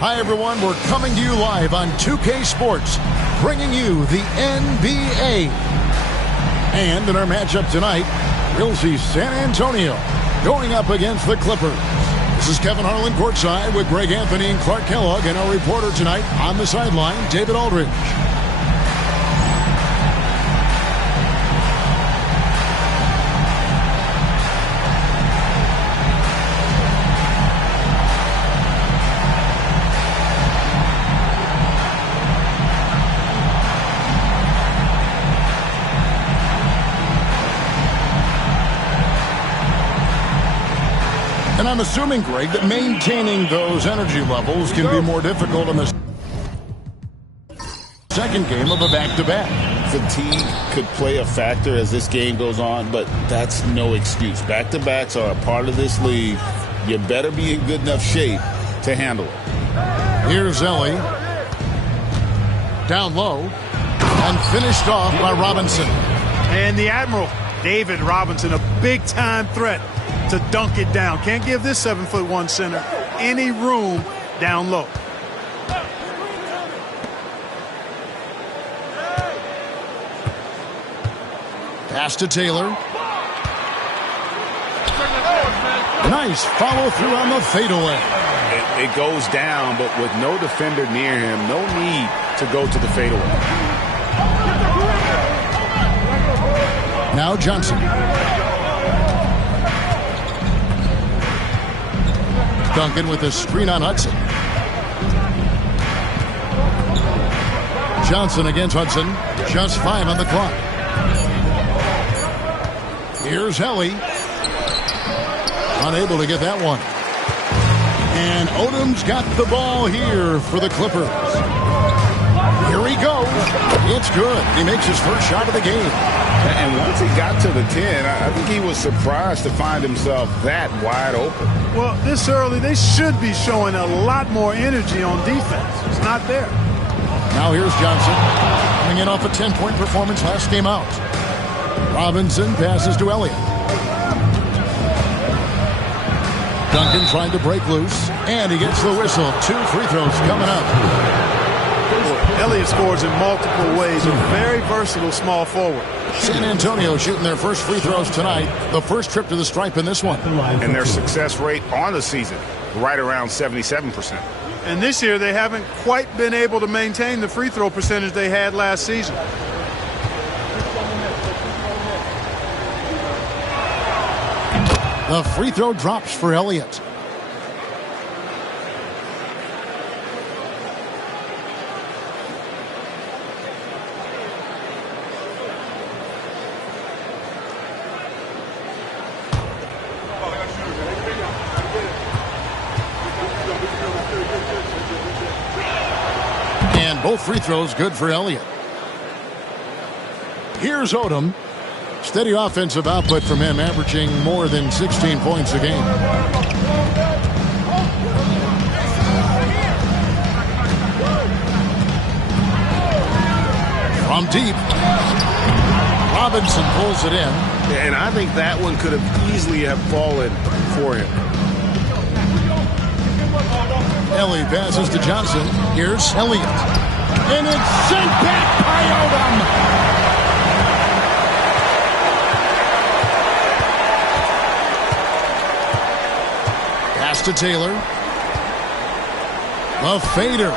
Hi, everyone. We're coming to you live on 2K Sports, bringing you the NBA. And in our matchup tonight, we'll see San Antonio going up against the Clippers. This is Kevin Harlan courtside with Greg Anthony and Clark Kellogg, and our reporter tonight on the sideline, David Aldridge. And I'm assuming, Greg, that maintaining those energy levels can be more difficult in the second game of a back-to-back. Fatigue could play a factor as this game goes on, but that's no excuse. Back-to-backs are a part of this league. You better be in good enough shape to handle it. Here's Ellie. Down low. And finished off by Robinson. And the Admiral, David Robinson, a big-time threat to dunk it down. Can't give this 7'1" center any room down low. Pass to Taylor. Nice follow through on the fadeaway. It goes down, but with no defender near him, no need to go to the fadeaway. Now Johnson. Duncan with a screen on Hudson. Johnson against Hudson. Just 5 on the clock. Here's Helly. Unable to get that one. And Odom's got the ball here for the Clippers. Here he goes. It's good. He makes his first shot of the game. And once he got to the 10, I think he was surprised to find himself that wide open. Well, this early, they should be showing a lot more energy on defense. It's not there. Now here's Johnson, coming in off a 10-point performance last game out. Robinson passes to Elliott. Duncan trying to break loose, and he gets the whistle. 2 free throws coming up. Elliott scores in multiple ways. A very versatile small forward. San Antonio shooting their first free throws tonight. The first trip to the stripe in this one. And their success rate on the season, right around 77%. And this year, they haven't quite been able to maintain the free throw percentage they had last season. The free throw drops for Elliott. And both free throws good for Elliott. Here's Odom. Steady offensive output from him, averaging more than 16 points a game. From deep, Robinson pulls it in. And I think that one could have easily have fallen for him. Ellie passes to Johnson. Here's Elliott. And it's sent back by Odom. Pass to Taylor. The fader.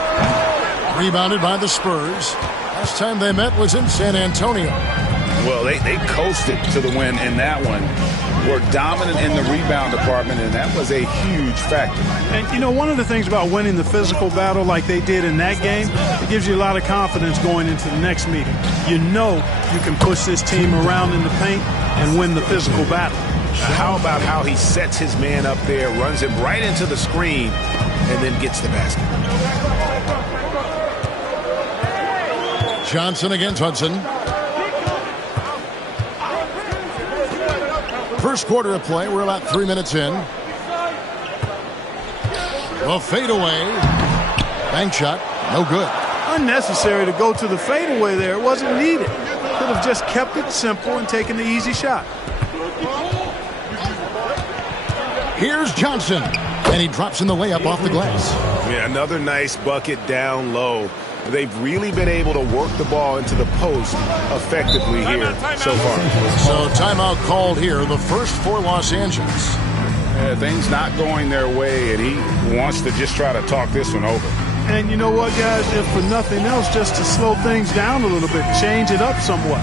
Rebounded by the Spurs. Last time they met was in San Antonio. Well, they coasted to the win in that one. Were dominant in the rebound department, and that was a huge factor. And, you know, one of the things about winning the physical battle like they did in that game, it gives you a lot of confidence going into the next meeting. You know you can push this team around in the paint and win the physical battle. How about how he sets his man up there, runs him right into the screen, and then gets the basket. Johnson against Hudson. First quarter of play. We're about 3 minutes in. The fadeaway. Bank shot. No good. Unnecessary to go to the fadeaway there. It wasn't needed. Could have just kept it simple and taken the easy shot. Here's Johnson. And he drops in the layup off the glass. Yeah, another nice bucket down low. They've really been able to work the ball into the post effectively here so far. So timeout called here, the first for Los Angeles. Things not going their way, and he wants to just try to talk this one over. And you know what, guys? If for nothing else, just to slow things down a little bit, change it up somewhat.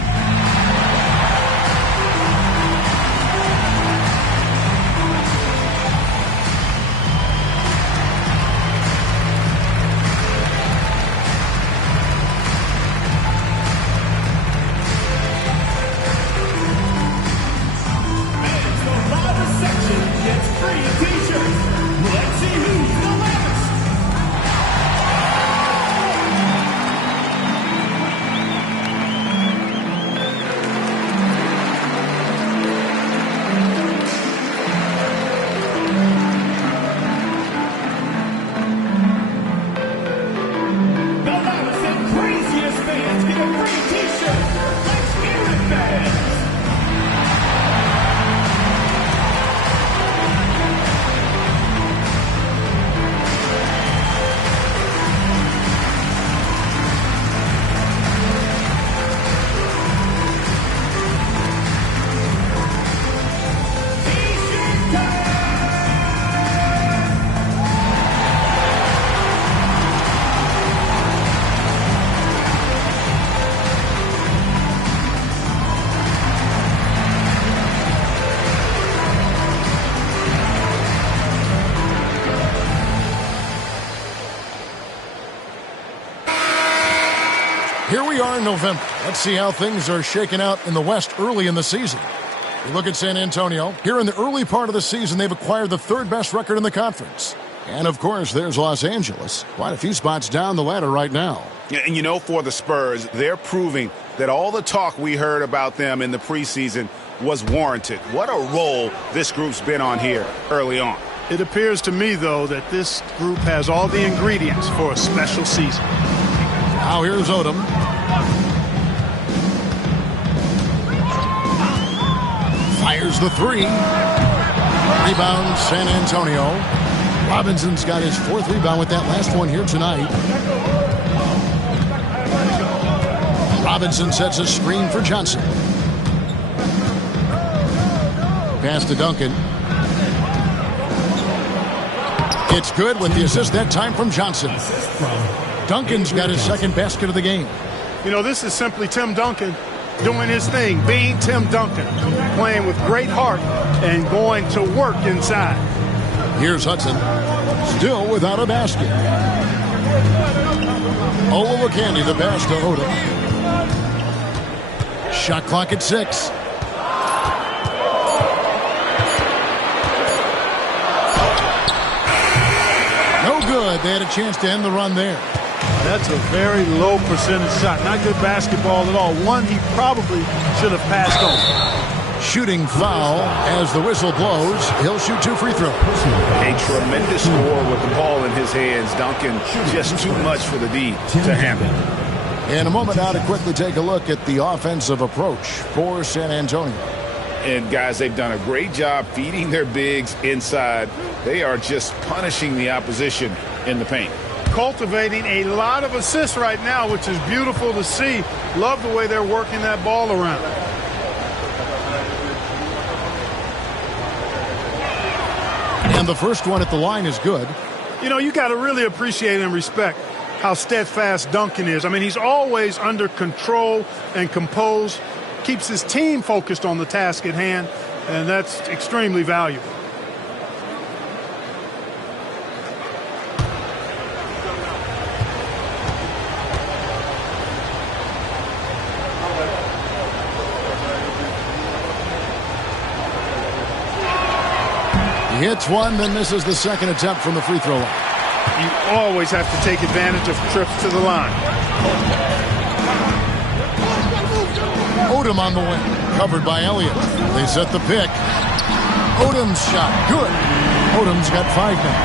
Here we are in November. Let's see how things are shaking out in the West early in the season. We look at San Antonio. Here in the early part of the season, they've acquired the third best record in the conference. And, of course, there's Los Angeles. Quite a few spots down the ladder right now. And, you know, for the Spurs, they're proving that all the talk we heard about them in the preseason was warranted. What a role this group's been on here early on. It appears to me, though, that this group has all the ingredients for a special season. Now here's Odom. Fires the three. Rebound, San Antonio. Robinson's got his fourth rebound with that last one here tonight. Robinson sets a screen for Johnson. Pass to Duncan. It's good with the assist that time from Johnson. Duncan's got his second basket of the game. You know, this is simply Tim Duncan doing his thing, being Tim Duncan, playing with great heart and going to work inside. Here's Hudson, still without a basket. Olowokandi, the pass to Odom. Shot clock at 6. No good. They had a chance to end the run there. That's a very low percentage shot. Not good basketball at all. One he probably should have passed on. Shooting foul as the whistle blows. He'll shoot 2 free throws. A tremendous score with the ball in his hands. Duncan, just too much for the D to handle. In a moment now to quickly take a look at the offensive approach for San Antonio. And, guys, they've done a great job feeding their bigs inside. They are just punishing the opposition in the paint. Cultivating a lot of assists right now, which is beautiful to see. Love the way they're working that ball around. And the first one at the line is good. You know, you got to really appreciate and respect how steadfast Duncan is. I mean, he's always under control and composed, keeps his team focused on the task at hand, and that's extremely valuable. He hits one, then misses the second attempt from the free throw line. You always have to take advantage of trips to the line. Odom on the wing, covered by Elliott. They set the pick. Odom's shot, good. Odom's got 5 now.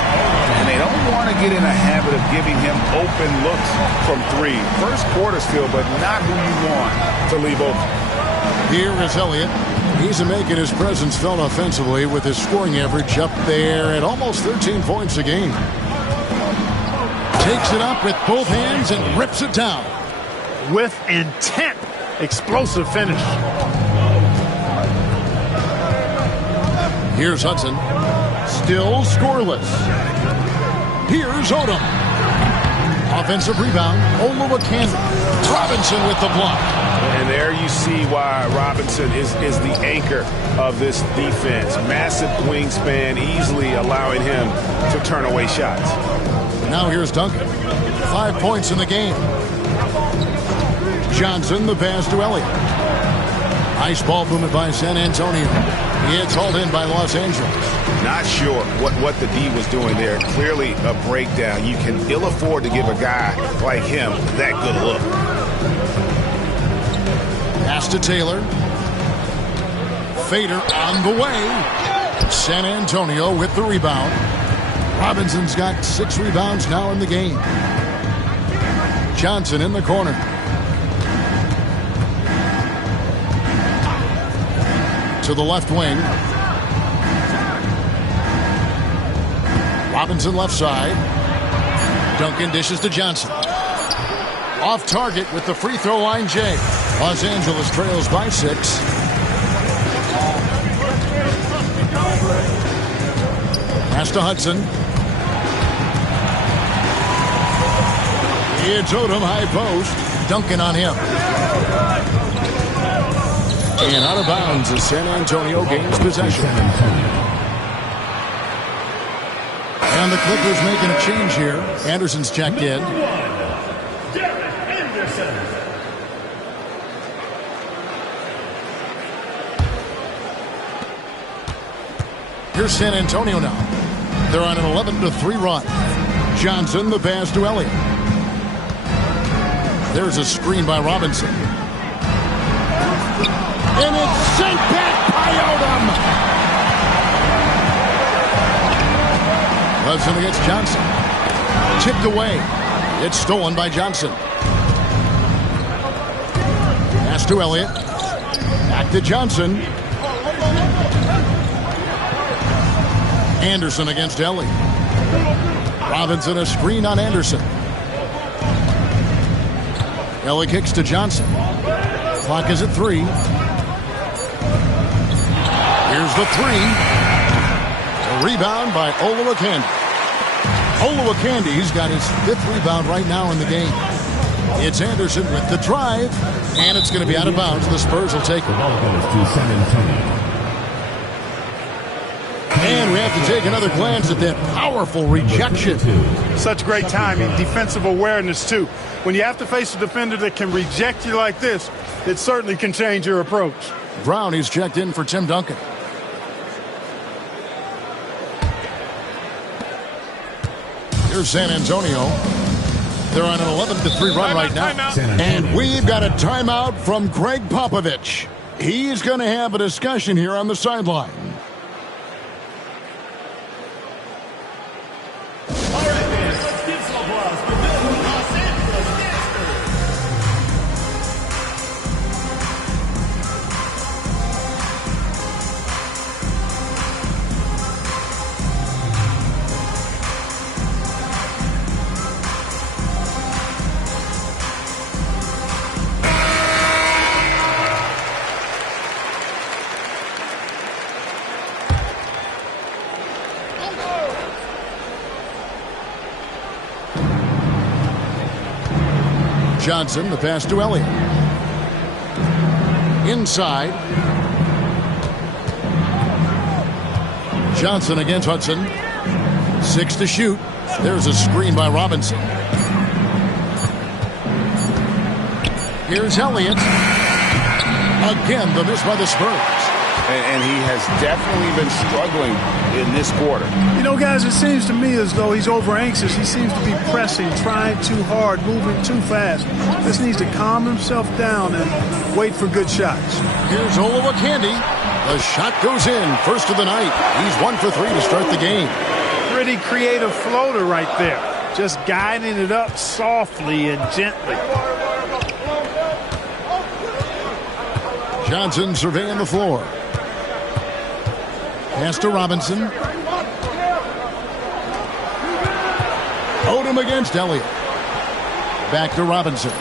And they don't want to get in a habit of giving him open looks from 3. First quarter still, but not who you want to leave open. Here is Elliott. He's making his presence felt offensively with his scoring average up there at almost 13 points a game. Takes it up with both hands and rips it down. With intent. Explosive finish. Here's Hudson. Still scoreless. Here's Odom. Offensive rebound. Olowokandi. Robinson with the block. And there you see why Robinson is the anchor of this defense. Massive wingspan, easily allowing him to turn away shots. Now here's Duncan. 5 points in the game. Johnson, the pass to Elliott. Nice ball movement by San Antonio. It's hauled in by Los Angeles. Not sure what the D was doing there. Clearly a breakdown. You can ill afford to give a guy like him that good look. Pass to Taylor. Fader on the way. San Antonio with the rebound. Robinson's got 6 rebounds now in the game. Johnson in the corner. To the left wing. Robinson left side. Duncan dishes to Johnson. Off target with the free throw line, Jay. Los Angeles trails by 6. Pass to Hudson. It's Odom, high post. Duncan on him. And out of bounds as San Antonio gains possession. And the Clippers making a change here. Anderson's checked in. Here's San Antonio now. They're on an 11-3 run. Johnson, the pass to Elliott. There's a screen by Robinson. And it's sent back by Odom. Hudson against Johnson. Tipped away. It's stolen by Johnson. Pass to Elliott. Back to Johnson. Anderson against Elliott. Robinson a screen on Anderson. Elliott kicks to Johnson. Clock is at 3. Here's the 3. A rebound by Olowokandi. Olowokandi's got his 5th rebound right now in the game. It's Anderson with the drive, and it's going to be out of bounds. The Spurs will take it. And we have to take another glance at that powerful rejection. Such great timing, defensive awareness, too. When you have to face a defender that can reject you like this, it certainly can change your approach. Brown, he's checked in for Tim Duncan. Here's San Antonio. They're on an 11-3 run right now. And we've got a timeout from Greg Popovich. He's going to have a discussion here on the sideline. Johnson, the pass to Elliott. Inside. Johnson against Hudson. 6 to shoot. There's a screen by Robinson. Here's Elliott. Again, the miss by the Spurs. And he has definitely been struggling in this quarter. You know, guys, it seems to me as though he's over anxious. He seems to be pressing, trying too hard, moving too fast. Just needs to calm himself down and wait for good shots. Here's Olowokandi. The shot goes in. First of the night. He's 1 for 3 to start the game. Pretty creative floater right there. Just guiding it up softly and gently. Johnson surveying the floor. Pass to Robinson. Odom against Elliott. Back to Robinson.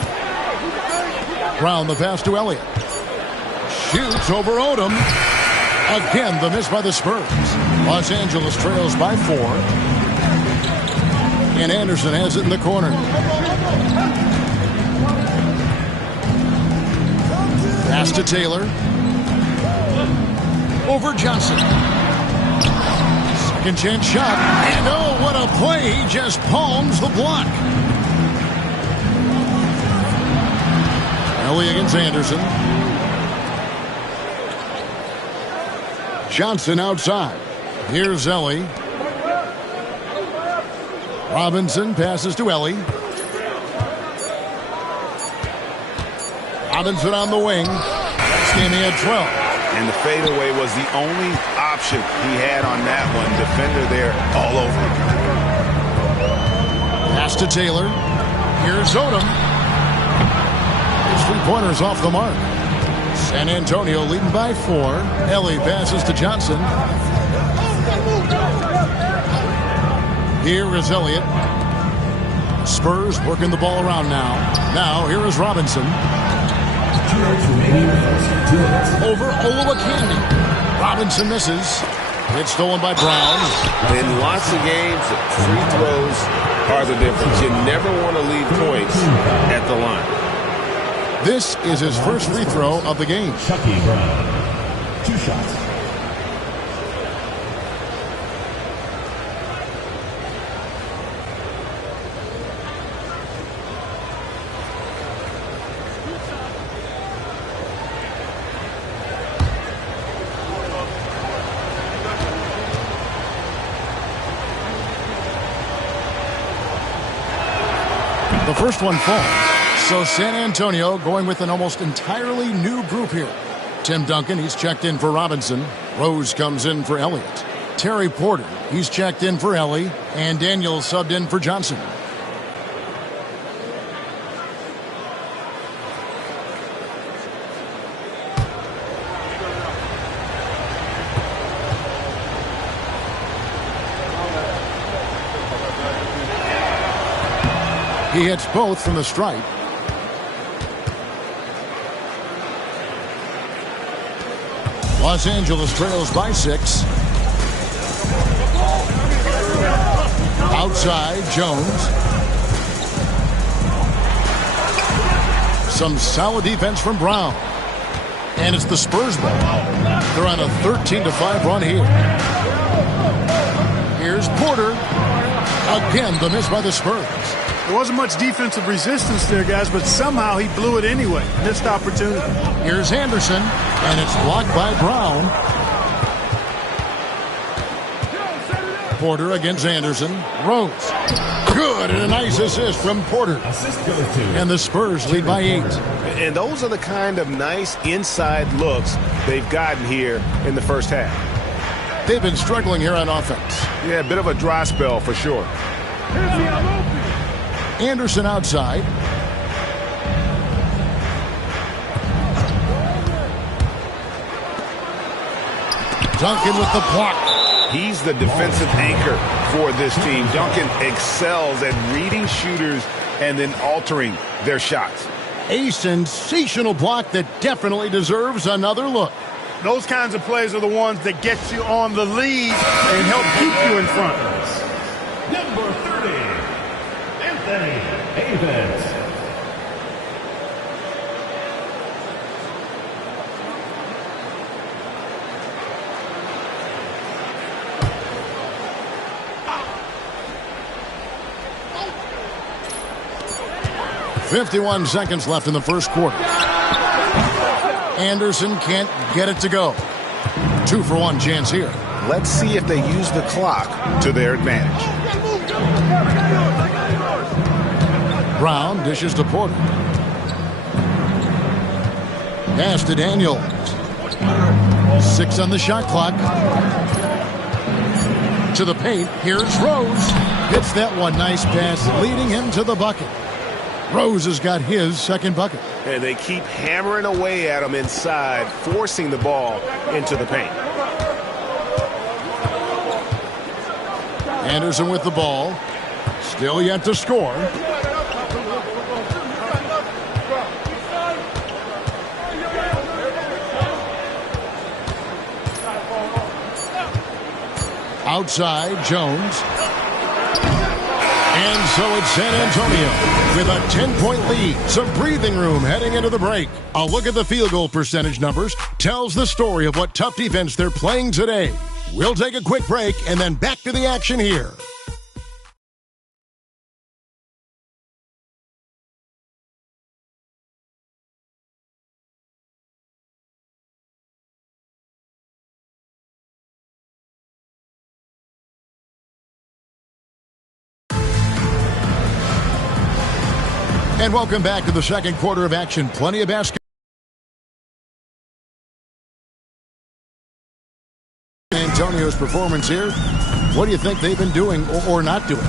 Brown the pass to Elliott. Shoots over Odom. Again, the miss by the Spurs. Los Angeles trails by 4. And Anderson has it in the corner. Pass to Taylor. Over Johnson. Second chance shot. And oh, what a play. He just palms the block. Ellie against Anderson. Johnson outside. Here's Ellie. Robinson passes to Ellie. Robinson on the wing. This game he had 12. And the fadeaway was the only option he had on that one. Defender there all over. Pass to Taylor. Here's Odom. His three-pointers off the mark. San Antonio leading by 4. Ellie passes to Johnson. Here is Elliott. Spurs working the ball around now. Now, here is Robinson. Over Olowokandi. Robinson misses. It's stolen by Brown. In lots of games, free throws are the difference. You never want to leave points at the line. This is his first free throw of the game. Chucky Brown. 2 shots. The first one falls. So San Antonio going with an almost entirely new group here. Tim Duncan, he's checked in for Robinson. Rose comes in for Elliott. Terry Porter, he's checked in for Ellie. And Daniel subbed in for Johnson. He hits both from the stripe. Los Angeles trails by 6. Outside, Jones. Some solid defense from Brown. And it's the Spurs ball. They're on a 13-5 run here. Here's Porter. Again, the miss by the Spurs. There wasn't much defensive resistance there, guys, but somehow he blew it anyway. Missed opportunity. Here's Anderson, and it's blocked by Brown. Porter against Anderson. Rose. Good, and a nice assist from Porter. And the Spurs lead by 8. And those are the kind of nice inside looks they've gotten here in the first half. They've been struggling here on offense. Yeah, a bit of a dry spell for sure. Anderson outside. Duncan with the block. He's the defensive anchor for this team. Duncan excels at reading shooters and then altering their shots. A sensational block that definitely deserves another look. Those kinds of plays are the ones that get you on the lead and help keep you in front. Number 30, Anthony Davis. .51 seconds left in the first quarter. Anderson can't get it to go. 2-for-1 chance here. Let's see if they use the clock to their advantage. Brown dishes to Porter. Pass to Daniels. 6 on the shot clock. To the paint. Here's Rose. Hits that one. Nice pass, leading him to the bucket. Rose has got his second bucket. And they keep hammering away at him inside, forcing the ball into the paint. Anderson with the ball. Still yet to score. Outside, Jones. And so it's San Antonio with a 10-point lead. Some breathing room heading into the break. A look at the field goal percentage numbers tells the story of what tough defense they're playing today. We'll take a quick break and then back to the action here. And welcome back to the second quarter of action. Plenty of basketball. Antonio's performance here. What do you think they've been doing or not doing?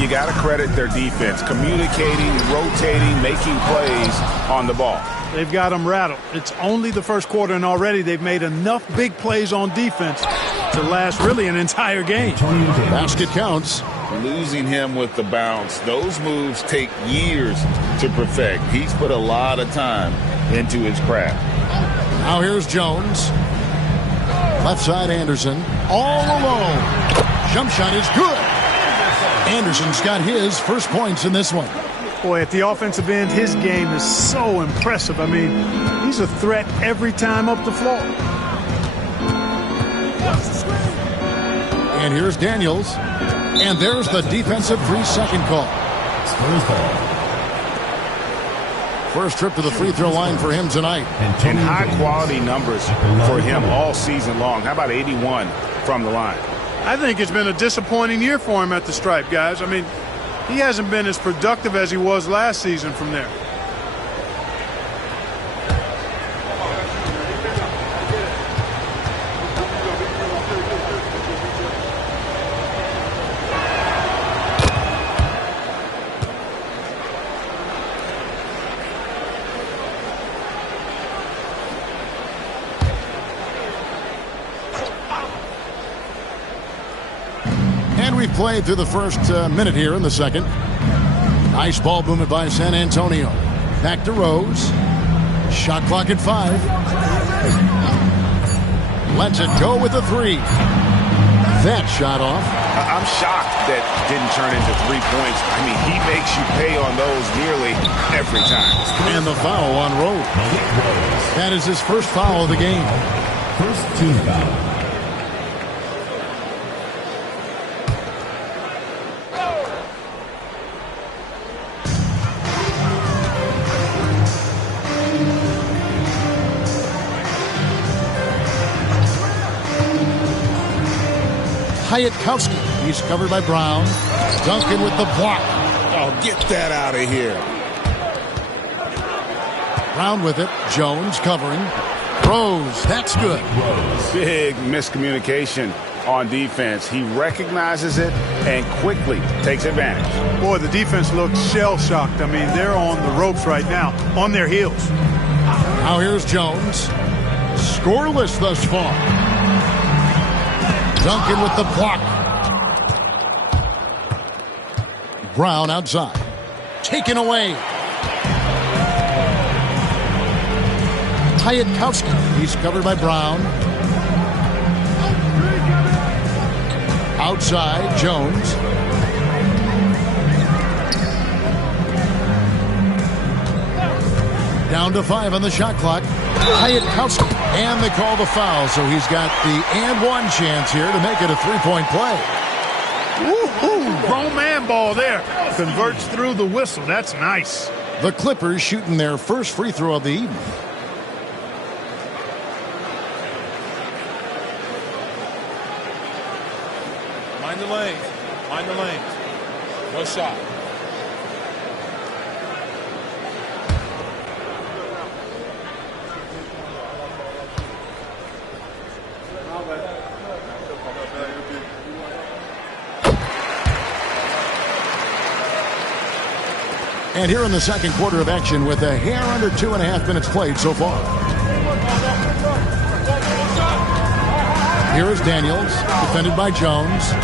You got to credit their defense. Communicating, rotating, making plays on the ball. They've got them rattled. It's only the first quarter, and already they've made enough big plays on defense to last really an entire game. Basket counts. Losing him with the bounce. Those moves take years to perfect. He's put a lot of time into his craft. Now here's Jones. Left side, Anderson. All alone. Jump shot is good. Anderson's got his first points in this one. Boy, at the offensive end, his game is so impressive. I mean, he's a threat every time up the floor. And here's Daniels. And there's the defensive 3-second call. First trip to the free throw line for him tonight. And high-quality numbers for him all season long. How about 81 from the line? I think it's been a disappointing year for him at the stripe, guys. I mean, he hasn't been as productive as he was last season from there. We've played through the first minute here in the second. Nice ball movement by San Antonio. Back to Rose. Shot clock at 5. Lets it go with a 3. That shot off. I'm shocked that didn't turn into 3 points. I mean, he makes you pay on those nearly every time. And the foul on Rose. That is his first foul of the game. First team foul. Hayatkowski. He's covered by Brown. Duncan with the block. Oh, get that out of here. Brown with it. Jones covering. Rose. That's good. Big miscommunication on defense. He recognizes it and quickly takes advantage. Boy, the defense looks shell-shocked. I mean, they're on the ropes right now, on their heels. Now here's Jones. Scoreless thus far. Duncan with the block. Brown outside. Taken away. Hayatkowski. He's covered by Brown. Outside, Jones. Down to 5 on the shot clock. Hayatkowski. And they call the foul, so he's got the and one chance here to make it a 3-point play. Woo-hoo! Grown man ball there. Converts through the whistle. That's nice. The Clippers shooting their first free throw of the evening. Mind the lanes. Mind the lanes. No shot. And here in the second quarter of action with a hair under 2.5 minutes played so far. Here is Daniels, defended by Jones.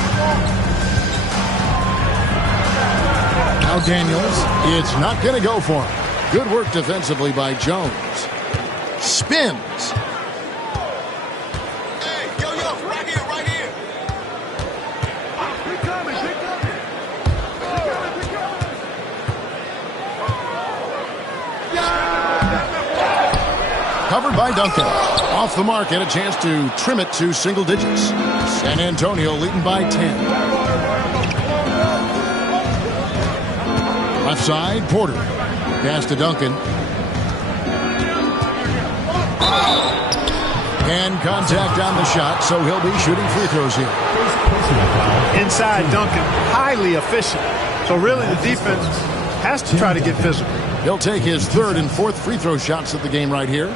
Now Daniels. It's not going to go for him. Good work defensively by Jones. Spins. Hey, yo, right here, right here. Covered by Duncan. Off the mark and a chance to trim it to single digits. San Antonio leading by 10. Left side, Porter. Pass to Duncan. And contact on the shot, so he'll be shooting free throws here. Inside Duncan, highly efficient. So really the defense has to try to get physical. He'll take his third and fourth free throw shots of the game right here.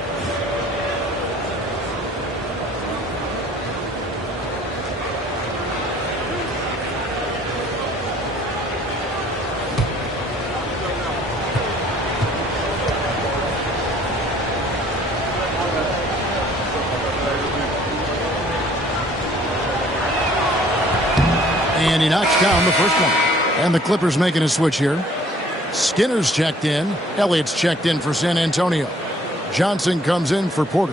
And he knocks down the first one. And the Clippers making a switch here. Skinner's checked in. Elliott's checked in for San Antonio. Johnson comes in for Porter.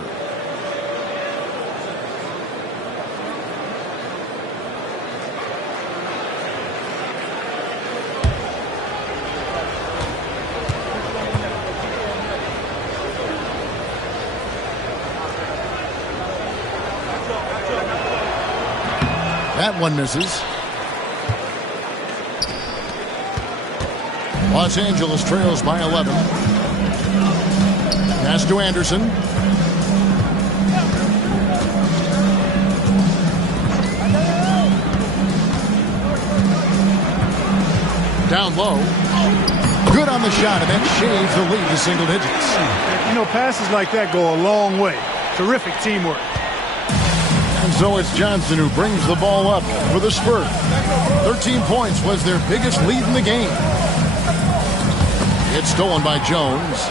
That one misses. Los Angeles trails by 11. Pass to Anderson. Down low. Good on the shot, and that shaves the lead to single digits. You know, passes like that go a long way. Terrific teamwork. And so it's Johnson who brings the ball up for the Spurs. 13 points was their biggest lead in the game. It's stolen by Jones.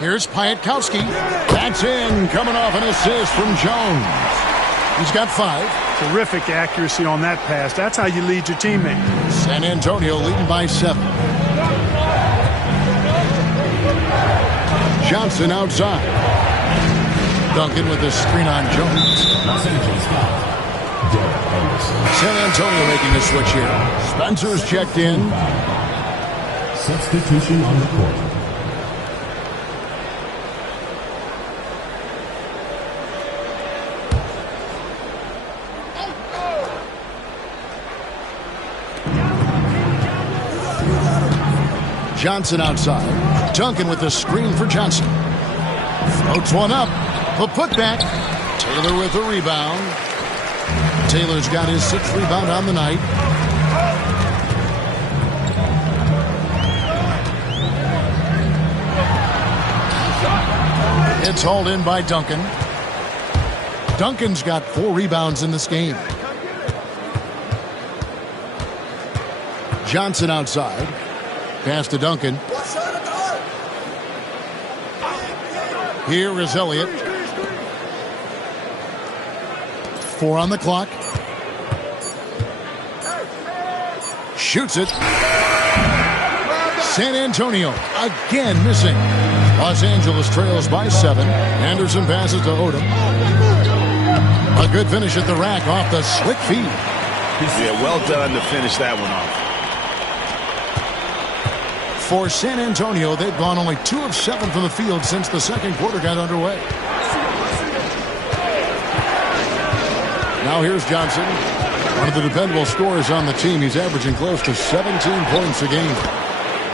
Here's Piatkowski. That's in, coming off an assist from Jones. He's got 5. Terrific accuracy on that pass. That's how you lead your teammate. San Antonio leading by 7. Johnson outside. Duncan with the screen on Jones. Los Angeles foul. Derek Anderson. San Antonio making a switch here. Spencer's checked in. Substitution on the court. Johnson outside. Duncan with the screen for Johnson. Floats one up. The putback. Taylor with the rebound. Taylor's got his 6th rebound on the night. It's hauled in by Duncan. Duncan's got 4 rebounds in this game. Johnson outside. Pass to Duncan. Here is Elliott. 4 on the clock. Shoots it. San Antonio again missing. Los Angeles trails by 7. Anderson passes to Odom. A good finish at the rack off the slick feed. Yeah, well done to finish that one off. For San Antonio, they've gone only 2 of 7 from the field since the second quarter got underway. Now here's Johnson, one of the dependable scorers on the team. He's averaging close to 17 points a game.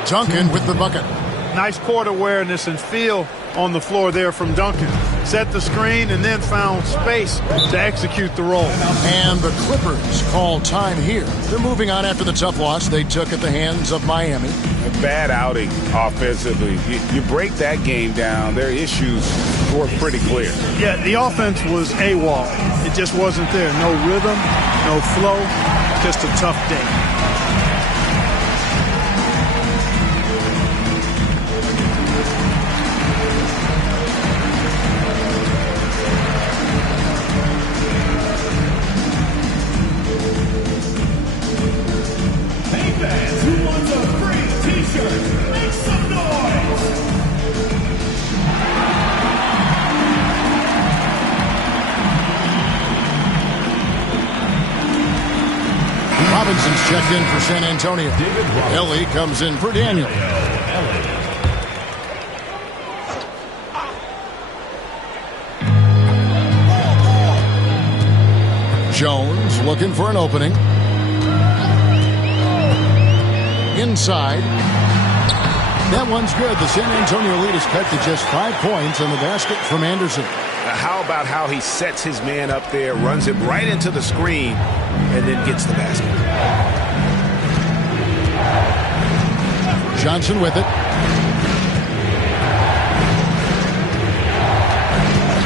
Duncan with the bucket. Nice court awareness and feel on the floor there from Duncan. Set the screen and then found space to execute the roll. And the Clippers call time here. They're moving on after the tough loss they took at the hands of Miami. A bad outing offensively. You break that game down, their issues were pretty clear. Yeah, the offense was AWOL. It just wasn't there. No rhythm, no flow, just a tough day. Robinson's checked in for San Antonio. Ellie comes in for Daniel. Jones looking for an opening. Inside. That one's good. The San Antonio lead is cut to just 5 points on the basket from Anderson. Now, how about how he sets his man up there, runs him right into the screen, and then gets the basket. Johnson with it.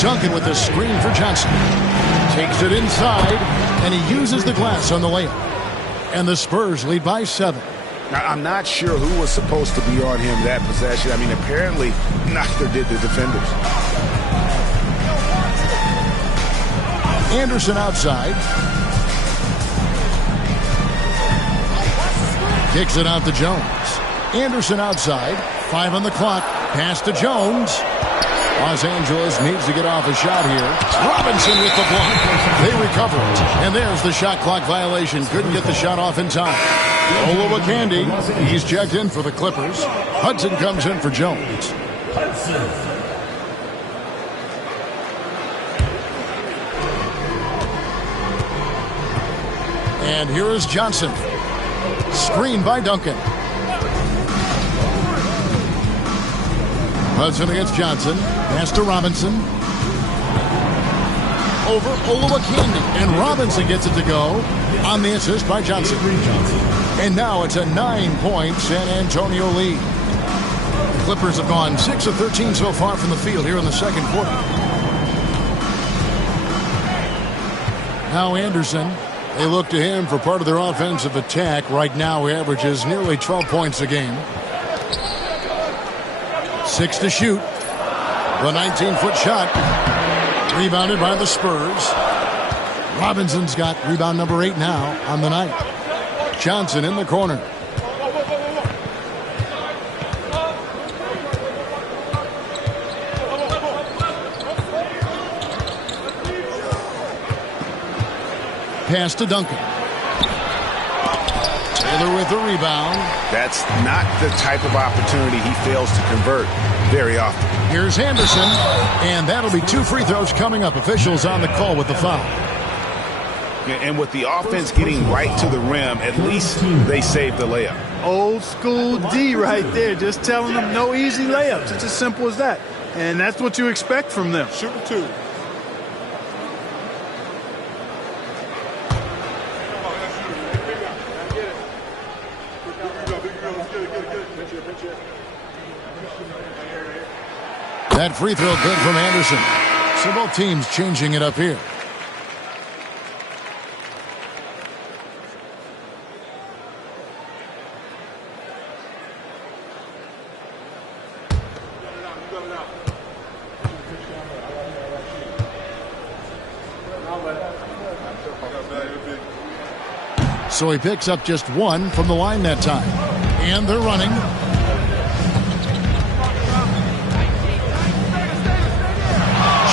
Duncan with the screen for Johnson. Takes it inside, and he uses the glass on the layup. And the Spurs lead by 7. Now, I'm not sure who was supposed to be on him that possession. I mean, apparently, neither did the defenders. Anderson outside. Kicks it out to Jones. Anderson outside. 5 on the clock. Pass to Jones. Los Angeles needs to get off a shot here. Robinson with the block. They recover it. And there's the shot clock violation. Couldn't get the shot off in time. Olowokandi, he's checked in for the Clippers. Hudson comes in for Jones. And here is Johnson. Screen by Duncan. Hudson against Johnson. Pass to Robinson. Over Olowokandi. And Robinson gets it to go on the assist by Johnson. And now it's a 9-point San Antonio lead. The Clippers have gone 6 of 13 so far from the field here in the second quarter. Now Anderson. They look to him for part of their offensive attack. Right now he averages nearly 12 points a game. 6 to shoot. The 19-foot shot. Rebounded by the Spurs. Robinson's got rebound number 8 now on the night. Johnson in the corner. Pass to Duncan. Taylor with the rebound. That's not the type of opportunity he fails to convert very often. Here's Anderson, and that'll be 2 free throws coming up. Officials on the call with the foul. And with the offense getting right to the rim, at least they saved the layup. Old school D right there, just telling them no easy layups. It's as simple as that. And that's what you expect from them. Shooting 2. That free throw good from Anderson. So both teams changing it up here. So he picks up just 1 from the line that time. And they're running.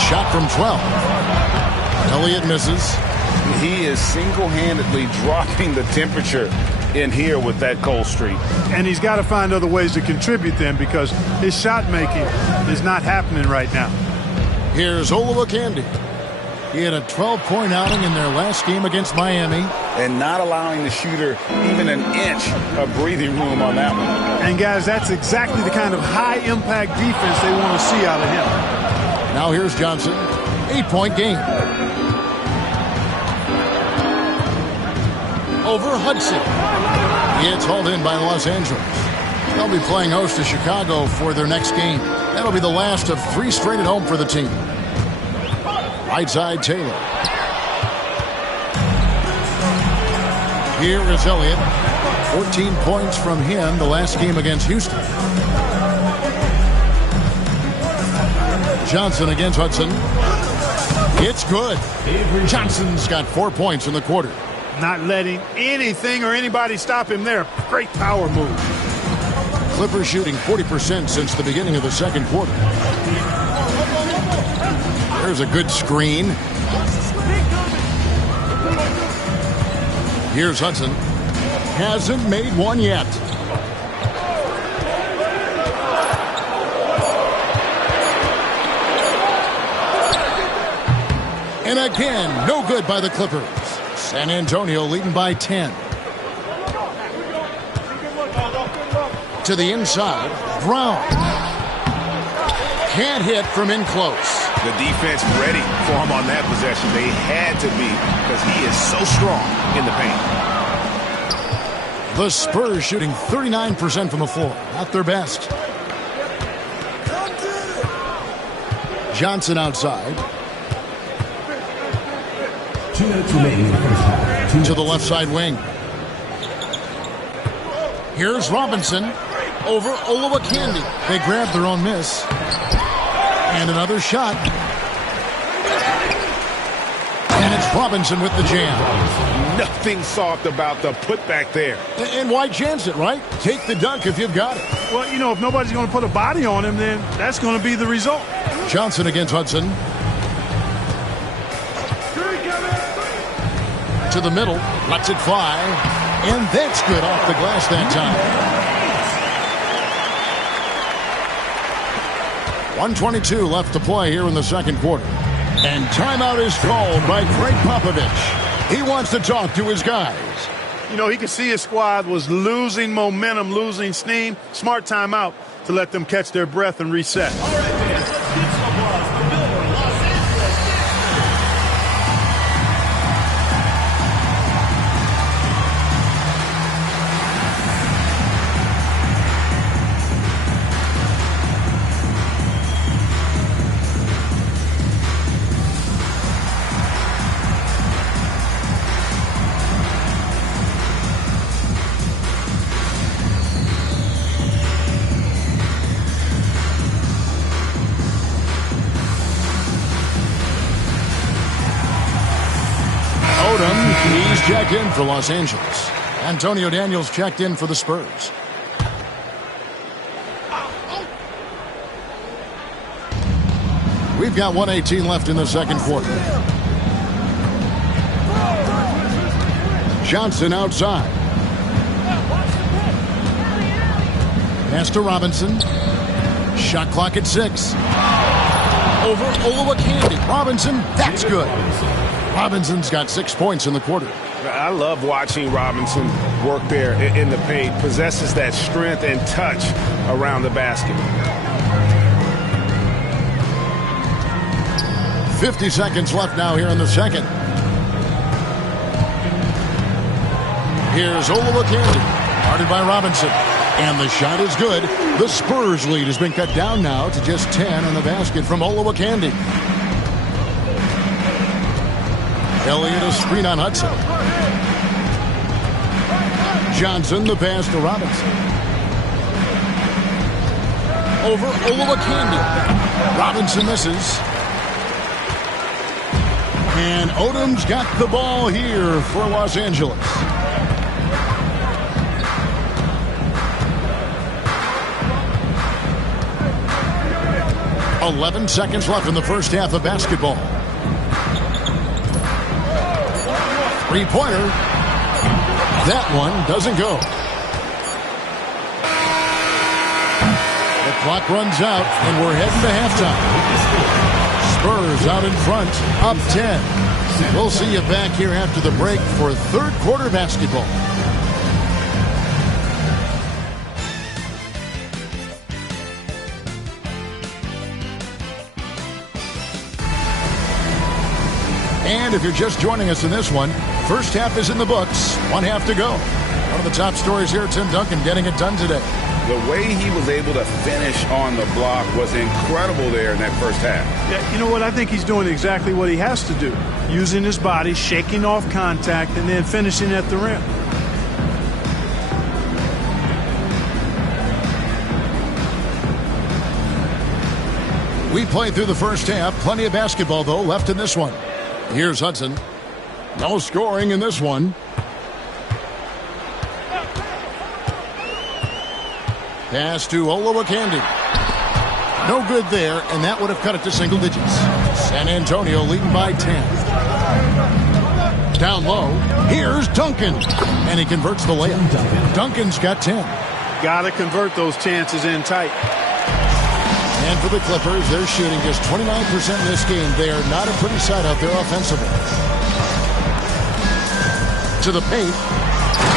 Shot from 12. Elliott misses. He is single-handedly dropping the temperature in here with that cold streak. And he's got to find other ways to contribute then, because his shot making is not happening right now. Here's Olowokandi. He had a 12-point outing in their last game against Miami. And not allowing the shooter even an inch of breathing room on that one. And guys, that's exactly the kind of high-impact defense they want to see out of him. Now here's Johnson. 8-point game. Over Hudson. It's hauled in by Los Angeles. They'll be playing host to Chicago for their next game. That'll be the last of 3 straight at home for the team. Right side, Taylor. Here is Elliott. 14 points from him the last game against Houston. Johnson against Hudson. It's good. Johnson's got 4 points in the quarter. Not letting anything or anybody stop him there. Great power move. Clippers shooting 40% since the beginning of the second quarter. There's a good screen. Here's Hudson. Hasn't made one yet. And again, no good by the Clippers. San Antonio leading by 10. To the inside, Brown. Can't hit from in close. The defense ready for him on that possession. They had to be because he is so strong in the paint. The Spurs shooting 39% from the floor. Not their best. Johnson outside. 2 minutes remaining in the first half. To the left side wing. Here's Robinson over Olowokandi. They grab their own miss. And another shot. And it's Robinson with the jam. Nothing soft about the putback there. And why chance it, right? Take the dunk if you've got it. Well, you know, if nobody's going to put a body on him, then that's going to be the result. Johnson against Hudson. To the middle. Lets it fly. And that's good off the glass that time. 1:22 left to play here in the second quarter. And timeout is called by Greg Popovich. He wants to talk to his guys. You know, he could see his squad was losing momentum, losing steam. Smart timeout to let them catch their breath and reset. He's checked in for Los Angeles. Antonio Daniels checked in for the Spurs. We've got 1:18 left in the second quarter. Johnson outside. Pass to Robinson. Shot clock at 6. Over Olowokandi. Robinson, that's good. Robinson's got 6 points in the quarter. I love watching Robinson work there in the paint. Possesses that strength and touch around the basket. 50 seconds left now here in the second. Here's Olowokandi, guarded by Robinson. And the shot is good. The Spurs lead has been cut down now to just 10 on the basket from Olowokandi. Elliott a screen on Hudson. Johnson the pass to Robinson. Over Olowokandi. Robinson misses. And Odom's got the ball here for Los Angeles. .11 seconds left in the first half of basketball. Three-pointer. That one doesn't go. The clock runs out, and we're heading to halftime. Spurs out in front, up 10. We'll see you back here after the break for third quarter basketball. And if you're just joining us in this one, first half is in the books. One half to go. One of the top stories here, Tim Duncan getting it done today. The way he was able to finish on the block was incredible there in that first half. Yeah, you know what? I think he's doing exactly what he has to do. Using his body, shaking off contact, and then finishing at the rim. We played through the first half. Plenty of basketball, though, left in this one. Here's Hudson. No scoring in this one. Pass to Olowokandi. No good there, and that would have cut it to single digits. San Antonio leading by 10. Down low, here's Duncan. And he converts the layup. Duncan's got 10. Got to convert those chances in tight. And for the Clippers, they're shooting just 29% in this game. They are not a pretty sight out there offensively. To the paint.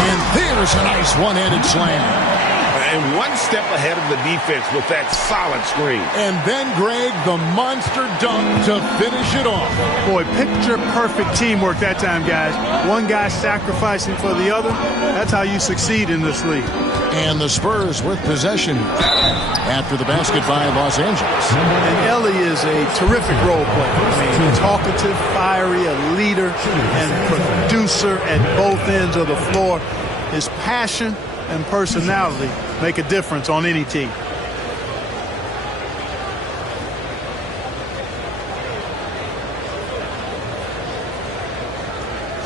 And there's a nice one-handed slam. And one step ahead of the defense with that solid screen. And then, Greg, the monster dunk to finish it off. Boy, picture-perfect teamwork that time, guys. One guy sacrificing for the other. That's how you succeed in this league. And the Spurs with possession after the basket by Los Angeles. And Ellie is a terrific role player. I mean, talkative, fiery, a leader, and producer at both ends of the floor. His passion and personality make a difference on any team.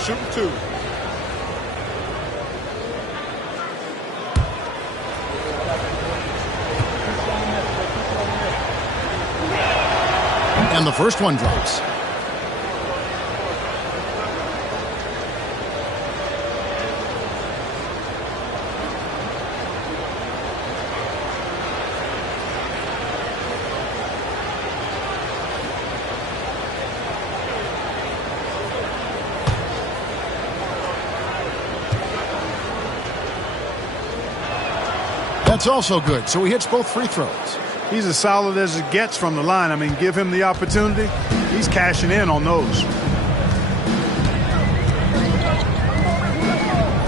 Shoot 2. And the first one drops. That's also good, so he hits both free throws. He's as solid as it gets from the line. I mean, give him the opportunity. He's cashing in on those.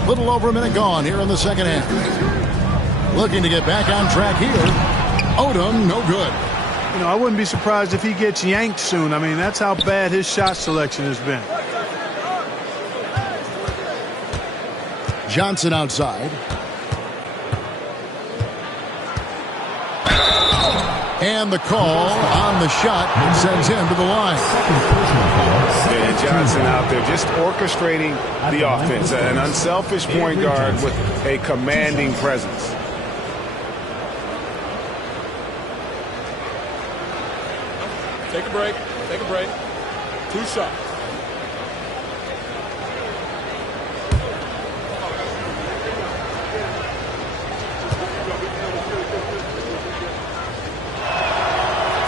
Little over a minute gone here in the second half. Looking to get back on track here. Odom, no good. You know, I wouldn't be surprised if he gets yanked soon. I mean, that's how bad his shot selection has been. Johnson outside. And the call on the shot sends him to the line. And Johnson out there just orchestrating the offense. An unselfish point guard with a commanding presence. Take a break. Take a break. 2 shots.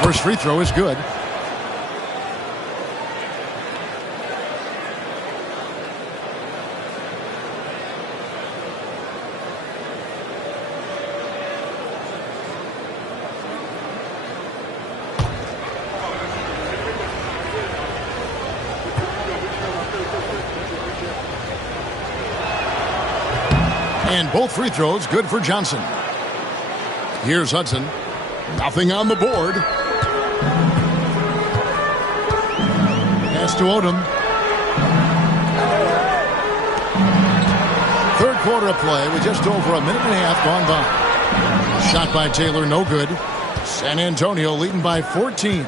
First free throw is good. And both free throws good for Johnson. Here's Hudson. Nothing on the board. Pass to Odom. Third quarter of play with just over a minute and a half gone by. Shot by Taylor, no good. San Antonio leading by 14.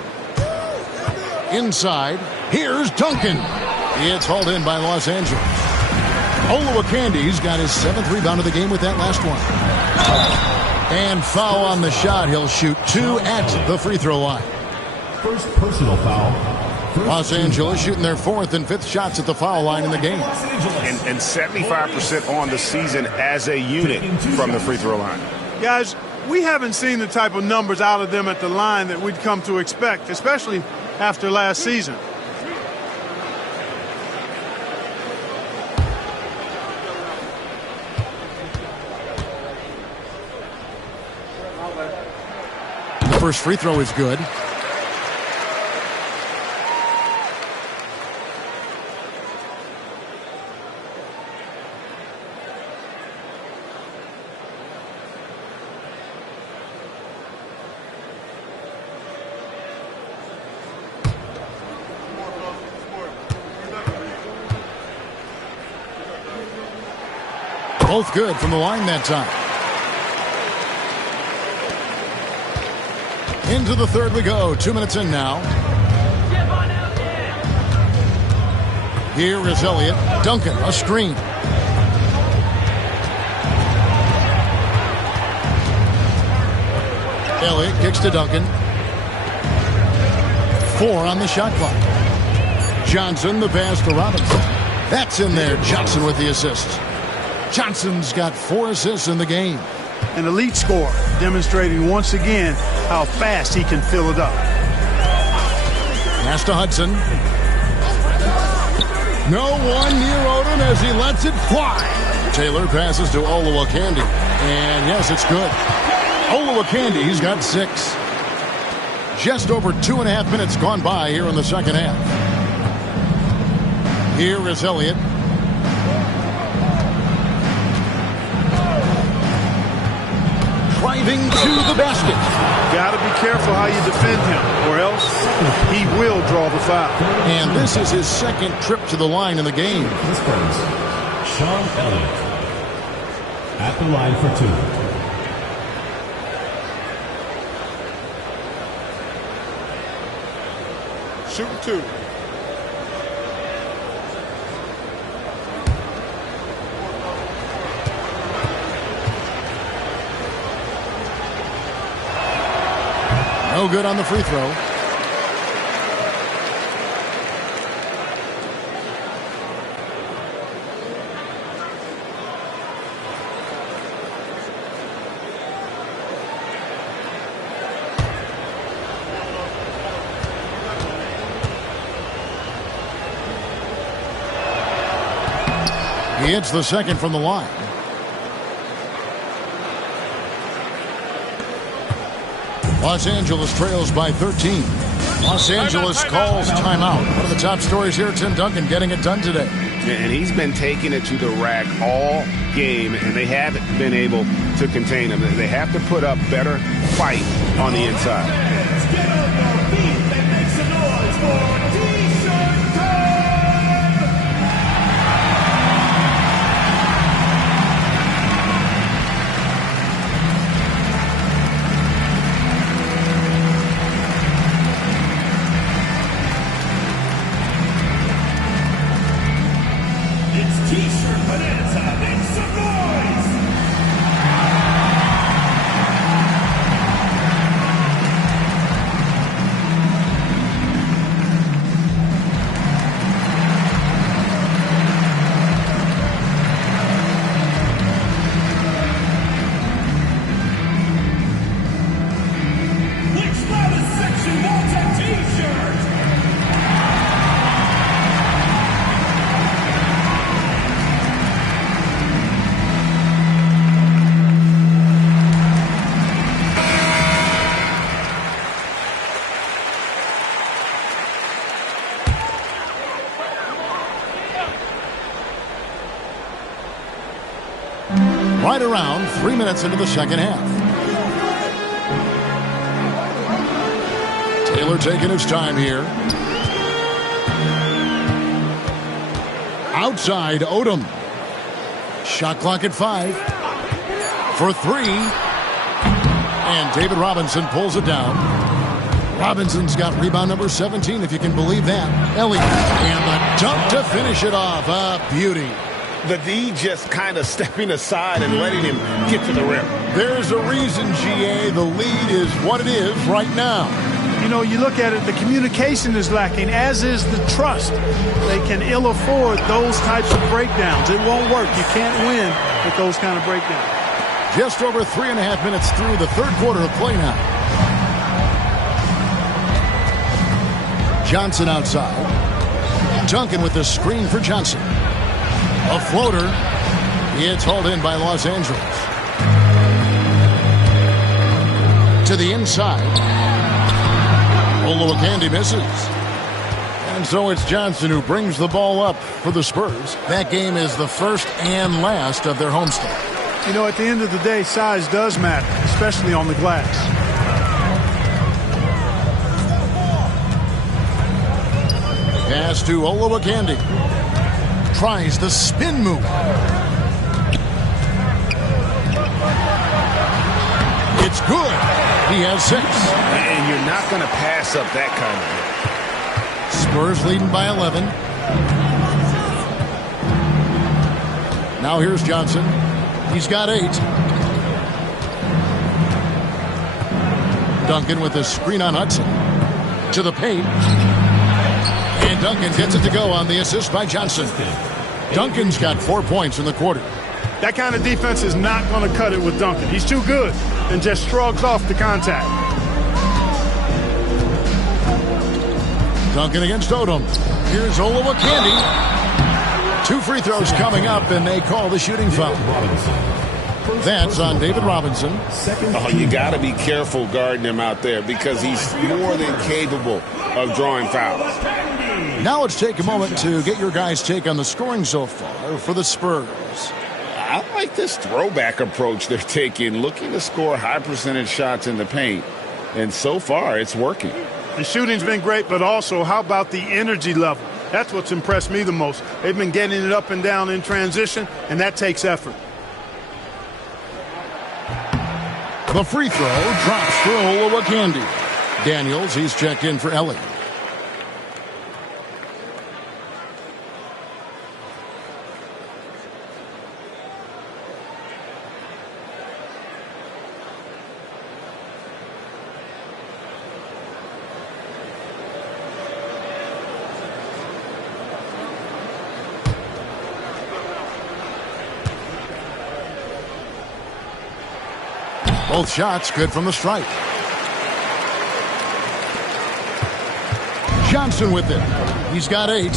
Inside, here's Duncan. It's hauled in by Los Angeles. Olowokandi got his 7th rebound of the game with that last one. And foul on the shot. He'll shoot 2 at the free throw line. First personal foul. Los Angeles shooting their 4th and 5th shots at the foul line in the game. And 75% on the season as a unit from the free throw line. Guys, we haven't seen the type of numbers out of them at the line that we'd come to expect, especially after last season. The first free throw is good. Both good from the line that time. Into the third we go. 2 minutes in now. Here is Elliott. Duncan, a screen. Elliott kicks to Duncan. 4 on the shot clock. Johnson, the pass to Robinson. That's in there. Johnson with the assist. Johnson's got 4 assists in the game. An elite scorer, demonstrating once again how fast he can fill it up. Pass to Hudson. No one near Odom as he lets it fly. Taylor passes to Olowokandi. And yes, it's good. Olowokandi's got 6. Just over 2.5 minutes gone by here in the second half. Here is Elliott. Driving to the basket. Got to be careful how you defend him, or else he will draw the foul. And this is his second trip to the line in the game. This brings Sean Elliott at the line for 2. Shooting 2. No good on the free throw. He hits the second from the line. Los Angeles trails by 13. Los Angeles calls timeout. One of the top stories here, Tim Duncan getting it done today. And he's been taking it to the rack all game, and they haven't been able to contain him. They have to put up better fight on the inside. Right around 3 minutes into the second half. Taylor taking his time here. Outside, Odom. Shot clock at 5. For 3. And David Robinson pulls it down. Robinson's got rebound number 17, if you can believe that. Elliott. And the dunk to finish it off. A beauty. The D just kind of stepping aside and letting him get to the rim. There's a reason, GA, the lead is what it is right now. You know, you look at it, the communication is lacking, as is the trust. They can ill afford those types of breakdowns. It won't work. You can't win with those kind of breakdowns. Just over 3.5 minutes through the third quarter of play now. Johnson outside. Duncan with the screen for Johnson. A floater. It's hauled in by Los Angeles. To the inside. Olowokandi misses. And so it's Johnson who brings the ball up for the Spurs. That game is the first and last of their homestand. You know, at the end of the day, size does matter, especially on the glass. Pass to Olowokandi. Tries the spin move. It's good. He has 6. And you're not going to pass up that kind of hit. Spurs leading by 11. Now here's Johnson. He's got 8. Duncan with the screen on Hudson. To the paint. And Duncan gets it to go on the assist by Johnson. Duncan's got 4 points in the quarter. That kind of defense is not going to cut it with Duncan. He's too good and just shrugs off the contact. Duncan against Odom. Here's Olowokandi. 2 free throws coming up, and they call the shooting foul. That's on David Robinson. Oh, you got to be careful guarding him out there because he's more than capable of drawing fouls. Now let's take a moment to get your guys' take on the scoring so far for the Spurs. I like this throwback approach they're taking, looking to score high percentage shots in the paint. And so far, it's working. The shooting's been great, but also how about the energy level? That's what's impressed me the most. They've been getting it up and down in transition, and that takes effort. The free throw drops for Olowokandi. Daniels, he's checked in for Ellie. Both shots good from the stripe. Johnson with it. He's got 8.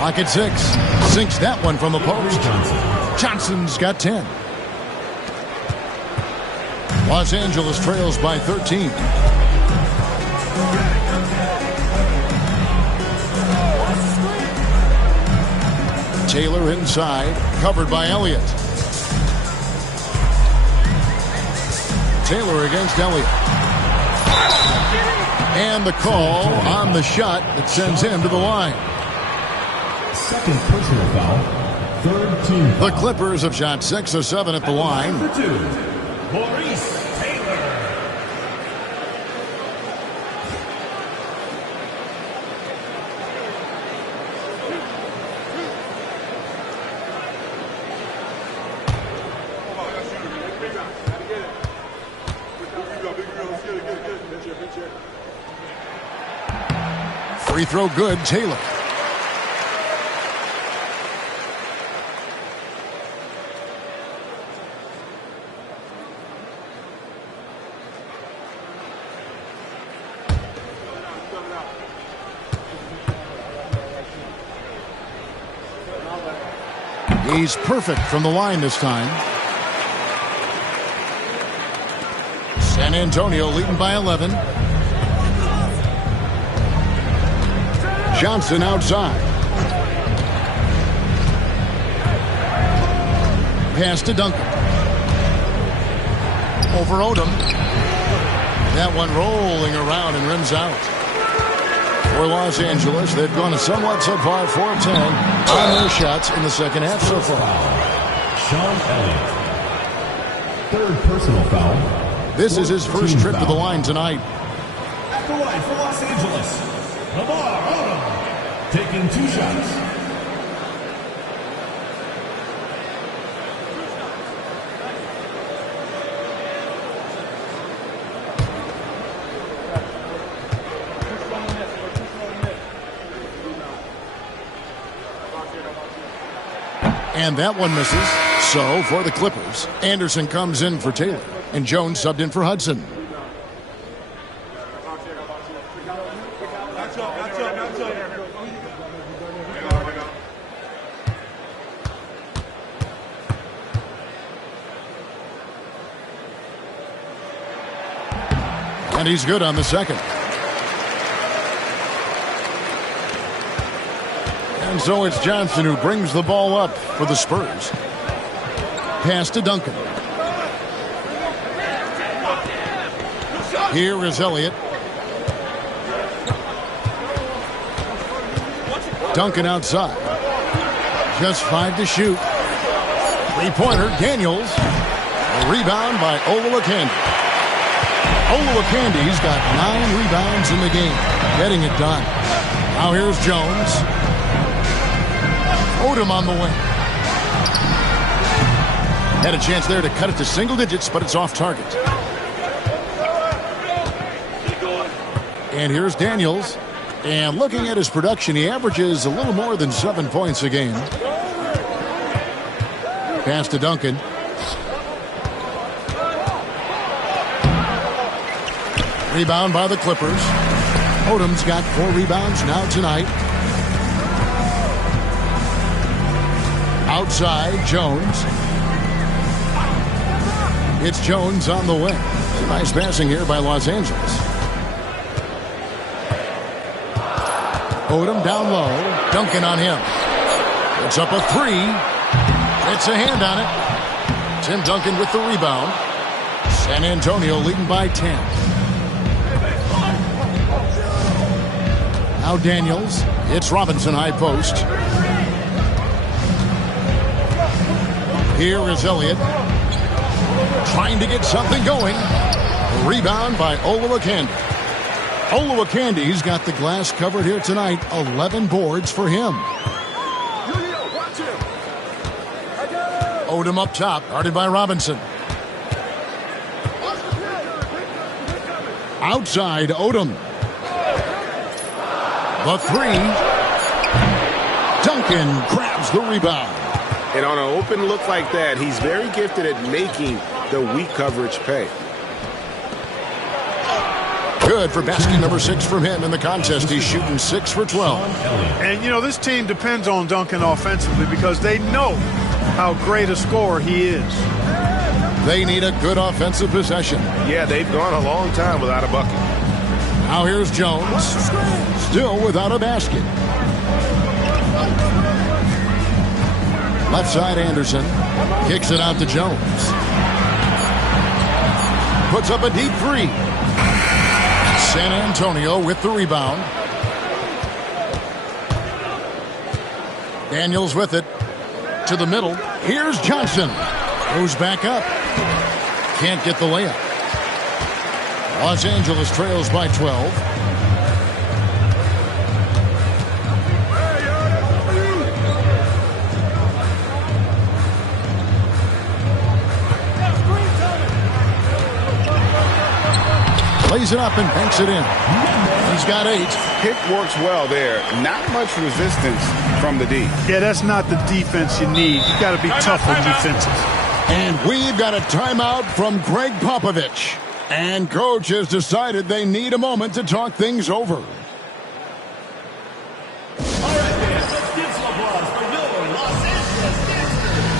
Pocket 6. Sinks that one from the post. Johnson's got 10. Los Angeles trails by 13. Taylor inside, covered by Elliott. Taylor against Elliott. And the call on the shot that sends him to the line. Second personal foul. Third team foul. The Clippers have shot 6 of 7 at the line. Number 2, Maurice Taylor. Free throw good, Taylor. He's perfect from the line this time. San Antonio leading by 11. Johnson outside. Pass to Duncan. Over Odom. That one rolling around and rims out. For Los Angeles, they've gone a somewhat subpar 4 of 10 on their shots in the second half so far. Sean Elliott. Third personal foul. This is his first trip to the line tonight. At the line for Los Angeles, Lamar Odom, taking 2 shots. And that one misses. So, for the Clippers, Anderson comes in for Taylor, and Jones subbed in for Hudson. And he's good on the second. And so it's Johnson who brings the ball up for the Spurs. Pass to Duncan. Here is Elliott. Duncan outside. Just 5 to shoot. 3-pointer, Daniels. A rebound by Olowokandi. Olowokandi's got 9 rebounds in the game. Getting it done. Now here's Jones. Odom on the wing. Had a chance there to cut it to single digits, but it's off target. And here's Daniels. And looking at his production, he averages a little more than 7 points a game. Pass to Duncan. Rebound by the Clippers. Odom's got 4 rebounds now tonight. Outside, Jones. It's Jones on the wing. Nice passing here by Los Angeles. Odom down low. Duncan on him. It's up a 3. It's a hand on it. Tim Duncan with the rebound. San Antonio leading by 10. Now Daniels. It's Robinson high post. Here is Elliott. Trying to get something going. Rebound by Olowokandi. Olowokandi's got the glass covered here tonight. 11 boards for him. Odom up top, guarded by Robinson. Outside, Odom. The 3. Duncan grabs the rebound. And on an open look like that, he's very gifted at making the weak coverage pay. Good for basket number 6 from him in the contest. He's shooting 6 for 12. And, you know, this team depends on Duncan offensively because they know how great a scorer he is. They need a good offensive possession. Yeah, they've gone a long time without a bucket. Now here's Jones. Still without a basket. Left side, Anderson. Kicks it out to Jones. Puts up a deep 3. San Antonio with the rebound. Daniels with it. To the middle. Here's Johnson. Goes back up. Can't get the layup. Los Angeles trails by 12. Lays it up and banks it in. He's got 8. Pick works well there. Not much resistance from the D. Yeah, that's not the defense you need. You got to be tough on defenses. And we've got a timeout from Greg Popovich. And coach has decided they need a moment to talk things over. All right, fans, let's give some applause for your Los Angeles Gangsters.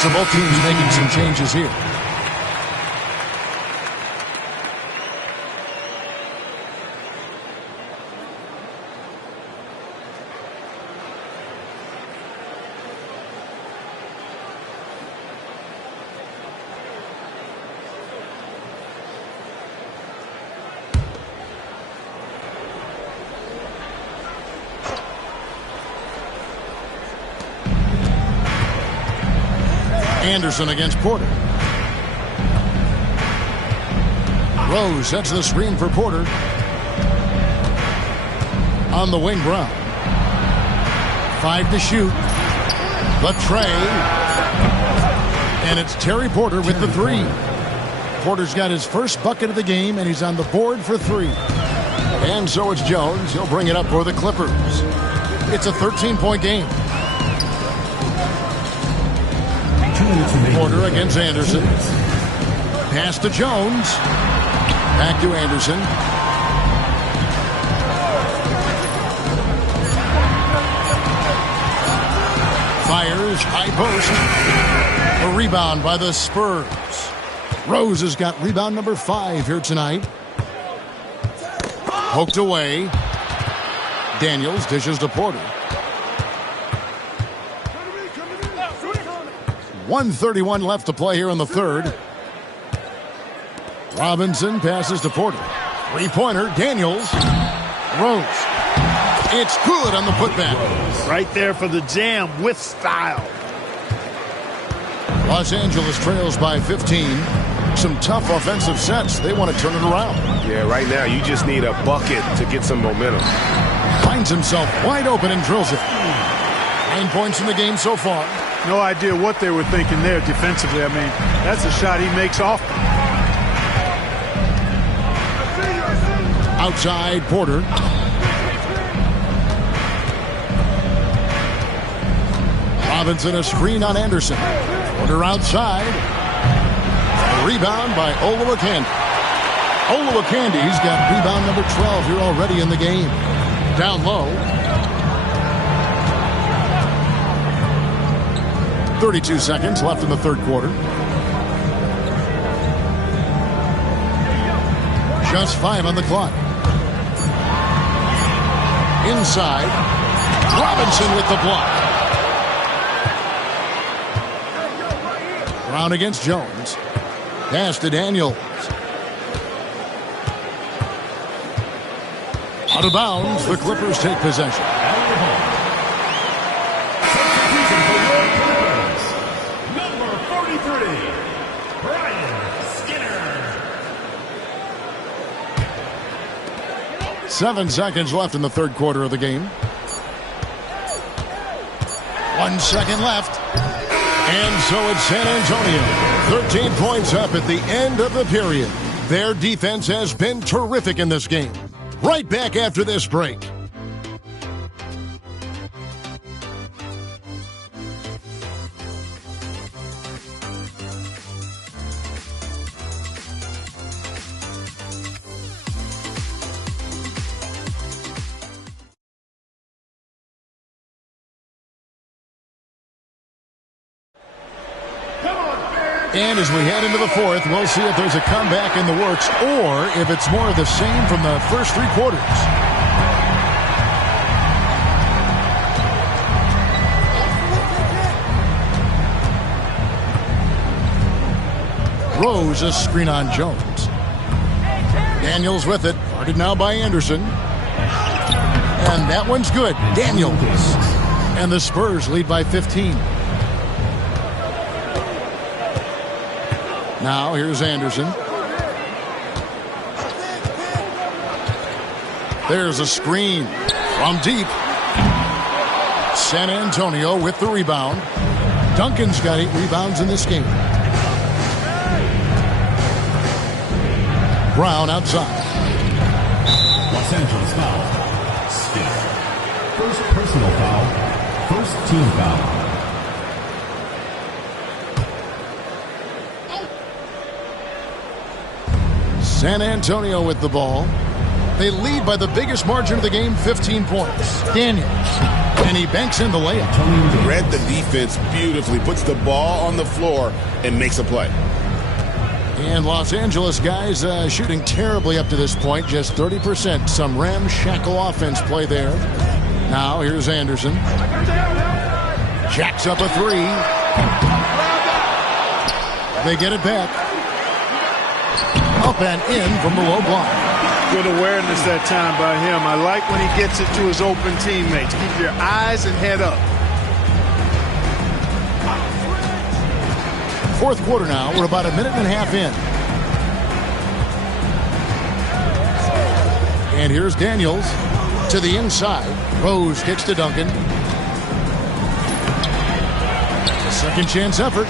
So both teams making some changes here. Anderson against Porter. Rose sets the screen for Porter. On the wing, Brown. 5 to shoot. The tray. And it's Terry Porter with the 3. Porter's got his first bucket of the game, and he's on the board for 3. And so it's Jones. He'll bring it up for the Clippers. It's a 13-point game. Porter against Anderson. Pass to Jones. Back to Anderson. Fires, high post. A rebound by the Spurs. Rose has got rebound number 5 here tonight. Poked away. Daniels dishes to Porter. 1:31 left to play here in the third. Robinson passes to Porter. 3-pointer, Daniels. Rose. It's good on the putback. Right there for the jam with style. Los Angeles trails by 15. Some tough offensive sets. They want to turn it around. Yeah, right now you just need a bucket to get some momentum. Finds himself wide open and drills it. 9 points in the game so far. No idea what they were thinking there defensively. I mean, that's a shot he makes often. Outside, Porter. Robinson a screen on Anderson. Porter outside. Rebound by Olowokandi. Olowokandi's got rebound number 12 here already in the game. Down low. 32 seconds left in the third quarter. Just 5 on the clock. Inside. Robinson with the block. Brown against Jones. Pass to Daniels. Out of bounds. The Clippers take possession. Number 43, Brian Skinner. 7 seconds left in the third quarter of the game. 1 second left. And so it's San Antonio. 13 points up at the end of the period. Their defense has been terrific in this game. Right back after this break. And as we head into the fourth, we'll see if there's a comeback in the works or if it's more of the same from the first 3 quarters. Rose a screen on Jones. Daniels with it. Guarded now by Anderson. And that one's good. Daniels. And the Spurs lead by 15. Now, here's Anderson. There's a screen from deep. San Antonio with the rebound. Duncan's got 8 rebounds in this game. Brown outside. Los Angeles foul. Skinner. First personal foul. First team foul. San Antonio with the ball. They lead by the biggest margin of the game, 15 points. Daniels. And he banks in the layup. Read the defense beautifully, puts the ball on the floor and makes a play. And Los Angeles guys shooting terribly up to this point, just 30%. Some ramshackle offense play there. Now here's Anderson. Jacks up a 3. They get it back. Up and in from the low block. Good awareness that time by him. I like when he gets it to his open teammates. Keep your eyes and head up. Fourth quarter now. We're about a minute and a half in. And here's Daniels to the inside. Rose kicks to Duncan. A second chance effort.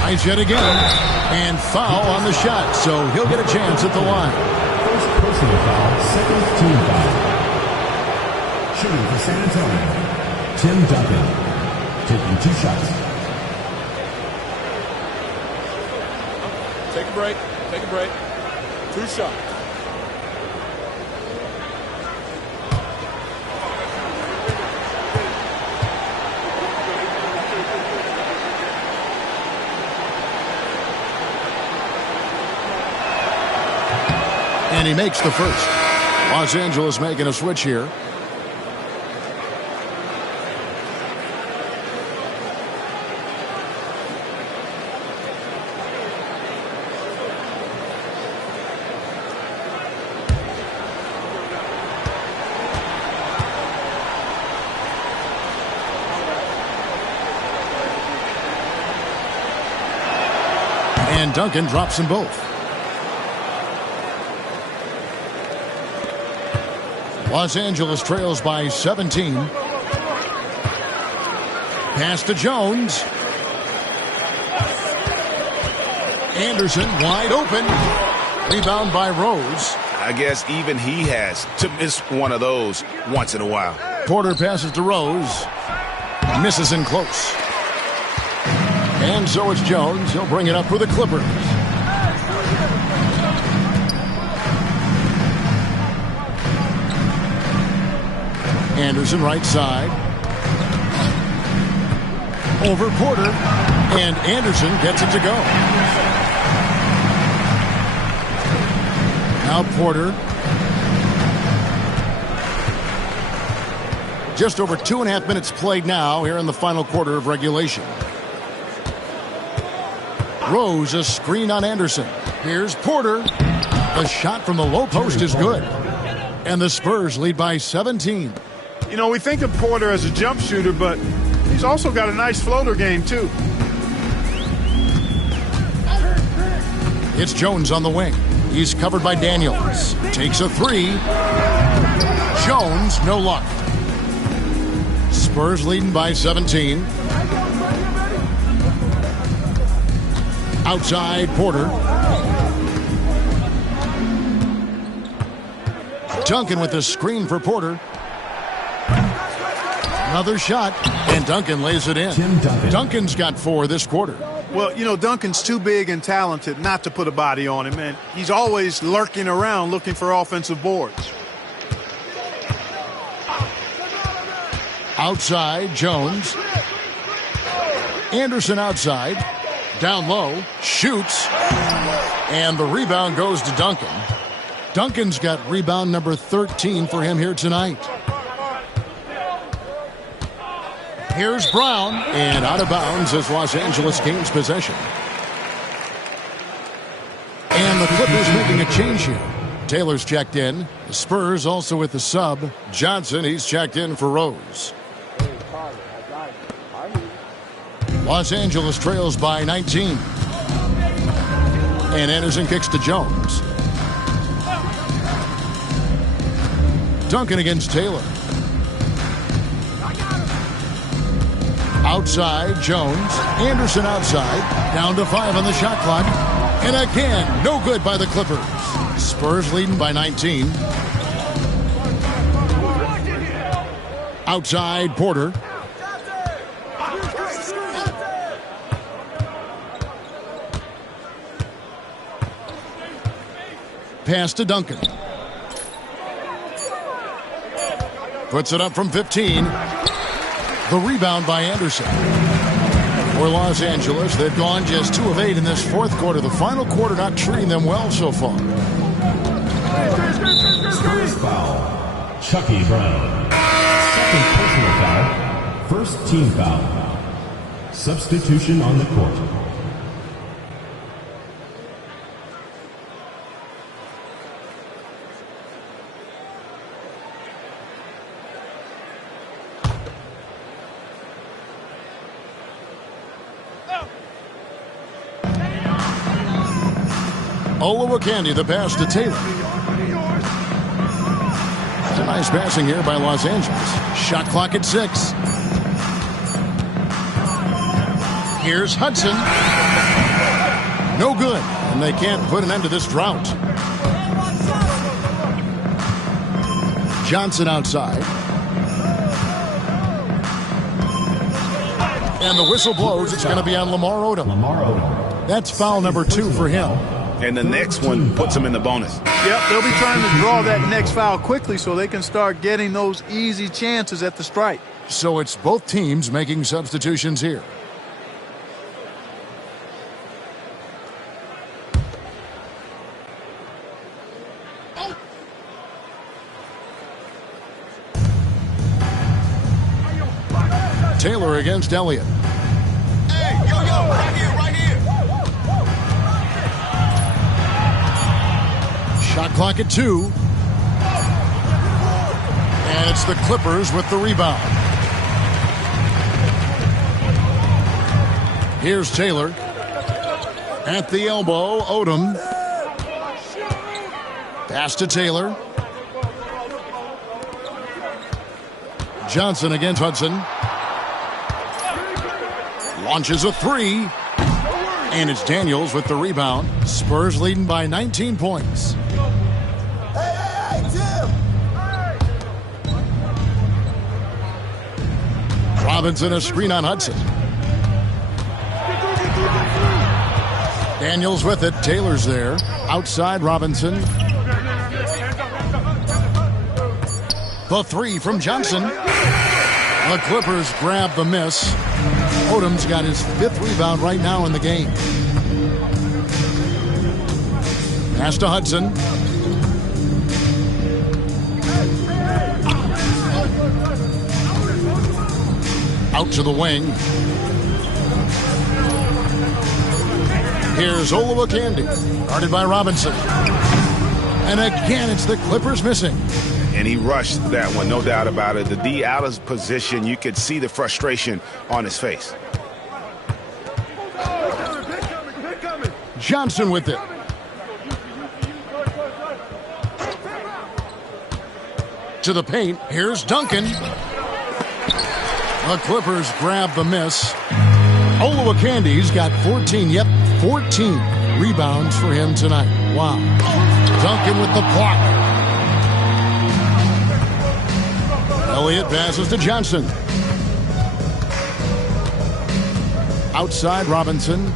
Tries yet again. And foul on the shot, so he'll get a chance at the line. First personal foul, second team foul. Shooting for San Antonio, Tim Duncan, taking 2 shots. Take a break. Take a break. 2 shots. And he makes the first. Los Angeles making a switch here. And Duncan drops them both. Los Angeles trails by 17. Pass to Jones. Anderson wide open. Rebound by Rose. I guess even he has to miss one of those once in a while. Porter passes to Rose. Misses in close. And so it's Jones. He'll bring it up for the Clippers. Anderson right side. Over Porter. And Anderson gets it to go. Now Porter. Just over 2.5 minutes played now here in the final quarter of regulation. Rose, a screen on Anderson. Here's Porter. The shot from the low post is good. And the Spurs lead by 17. You know, we think of Porter as a jump shooter, but he's also got a nice floater game, too. It's Jones on the wing. He's covered by Daniels. Takes a three. Jones, no luck. Spurs leading by 17. Outside, Porter. Duncan with the screen for Porter. Another shot, and Duncan lays it in. Duncan's got 4 this quarter. Well, you know, Duncan's too big and talented not to put a body on him, and he's always lurking around looking for offensive boards. Outside, Jones. Anderson outside. Down low. Shoots. And the rebound goes to Duncan. Duncan's got rebound number 13 for him here tonight. Here's Brown. And out of bounds as Los Angeles gains possession. And the Clippers making a change here. Taylor's checked in. The Spurs also with the sub. Johnson, he's checked in for Rose. Los Angeles trails by 19. And Anderson kicks to Jones. Duncan against Taylor. Outside, Jones. Anderson outside. Down to 5 on the shot clock. And again, no good by the Clippers. Spurs leading by 19. Outside, Porter. Pass to Duncan. Puts it up from 15. The rebound by Anderson. For Los Angeles, they've gone just 2 of 8 in this fourth quarter. The final quarter not treating them well so far. First foul, Chucky Brown. Second personal foul, first team foul. Substitution on the court. Olowokandi, the pass to Taylor. Nice passing here by Los Angeles. Shot clock at 6. Here's Hudson. No good. And they can't put an end to this drought. Johnson outside. And the whistle blows. It's going to be on Lamar Odom. That's foul number 2 for him. And the next one puts him in the bonus. Yep, they'll be trying to draw that next foul quickly so they can start getting those easy chances at the stripe. So it's both teams making substitutions here. Taylor against Elliott. Hey, yo, right here. Shot clock at 2. And it's the Clippers with the rebound. Here's Taylor. At the elbow, Odom. Pass to Taylor. Johnson against Hudson. Launches a 3. And it's Daniels with the rebound. Spurs leading by 19 points. Hey, Tim! Robinson a screen on Hudson. Daniels with it. Taylor's there. Outside Robinson. The 3 from Johnson. The Clippers grab the miss. Odom's got his 5th rebound right now in the game. Pass to Hudson. Out to the wing. Here's Olowokandi, guarded by Robinson. And again, it's the Clippers missing. And he rushed that one, no doubt about it. The D out of position, you could see the frustration on his face. Johnson with it. To the paint. Here's Duncan. The Clippers grab the miss. Olowakandi's got 14. Yep, 14 rebounds for him tonight. Wow. Duncan with the block. Elliott passes to Johnson. Outside Robinson.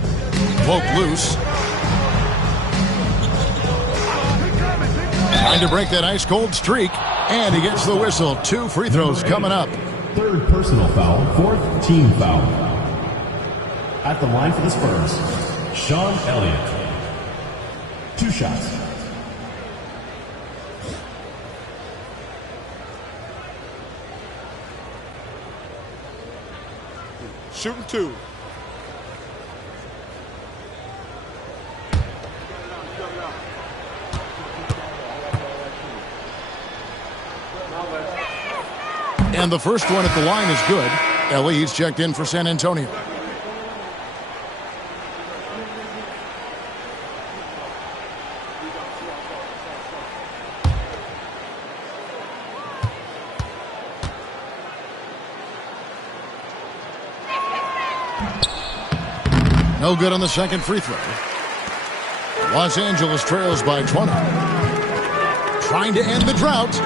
Woke loose. Trying to break that ice-cold streak. And he gets the whistle. 2 free throws coming up. 3rd personal foul, 4th team foul. At the line for the Spurs, Sean Elliott. 2 shots. Shooting 2. And the first one at the line is good. Ellie, he's checked in for San Antonio. No good on the second free throw. Los Angeles trails by 20. Trying to end the drought.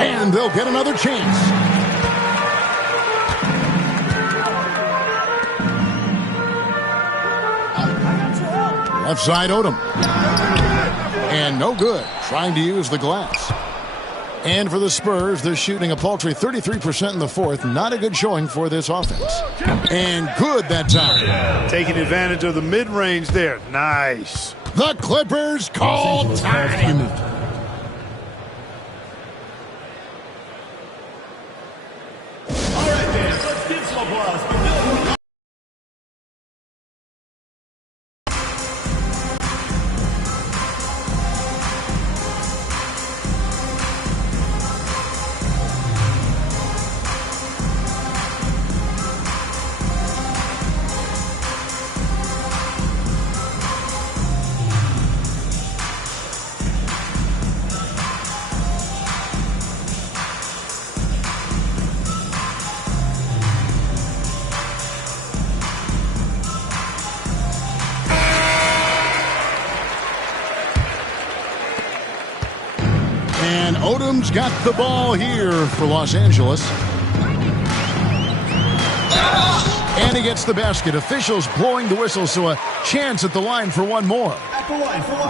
And they'll get another chance. Left side Odom. And no good. Trying to use the glass. And for the Spurs, they're shooting a paltry 33% in the 4th. Not a good showing for this offense. And good that time. Taking advantage of the mid-range there. Nice. The Clippers call time. And Odom's got the ball here for Los Angeles. And he gets the basket. Officials blowing the whistle, so a chance at the line for one more.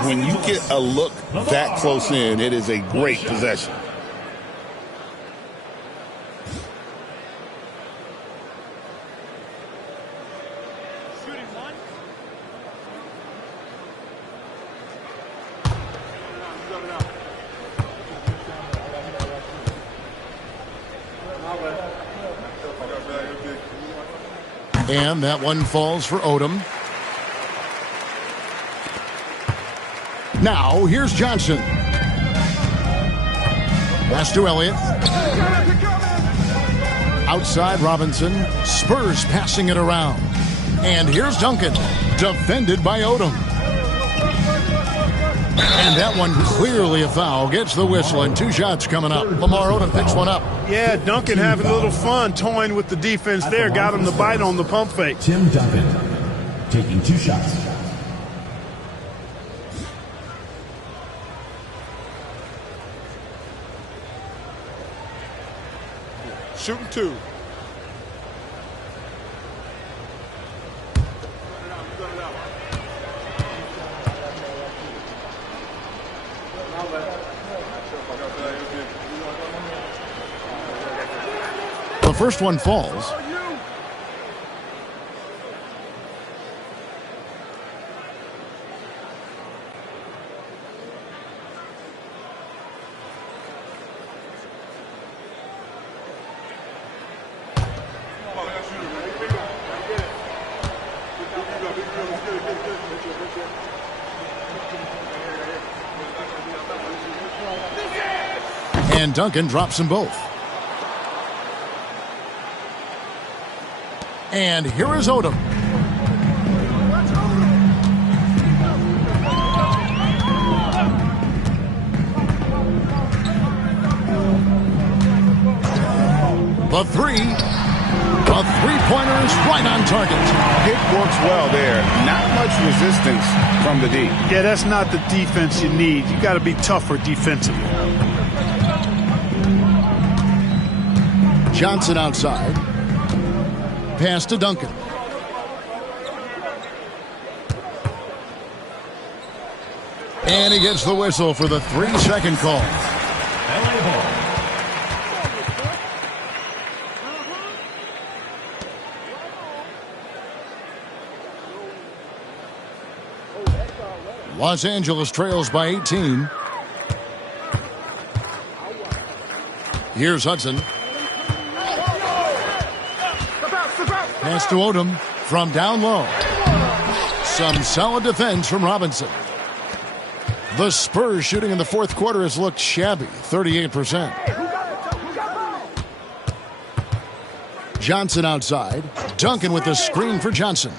When you get a look that close in, it is a great possession. And that one falls for Odom. Now, here's Johnson. Pass to Elliott. Outside Robinson. Spurs passing it around. And here's Duncan. Defended by Odom. And that one clearly a foul. Gets the whistle, and 2 shots coming up. Lamar Odom picks one up. Yeah, Duncan having a little fun toying with the defense there. Got him the bite on the pump fake. Tim Duncan taking 2 shots. Shooting 2. The first one falls. And Duncan drops them both. And here is Odom. The three-pointer is right on target. Pick works well there. Not much resistance from the D. Yeah, that's not the defense you need. You got to be tougher defensively. Johnson outside. Pass to Duncan. And he gets the whistle for the 3-second call. Los Angeles trails by 18. Here's Hudson. Pass to Odom from down low. Some solid defense from Robinson. The Spurs shooting in the fourth quarter has looked shabby, 38%. Johnson outside. Duncan with the screen for Johnson.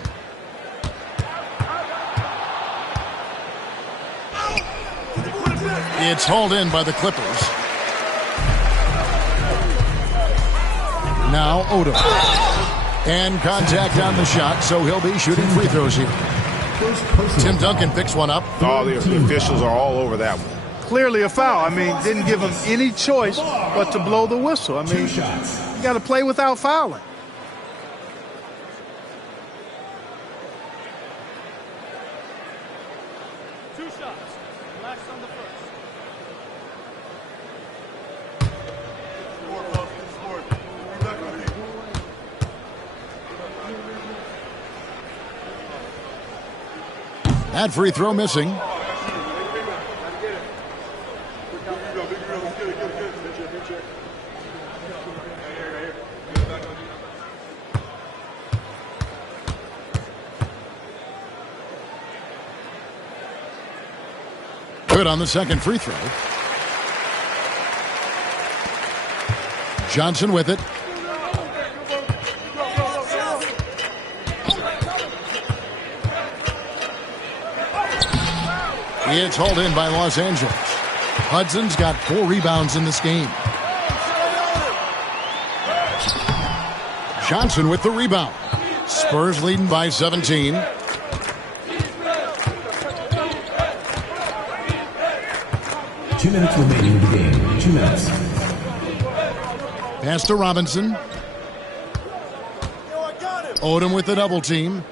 It's hauled in by the Clippers. Now Odom. And contact on the shot, so he'll be shooting free throws here. Tim Duncan picks one up. Oh, the officials are all over that one. Clearly a foul. I mean, didn't give him any choice but to blow the whistle. I mean, you got to play without fouling. That free throw missing. Good on the second free throw. Johnson with it. It's hauled in by Los Angeles. Hudson's got 4 rebounds in this game. Johnson with the rebound. Spurs leading by 17. 2 minutes remaining in the game. 2 minutes. Pass to Robinson. Odom with the double team.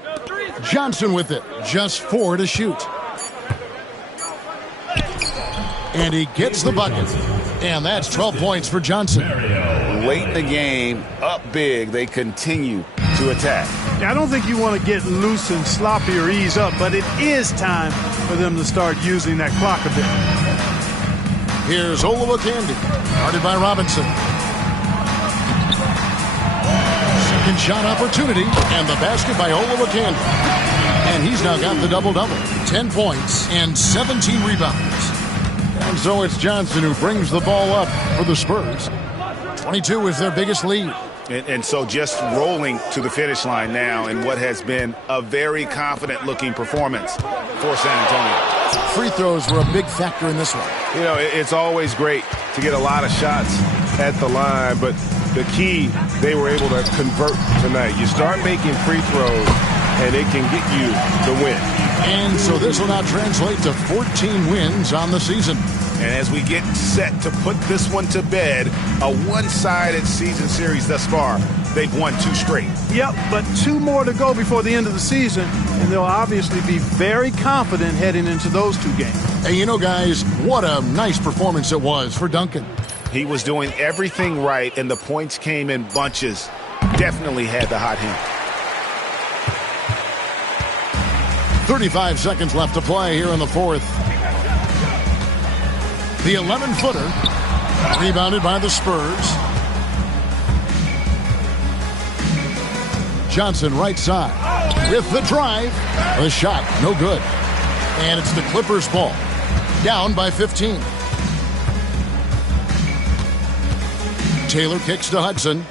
Johnson with it. Just 4 to shoot. And he gets the bucket. And that's 12 points for Johnson. Late in the game, up big, they continue to attack. I don't think you want to get loose and sloppy or ease up, but it is time for them to start using that clock a bit. Here's Olowokandi, guarded by Robinson. Second shot opportunity, and the basket by Olowokandi. And he's now got the double-double, 10 points and 17 rebounds. And so it's Johnson who brings the ball up for the Spurs. 22 is their biggest lead. And so just rolling to the finish line now in what has been a very confident-looking performance for San Antonio. Free throws were a big factor in this one. You know, it's always great to get a lot of shots at the line, but the key, they were able to convert tonight. You start making free throws, and it can get you the win. And so this will now translate to 14 wins on the season. And as we get set to put this one to bed, a one-sided season series thus far, they've won 2 straight. Yep, but 2 more to go before the end of the season, and they'll obviously be very confident heading into those 2 games. And you know, guys, what a nice performance it was for Duncan. He was doing everything right, and the points came in bunches. Definitely had the hot hand. 35 seconds left to play here in the fourth. The 11-footer, rebounded by the Spurs. Johnson right side with the drive. The shot, no good. And it's the Clippers' ball. Down by 15. Taylor kicks to Hudson.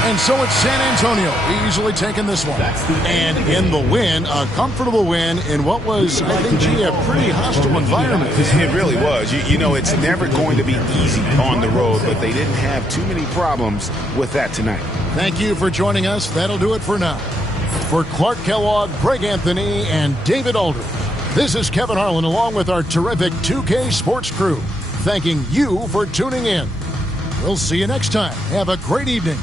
And so it's San Antonio easily taking this one. And in the win, a comfortable win in what was, I think, a pretty hostile environment. It really was. You know, it's never going to be easy on the road, but they didn't have too many problems with that tonight. Thank you for joining us. That'll do it for now. For Clark Kellogg, Greg Anthony, and David Aldridge, this is Kevin Harlan along with our terrific 2K Sports crew, thanking you for tuning in. We'll see you next time. Have a great evening.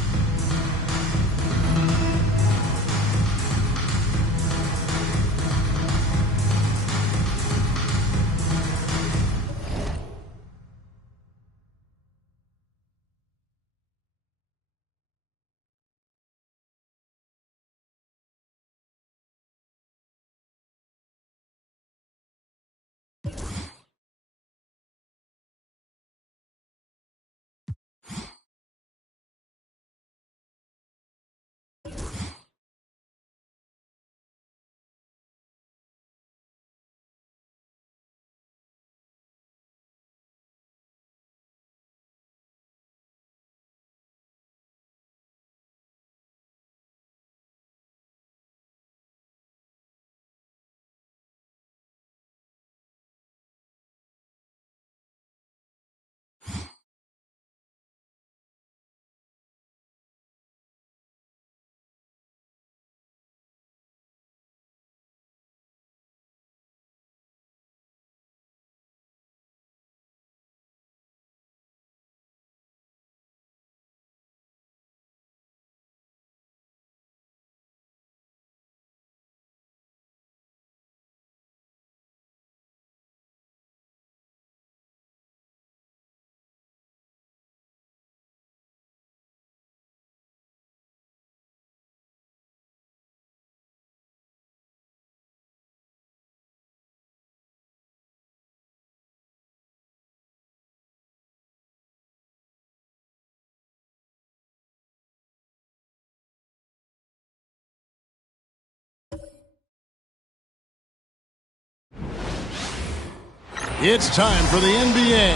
It's time for the NBA,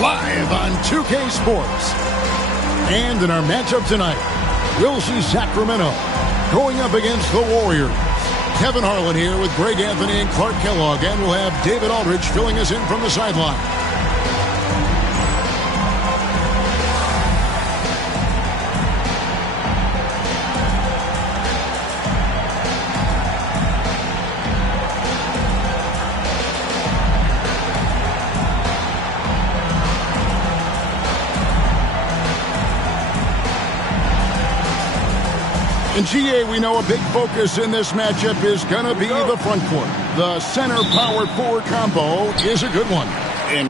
live on 2K Sports. And in our matchup tonight, we'll see Sacramento going up against the Warriors. Kevin Harlan here with Greg Anthony and Clark Kellogg, and we'll have David Aldridge filling us in from the sideline. In GA, we know a big focus in this matchup is going to be the front court. The center power forward combo is a good one. And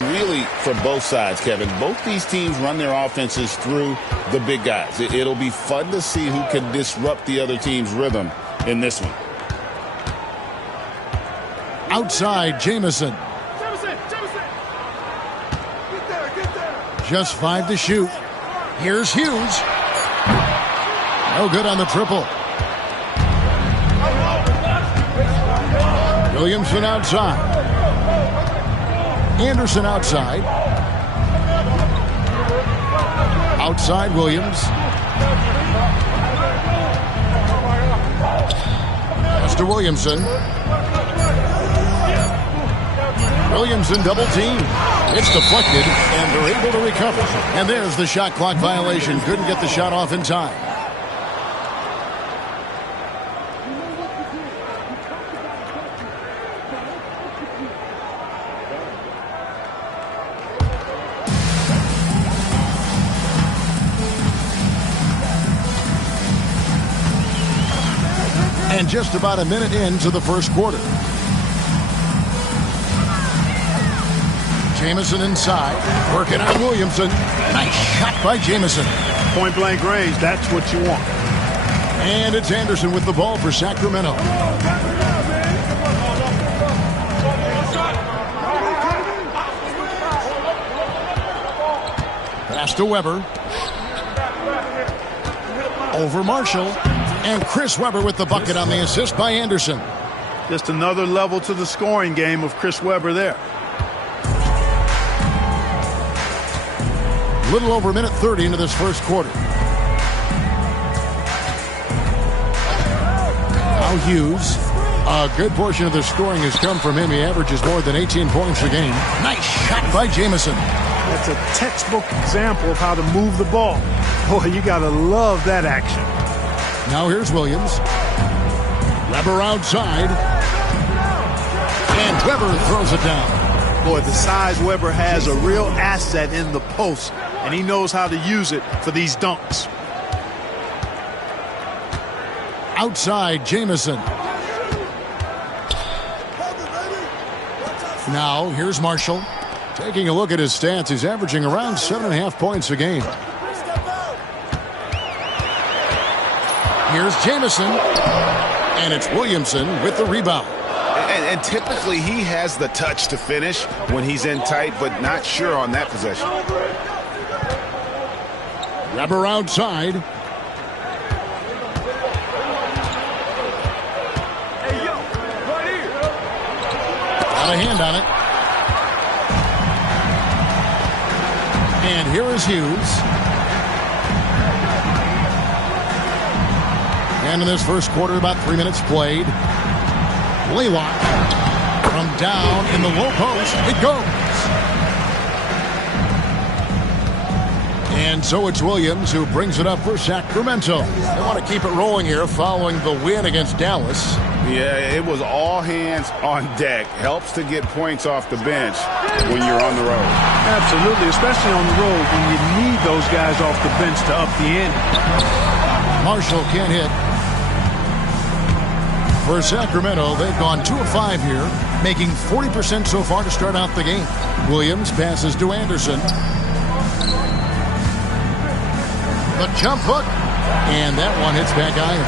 really, for both sides, Kevin, both these teams run their offenses through the big guys. It'll be fun to see who can disrupt the other team's rhythm in this one. Outside, Jamison. Just 5 to shoot. Here's Hughes. No good on the triple. Williamson outside. Anderson outside. Outside Williams. Pass to Williamson. Williamson double team. It's deflected, and they're able to recover. And there's the shot clock violation. Couldn't get the shot off in time. And just about a minute into the first quarter. Jamison inside, working on Williamson. Nice shot by Jamison. Point blank range, that's what you want. And it's Anderson with the ball for Sacramento. Pass to Weber. Over Marshall. And Chris Webber with the bucket on the assist by Anderson. Just another level to the scoring game of Chris Webber there. Little over a minute 30 into this first quarter. Now Hughes. A good portion of the scoring has come from him. He averages more than 18 points a game. Nice shot by Jamison. That's a textbook example of how to move the ball. Boy, you got to love that action. Now here's Williams. Weber outside. And Weber throws it down. Boy, the size Weber has a real asset in the post, and he knows how to use it for these dunks. Outside, Jamison. Now, here's Marshall. Taking a look at his stats, he's averaging around 7.5 points a game. Here's Jamison. And it's Williamson with the rebound. And typically he has the touch to finish when he's in tight, but not sure on that possession. Weber outside. Got a hand on it. And here is Hughes. And in this first quarter, about 3 minutes played. Laylock from down in the low post. It goes. And so it's Williams who brings it up for Sacramento. They want to keep it rolling here following the win against Dallas. Yeah, it was all hands on deck. Helps to get points off the bench when you're on the road. Absolutely, especially on the road when you need those guys off the bench to up the ante. Marshall can't hit. For Sacramento, they've gone 2 of 5 here, making 40% so far to start out the game. Williams passes to Anderson. The jump hook, and that one hits back iron.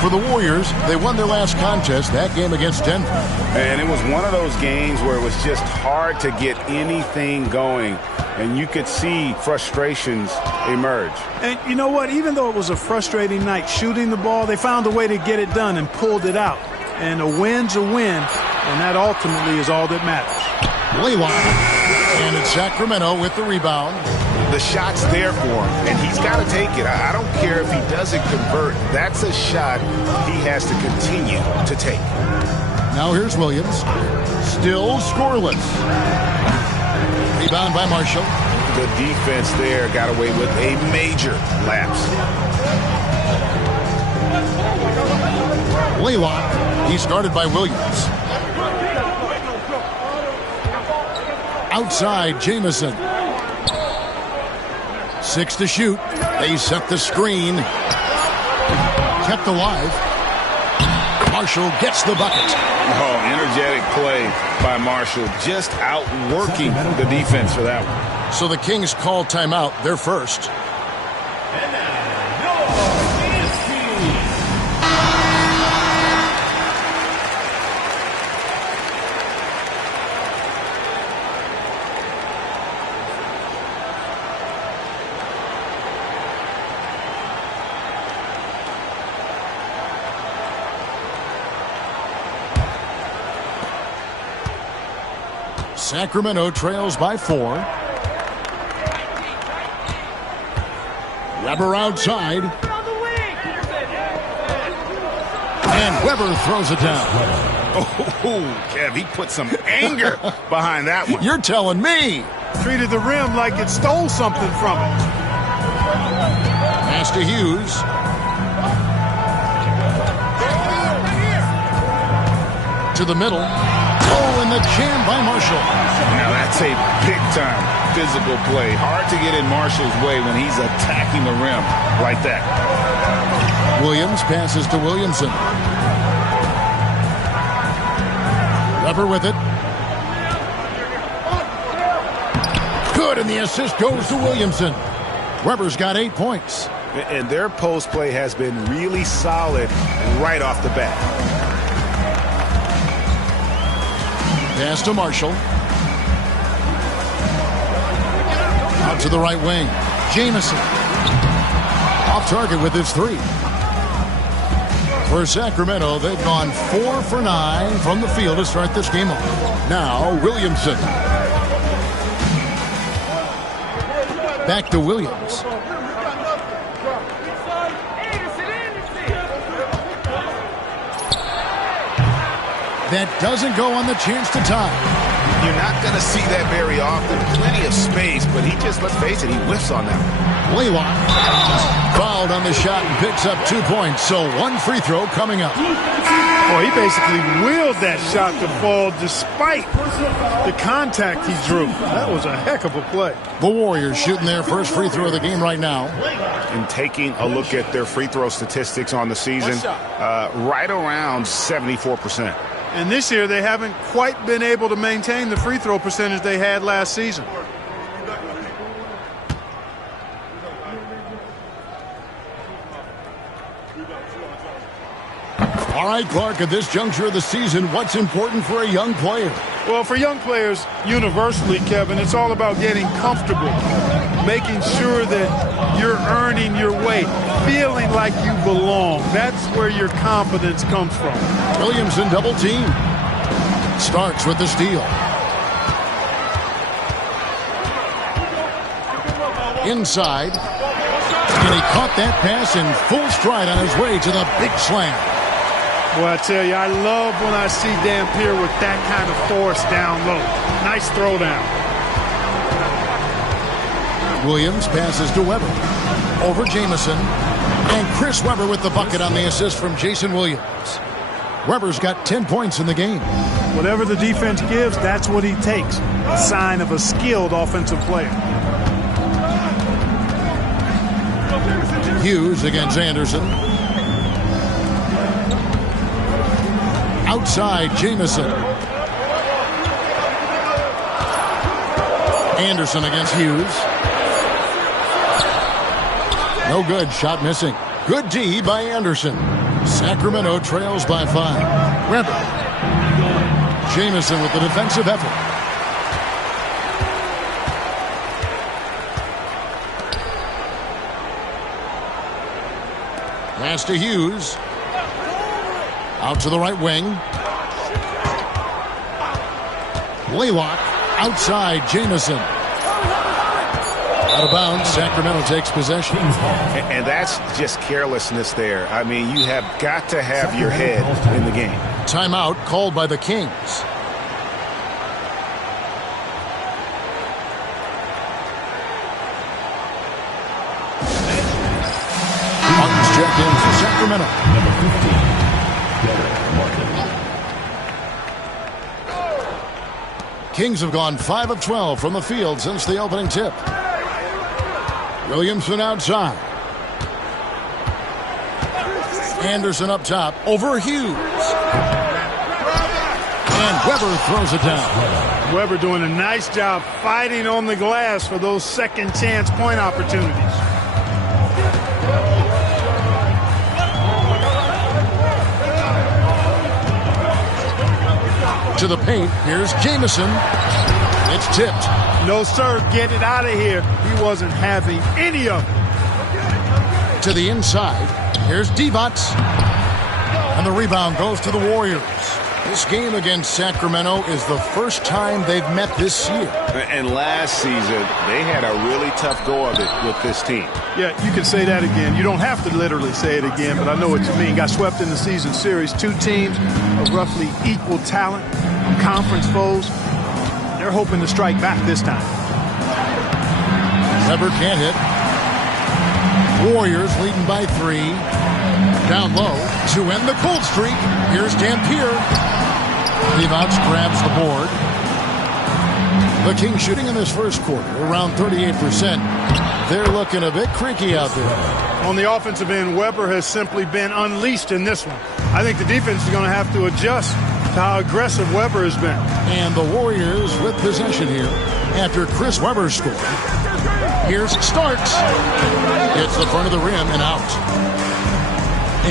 For the Warriors, they won their last contest, that game against Denver. And it was one of those games where it was just hard to get anything going, and you could see frustrations emerge. And you know what? Even though it was a frustrating night shooting the ball, they found a way to get it done and pulled it out. And a win's a win, and that ultimately is all that matters. Laylock. And it's Sacramento with the rebound. The shot's there for him, and he's got to take it. I don't care if he doesn't convert. That's a shot he has to continue to take. Now here's Williams. Still scoreless. Rebound by Marshall. The defense there got away with a major lapse. Laylock. He's guarded by Williams. Outside, Jamison. 6 to shoot. They set the screen. Kept alive. Marshall gets the bucket. Oh, energetic play by Marshall. Just outworking the defense for that one. So the Kings call timeout, their first. Sacramento trails by 4. Weber outside. And Weber throws it down. Oh, Kev, he put some anger behind that one. You're telling me. Treated the rim like it stole something from it. Pass to Hughes. To the middle. Oh, and the jam by Marshall. Now that's a big-time physical play. Hard to get in Marshall's way when he's attacking the rim like that. Williams passes to Williamson. Weber with it. Good, and the assist goes to Williamson. Weber's got 8 points. And their post play has been really solid right off the bat. Pass to Marshall. Out to the right wing. Jamison. Off target with his 3. For Sacramento, they've gone 4 for 9 from the field to start this game off. Now, Williamson. Back to Williams. That doesn't go on the chance to tie. You're not going to see that very often. Plenty of space, but he just, let's face it, he whiffs on that one. Blaylock fouled on the shot and picks up 2 points. So 1 free throw coming up. Well, he basically willed that shot to fall despite the contact he drew. That was a heck of a play. The Warriors shooting their first free throw of the game right now. And taking a look at their free throw statistics on the season, right around 74%. And this year, they haven't quite been able to maintain the free throw percentage they had last season. All right, Clark, at this juncture of the season, what's important for a young player? Well, for young players, universally, Kevin, it's all about getting comfortable, making sure that you're earning your way, feeling like you belong. That's where your confidence comes from. Williamson double team. Starks with the steal. Inside. And he caught that pass in full stride on his way to the big slam. Well, I tell you, I love when I see Dampier with that kind of force down low. Nice throwdown. Williams passes to Weber. Over Jamison. And Chris Weber with the bucket on the assist from Jason Williams. Weber's got 10 points in the game. Whatever the defense gives, that's what he takes. A sign of a skilled offensive player. Hughes against Anderson. Outside, Jamison. Anderson against Hughes. No good. Shot missing. Good D by Anderson. Sacramento trails by 5. Weber. Jamison with the defensive effort. Pass to Hughes. Out to the right wing. Blaylock outside Jamison. Out of bounds. Sacramento takes possession. And that's just carelessness there. I mean, you have got to have your head in the game. Timeout called by the Kings. Martin's checked in for Sacramento. Number 15, Derek Martin. Kings have gone 5 of 12 from the field since the opening tip. Williamson outside. Anderson up top over Hughes. And Weber throws it down. Weber doing a nice job fighting on the glass for those second chance point opportunities. To the paint, here's Jamison. It's tipped. No, sir, get it out of here. He wasn't having any of it. To the inside, here's Divac. And the rebound goes to the Warriors. This game against Sacramento is the first time they've met this year. And last season, they had a really tough go of it with this team. Yeah, you can say that again. You don't have to literally say it again, but I know what you mean. Got swept in the season series. Two teams of roughly equal talent, conference foes. They're hoping to strike back this time. Weber can't hit. Warriors leading by 3. Down low to end the cold streak. Here's Dampier. Divac grabs the board. The Kings shooting in this first quarter around 38%. They're looking a bit creaky out there. On the offensive end, Weber has simply been unleashed in this one. I think the defense is going to have to adjust to how aggressive Weber has been. And the Warriors with possession here after Chris Weber scored. Here's Starks. It's the front of the rim and out.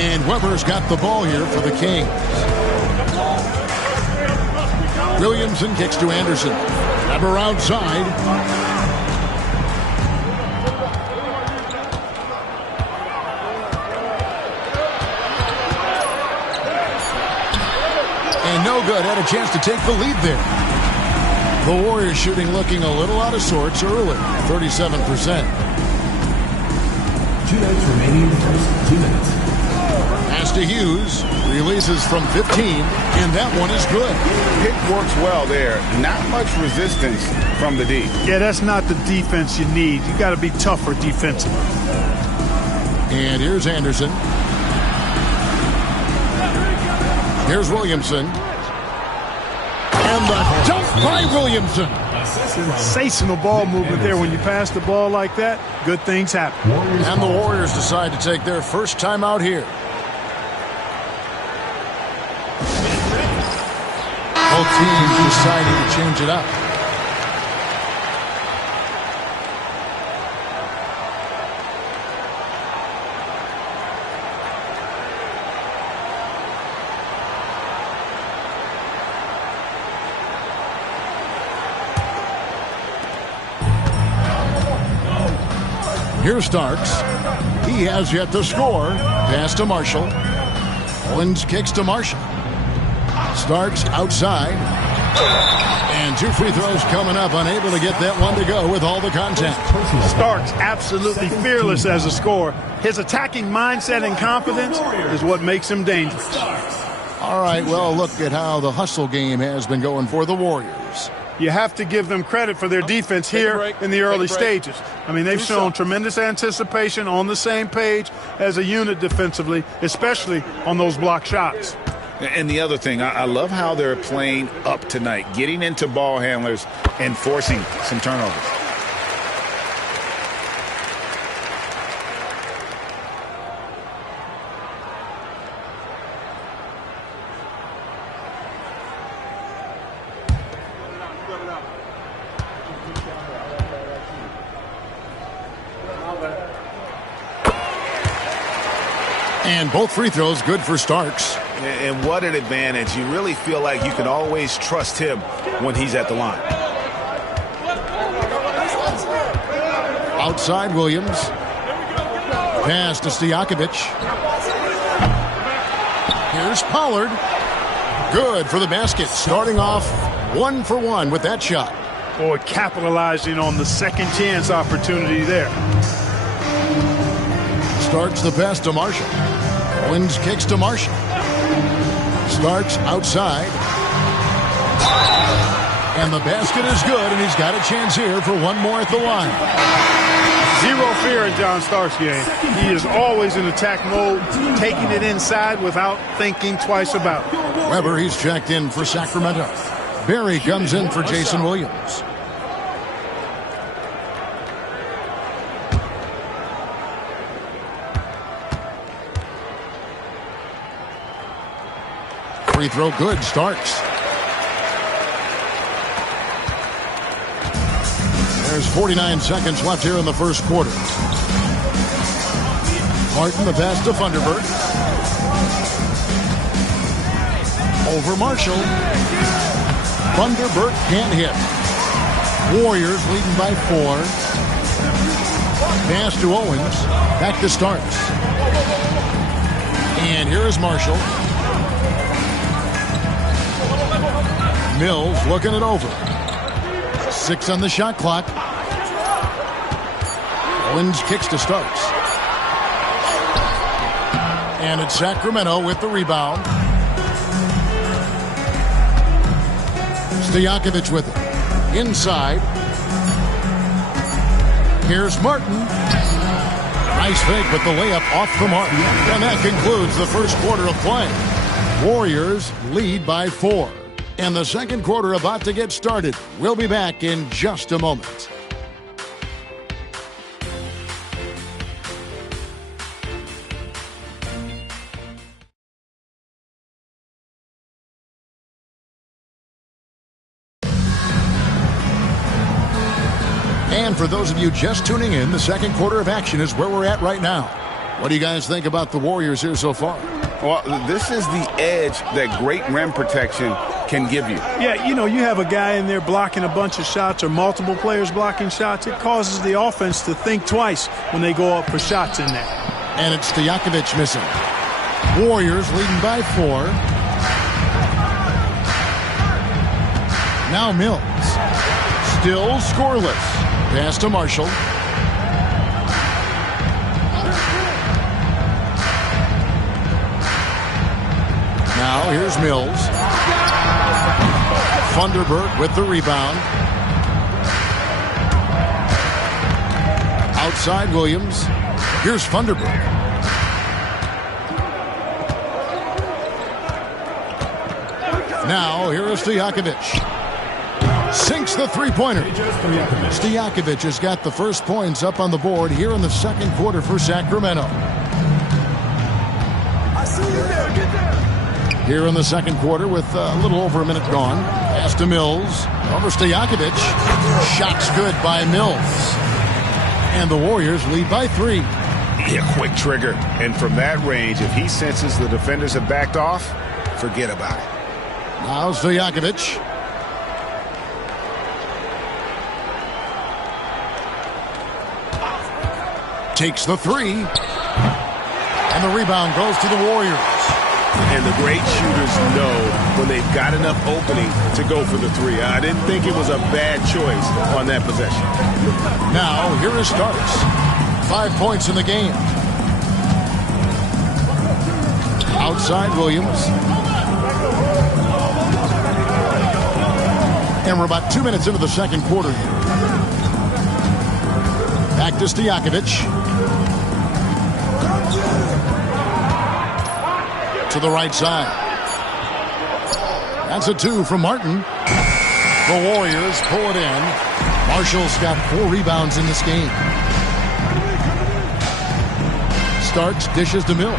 And Weber's got the ball here for the Kings. Williamson kicks to Anderson. Weber outside. And no good. Had a chance to take the lead there. The Warriors shooting looking a little out of sorts early. 37%. 2 minutes remaining in the first 2 minutes. Pass to Hughes. Releases from 15. And that one is good. Pick works well there. Not much resistance from the D. Yeah, that's not the defense you need. You got to be tougher defensively. And here's Anderson. Here's Williamson. And the dunk by Williamson. Sensational ball movement there. When you pass the ball like that, good things happen. And the Warriors decide to take their first time out here. Both teams deciding to change it up. Here's Starks. He has yet to score. Pass to Marshall. Owens kicks to Marshall. Starks outside. And 2 free throws coming up. Unable to get that one to go with all the contact. Starks absolutely fearless as a scorer. His attacking mindset and confidence is what makes him dangerous. All right, well, look at how the hustle game has been going for the Warriors. You have to give them credit for their defense here in the early stages. I mean, they've shown tremendous anticipation, on the same page as a unit defensively, especially on those block shots. And the other thing, I love how they're playing up tonight, getting into ball handlers and forcing some turnovers. And both free throws good for Starks. And what an advantage. You really feel like you can always trust him when he's at the line. Outside Williams. Pass to Stojakovic. Here's Pollard. Good for the basket. Starting off 1 for 1 with that shot. Boy, capitalizing on the second chance opportunity there. Starts the pass to Marshall. Owens kicks to Marshall. Starks outside. And the basket is good, and he's got a chance here for one more at the line. Zero fear in John Starks' game. He is always in attack mode, taking it inside without thinking twice about it. Weber, he's checked in for Sacramento. Barry comes in for Jason Williams. free throw good. Starks. There's 49 seconds left here in the first quarter. Martin, the pass to Thunderbird. Over Marshall. Thunderbird can't hit. Warriors leading by 4. Pass to Owens. Back to Starks. And here is Marshall. Mills looking it over. 6 on the shot clock. Owens kicks to Starks. And it's Sacramento with the rebound. Stojakovic with it. Inside. Here's Martin. Nice fake, but the layup off the mark. And that concludes the first quarter of play. Warriors lead by 4. And the second quarter about to get started. We'll be back in just a moment. And for those of you just tuning in, the second quarter of action is where we're at right now. What do you guys think about the Warriors here so far? Well, this is the edge that great rim protection can give you. Yeah, you know, you have a guy in there blocking a bunch of shots or multiple players blocking shots. It causes the offense to think twice when they go up for shots in there. And it's Stojakovic missing. Warriors leading by 4. Now Mills. Still scoreless. Pass to Marshall. Now here's Mills. Thunderbird with the rebound. Outside Williams. Here's Thunderbird. Now here is Stojakovic. Sinks the three-pointer. Stojakovic has got the first points up on the board here in the second quarter for Sacramento. Here in the second quarter with a little over a minute gone. Pass to Mills. Over Stojakovic. Shots good by Mills. And the Warriors lead by 3. Yeah, quick trigger. And from that range, if he senses the defenders have backed off, forget about it. Now Stojakovic. Takes the 3. And the rebound goes to the Warriors. And the great shooters know when they've got enough opening to go for the 3. I didn't think it was a bad choice on that possession. Now, here is Starks. 5 points in the game. Outside Williams. And we're about 2 minutes into the second quarter here. Back to Stojakovic. To the right side. That's a 2 from Martin. The Warriors pull it in. Marshall's got 4 rebounds in this game. Starks dishes to Mills.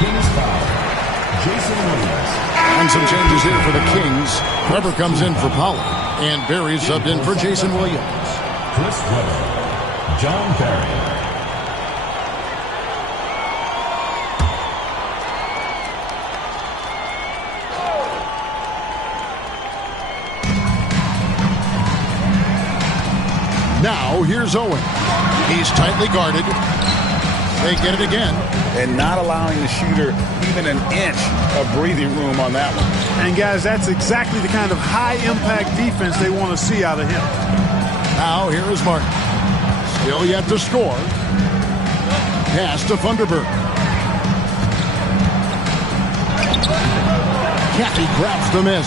Kings foul. Jason Williams. And some changes here for the Kings. Weber comes in for Powell. And Barry subbed in for Jason Williams. Chris Weber. John Barry. Now, here's Owen. He's tightly guarded. They get it again. And not allowing the shooter even an inch of breathing room on that one. And, guys, that's exactly the kind of high-impact defense they want to see out of him. Now, here is Martin. Still yet to score. Pass to Thunderbird. Cathy grabs the miss.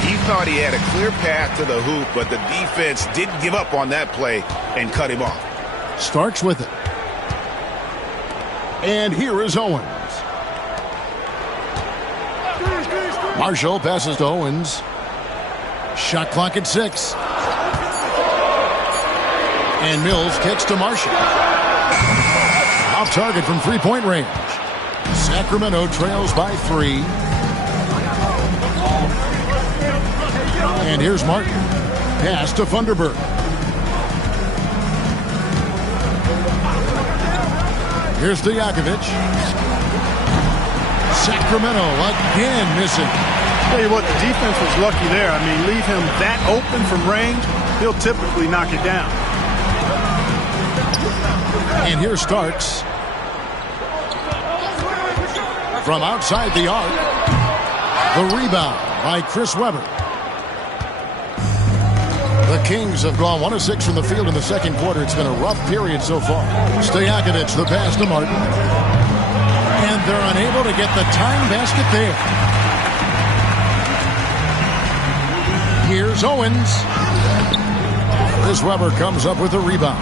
He thought he had a clear path to the hoop, but the defense didn't give up on that play and cut him off. Starks with it. And here is Owens. Marshall passes to Owens. Shot clock at 6. And Mills kicks to Marshall. Off target from three-point range. Sacramento trails by 3. And here's Martin. Pass to Funderburk. Here's Stojakovic. Sacramento again missing. Tell you what, the defense was lucky there. I mean, leave him that open from range, he'll typically knock it down. And here's Starks. From outside the arc. The rebound by Chris Webber. The Kings have gone 1 of 6 from the field in the second quarter. It's been a rough period so far. Stojakovic, the pass to Martin. And they're unable to get the tying basket there. Here's Owens. Chris Webber comes up with a rebound.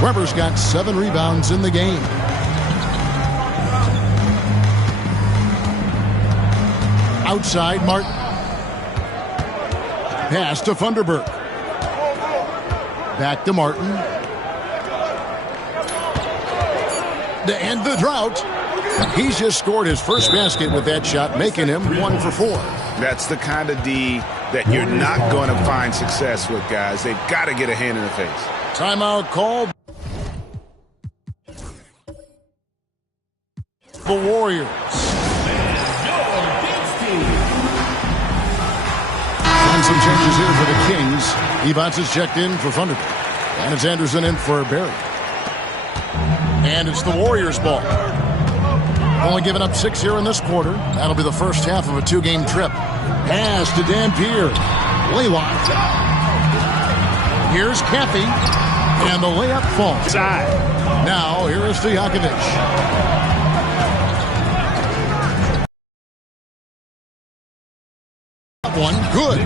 Webber's got 7 rebounds in the game. Outside, Martin. Pass to Funderburk. Back to Martin. To end the drought. He's just scored his first basket with that shot, making him 1 for 4. That's the kind of D that you're not going to find success with, guys. They've got to get a hand in the face. Timeout called. The Warriors. And some changes here for the Kings. Evans is checked in for Funderburk. And it's Anderson in for Barry. And it's the Warriors' ball. Only giving up 6 here in this quarter. That'll be the first half of a 2-game trip. Pass to Dampier. Laylock. Here's Caffey. And the layup falls. Now, here is Stojakovic. One good.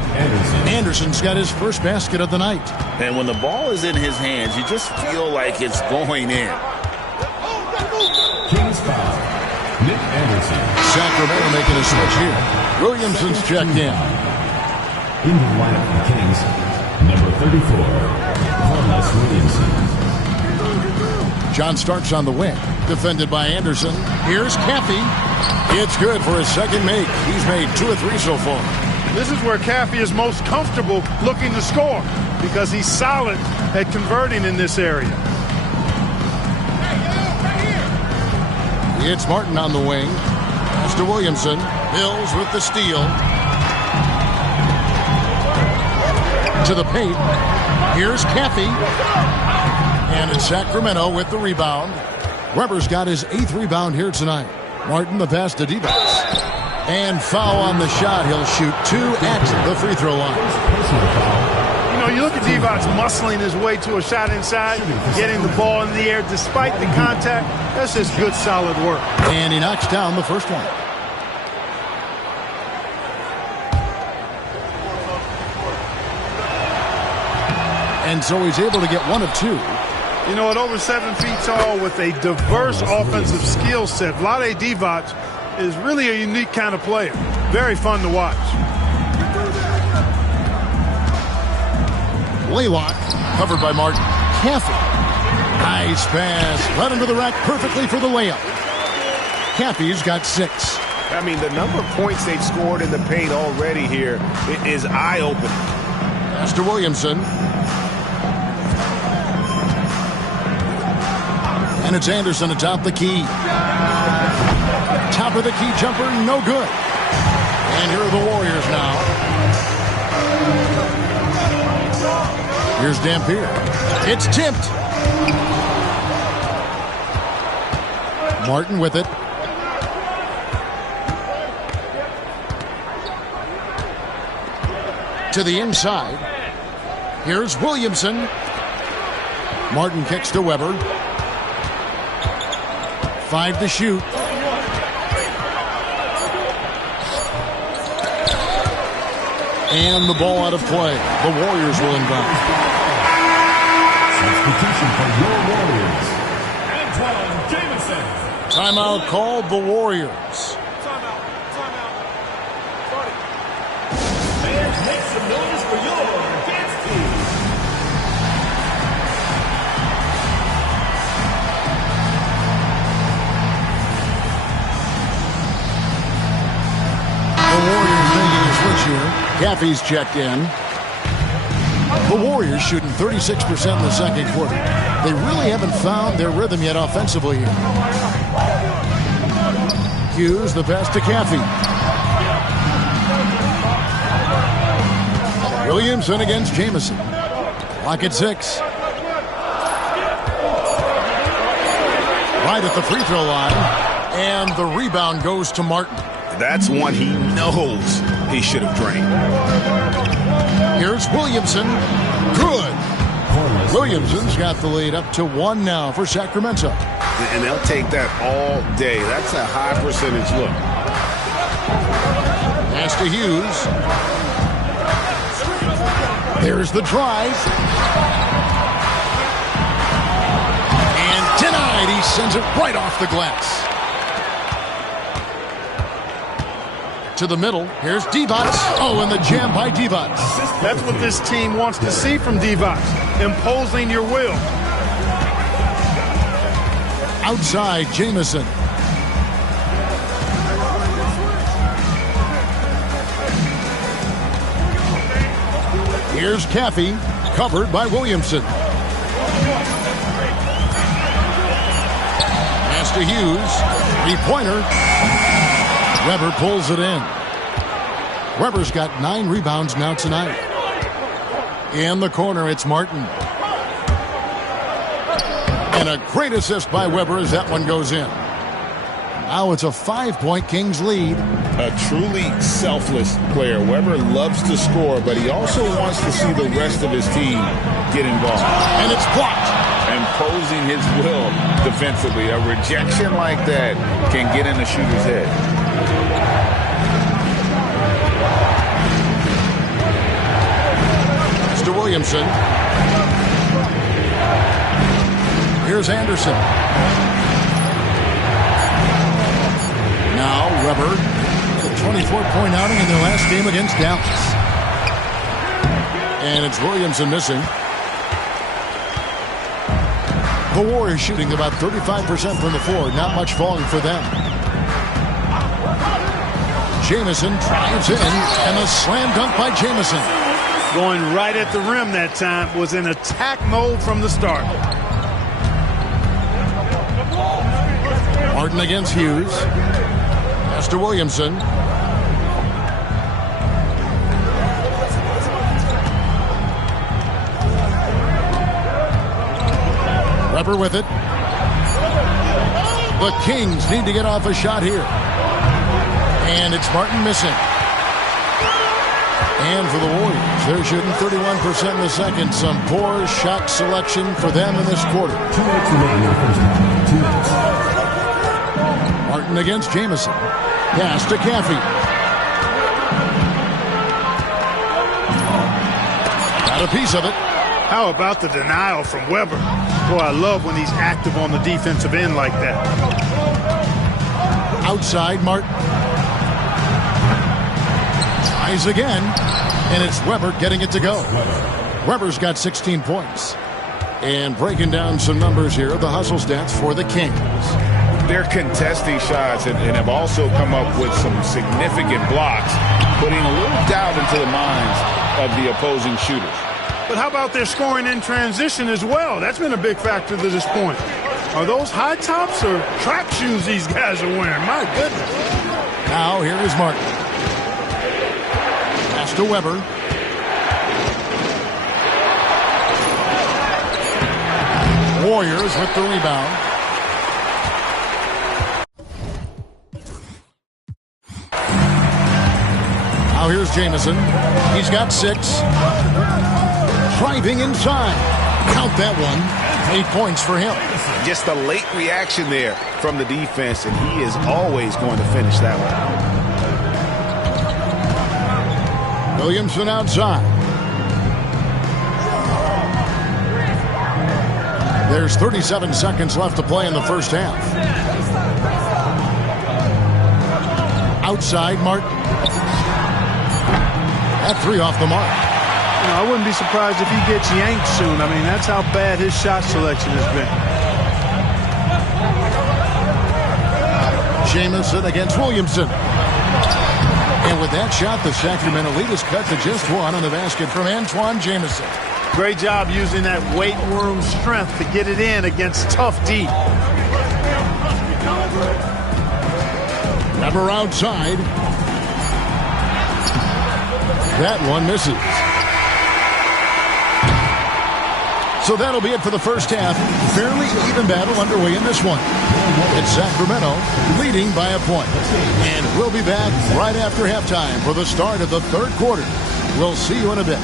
Anderson's got his first basket of the night. And when the ball is in his hands, you just feel like it's going in. Kings foul. Nick Anderson. Sacramento making a switch here. Williamson's checked in. In the lineup for the Kings, number 34, Carlos Williamson. John Starks on the wing. Defended by Anderson. Here's Caffey. It's good for his second make. He's made 2 or 3 so far. This is where Caffey is most comfortable looking to score because he's solid at converting in this area. It's Martin on the wing. Pass to Williamson. Mills with the steal. To the paint. Here's Caffey. And it's Sacramento with the rebound. Webber's got his 8th rebound here tonight. Martin the pass to Divac. And foul on the shot. He'll shoot 2 at the free throw line. You know, you look at Divac muscling his way to a shot inside, getting the ball in the air despite the contact. That's just good, solid work. And he knocks down the first one. And so he's able to get 1 of 2. You know, at over 7 feet tall with a diverse offensive skill set, Vlade Divac is really a unique kind of player. Very fun to watch. Laylock, covered by Martin. Caffey. Nice pass. Right into the rack perfectly for the layup. Caffey's got 6. I mean, the number of points they've scored in the paint already here is eye-opening. Pass to Williamson. And it's Anderson atop the key. Top of the key jumper, no good. And here are the Warriors now. Here's Dampier. It's tipped. Martin with it. To the inside. Here's Williamson. Martin kicks to Webber. 5 to shoot. And the ball out of play. The Warriors will inbound. Substitution for your Warriors. Antoine Jamison. Timeout called the Warriors. Fans, make some noise for your dance team. The Warriors making a switch here. Caffey's checked in. The Warriors shooting 36% in the second quarter. They really haven't found their rhythm yet offensively here. Hughes, the pass to Caffey. Williamson against Jamison. Clock at 6. Right at the free throw line. And the rebound goes to Martin. That's one he knows he should have drained. Here's Williamson. Good. Williamson's got the lead up to 1 now for Sacramento. And they'll take that all day. That's a high percentage look. Pass to Hughes. There's the drive. And denied. He sends it right off the glass. To the middle. Here's Divac. Oh, and the jam by Divac. That's what this team wants to see from Divac. Imposing your will. Outside, Jamison. Here's Caffey, covered by Williamson. Pass to Hughes. Three-pointer. Weber pulls it in. Weber's got 9 rebounds now tonight. In the corner, it's Martin. And a great assist by Weber as that one goes in. Now it's a 5-point Kings lead. A truly selfless player. Weber loves to score, but he also wants to see the rest of his team get involved. And it's blocked. Imposing his will defensively. A rejection like that can get in the shooter's head. To Williamson. Here's Anderson. Now Weber, a 24-point outing in their last game against Dallas. And it's Williamson missing. The Warriors shooting about 35% from the floor. Not much falling for them. Jamison drives in, and a slam dunk by Jamison. Going right at the rim that time. Was in attack mode from the start. Martin against Hughes. Pass to Williamson. Weber with it. The Kings need to get off a shot here. And it's Martin missing. And for the Warriors, they're shooting 31% in the second. Some poor shot selection for them in this quarter. Martin against Jamison. Pass to Caffey. Got a piece of it. How about the denial from Weber? Boy, I love when he's active on the defensive end like that. Outside, Martin. Tries again. And it's Weber getting it to go. Weber's got 16 points. And breaking down some numbers here, the hustle stats for the Kings. They're contesting shots and have also come up with some significant blocks, putting a little doubt into the minds of the opposing shooters. But how about their scoring in transition as well? That's been a big factor to this point. Are those high tops or track shoes these guys are wearing? My goodness. Now here is Martin. Pass to Weber. Warriors with the rebound. Now here's Jamison. He's got 6. Driving inside. Count that one. 8 points for him. Just a late reaction there from the defense, and he is always going to finish that one. Williamson outside. There's 37 seconds left to play in the first half. Outside, Martin. That 3 off the mark. You know, I wouldn't be surprised if he gets yanked soon. I mean, that's how bad his shot selection has been. Jamison against Williamson. And with that shot, the Sacramento lead is cut to just one on the basket from Antoine Jamison. Great job using that weight room strength to get it in against tough D. Weber outside. That one misses. So that'll be it for the first half. Fairly even battle underway in this one. It's Sacramento leading by a point. And we'll be back right after halftime for the start of the third quarter. We'll see you in a bit.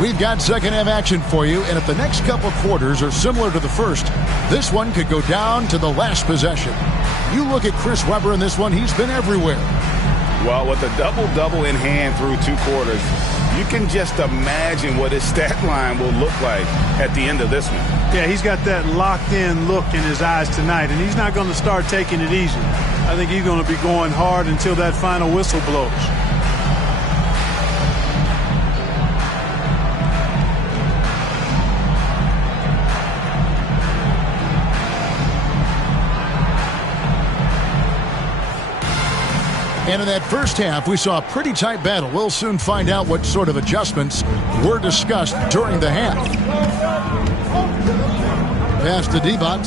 We've got second half action for you, and if the next couple quarters are similar to the first, this one could go down to the last possession. You look at Chris Webber in this one, he's been everywhere. Well, with a double-double in hand through 2 quarters, you can just imagine what his stat line will look like at the end of this one. Yeah, he's got that locked-in look in his eyes tonight, and he's not going to start taking it easy. I think he's going to be going hard until that final whistle blows. And in that first half, we saw a pretty tight battle. We'll soon find out what sort of adjustments were discussed during the half. Pass to Divac.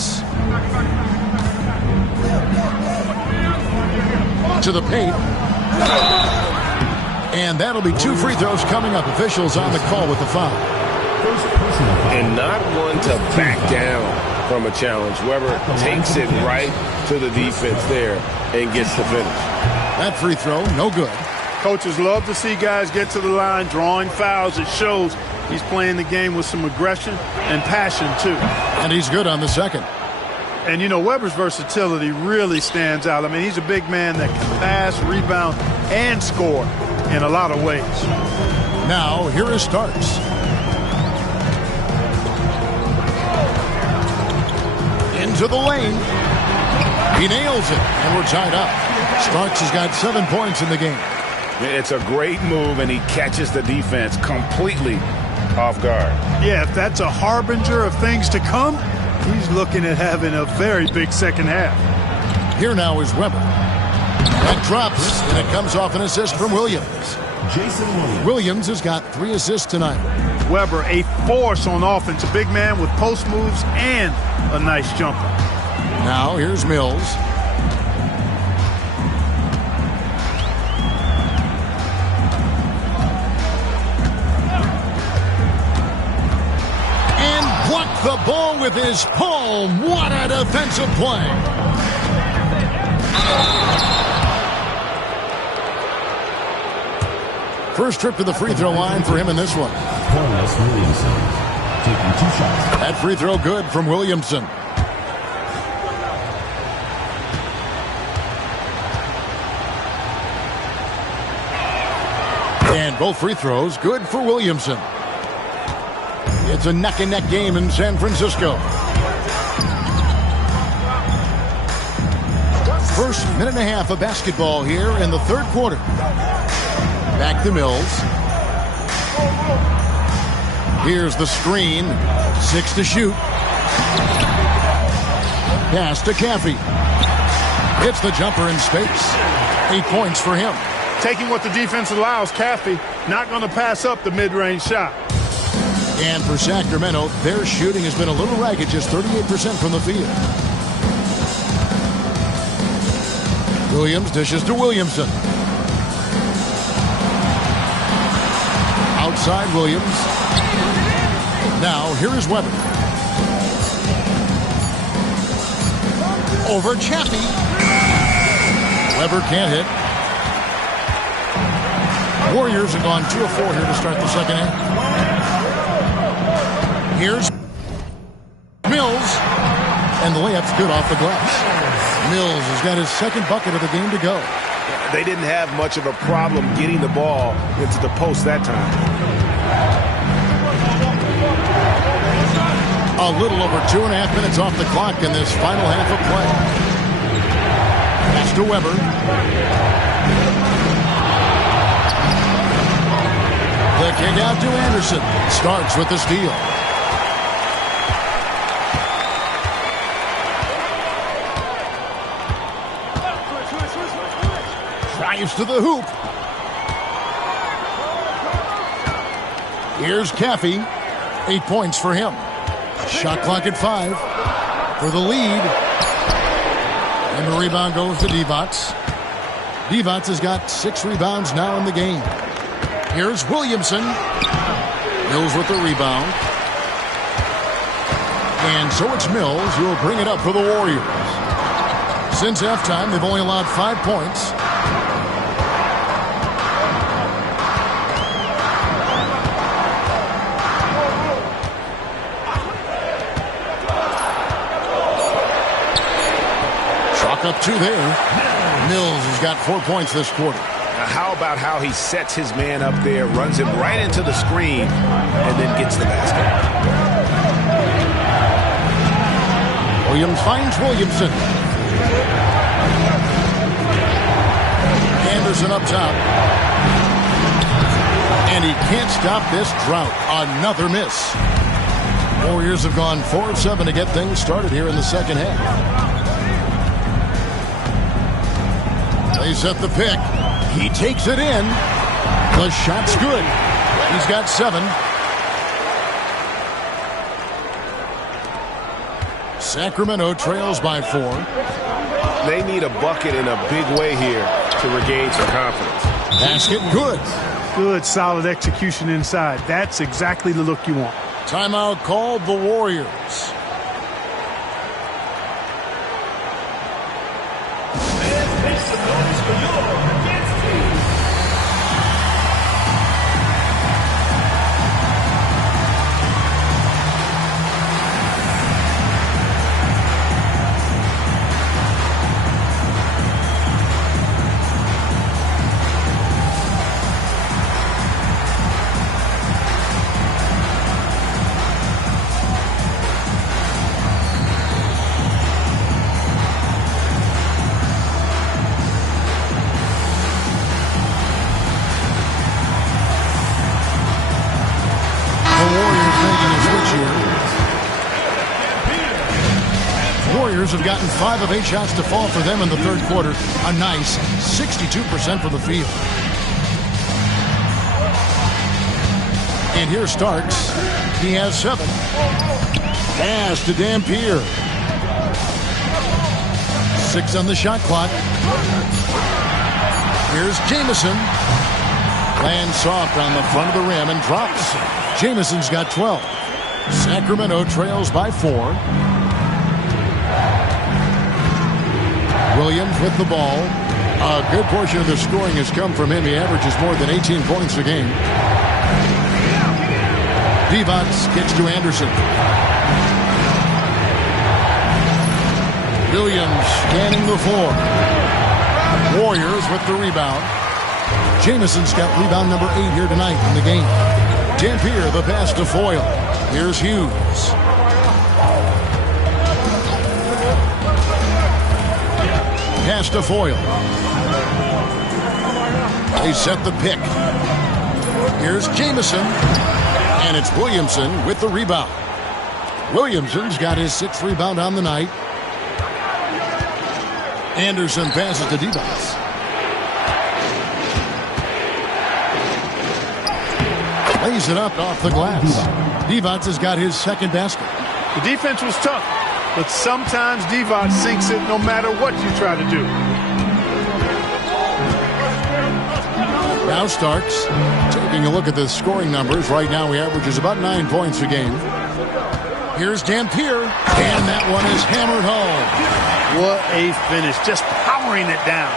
To the paint. And that'll be 2 free throws coming up. Officials on the call with the foul. And not one to back down from a challenge. Webber takes it right to the defense there and gets the finish. That free throw, no good. Coaches love to see guys get to the line, drawing fouls. It shows he's playing the game with some aggression and passion, too. And he's good on the second. And, you know, Webber's versatility really stands out. I mean, he's a big man that can pass, rebound, and score in a lot of ways. Now, here is Starks. Into the lane. He nails it, and we're tied up. Starks has got 7 points in the game. It's a great move, and he catches the defense completely off guard. Yeah, if that's a harbinger of things to come, he's looking at having a very big second half. Here now is Webber. That drops, and it comes off an assist from Williams. Jason Williams. Williams has got 3 assists tonight. Webber, a force on offense. A big man with post moves and a nice jumper. Now here's Mills. The ball with his palm. What a defensive play. First trip to the free throw line for him in this one. Paulus Williamson taking 2 shots. That free throw good from Williamson. And both free throws good for Williamson. It's a neck-and-neck game in San Francisco. First minute and a half of basketball here in the third quarter. Back to Mills. Here's the screen. 6 to shoot. Pass to Caffey. Hits the jumper in space. 8 points for him. Taking what the defense allows, Caffey not going to pass up the mid-range shot. And for Sacramento, their shooting has been a little ragged, just 38% from the field. Williams dishes to Williamson. Outside Williams. Now, here is Webber. Over Chappie. Webber can't hit. Warriors have gone 2 of 4 here to start the second half. Here's Mills, and the layup's good off the glass. Mills has got his second bucket of the game to go. They didn't have much of a problem getting the ball into the post that time. A little over 2.5 minutes off the clock in this final half of play. Pass to Webber. The kick out to Anderson. Starks with the steal. Drives to the hoop. Here's Caffey. 8 points for him. Shot clock at 5 for the lead. And the rebound goes to Divac. Divac has got 6 rebounds now in the game. Here's Williamson. Mills with the rebound. And so it's Mills who will bring it up for the Warriors. Since halftime, they've only allowed 5 points. Up 2 there. Mills has got 4 points this quarter. Now how about how he sets his man up there, runs him right into the screen, and then gets the basket. Williams finds Williamson. Anderson up top. And he can't stop this drought. Another miss. Warriors have gone 4 of 7 to get things started here in the second half. They set the pick. He takes it in. The shot's good. He's got 7. Sacramento trails by 4. They need a bucket in a big way here to regain some confidence. Basket good. Good, solid execution inside. That's exactly the look you want. Timeout called the Warriors. Have gotten 5 of 8 shots to fall for them in the third quarter. A nice 62% from the field. And here's Starks. He has 7. Pass to Dampier. 6 on the shot clock. Here's Jamison. Lands soft on the front of the rim and drops. Jamison's got 12. Sacramento trails by 4. Williams with the ball. A good portion of the scoring has come from him. He averages more than 18 points a game. Divac gets to Anderson. Williams scanning the floor. Warriors with the rebound. Jamison's got rebound number 8 here tonight in the game. Dampier the pass to Foyle. Here's Hughes. Pass to Foyle. They set the pick. Here's Jamison. And it's Williamson with the rebound. Williamson's got his 6th rebound on the night. Anderson passes to Divac. Lays it up off the glass. Divac has got his 2nd basket. The defense was tough. But sometimes Divac sinks it no matter what you try to do. Now Starks taking a look at the scoring numbers. Right now he averages about 9 points a game. Here's Dampier. And that one is hammered home. What a finish. Just powering it down.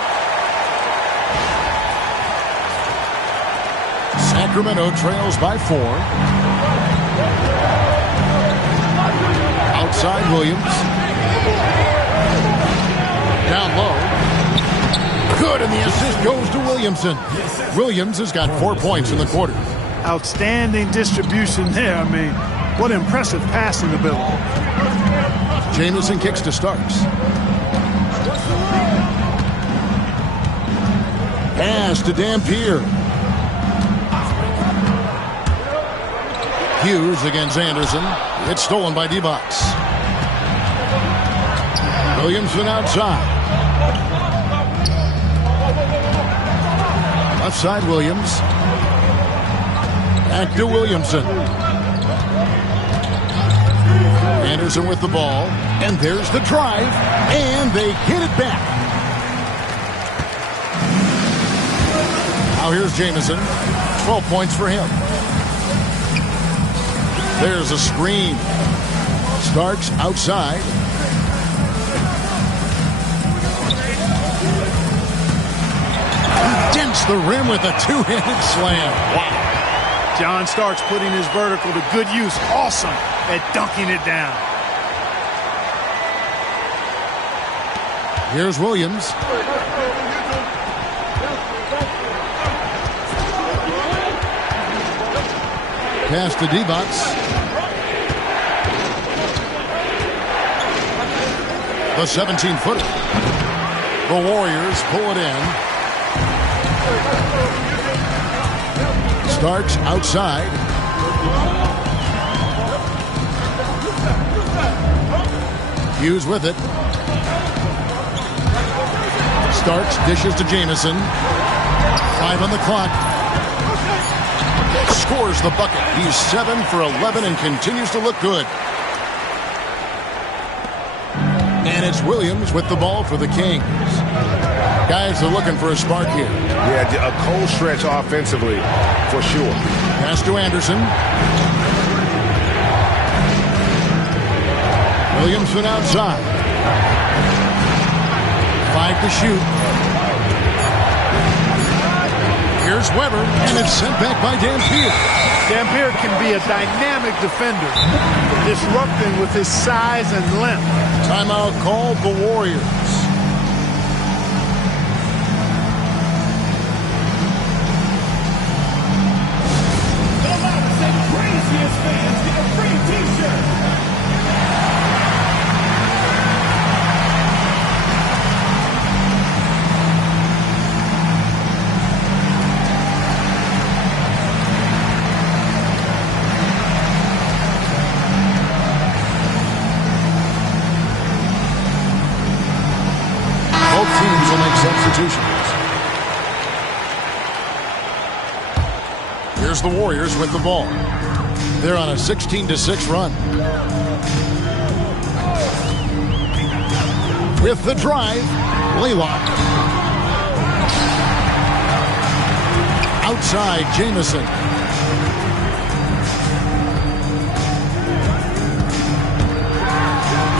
Sacramento trails by 4. Outside Williams. Down low. Good, and the assist goes to Williamson. Williams has got 4 points in the quarter. Outstanding distribution there. I mean, what impressive passing ability. Jamison kicks to Starks. Pass to Dampier. Hughes against Anderson. It's stolen by D-Box. Williamson outside. Left side Williams. Back to Williamson. Anderson with the ball. And there's the drive. And they hit it back. Now here's Jamison. 12 points for him. There's a screen. Starks outside. Dents the rim with a two-handed slam. Wow. John Starks putting his vertical to good use. Awesome at dunking it down. Here's Williams. Pass to D-Box. The 17-footer. The Warriors pull it in. Starks outside. Hughes with it. Starks dishes to Jamison. 5 on the clock. Scores the bucket. He's 7 for 11 and continues to look good. And it's Williams with the ball for the Kings. Guys are looking for a spark here. Yeah, a cold stretch offensively, for sure. Pass to Anderson. Williamson outside. 5 to shoot. Here's Weber, and it's sent back by Dampier. Dampier can be a dynamic defender, disrupting with his size and length. Timeout called the Warriors. Here's the Warriors with the ball. They're on a 16-6 run. With the drive, Blaylock. Outside, Jamison.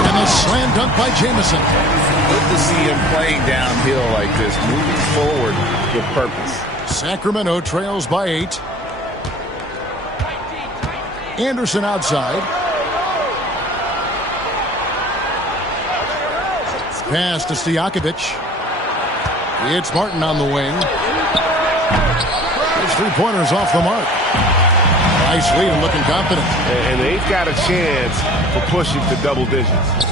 And a slam dunk by Jamison. Good to see him playing downhill like this, moving forward with purpose. Sacramento trails by 8. Anderson outside. Pass to Stojakovic. It's Martin on the wing. His three-pointers off the mark. Nice lead and looking confident. And they've got a chance for pushing to double digits.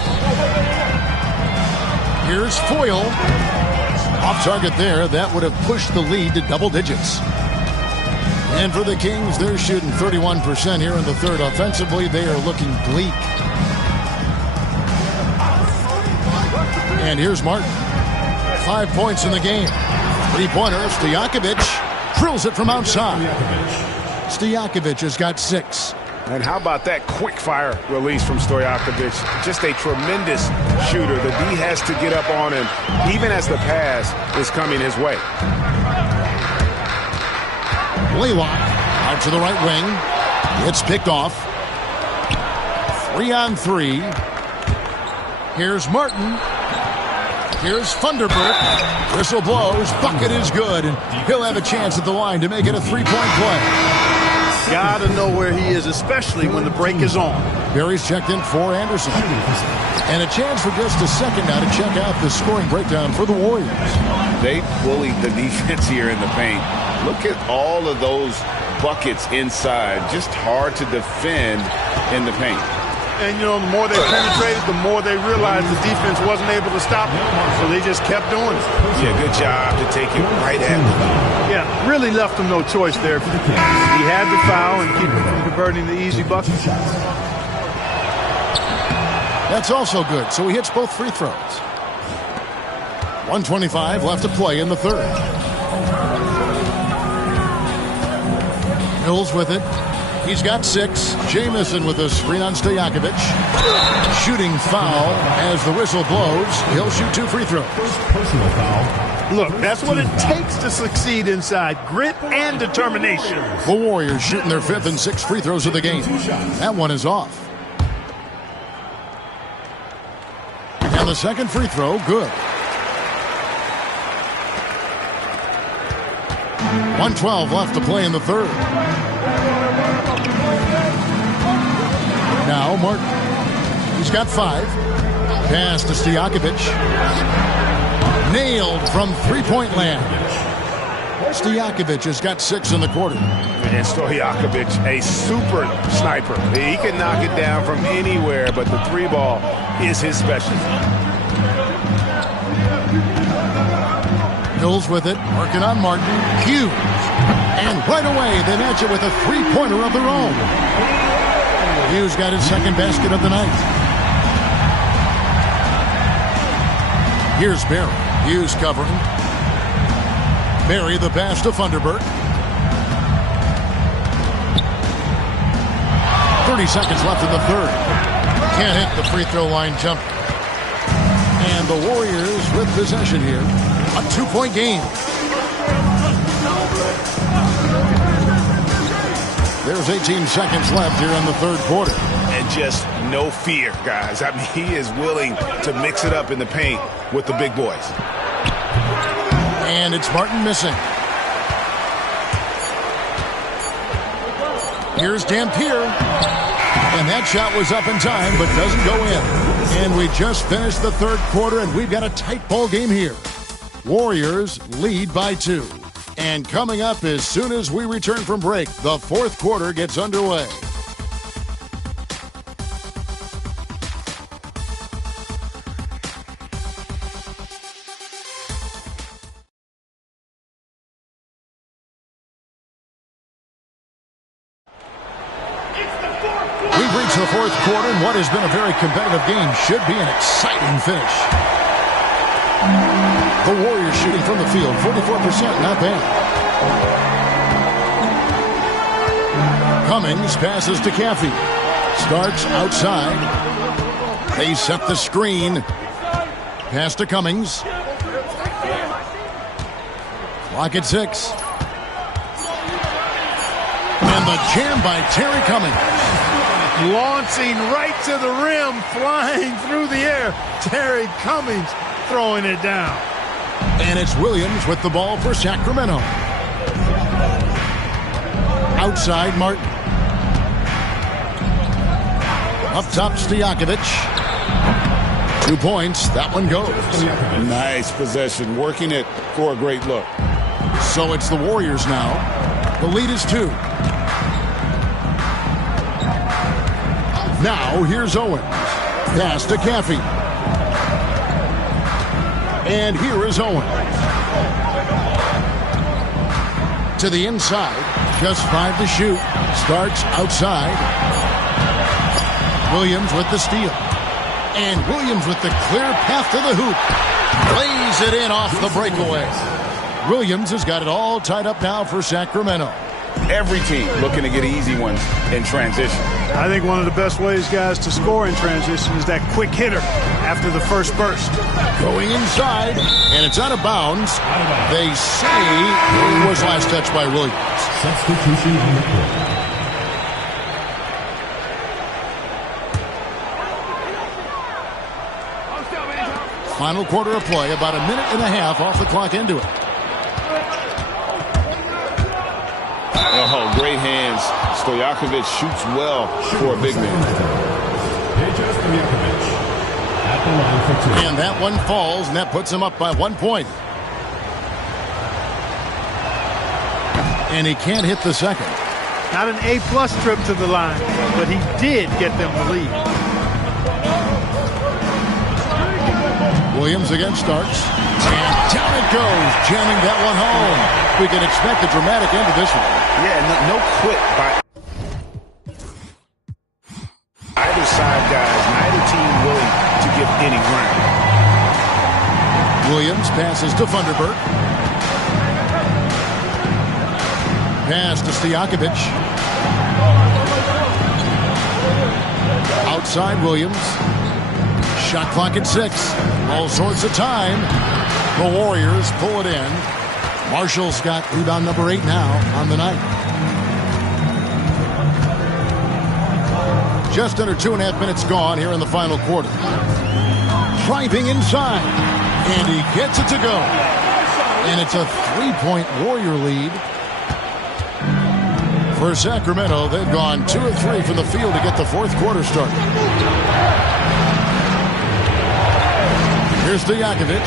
Here's Foyle. Off target there. That would have pushed the lead to double digits. And for the Kings, they're shooting 31% here in the third. Offensively, they are looking bleak. And here's Martin. 5 points in the game. Three-pointer, Stojakovic drills it from outside. Stojakovic has got 6. And how about that quick-fire release from Stojakovic? Just a tremendous shooter. The D has to get up on him, even as the pass is coming his way. Blaylock out to the right wing. It's picked off. 3-on-3. Here's Martin. Here's Funderburk. Whistle blows. Bucket is good. And he'll have a chance at the line to make it a three-point play. Got to know where he is, especially when the break is on. Barry's checked in for Anderson. And a chance for just a second now to check out the scoring breakdown for the Warriors. They bullied the defense here in the paint. Look at all of those buckets inside. Just hard to defend in the paint. And, you know, the more they penetrated, the more they realized the defense wasn't able to stop them. So they just kept doing it. Yeah, good job to take it right at them. Yeah, really left them no choice there. He had to foul and keep them from converting the easy bucket. That's also good, so he hits both free throws. 1:25 left to play in the third. Mills with it. He's got 6. Jamison with a screen on Stojakovic. Shooting foul as the whistle blows. He'll shoot 2 free throws. Personal foul. Look, that's what it takes to succeed inside. Grit and determination. The Warriors shooting their 5th and 6th free throws of the game. That one is off. And the second free throw, good. 1:12 left to play in the third. Now Martin. He's got 5. Pass to Stojakovic. Nailed from three-point land. Stojakovic has got 6 in the quarter. And Stojakovic, a super sniper. He can knock it down from anywhere, but the 3 ball is his specialty. Mills with it, working on Martin. Hughes. And right away, they match it with a 3-pointer of their own. Hughes got his 2nd basket of the night. Here's Barry. Hughes covering. Barry the pass to Funderburk. 30 seconds left in the third. Can't hit the free throw line jumper. And the Warriors with possession here. A 2-point game. There's 18 seconds left here in the third quarter. And just no fear, guys. I mean, he is willing to mix it up in the paint with the big boys. And it's Martin missing. Here's Dampier. And that shot was up in time, but doesn't go in. And we just finished the third quarter, and we've got a tight ball game here. Warriors lead by 2. And coming up as soon as we return from break, the fourth quarter gets underway. We've reached the fourth quarter, and what has been a very competitive game should be an exciting finish. The Warriors shooting from the field, 44%, not bad. Cummings passes to Caffey. Starts outside. They set the screen. Pass to Cummings. Clock at 6. And the jam by Terry Cummings. Launching right to the rim, flying through the air. Terry Cummings throwing it down. And it's Williams with the ball for Sacramento. Outside, Martin. Up top, Stojakovic. 2 points. That one goes. Nice possession. Working it for a great look. So it's the Warriors now. The lead is 2. Now here's Owens. Pass to Caffey. And here is Owens. To the inside. Just 5 to shoot. Starts outside. Williams with the steal. And Williams with the clear path to the hoop. Lays it in off the breakaway. Williams has got it all tied up now for Sacramento. Every team looking to get easy ones in transition. I think one of the best ways, guys, to score in transition is that quick hitter after the first burst. Going inside, and it's out of bounds. They say it was last touched by Williams. Substitution on the court. Final quarter of play, about a minute and a half off the clock into it. Oh, great hands. Stojakovic shoots well for a big man. And that one falls, and that puts him up by 1 point. And he can't hit the second. Not an A-plus trip to the line, but he did get them the lead. Williams against Starks. And down it goes, jamming that one home. We can expect a dramatic end to this one. Yeah, no quit by either side, guys. Neither team willing to give any ground. Williams passes to Funderburk. Pass to Stojakovic. Outside Williams. Shot clock at 6. All sorts of time. The Warriors pull it in. Marshall's got rebound number 8 now on the night. Just under 2.5 minutes gone here in the final quarter. Driving inside. And he gets it to go. And it's a 3-point Warrior lead. For Sacramento, they've gone 2 of 3 from the field to get the fourth quarter started. Here's Stojakovic.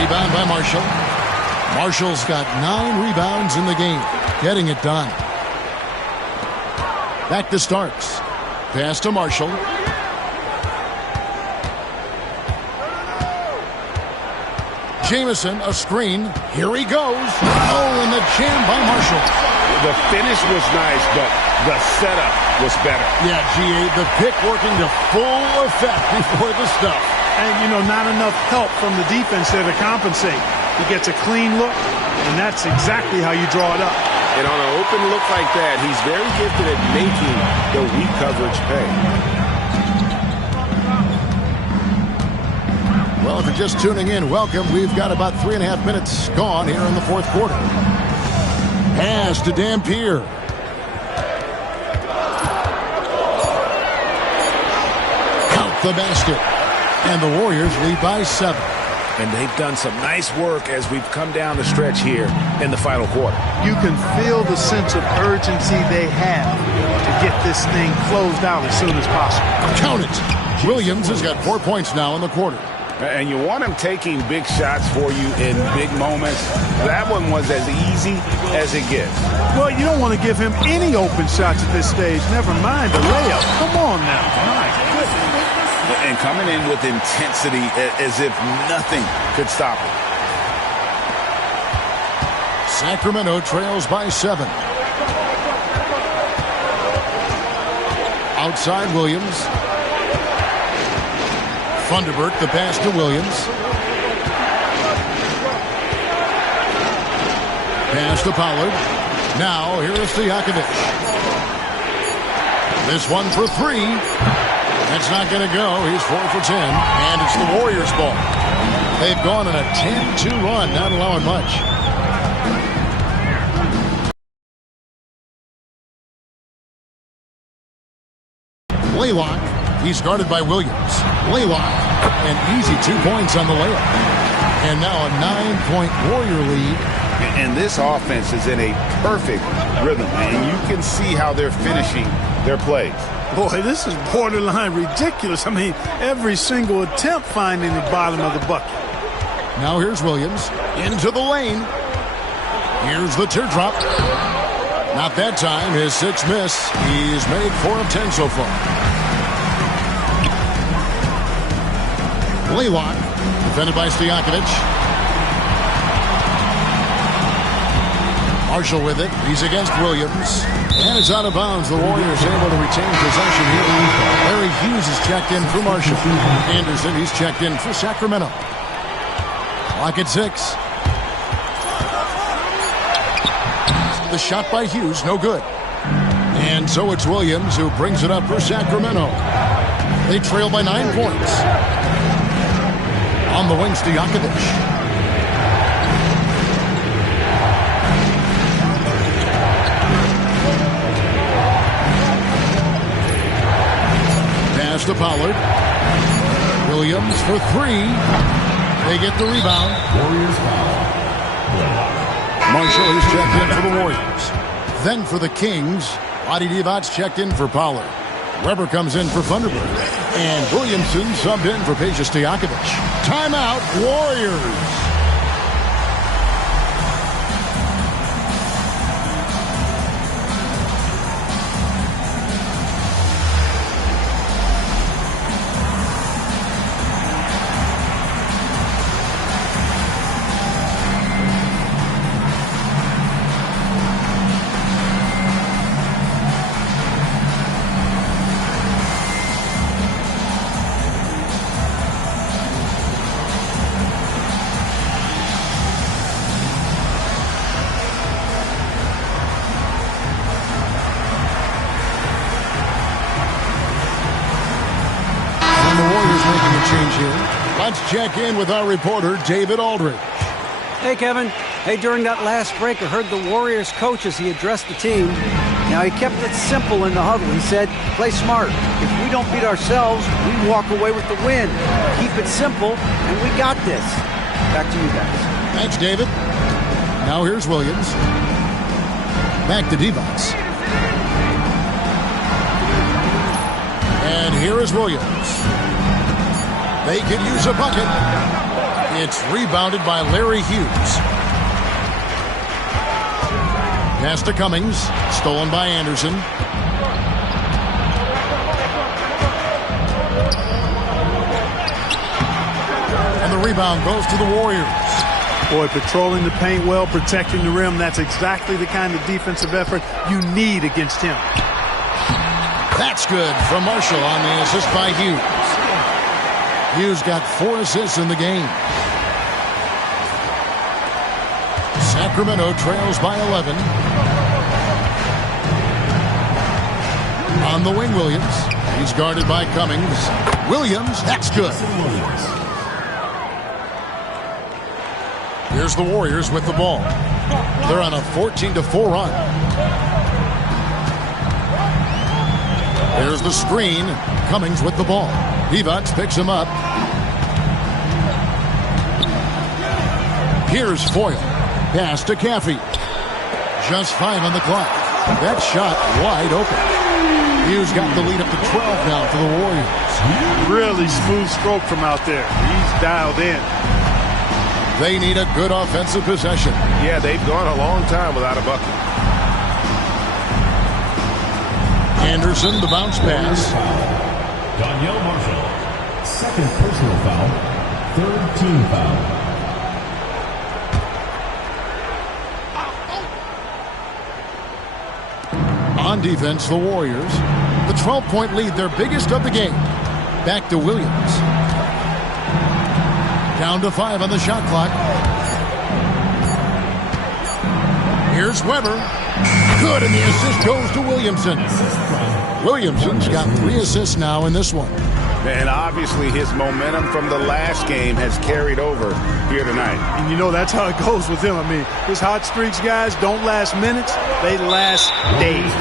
Rebound by Marshall. Marshall's got 9 rebounds in the game, getting it done. Back to Starks. Pass to Marshall. Jamison, a screen. Here he goes. Oh, and the jam by Marshall. The finish was nice, but the setup was better. Yeah, G.A., the pick working to full effect before the stuff. And, not enough help from the defense there to compensate. He gets a clean look, and that's exactly how you draw it up. And on an open look like that, he's very gifted at making the weak coverage pay. Well, if you're just tuning in, welcome. We've got about 3.5 minutes gone here in the fourth quarter. Pass to Dampier. Count the basket. And the Warriors lead by 7. And they've done some nice work as we've come down the stretch here in the final quarter. You can feel the sense of urgency they have to get this thing closed out as soon as possible. Count it. Williams has got 4 points now in the quarter. And you want him taking big shots for you in big moments. That one was as easy as it gets. Well, you don't want to give him any open shots at this stage. Never mind the layup. Come on now. My goodness. And coming in with intensity as if nothing could stop him. Sacramento trails by 7. Outside Williams. Funderburk, the pass to Williams. Pass to Pollard. Now, here is Stojakovic. This one for 3. That's not going to go. He's 4 for 10. And it's the Warriors' ball. They've gone on a 10-2 run, not allowing much. Laylock. He's guarded by Williams. Laylock. An easy 2 points on the layup. And now a 9-point Warrior lead. And this offense is in a perfect rhythm. And you can see how they're finishing their plays. Boy, this is borderline ridiculous. I mean, every single attempt finding the bottom of the bucket. Now here's Williams into the lane. Here's the teardrop. Not that time. His 6th miss. He's made 4 of 10 so far. Laylock, defended by Stojakovic. Marshall with it. He's against Williams. And it's out of bounds. The Warriors able to retain possession here. Larry Hughes is checked in for Marshall. Anderson, he's checked in for Sacramento. Clock at 6. The shot by Hughes, no good. And so it's Williams who brings it up for Sacramento. They trail by 9 points. On the wing, Stojakovic. Pass to Pollard. Williams for 3. They get the rebound. Warriors foul. Marshall is checked in for the Warriors. Then for the Kings, Adi Divac's checked in for Pollard. Weber comes in for Funderburk. And Williamson subbed in for Peja Stojakovic. Timeout, Warriors. check in with our reporter, David Aldridge. Hey, Kevin. Hey, during that last break, I heard the Warriors coach as he addressed the team. Now, he kept it simple in the huddle. He said, play smart. If we don't beat ourselves, we walk away with the win. Keep it simple, and we got this. Back to you guys. Thanks, David. Now here's Williams. Back to Divac. And here is Williams. They could use a bucket. It's rebounded by Larry Hughes. Pass to Cummings. Stolen by Anderson. And the rebound goes to the Warriors. Boy, patrolling the paint well, protecting the rim. That's exactly the kind of defensive effort you need against him. That's good from Marshall on the assist by Hughes. Hughes got 4 assists in the game. Sacramento trails by 11. On the wing, Williams. He's guarded by Cummings. Williams, that's good. Here's the Warriors with the ball. They're on a 14-4 run. There's the screen. Cummings with the ball. Divac picks him up. Here's Foyle. Pass to Caffey. Just 5 on the clock. That shot wide open. Hughes got the lead up to 12 now for the Warriors. Really smooth stroke from out there. He's dialed in. They need a good offensive possession. Yeah, they've gone a long time without a bucket. Anderson, the bounce pass. Donyell Marshall, second personal foul, third team foul. On defense, the Warriors. The 12-point lead, their biggest of the game. Back to Williams. Down to 5 on the shot clock. Here's Weber. Good, and the assist goes to Williamson. Williamson's got 3 assists now in this one. And obviously his momentum from the last game has carried over here tonight. And you know that's how it goes with him. I mean, his hot streaks, guys, don't last minutes. They last days.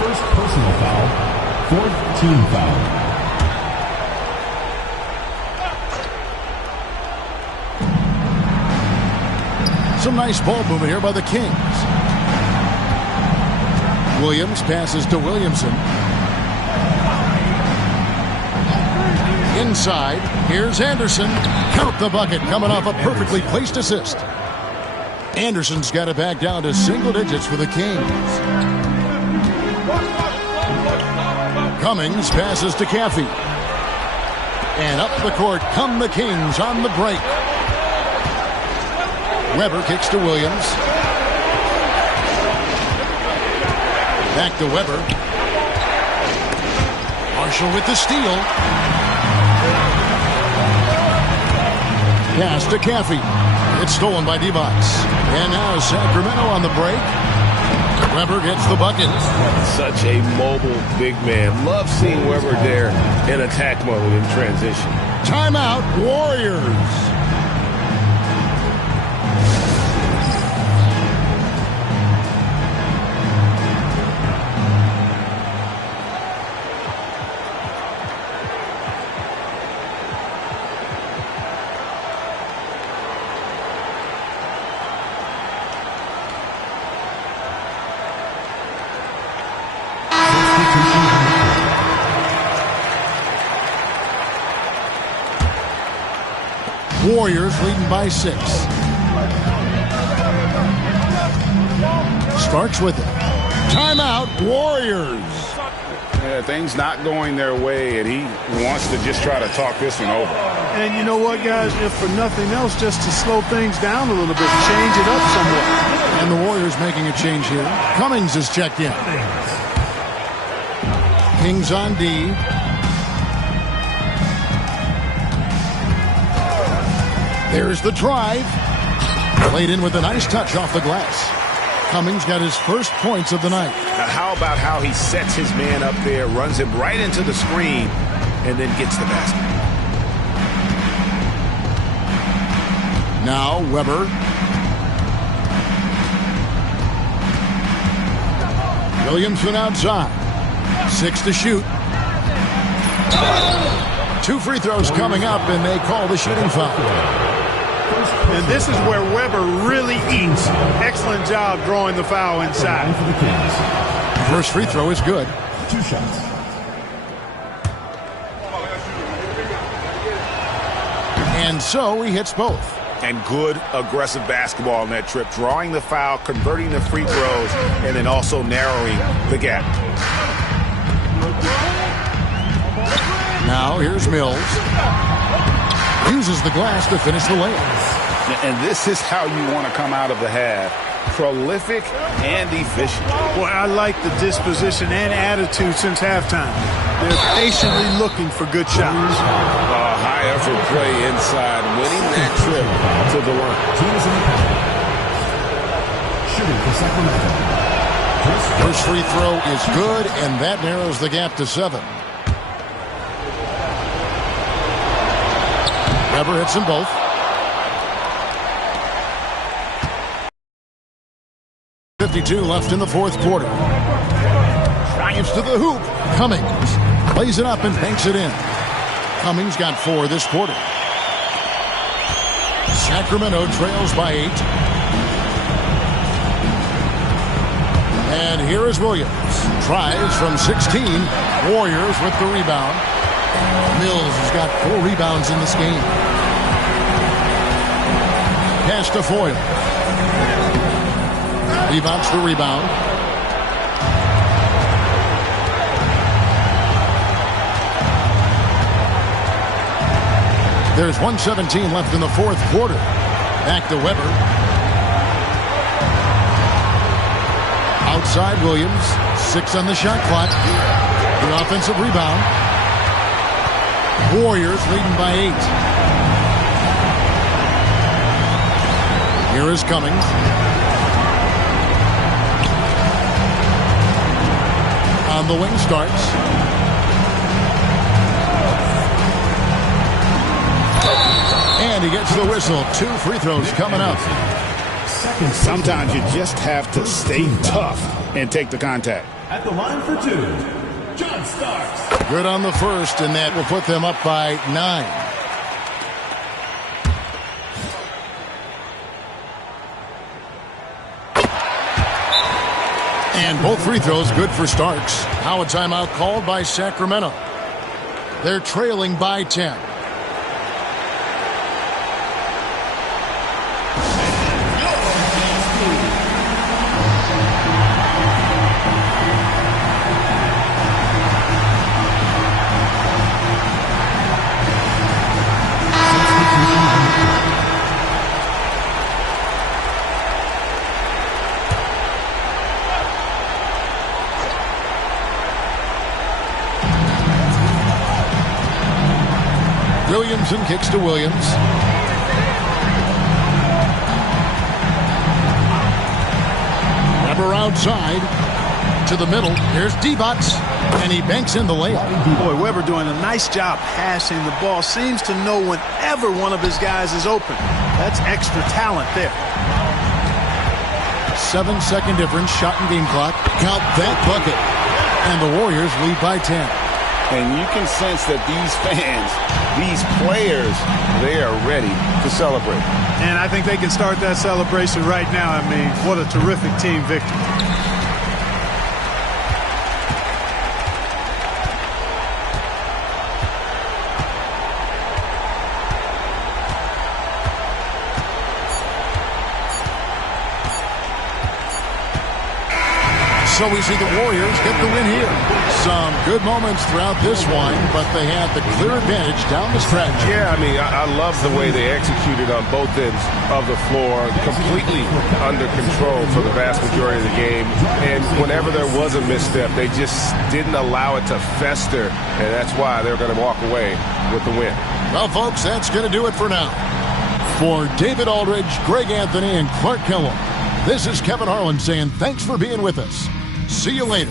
First personal foul, fourth team foul. Some nice ball movement here by the Kings. Williams passes to Williamson. Inside, here's Anderson. Count the bucket, coming off a perfectly placed assist. Anderson's got it back down to single digits for the Kings. Cummings passes to Caffey. And up the court come the Kings on the break. Weber kicks to Williams. Back to Weber. Marshall with the steal. Pass to Caffey. It's stolen by Divac. And now Sacramento on the break. Weber gets the bucket. Such a mobile big man. Love seeing Weber there in attack mode in transition. Timeout, Warriors. Warriors leading by 6. Starks with it. Timeout, Warriors. Yeah, things not going their way, and he wants to just try to talk this one over. And you know what, guys? If for nothing else, just to slow things down a little bit, change it up somewhat. And the Warriors making a change here. Cummings is checked in. Kings on D. There's the drive. Played in with a nice touch off the glass. Cummings got his first points of the night. Now, how about how he sets his man up there, runs him right into the screen, and then gets the basket? Now Weber. Williamson outside. 6 to shoot. 2 free throws coming up, and they call the shooting foul. And this is where Weber really eats. Excellent job drawing the foul inside. First free throw is good. 2 shots. And so he hits both. And good aggressive basketball on that trip. Drawing the foul, converting the free throws, and then also narrowing the gap. Now here's Mills. Uses the glass to finish the layup. And this is how you want to come out of the half. Prolific and efficient. Boy, I like the disposition and attitude since halftime. They're patiently looking for good shots. High effort play inside, winning that trip to the line. Teams in the paint. Shooting for Sacramento. First free throw is good, and that narrows the gap to 7. Weber hits them both. 52 left in the fourth quarter. Drives to the hoop. Cummings lays it up and banks it in. Cummings got 4 this quarter. Sacramento trails by 8. And here is Williams. Tries from 16. Warriors with the rebound. Mills has got 4 rebounds in this game. Pass to Foyle. Rebounds the rebound. There's 1:17 left in the fourth quarter. Back to Weber. Outside Williams. 6 on the shot clock. The offensive rebound. Warriors leading by 8. Here is Cummings. On the wing starts. And he gets the whistle. 2 free throws coming up. Sometimes you just have to stay tough and take the contact. At the line for 2, John Starks. Good on the first, and that will put them up by 9. And both free throws good for Starks. Now a timeout called by Sacramento. They're trailing by 10. Williamson kicks to Williams. Weber outside to the middle. Here's Divac, and he banks in the layup. Boy, Weber doing a nice job passing the ball. Seems to know whenever one of his guys is open. That's extra talent there. 7-second difference, shot and game clock. Count that bucket. And the Warriors lead by 10. And you can sense that these fans, these players, they are ready to celebrate. And I think they can start that celebration right now. I mean, what a terrific team victory. So we see the Warriors get the win here. Some good moments throughout this one, but they had the clear advantage down the stretch. Yeah, I mean, I love the way they executed on both ends of the floor, completely under control for the vast majority of the game. And whenever there was a misstep, they just didn't allow it to fester, and that's why they're going to walk away with the win. Well, folks, that's going to do it for now. For David Aldridge, Greg Anthony, and Clark Kellogg, this is Kevin Harlan saying thanks for being with us. See you later.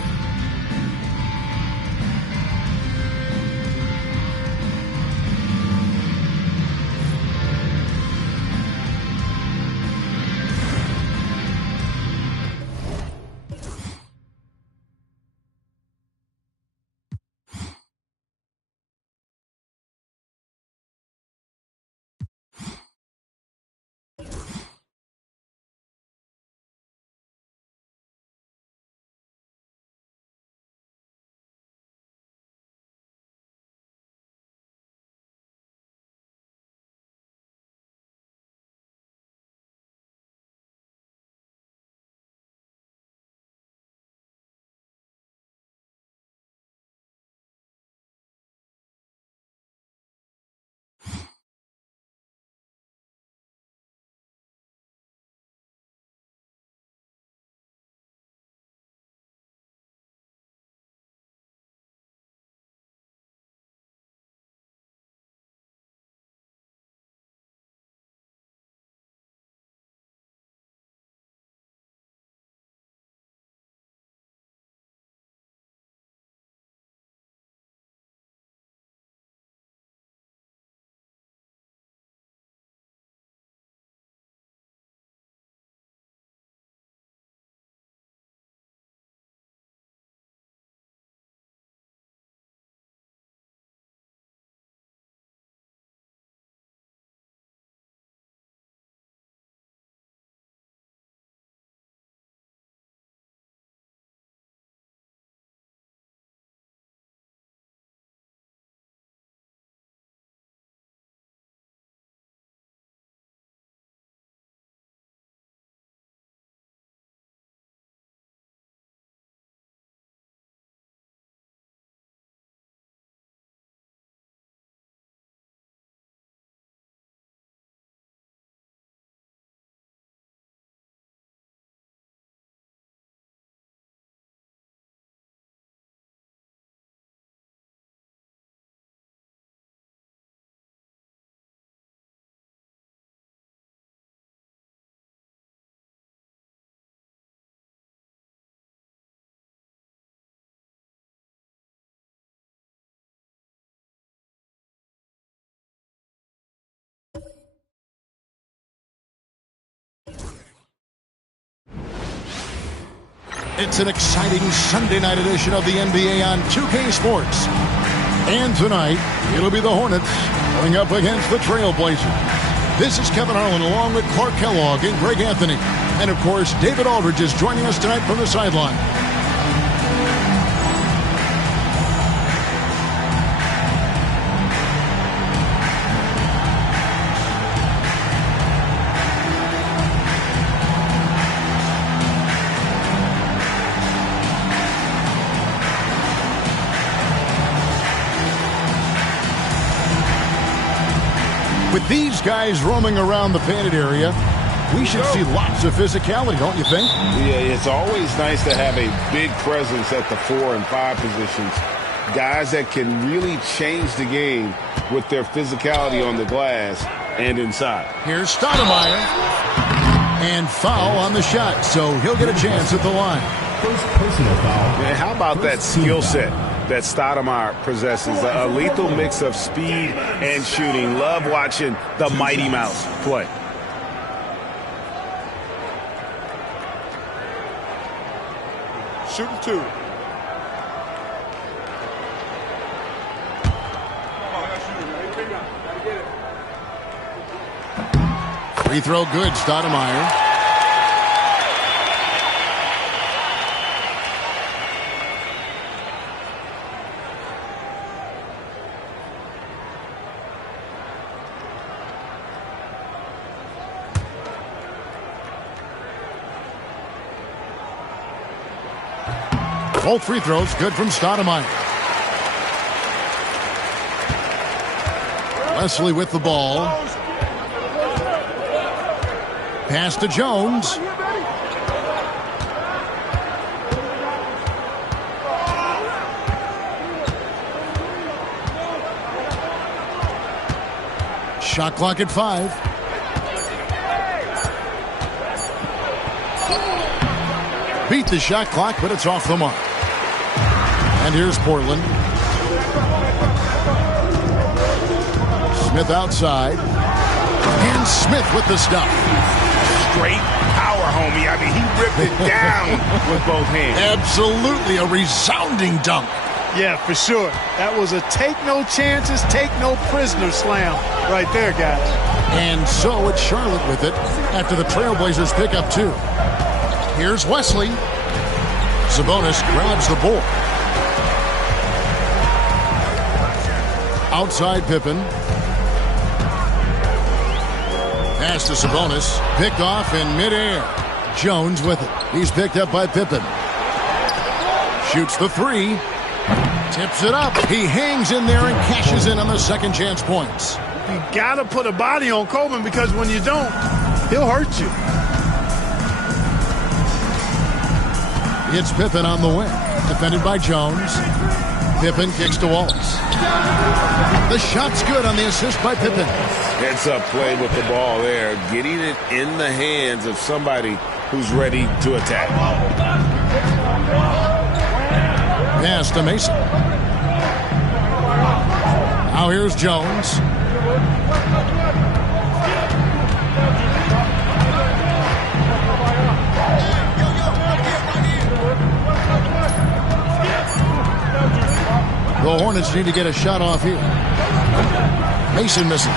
It's an exciting Sunday night edition of the NBA on 2K Sports. And tonight, it'll be the Hornets going up against the Trailblazers. This is Kevin Harlan along with Clark Kellogg and Greg Anthony. And, of course, David Aldridge is joining us tonight from the sideline. With these guys roaming around the painted area, we should see lots of physicality, don't you think? Yeah, it's always nice to have a big presence at the 4 and 5 positions. Guys that can really change the game with their physicality on the glass and inside. Here's Stoudemire. And foul on the shot, so he'll get a chance at the line. First personal foul. Man, how about that skill set that Stoudemire possesses? A lethal mix of speed and shooting. Love watching the Mighty Mouse play. Shooting 2. Free throw good, Stoudemire. Both free throws good from Stoudemire. Wesley with the ball. Pass to Jones. Shot clock at 5. Beat the shot clock, but it's off the mark. And here's Portland. Smith outside. And Smith with the stuff. Straight power, homie. I mean, he ripped it down with both hands. Absolutely a resounding dunk. Yeah, for sure. That was a take no chances, take no prisoner slam right there, guys. And so it's Charlotte with it after the Trailblazers pick up 2. Here's Wesley. Sabonis grabs the board. Outside Pippen. Pass to Sabonis. Picked off in midair. Jones with it. He's picked up by Pippen. Shoots the 3. Tips it up. He hangs in there and cashes in on the second chance points. You got to put a body on Coleman because when you don't, he'll hurt you. It's Pippen on the wing. Defended by Jones. Pippen kicks to Wallace. The shot's good on the assist by Pippen. Heads-up play with the ball there. Getting it in the hands of somebody who's ready to attack. Pass to Mason. Now here's Jones. The Hornets need to get a shot off here. Mason misses.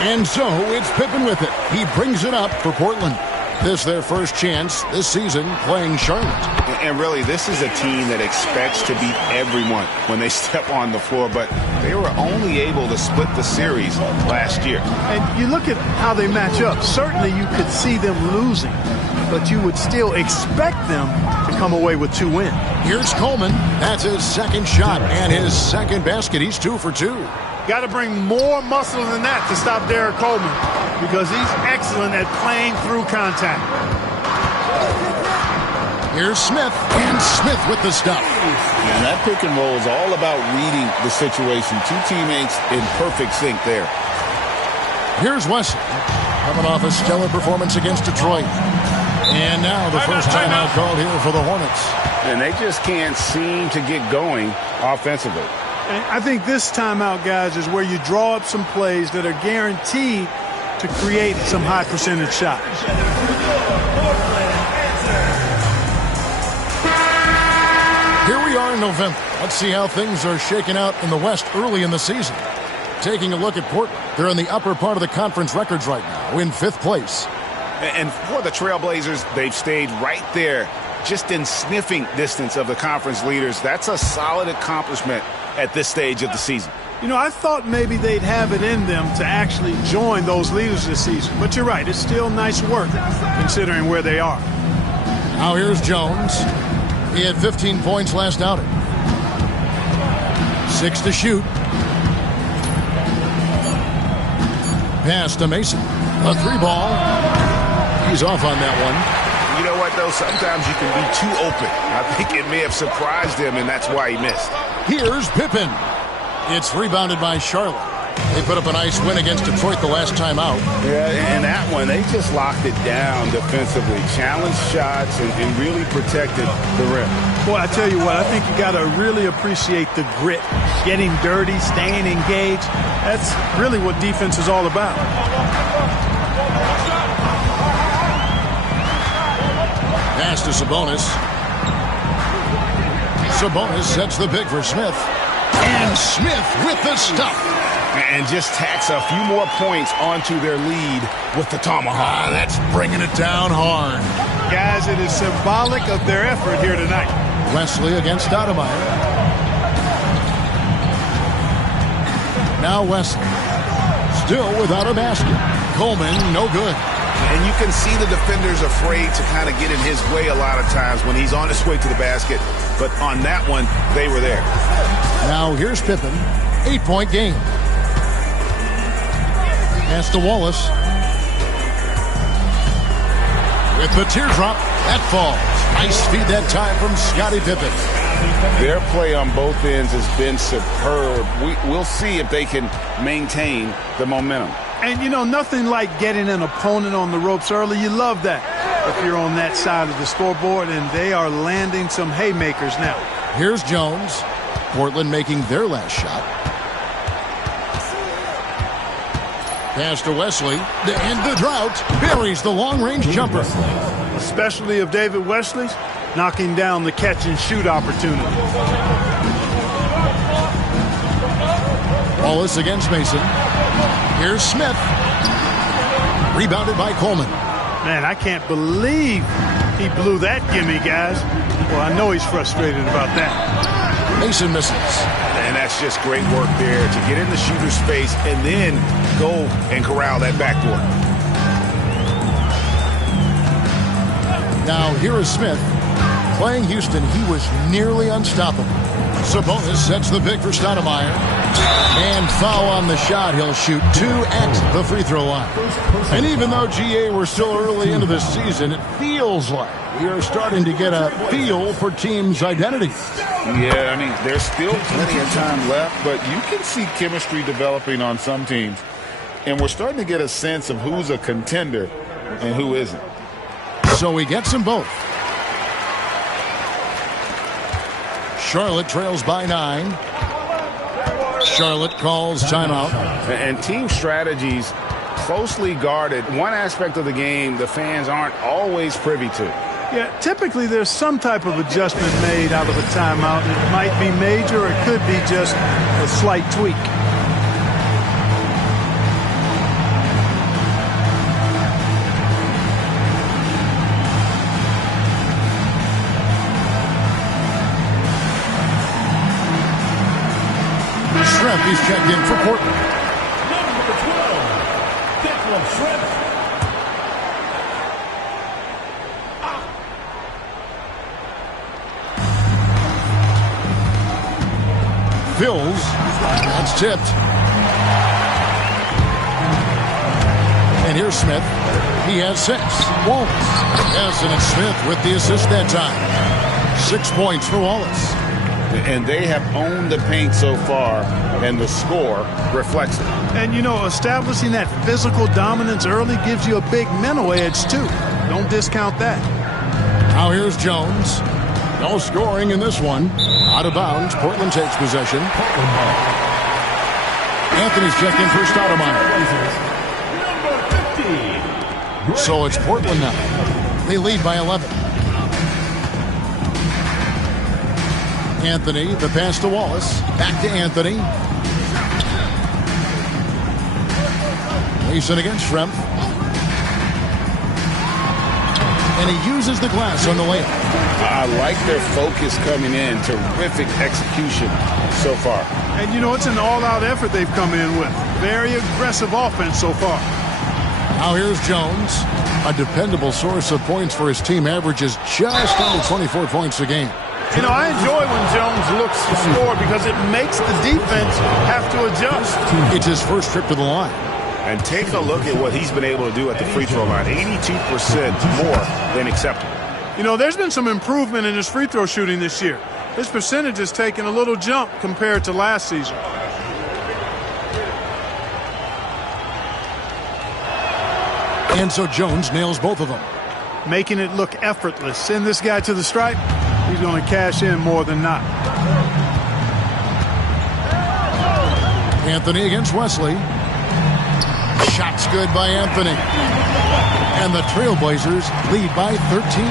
And so it's Pippen with it. He brings it up for Portland. This their first chance this season playing Charlotte. And really, this is a team that expects to beat everyone when they step on the floor, but they were only able to split the series last year. And you look at how they match up. Certainly you could see them losing, but you would still expect them to come away with 2 wins. Here's Coleman. That's his second shot and his second basket. He's 2 for 2. Got to bring more muscle than that to stop Derek Coleman because he's excellent at playing through contact. Here's Smith, and Smith with the stuff. And that pick and roll is all about reading the situation. 2 teammates in perfect sync there. Here's Wesley, coming off a stellar performance against Detroit. And now the first timeout called here for the Hornets. And they just can't seem to get going offensively. And I think this timeout, guys, is where you draw up some plays that are guaranteed to create some high percentage shots. November. Let's see how things are shaking out in the West early in the season. Taking a look at Portland. They're in the upper part of the conference records right now, in 5th place. And for the Trailblazers, they've stayed right there, just in sniffing distance of the conference leaders. That's a solid accomplishment at this stage of the season. You know, I thought maybe they'd have it in them to actually join those leaders this season. But you're right, it's still nice work considering where they are. Now here's Jones. He had 15 points last outing. 6 to shoot. Pass to Mason. A 3-ball. He's off on that one. You know what, though? Sometimes you can be too open. I think it may have surprised him, and that's why he missed. Here's Pippen. It's rebounded by Charlotte. They put up a nice win against Detroit the last time out. Yeah, and that one, they just locked it down defensively. Challenged shots and really protected the rim. Boy, I tell you what, I think you got to really appreciate the grit. Getting dirty, staying engaged. That's really what defense is all about. Pass to Sabonis. Sabonis sets the pick for Smith. And Smith with the stuff. And just tacks a few more points onto their lead with the tomahawk. That's bringing it down hard. Guys, it is symbolic of their effort here tonight. Wesley against Stoudemire. Now Wesley. Still without a basket. Coleman, no good. And you can see the defenders afraid to kind of get in his way a lot of times when he's on his way to the basket. But on that one, they were there. Now here's Pippen. 8-point game. Pass to Wallace. With the teardrop, that falls. Nice feed that time from Scottie Pippen. Their play on both ends has been superb. We'll see if they can maintain the momentum. And, you know, nothing like getting an opponent on the ropes early. You love that if you're on that side of the scoreboard, and they are landing some haymakers now. Here's Jones. Portland making their last shot. Pass to Wesley. To end the drought, buries the long-range jumper. Especially of David Wesley's, knocking down the catch-and-shoot opportunity. Wallace against Mason. Here's Smith. Rebounded by Coleman. Man, I can't believe he blew that gimme, guys. Well, I know he's frustrated about that. Mason misses. And that's just great work there to get in the shooter's face and then go and corral that backdoor. Now here is Smith. Playing Houston, he was nearly unstoppable. Sabonis sets the pick for Stoudemire. And foul on the shot. He'll shoot 2 at the free throw line. And even though GA we're still early into this season, it feels like we are starting to get a feel for teams' identity. Yeah, I mean, there's still plenty of time left, but you can see chemistry developing on some teams. And we're starting to get a sense of who's a contender and who isn't. So he gets them both. Charlotte trails by 9. Charlotte calls timeout. And team strategies closely guarded. One aspect of the game the fans aren't always privy to. Yeah, typically there's some type of adjustment made out of a timeout. It might be major or it could be just a slight tweak. Schrempf, he's checked in for Portland. Number 12, Declan Schrempf. Fills. That's tipped. And here's Smith. He has 6. Wallace. Yes, and it's Smith with the assist that time. 6 points for Wallace. And they have owned the paint so far, and the score reflects it. And, you know, establishing that physical dominance early gives you a big mental edge, too. Don't discount that. Now here's Jones. No scoring in this one. Out of bounds. Portland takes possession. Anthony's checked in for Stoudemire. Number 50. So it's Portland now. They lead by 11. Anthony, the pass to Wallace. Back to Anthony. Mason against Schrempf. And he uses the glass on the layup. I like their focus coming in. Terrific execution so far. And, you know, it's an all-out effort they've come in with. Very aggressive offense so far. Now here's Jones. A dependable source of points for his team. Averages just under 24 points a game. You know, I enjoy when Jones looks to score because it makes the defense have to adjust. It's his first trip to the line. And take a look at what he's been able to do at the free throw line. 82% more than acceptable. You know, there's been some improvement in his free throw shooting this year. His percentage has taken a little jump compared to last season. And so Jones nails both of them. Making it look effortless. Send this guy to the stripe. He's going to cash in more than not. Anthony against Wesley. Shots good by Anthony. And the Trailblazers lead by 13.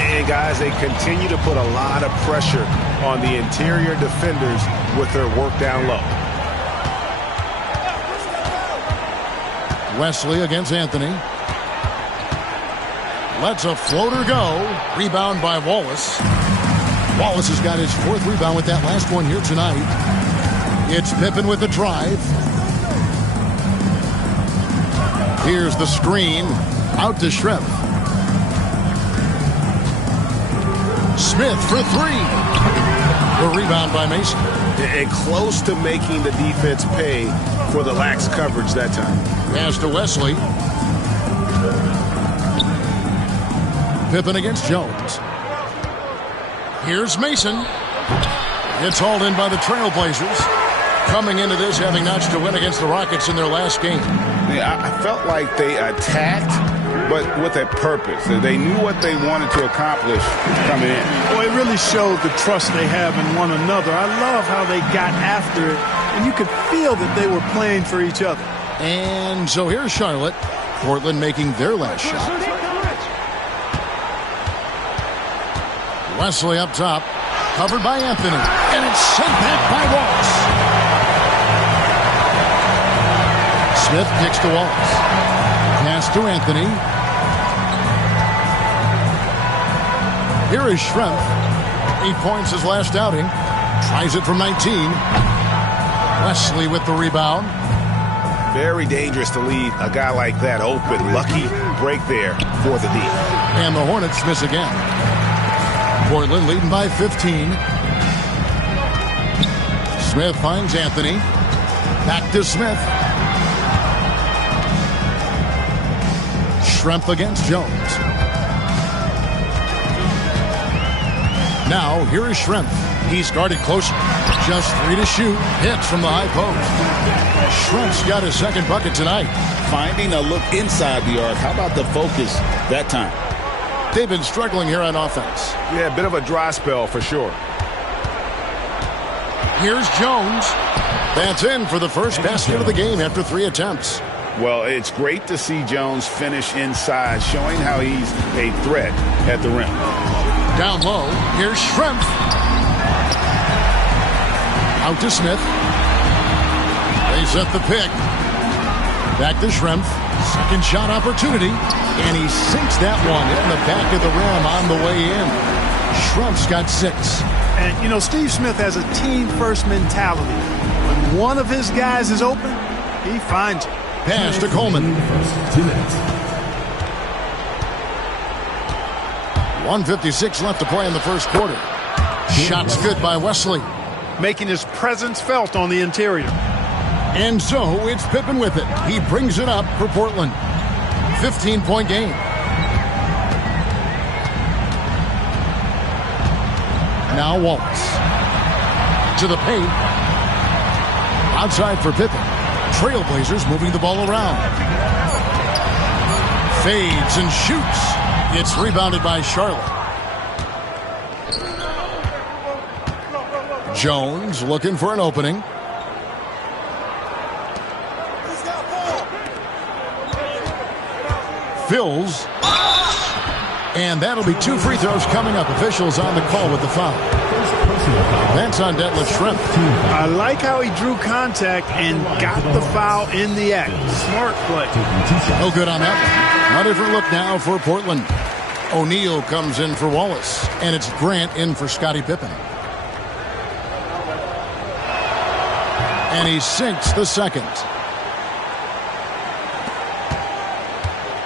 And guys, they continue to put a lot of pressure on the interior defenders with their work down low. Wesley against Anthony. Lets a floater go. Rebound by Wallace. Wallace has got his fourth rebound with that last one here tonight. It's Pippen with the drive. Here's the screen. Out to Schrempf. Smith for three. The rebound by Mason. And close to making the defense pay for the lax coverage that time. Pass to Wesley. Pippen against Jones. Here's Mason. It's hauled in by the Trailblazers. Coming into this having notched a win against the Rockets in their last game. Yeah, I felt like they attacked, but with a purpose. They knew what they wanted to accomplish coming in. Well, it really showed the trust they have in one another. I love how they got after it, and you could feel that they were playing for each other. And so here's Charlotte. Portland making their last shot. Wesley up top. Covered by Anthony. And it's sent back by Wallace. Smith kicks to Wallace. Pass to Anthony. Here is Schrempf. 8 points his last outing. Tries it from 19. Wesley with the rebound. Very dangerous to leave a guy like that open. Lucky break there for the D. And the Hornets miss again. Portland leading by 15. Smith finds Anthony. Back to Smith. Schrempf against Jones. Now, here is Schrempf. He's guarded closer. Just 3 to shoot. Hits from the high post. Schrempf's got his second bucket tonight. Finding a look inside the arc. How about the focus that time? They've been struggling here on offense. Yeah, a bit of a dry spell for sure. Here's Jones. That's in for the first basket of the game after 3 attempts. Well, it's great to see Jones finish inside, showing how he's a threat at the rim. Down low, here's Schrempf. Out to Smith. They set the pick. Back to Schrempf. Second shot opportunity. And he sinks that one in the back of the rim on the way in. Schrempf's got 6. And, you know, Steve Smith has a team-first mentality. When one of his guys is open, he finds it. Pass to Coleman. 1:56 left to play in the first quarter. Shots good by Wesley. Making his presence felt on the interior. And so it's Pippen with it. He brings it up for Portland. 15-point game. Now Wallace. To the paint. Outside for Pippen. Trailblazers moving the ball around. Fades and shoots. It's rebounded by Charlotte. Jones looking for an opening. Fills. And that'll be 2 free throws coming up. Officials on the call with the foul. That's on Detlef Schrempf. I like how he drew contact and got the foul in the act. Smart play. No good on that one. A different look now for Portland. O'Neal comes in for Wallace, and it's Grant in for Scottie Pippen. And he sinks the second.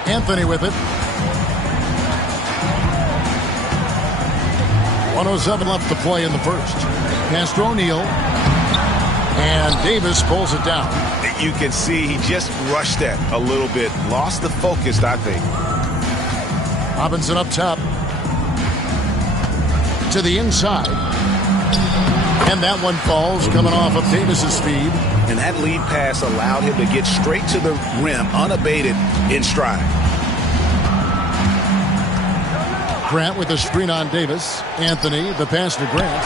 Anthony with it. 1:07 left to play in the first. Pass to O'Neal. And Davis pulls it down. You can see he just rushed that a little bit. Lost the focus, I think. Robinson up top. To the inside. And that one falls, coming off of Davis's speed. And that lead pass allowed him to get straight to the rim, unabated, in stride. Grant with the screen on Davis. Anthony, the pass to Grant.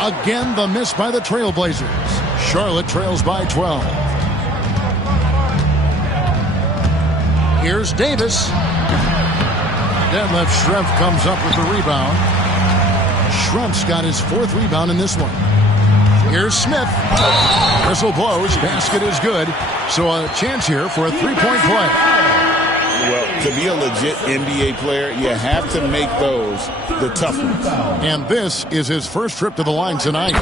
Again, the miss by the Trailblazers. Charlotte trails by 12. Here's Davis. Detlef Schrempf comes up with the rebound. Schrempf's got his 4th rebound in this one. Here's Smith. Whistle blows. Basket is good. So a chance here for a three-point play. Well, to be a legit NBA player, you have to make those the tough ones. And this is his first trip to the line tonight.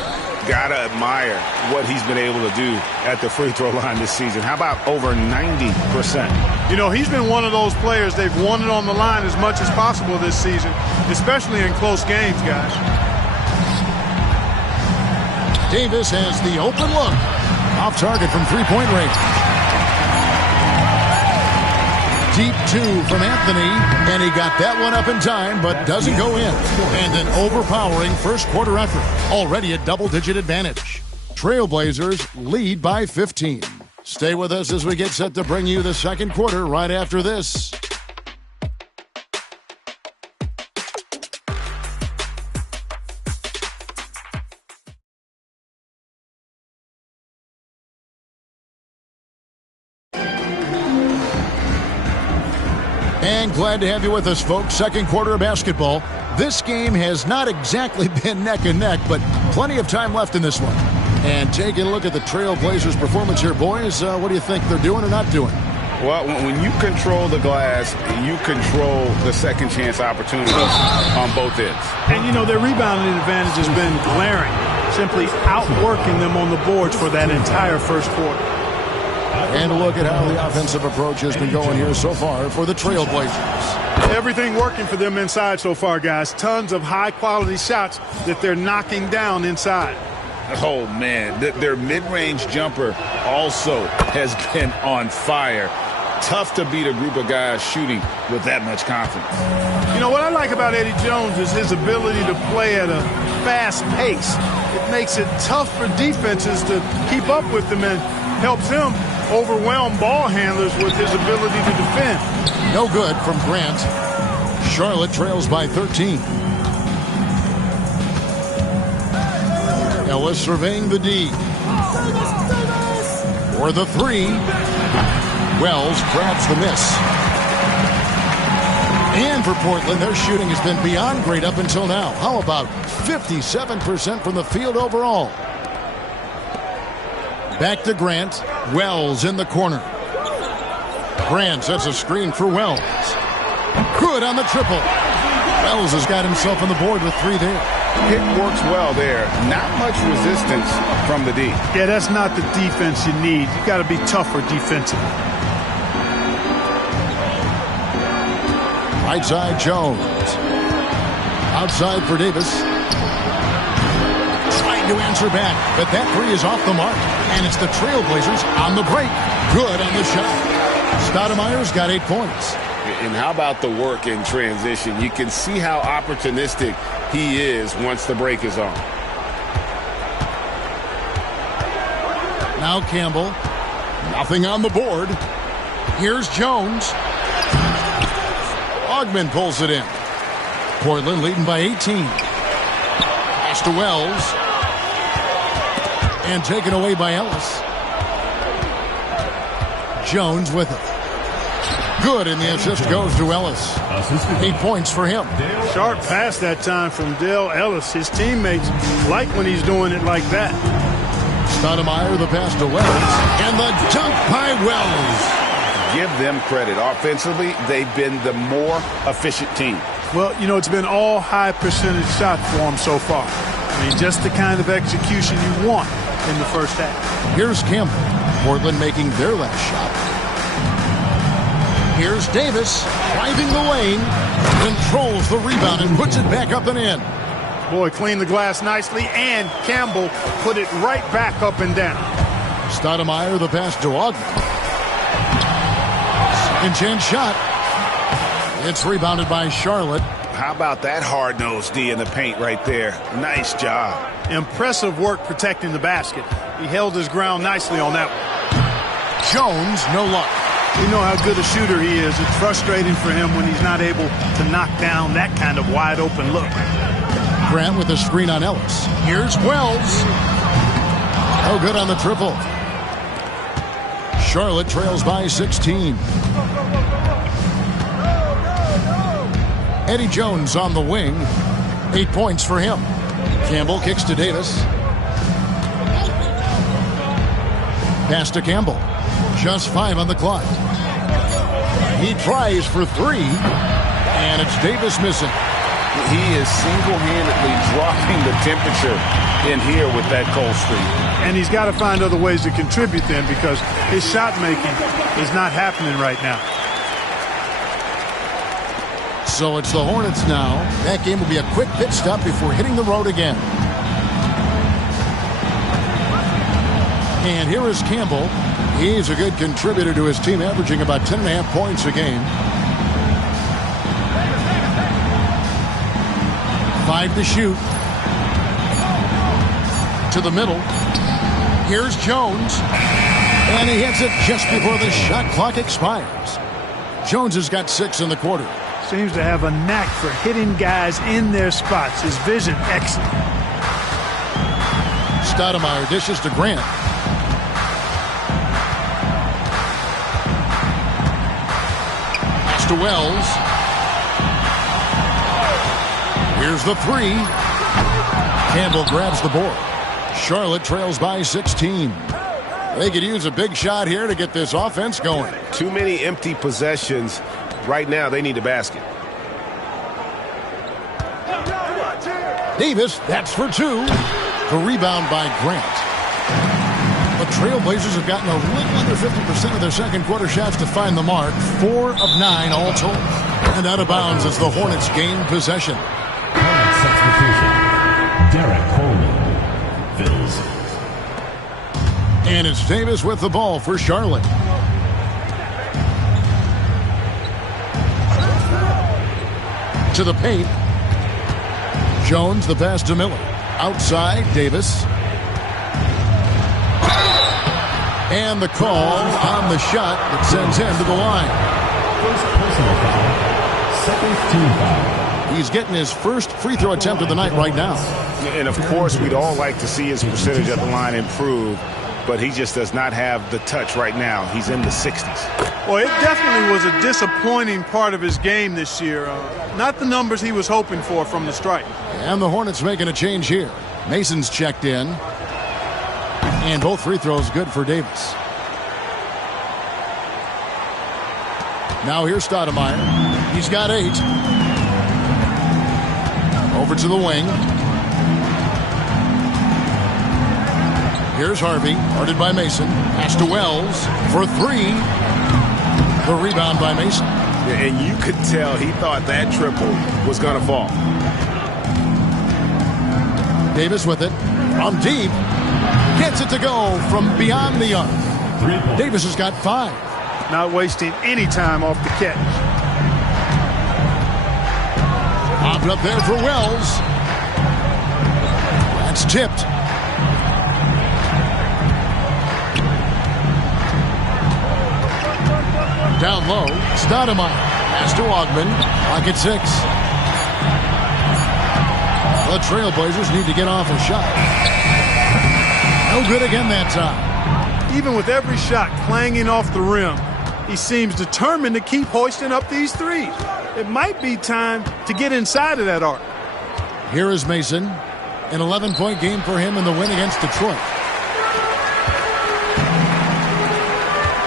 Gotta admire what he's been able to do at the free throw line this season. How about over 90%? You know, he's been one of those players, they've won it on the line as much as possible this season, especially in close games, guys. Davis has the open look. Off target from three-point range. Deep 2 from Anthony, and he got that one up in time, but doesn't go in. And an overpowering first quarter effort. Already a double-digit advantage. Trailblazers lead by 15. Stay with us as we get set to bring you the second quarter right after this. And glad to have you with us, folks. Second quarter of basketball. This game has not exactly been neck and neck, but plenty of time left in this one. And taking a look at the Trailblazers' performance here, boys, what do you think they're doing or not doing? Well, when you control the glass, you control the second chance opportunities on both ends. And, you know, their rebounding advantage has been glaring, simply outworking them on the boards for that entire first quarter. And a look at how the offensive approach has been going here so far for the Trailblazers. Everything working for them inside so far, guys. Tons of high-quality shots that they're knocking down inside. Oh, man. Their mid-range jumper also has been on fire. Tough to beat a group of guys shooting with that much confidence. You know, what I like about Eddie Jones is his ability to play at a fast pace. It makes it tough for defenses to keep up with him and helps him overwhelm ball handlers with his ability to defend. No good from Grant. Charlotte trails by 13. Ellis surveying the D. For the 3. Wells grabs the miss. And for Portland, their shooting has been beyond great up until now. How about 57% from the field overall? Back to Grant. Wells in the corner. Grant sets a screen for Wells. Good on the triple. Wells has got himself on the board with 3 there. It works well there. Not much resistance from the D. Yeah, that's not the defense you need. You got to be tougher defensively. Right side, Jones. Outside for Davis. Trying to answer back, but that 3 is off the mark. And it's the Trailblazers on the break. Good on the shot. Stoudemire's got 8 points. And how about the work in transition? You can see how opportunistic he is once the break is on. Now Campbell. Nothing on the board. Here's Jones. Ogman pulls it in. Portland leading by 18. Pass to Wells. And taken away by Ellis. Jones with it. Good, and the assist goes to Ellis. 8 points for him. Sharp pass that time from Dale Ellis. His teammates like when he's doing it like that. Stoudemire, the pass to Wells, and the dunk by Wells. Give them credit. Offensively, they've been the more efficient team. Well, you know, it's been all high percentage shots for them so far. I mean, just the kind of execution you want in the first half. Here's Campbell. Portland making their last shot. Here's Davis driving the lane, controls the rebound and puts it back up and in. Boy, cleaned the glass nicely, and Campbell put it right back up and down. Stoudemire, the pass to Ogden. Second chance shot. It's rebounded by Charlotte. How about that hard-nosed D in the paint right there? Nice job. Impressive work protecting the basket. He held his ground nicely on that one. Jones, no luck. We know how good a shooter he is. It's frustrating for him when he's not able to knock down that kind of wide-open look. Grant with a screen on Ellis. Here's Wells. Oh, good on the triple. Charlotte trails by 16. Eddie Jones on the wing. 8 points for him. Campbell kicks to Davis. Pass to Campbell. Just 5 on the clock. He tries for 3, and it's Davis missing. He is single-handedly dropping the temperature in here with that cold streak. And he's got to find other ways to contribute then, because his shot making is not happening right now. So it's the Hornets now. That game will be a quick pit stop before hitting the road again. And here is Campbell. He's a good contributor to his team, averaging about 10.5 points a game. 5 to shoot. To the middle. Here's Jones. And he hits it just before the shot clock expires. Jones has got 6 in the quarter. Seems to have a knack for hitting guys in their spots. His vision excellent. Stoudemire dishes to Grant. To Wells. Here's the 3. Campbell grabs the board. Charlotte trails by 16. They could use a big shot here to get this offense going. Too many empty possessions. Right now, they need a basket. Davis, that's for 2. The rebound by Grant. The Trailblazers have gotten a little under 50% of their second quarter shots to find the mark. 4 of 9 all told. And out of bounds as the Hornets gain possession. Substitution. Derek Coleman fills. And it's Davis with the ball for Charlotte. To the paint. Jones, the pass to Miller. Outside, Davis. And the call on the shot that sends him to the line. First personal foul. Second team foul. He's getting his first free throw attempt of the night right now. And, of course, we'd all like to see his percentage at the line improve, but he just does not have the touch right now. He's in the 60s. Well, it definitely was a disappointing part of his game this year. Not the numbers he was hoping for from the stripe. And the Hornets making a change here. Mason's checked in. And both free throws good for Davis. Now here's Stoudemire. He's got 8. Over to the wing. Here's Harvey. Guarded by Mason. Pass to Wells for 3. The rebound by Mason. And you could tell he thought that triple was going to fall. Davis with it. From deep. Gets it to go from beyond the arc. Davis has got 5. Not wasting any time off the catch. Popped up there for Wells. That's tipped. Down low, Stoudemire. Pass to Ogden. Pocket 6. The Trailblazers need to get off a shot. No good again that time. Even with every shot clanging off the rim, He seems determined to keep hoisting up these threes. It might be time to get inside of that arc. Here is Mason. An 11-point game for him in the win against Detroit.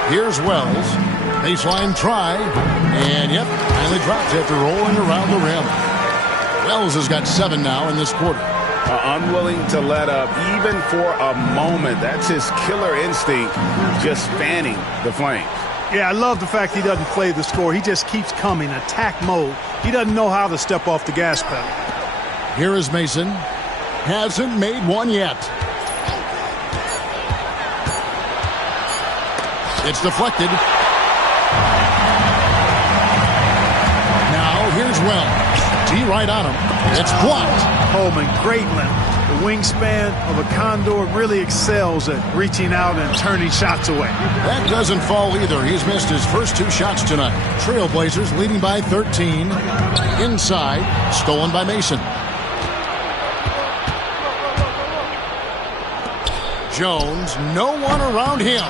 Here's Wells. Baseline try. And, yep, finally drops after rolling around the rim. Wells has got 7 now in this quarter. Unwilling to let up even for a moment. That's his killer instinct, just fanning the flames. Yeah, I love the fact he doesn't play the score. He just keeps coming, attack mode. He doesn't know how to step off the gas pedal. Here is Mason. Hasn't made one yet. It's deflected. Now here's Wells. T right on him. It's blocked. Coleman, great length. The wingspan of a Condor really excels at reaching out and turning shots away. That doesn't fall either. He's missed his first 2 shots tonight. Trailblazers leading by 13. Inside, stolen by Mason. Jones, no one around him.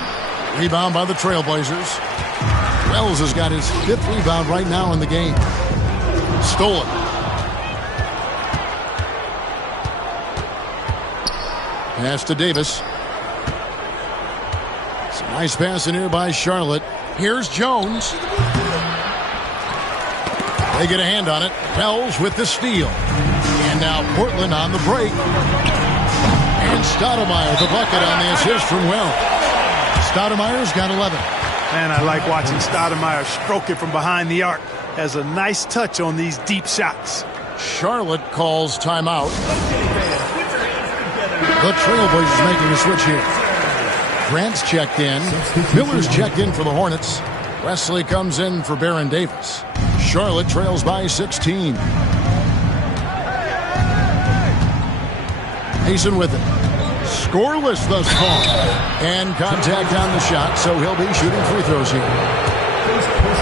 Rebound by the Trailblazers. Wells has got his 5th rebound right now in the game. Stolen. Pass to Davis. It's a nice pass in here by Charlotte. Here's Jones. They get a hand on it. Wells with the steal. And now Portland on the break. And Stoudemire the bucket on the assist from Wells. Stoudemire's got 11. And I like watching Stoudemire stroke it from behind the arc. Has a nice touch on these deep shots. Charlotte calls timeout. The Trailblazers making a switch here. Grant's checked in. Miller's checked in for the Hornets. Wesley comes in for Baron Davis. Charlotte trails by 16. Mason with it. Scoreless thus far. And contact on the shot, so he'll be shooting free throws here.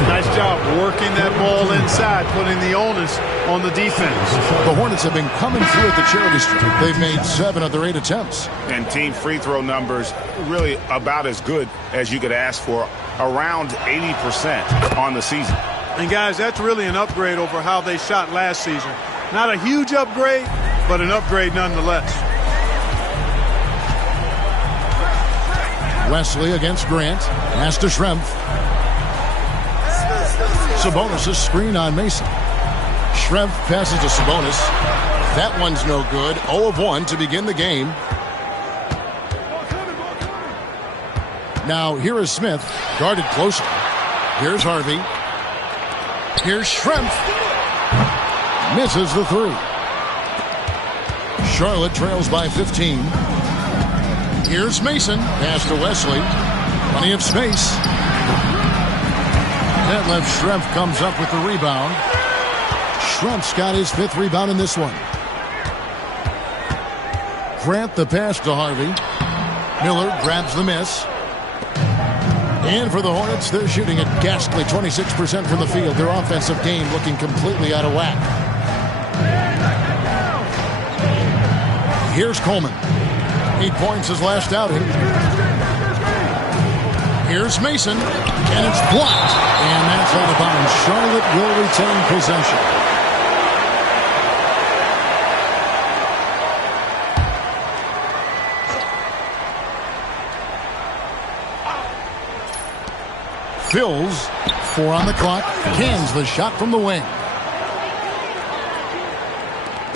Nice job working that ball inside, putting the onus on the defense. The Hornets have been coming through at the charity stripe. They've made 7 of their 8 attempts. And team free throw numbers really about as good as you could ask for, around 80% on the season. And guys, that's really an upgrade over how they shot last season. Not a huge upgrade, but an upgrade nonetheless. Wesley against Grant. Pass to Schrempf. Sabonis' screen on Mason. Schrempf passes to Sabonis. That one's no good. 0 of 1 to begin the game. Now here is Smith, guarded closely. Here's Harvey. Here's Schrempf. Misses the 3. Charlotte trails by 15. Here's Mason. Pass to Wesley. Plenty of space. Detlef Schrempf comes up with the rebound. Schrempf's got his 5th rebound in this one. Grant the pass to Harvey. Miller grabs the miss. And for the Hornets, they're shooting a ghastly 26% from the field. Their offensive game looking completely out of whack. Here's Coleman. 8 points his last outing. Here's Mason, and it's blocked. And that's out of bounds. Charlotte will retain possession. Fills, 4 on the clock, cans the shot from the wing.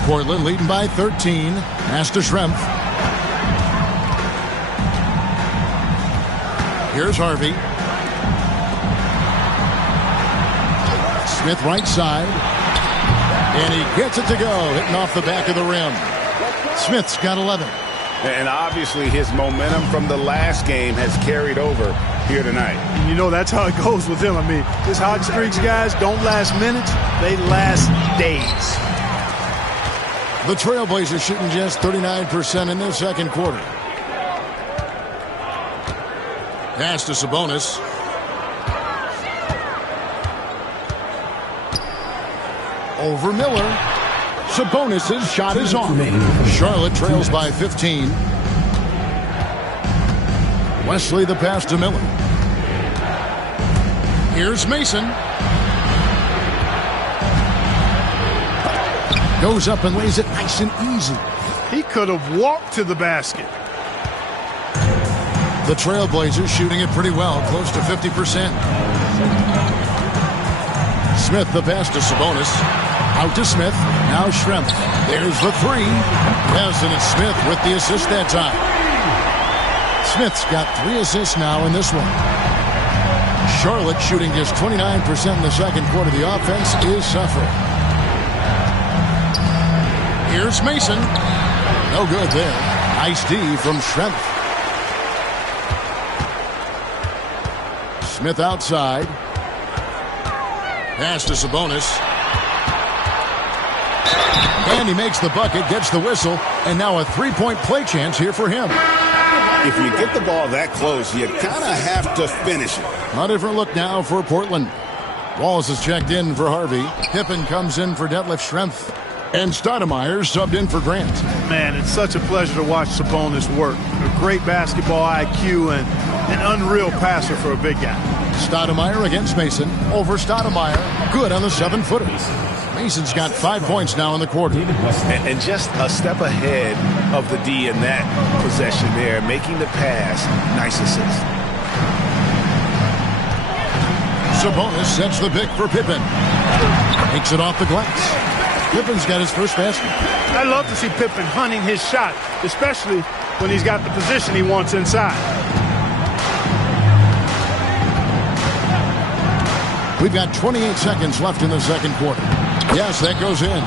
Portland leading by 13. Pass to Schrempf. Here's Harvey. Smith right side. And he gets it to go, hitting off the back of the rim. Smith's got 11. And obviously his momentum from the last game has carried over here tonight. And you know, that's how it goes with him. I mean, his hot streaks, guys, don't last minutes. They last days. The Trailblazers shooting just 39% in their second quarter. Pass to Sabonis. Over Miller. Sabonis' shot is on. Charlotte trails by 15. Wesley the pass to Miller. Here's Mason. Goes up and lays it nice and easy. He could have walked to the basket. The Trailblazers shooting it pretty well, close to 50%. Smith the pass to Sabonis. Out to Smith. Now Schrempf. There's the three. Yes, and it's Smith with the assist that time. Smith's got 3 assists now in this one. Charlotte shooting just 29% in the second quarter. The offense is suffering. Here's Mason. No good there. Nice D from Schrempf. Smith outside. Pass to Sabonis. And he makes the bucket, gets the whistle, and now a three-point play chance here for him. If you get the ball that close, you kind of have to finish it. A different look now for Portland. Wallace is checked in for Harvey. Pippen comes in for Detlef Schrempf. And Stoudemire subbed in for Grant. Man, it's such a pleasure to watch Sabonis work. A great basketball IQ and an unreal passer for a big guy. Stoudemire against Mason. Over Stoudemire. Good on the 7-footer. Mason's got 5 points now in the quarter. And just a step ahead of the D in that possession there, making the pass. Nice assist. Sabonis sets the pick for Pippen. Takes it off the glass. Pippen's got his first basket. I love to see Pippen hunting his shot, especially when he's got the position he wants inside. We've got 28 seconds left in the second quarter. Yes, that goes in.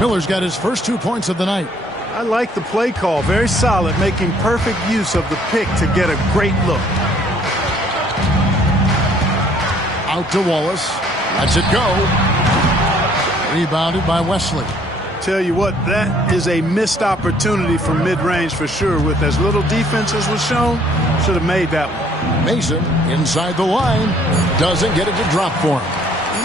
Miller's got his first 2 points of the night. I like the play call. Very solid, making perfect use of the pick to get a great look. Out to Wallace. Lets it go. Rebounded by Wesley. Tell you what, that is a missed opportunity from mid-range for sure. With as little defense as was shown, should have made that one. Mason inside the line. Doesn't get it to drop for him.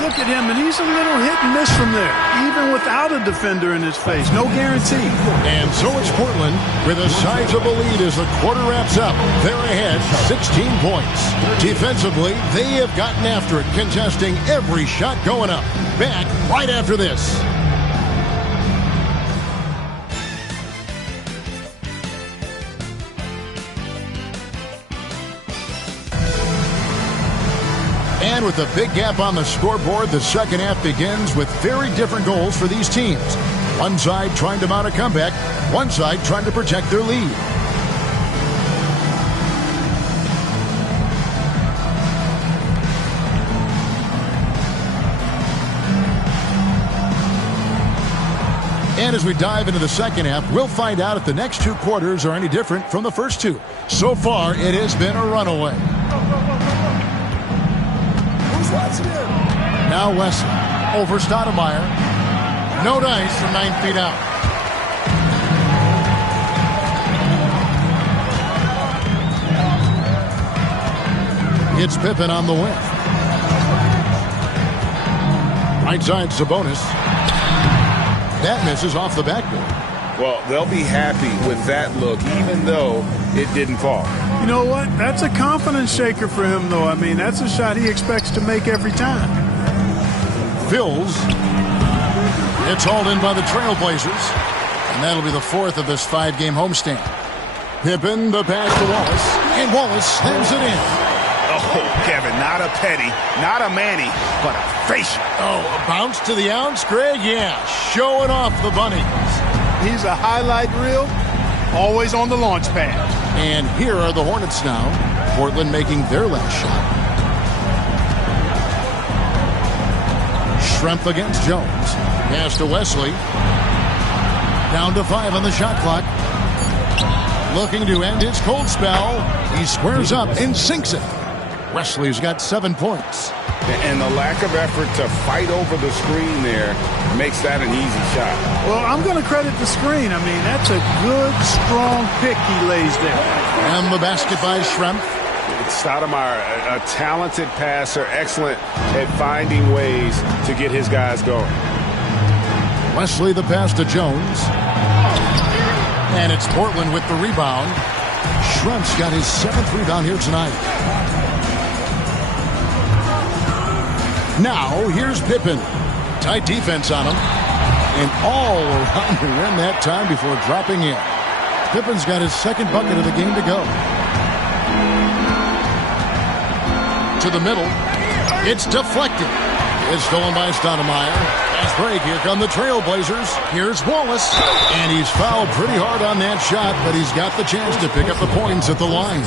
Look at him, and he's a little hit and miss from there, even without a defender in his face. No guarantee. And so it's Portland with a sizable lead as the quarter wraps up. They're ahead 16 points. Defensively, they have gotten after it, contesting every shot going up. Back right after this. And with a big gap on the scoreboard, the second half begins with very different goals for these teams. One side trying to mount a comeback, one side trying to protect their lead. And as we dive into the second half, we'll find out if the next 2 quarters are any different from the first 2. So far, it has been a runaway. Now Wesley over Stoudemire. No dice from 9 feet out. It's Pippen on the wing. Right side Sabonis. That misses off the backboard. Well, they'll be happy with that look, even though it didn't fall. You know what? That's a confidence shaker for him, though. I mean, that's a shot he expects to make every time. Fills. It's hauled in by the Trailblazers. And that'll be the 4th of this 5-game homestand. Pippen, the pass to Wallace. And Wallace slams it in. Oh, Kevin, not a Petty, not a Manny, but a facial. Oh, a bounce to the ounce, Greg? Yeah, showing off the bunnies. He's a highlight reel, always on the launch pad. And here are the Hornets now. Portland making their last shot. Schrempf against Jones. Pass to Wesley. Down to 5 on the shot clock. Looking to end his cold spell. He squares up and sinks it. Wesley's got 7 points. And the lack of effort to fight over the screen there makes that an easy shot. Well, I'm going to credit the screen. I mean, that's a good, strong pick he lays there. And the basket by Schrempf. Stoudemire, a talented passer, excellent at finding ways to get his guys going. Wesley the pass to Jones. And it's Portland with the rebound. Schrempf's got his 7th rebound here tonight. Now, here's Pippen. Tight defense on him. And all around the rim that time before dropping in. Pippen's got his second bucket of the game to go. To the middle. It's deflected. It's stolen by Stoudemire. Fast break. Here come the Trailblazers. Here's Wallace. And he's fouled pretty hard on that shot, but he's got the chance to pick up the points at the line.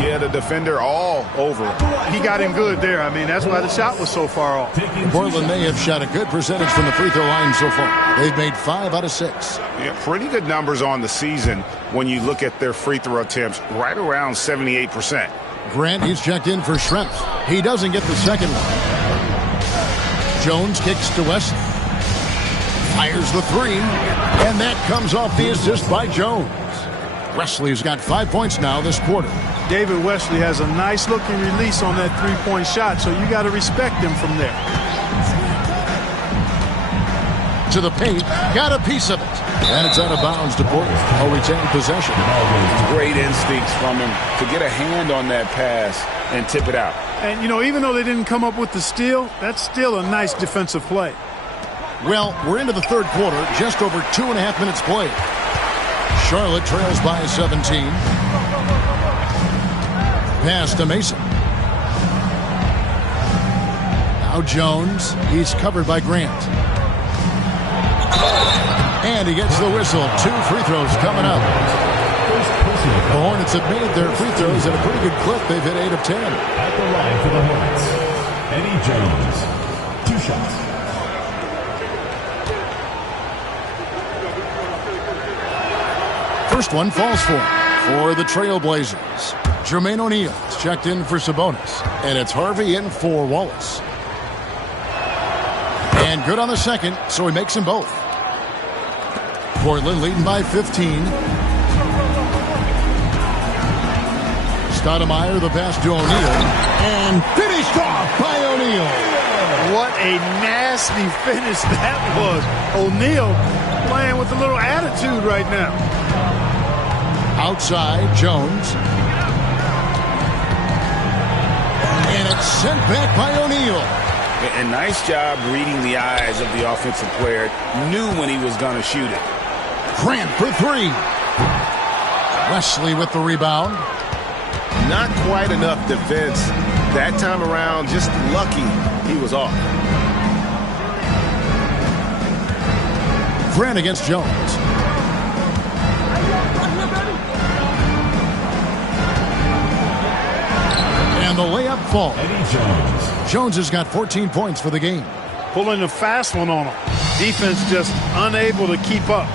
Yeah, the defender all over him. He got him good there. I mean, that's why the shot was so far off. Portland may have shot a good percentage from the free throw line so far. They've made 5 out of 6. Yeah, pretty good numbers on the season when you look at their free throw attempts, right around 78%. Grant, he's checked in for Schrempf. He doesn't get the second one. Jones kicks to Wesley. Fires the 3. And that comes off the assist by Jones. Wesley's got 5 points now this quarter. David Wesley has a nice looking release on that three-point shot, so you got to respect him from there. To the paint, got a piece of it. And it's out of bounds to Portland. I'll retain possession. Great instincts from him to get a hand on that pass and tip it out. And, you know, even though they didn't come up with the steal, that's still a nice defensive play. Well, we're into the third quarter, just over 2.5 minutes played. Charlotte trails by 17. Pass to Mason. Now Jones. He's covered by Grant. And he gets the whistle. 2 free throws coming up. The Hornets have made their free throws at a pretty good clip. They've hit 8 of 10. At the line for the Hornets, Eddie Jones. 2 shots. First one falls for the Trailblazers. Jermaine O'Neal is checked in for Sabonis. And it's Harvey in for Wallace. And good on the second, so he makes them both. Portland leading by 15. Stoudemire, the pass to O'Neal. And finished off by O'Neal. What a nasty finish that was. O'Neal playing with a little attitude right now. Outside, Jones. And it's sent back by O'Neal. And nice job reading the eyes of the offensive player. Knew when he was going to shoot it. Grant for 3. Wesley with the rebound. Not quite enough defense. That time around, just lucky he was off. Grant against Jones. And the layup falls. Eddie Jones. Jones has got 14 points for the game. Pulling a fast one on him. Defense just unable to keep up.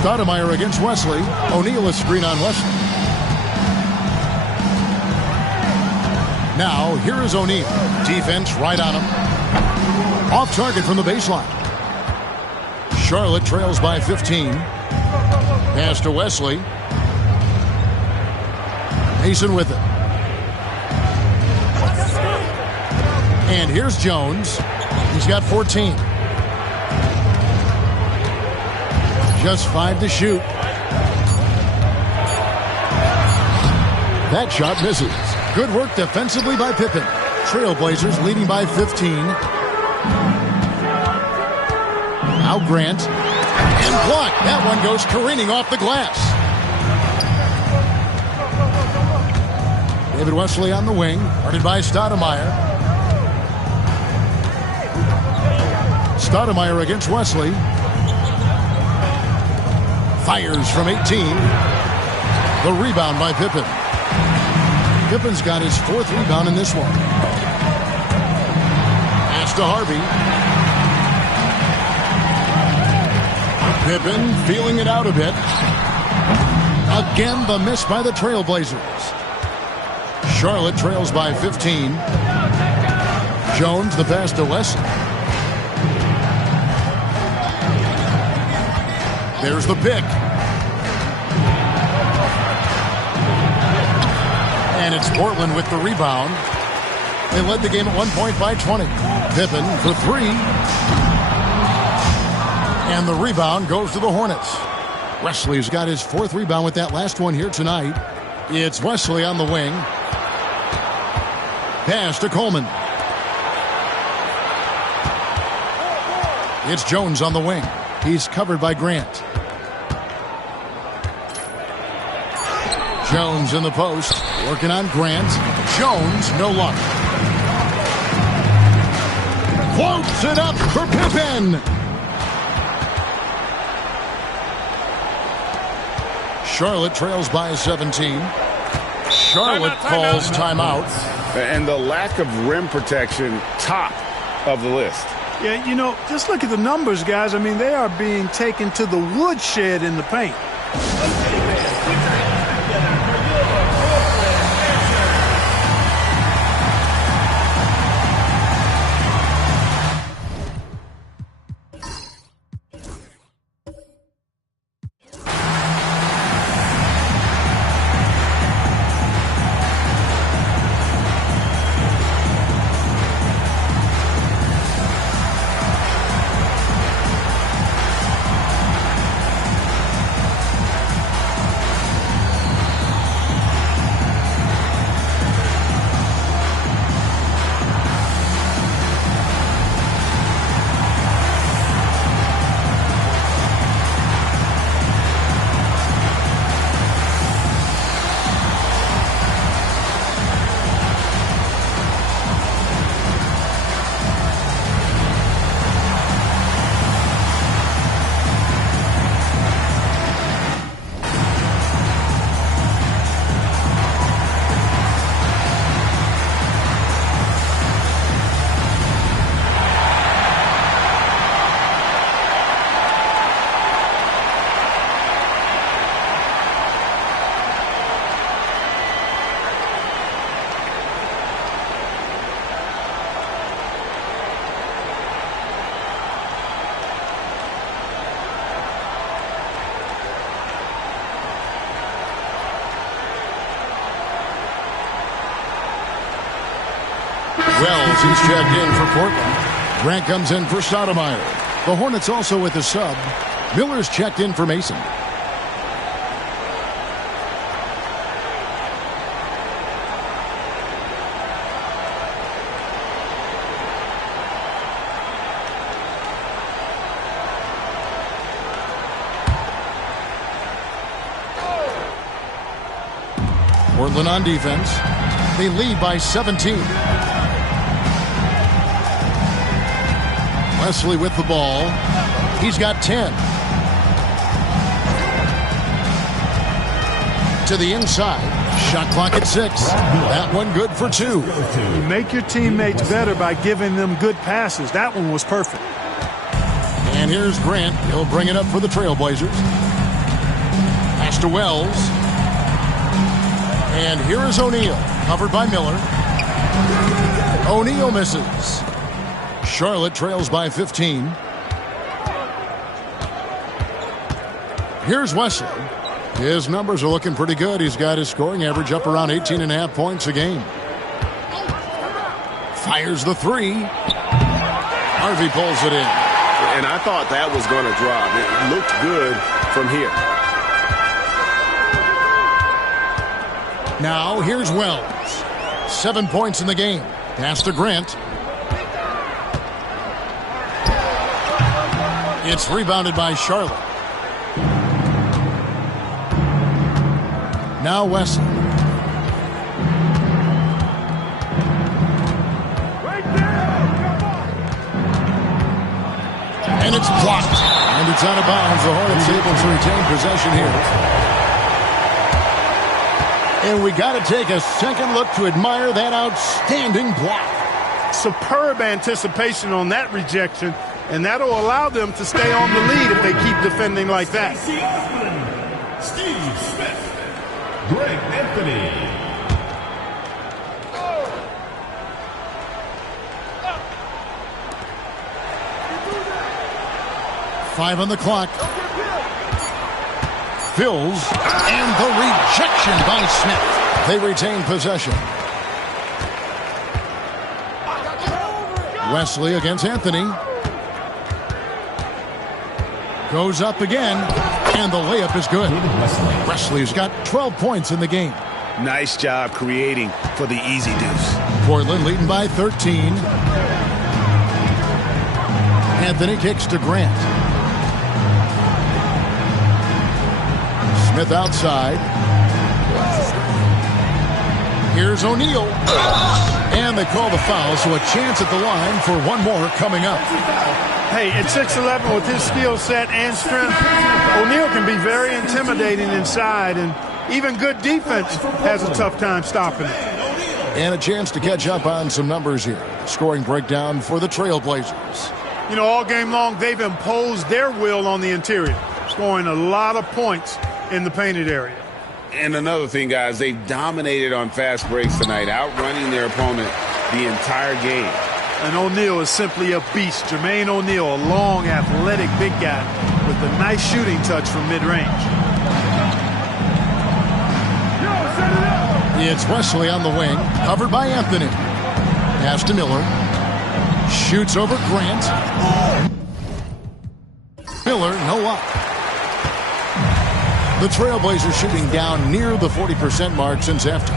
Stoudemire against Wesley. O'Neal is screen on Wesley. Now, here is O'Neal. Defense right on him. Off target from the baseline. Charlotte trails by 15. Pass to Wesley. Mason with it. And here's Jones. He's got 14. Just 5 to shoot. That shot misses. Good work defensively by Pippen. Trailblazers leading by 15. Now Grant. And blocked. That one goes careening off the glass. David Wesley on the wing. Guarded by Stoudemire. Stoudemire against Wesley. Fires from 18. The rebound by Pippen. Pippen's got his 4th rebound in this one. Pass to Harvey. Pippen feeling it out a bit. Again, the miss by the Trailblazers. Charlotte trails by 15. Jones, the pass to Wesley. There's the pick. And it's Portland with the rebound. They led the game at 1 point by 20. Pippen for 3. And the rebound goes to the Hornets. Wesley's got his 4th rebound with that last one here tonight. It's Wesley on the wing. Pass to Coleman. It's Jones on the wing. He's covered by Grant. Jones in the post, working on Grant. Jones, no luck. Floats it up for Pippen. Charlotte trails by 17. Charlotte calls timeout. And the lack of rim protection, top of the list. Yeah, you know, just look at the numbers, guys. I mean, they are being taken to the woodshed in the paint. Wells is checked in for Portland. Grant comes in for Stoudemire. The Hornets also with a sub. Miller's checked in for Mason. Portland on defense. They lead by 17. Wesley with the ball. He's got 10. To the inside. Shot clock at 6. That one good for 2. You make your teammates better by giving them good passes. That one was perfect. And here's Grant. He'll bring it up for the Trailblazers. Pass to Wells. And here is O'Neal. Covered by Miller. O'Neal misses. Charlotte trails by 15. Here's Wesley. His numbers are looking pretty good. He's got his scoring average up around 18.5 points a game. Fires the 3. Harvey pulls it in. And I thought that was going to drop. It looked good from here. Now here's Wells. 7 points in the game. Pass to Grant. It's rebounded by Charlotte. Now Wesley. And it's blocked. And it's out of bounds. The Hornets able to retain possession here. And we got to take a second look to admire that outstanding block. Superb anticipation on that rejection. And that'll allow them to stay on the lead if they keep defending like that. Steve Smith. Greg Anthony. Five on the clock. Fills. And the rejection by Smith. They retain possession. Wesley against Anthony. Goes up again, and the layup is good. Wesley's got 12 points in the game. Nice job creating for the easy deuce. Portland leading by 13. Anthony kicks to Grant. Smith outside. Here's O'Neal. And they call the foul, so a chance at the line for one more coming up. Hey, at 6'11", with his skill set and strength, O'Neal can be very intimidating inside, and even good defense has a tough time stopping it. And a chance to catch up on some numbers here. Scoring breakdown for the Trailblazers. You know, all game long, they've imposed their will on the interior, scoring a lot of points in the painted area. And another thing, guys, they've dominated on fast breaks tonight, outrunning their opponent the entire game. And O'Neal is simply a beast. Jermaine O'Neal, a long, athletic, big guy with a nice shooting touch from mid-range. It's Wesley on the wing, covered by Anthony. Pass to Miller. Shoots over Grant. Miller, no luck. The Trailblazers shooting down near the 40% mark since after.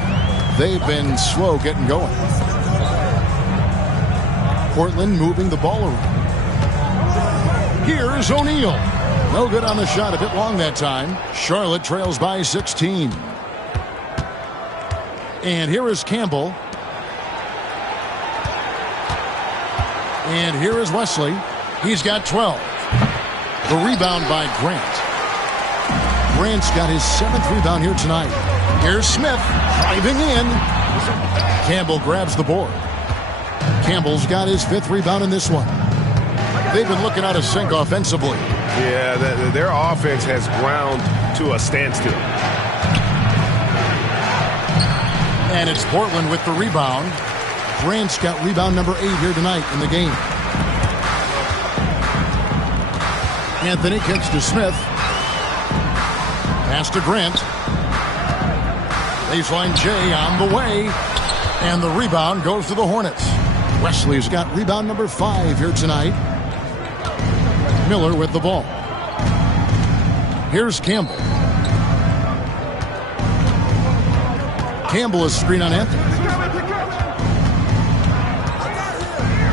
They've been slow getting going. Portland moving the ball around. Here's O'Neal. No good on the shot, a bit long that time. Charlotte trails by 16. And here is Campbell. And here is Wesley. He's got 12. The rebound by Grant. Grant's got his 7th rebound here tonight. Here's Smith driving in. Campbell grabs the board. Campbell's got his 5th rebound in this one. They've been looking out of sync offensively. Yeah, their offense has ground to a standstill. And it's Portland with the rebound. Grant's got rebound number 8 here tonight in the game. Anthony kicks to Smith. Pass to Grant. Baseline J on the way. And the rebound goes to the Hornets. Wesley's got rebound number 5 here tonight. Miller with the ball. Here's Campbell. Campbell is screen on Anthony.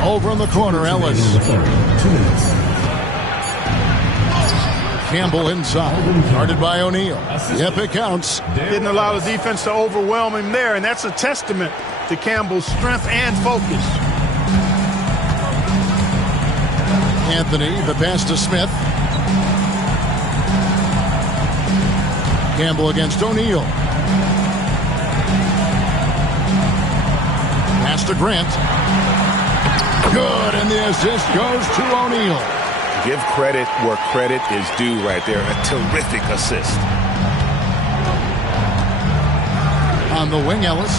Over in the corner, Ellis. 2 minutes. Campbell inside. Guarded by O'Neal. Yep, it counts. Didn't allow the defense to overwhelm him there, and that's a testament to Campbell's strength and focus. Anthony, the pass to Smith. Campbell against O'Neal. Pass to Grant. Good, and the assist goes to O'Neal. Give credit where credit is due right there. A terrific assist. On the wing, Ellis.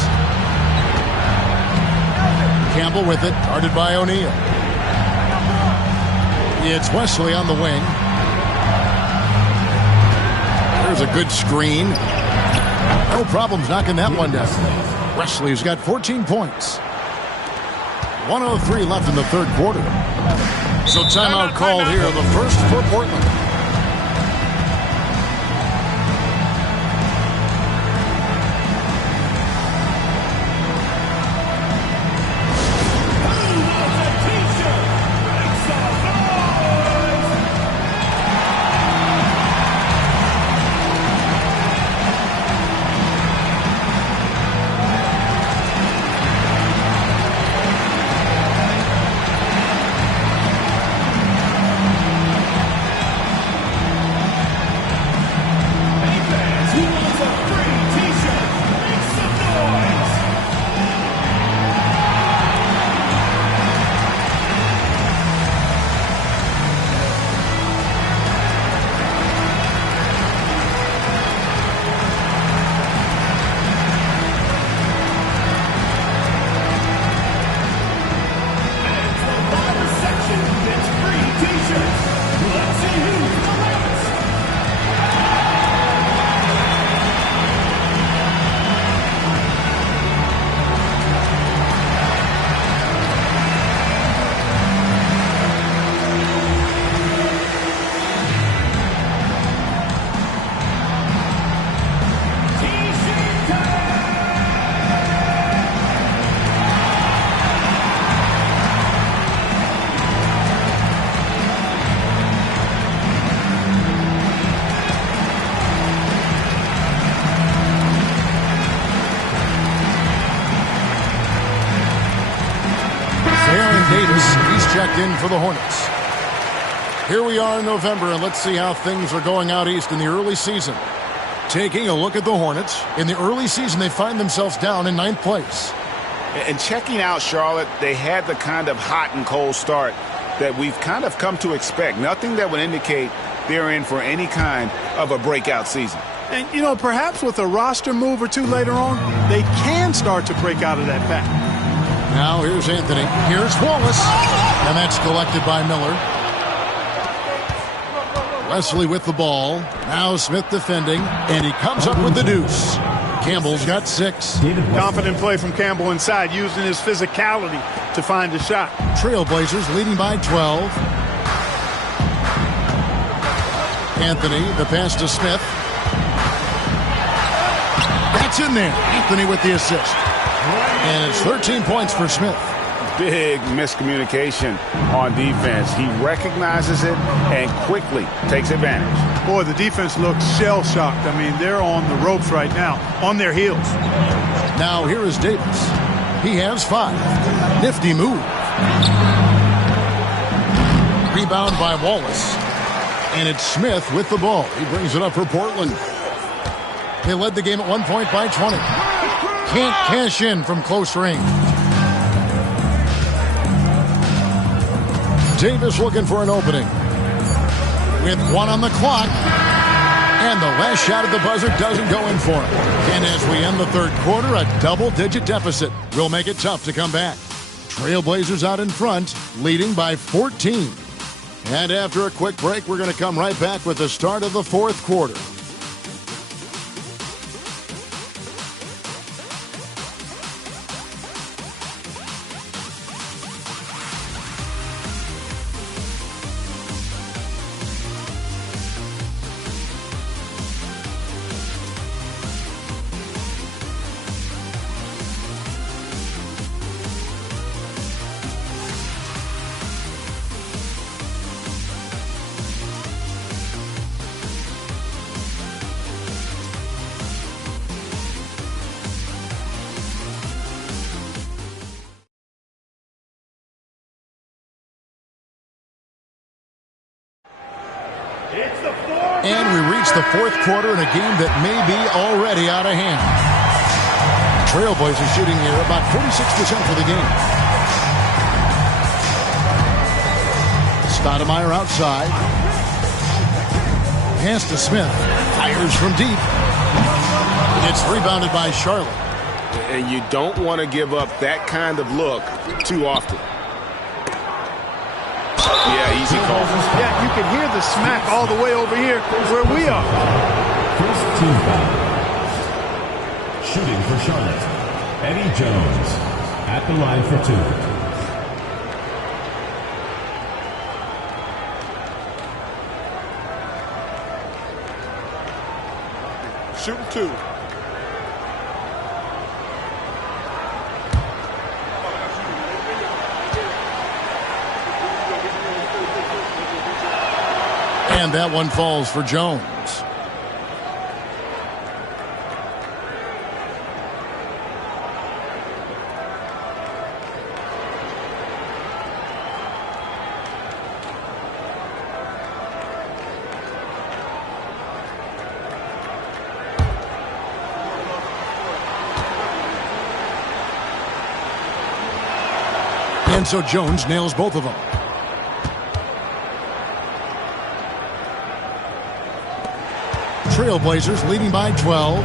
Campbell with it, guarded by O'Neal. It's Wesley on the wing. There's a good screen. No problems knocking that one down. Wesley's got 14 points. 1:03 left in the third quarter. So timeout called here, the first for Portland. checked in for the Hornets. Here we are in November, and let's see how things are going out east in the early season. Taking a look at the Hornets. In the early season, they find themselves down in 9th place. And checking out Charlotte, they had the kind of hot and cold start that we've kind of come to expect. Nothing that would indicate they're in for any kind of a breakout season. And, you know, perhaps with a roster move or two later on, they can start to break out of that pack. Now here's Anthony. Here's Wallace. And that's collected by Miller. Wesley with the ball. Now Smith defending. And he comes up with the deuce. Campbell's got 6. Confident play from Campbell inside, using his physicality to find the shot. Trailblazers leading by 12. Anthony, the pass to Smith. That's in there. Anthony with the assist. And it's 13 points for Smith. Big miscommunication on defense. He recognizes it and quickly takes advantage. Boy, the defense looks shell-shocked. I mean, they're on the ropes right now, on their heels. Now here is Davis. He has 5. Nifty move. Rebound by Wallace. And it's Smith with the ball. He brings it up for Portland. They led the game at 1 point by 20. Can't cash in from close range. Davis looking for an opening. With 1 on the clock. And the last shot at the buzzer doesn't go in for him. And as we end the third quarter, a double-digit deficit will make it tough to come back. Trailblazers out in front, leading by 14. And after a quick break, we're going to come right back with the start of the fourth quarter. And we reach the fourth quarter in a game that may be already out of hand. Trailblazers shooting here about 46% for the game. Stoudemire outside. Pass to Smith. Fires from deep. It's rebounded by Charlotte. And you don't want to give up that kind of look too often. Yeah, easy call. Yeah, you can hear the smack all the way over here where we are. First team foul. Shooting for Charlotte, Eddie Jones at the line for 2. Shooting 2. And that one falls for Jones. And so Jones nails both of them. Trailblazers leading by 12.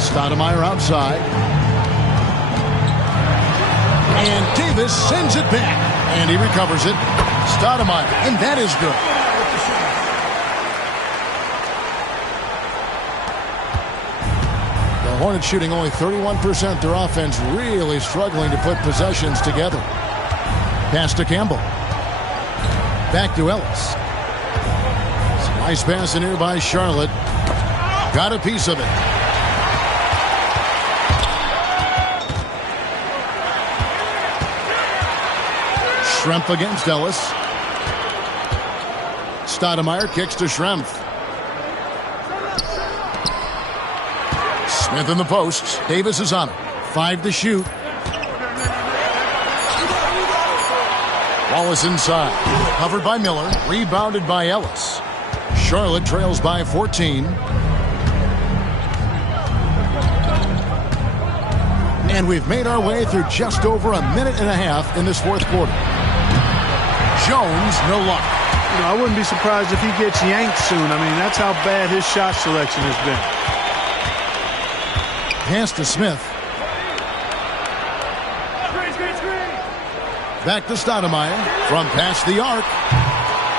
Stoudemire outside. And Davis sends it back. And he recovers it. Stoudemire, and that is good. The Hornets shooting only 31%. Their offense really struggling to put possessions together. Pass to Campbell. Back to Ellis. Nice pass in here by Charlotte. Got a piece of it. Schrempf against Ellis. Stoudemire kicks to Schrempf. Smith in the posts. Davis is on it. 5 to shoot. Wallace inside. Covered by Miller. Rebounded by Ellis. Charlotte trails by 14. And we've made our way through just over a minute and a half in this fourth quarter. Jones, no luck. You know, I wouldn't be surprised if he gets yanked soon. I mean, that's how bad his shot selection has been. Pass to Smith. Back to Stoudemire. From past the arc.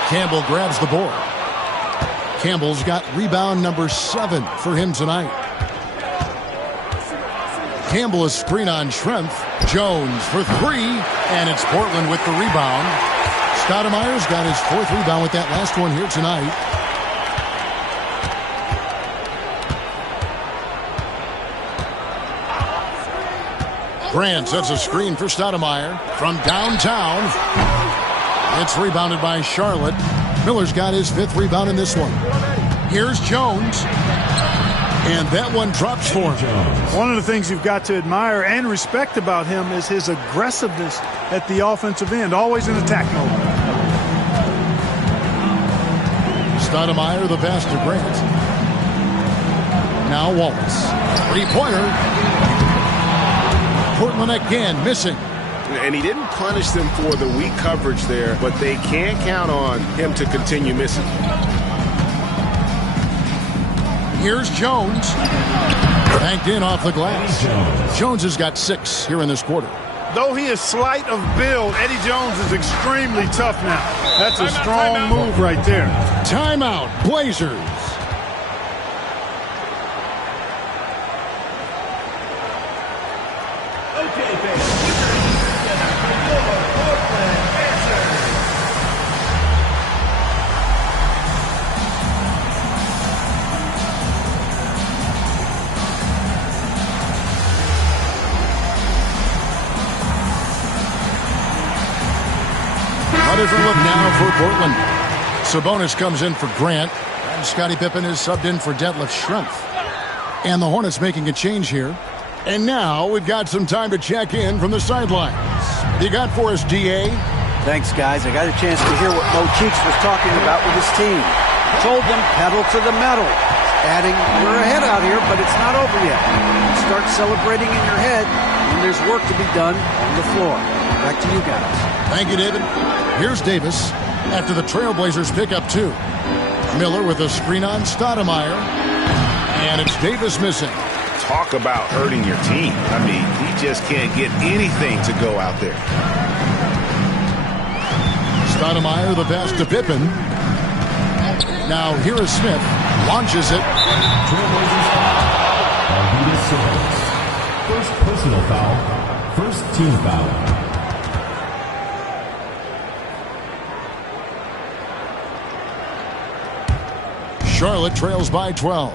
Campbell grabs the board. Campbell's got rebound number 7 for him tonight. Campbell is screen on Schrempf. Jones for 3. And it's Portland with the rebound. Stoudemire's got his 4th rebound with that last one here tonight. Grant sets a screen for Stoudemire from downtown. It's rebounded by Charlotte. Miller's got his 5th rebound in this one. Here's Jones. And that one drops for him. One of the things you've got to admire and respect about him is his aggressiveness at the offensive end, always in attack mode. Stoudemire, the pass to Grant. Now Wallace. 3-pointer. Portland again missing. And he didn't punish them for the weak coverage there, but they can't count on him to continue missing. Here's Jones. Banked in off the glass. Jones has got 6 here in this quarter. Though he is slight of build, Eddie Jones is extremely tough now. That's a strong move right there. Timeout, Blazers. Different look now for Portland. Sabonis comes in for Grant, and Scottie Pippen is subbed in for Detlef Schrempf. And the Hornets making a change here. And now we've got some time to check in from the sidelines. What you got for us, D.A.? Thanks, guys. I got a chance to hear what Mo Cheeks was talking about with his team. Told them pedal to the metal. Adding, we're ahead out here, but it's not over yet. Start celebrating in your head when there's work to be done on the floor. Back to you guys. Thank you, David. Here's Davis after the Trailblazers pick up 2. Miller with a screen on Stoudemire. And it's Davis missing. Talk about hurting your team. I mean, he just can't get anything to go out there. Stoudemire, the pass to Pippen. Now here is Smith. Launches it. First personal foul. First team foul. Charlotte trails by 12.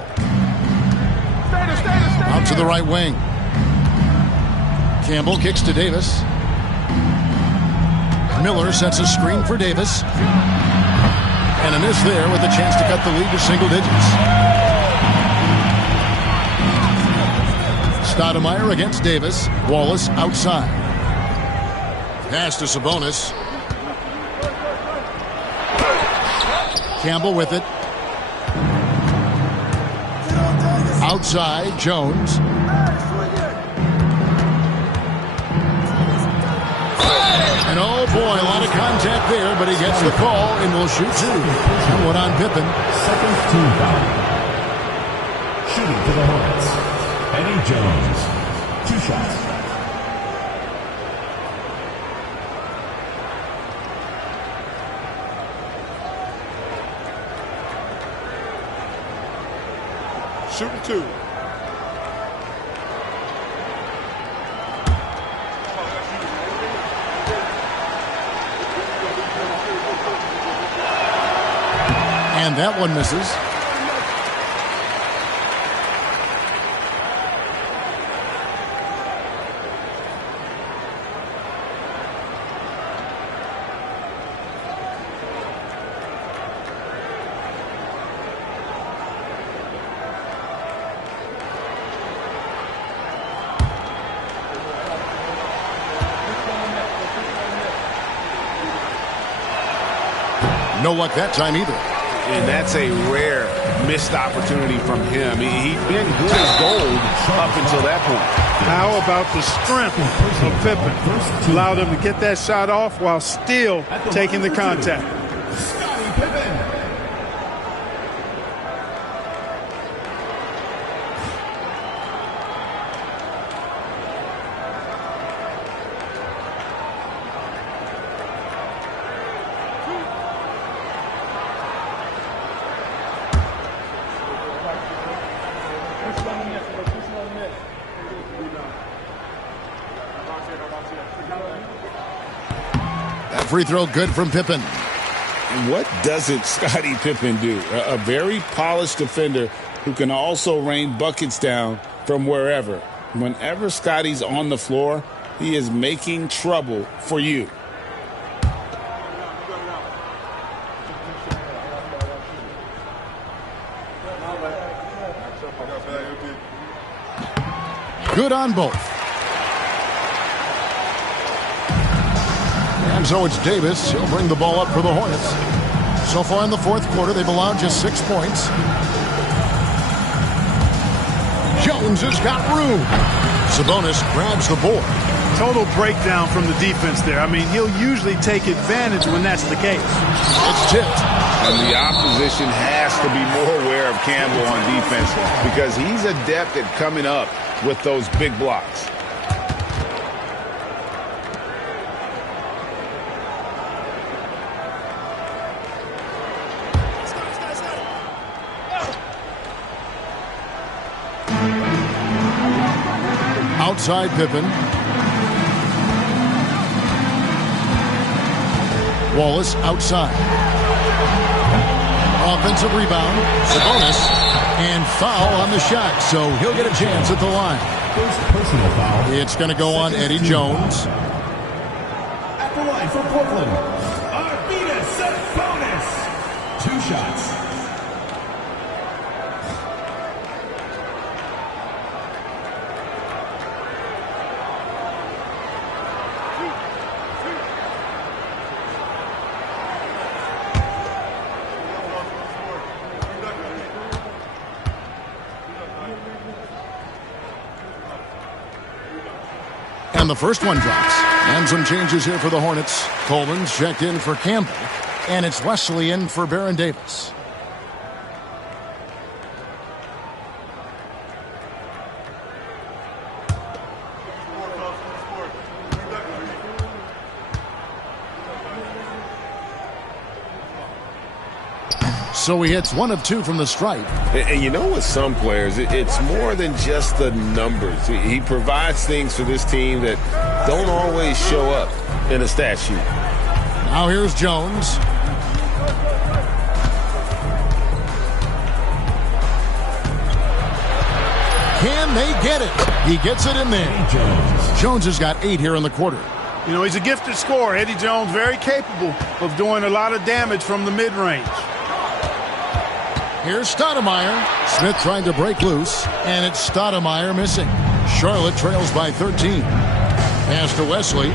Out to the right wing. Campbell kicks to Davis. Miller sets a screen for Davis. And a miss there with a chance to cut the lead to single digits. Stoudemire against Davis. Wallace outside. Pass to Sabonis. Campbell with it. Outside, Jones. And oh boy, a lot of contact there, but he gets the call and will shoot 2. And one on Pippen. Second team foul. Shooting for the Hornets. Eddie Jones. 2 shots. Shooting 2. And that one misses. No luck that time either. And that's a rare missed opportunity from him. He'd been good as gold up until that point. How about the strength of Pippen? Allowed him to get that shot off while still taking the contact. Scottie Pippen. That free throw good from Pippen. And what doesn't Scottie Pippen do? A very polished defender who can also rain buckets down from wherever. Whenever Scottie's on the floor, he is making trouble for you. Good on both. And so it's Davis. He'll bring the ball up for the Hornets. So far in the fourth quarter, they've allowed just 6 points. Jones has got room. Sabonis grabs the board. Total breakdown from the defense there. I mean, he'll usually take advantage when that's the case. It's tipped. And the opposition has to be more aware of Campbell on defense because he's adept at coming up with those big blocks. Outside Pippen. Wallace outside. Offensive rebound. Sabonis. And foul on the shot. So he'll get a chance at the line. First personal foul. It's going to go on Eddie Jones. At the line for Portland, Arvydas Sabonis. 2 shots. And the first one drops. And some changes here for the Hornets. Coleman's checked in for Campbell. And it's Wesley in for Baron Davis. So he hits 1 of 2 from the stripe. And you know, with some players, it's more than just the numbers. He provides things for this team that don't always show up in a stat sheet. Now here's Jones. Can they get it? He gets it in there. Jones has got 8 here in the quarter. You know, he's a gifted scorer. Eddie Jones, very capable of doing a lot of damage from the mid-range. Here's Stoudemire. Smith trying to break loose, and it's Stoudemire missing. Charlotte trails by 13. Pass to Wesley.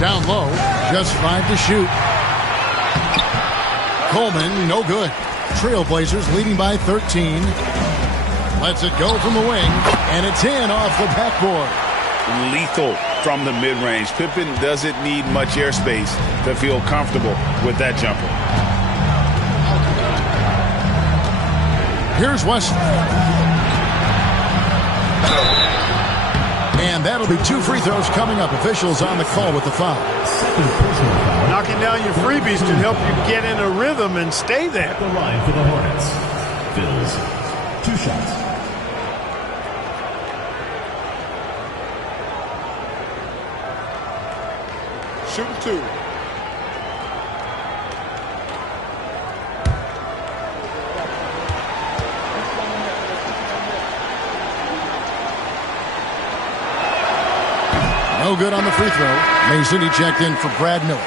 Down low, just 5 to shoot. Coleman, no good. Trailblazers leading by 13. Lets it go from the wing, and it's in off the backboard. Lethal from the mid-range. Pippen doesn't need much airspace to feel comfortable with that jumper. Here's Wesley. And that'll be 2 free throws coming up. Officials on the call with the foul. Knocking down your freebies can help you get in a rhythm and stay there. At the line for the Hornets, Bills, 2 shots. Shooting 2. No good on the free throw. Mason, he checked in for Brad Miller.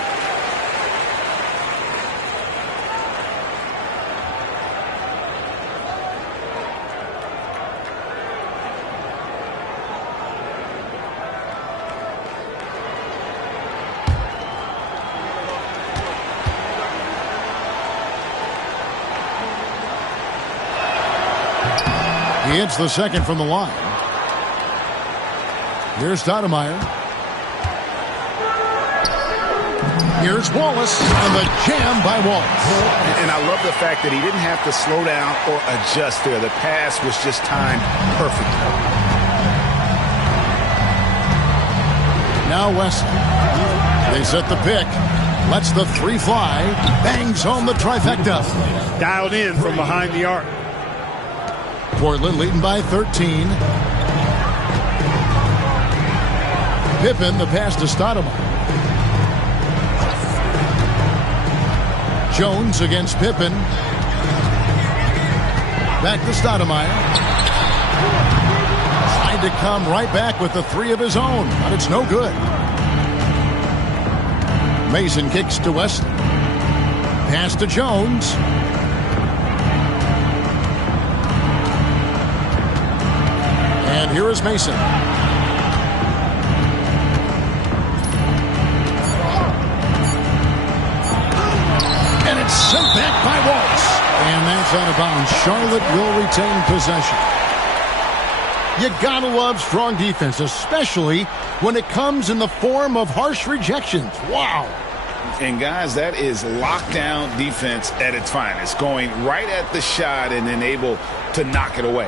He hits the second from the line. Here's Stoudemire. Here's Wallace, and the jam by Wallace. And I love the fact that he didn't have to slow down or adjust there. The pass was just timed perfectly. Now Wesley. They set the pick. Lets the three fly. Bangs home the trifecta. Dialed in from behind the arc. Portland leading by 13. Pippen, the pass to Stoudemire. Jones against Pippen. Back to Stoudemire. Tried to come right back with the three of his own, but it's no good. Mason kicks to Wesley. Pass to Jones. And here is Mason. And it's sent back by Wallace. And that's out of bounds. Charlotte will retain possession. You gotta love strong defense, especially when it comes in the form of harsh rejections. Wow. And guys, that is lockdown defense at its finest. Going right at the shot and then able to knock it away.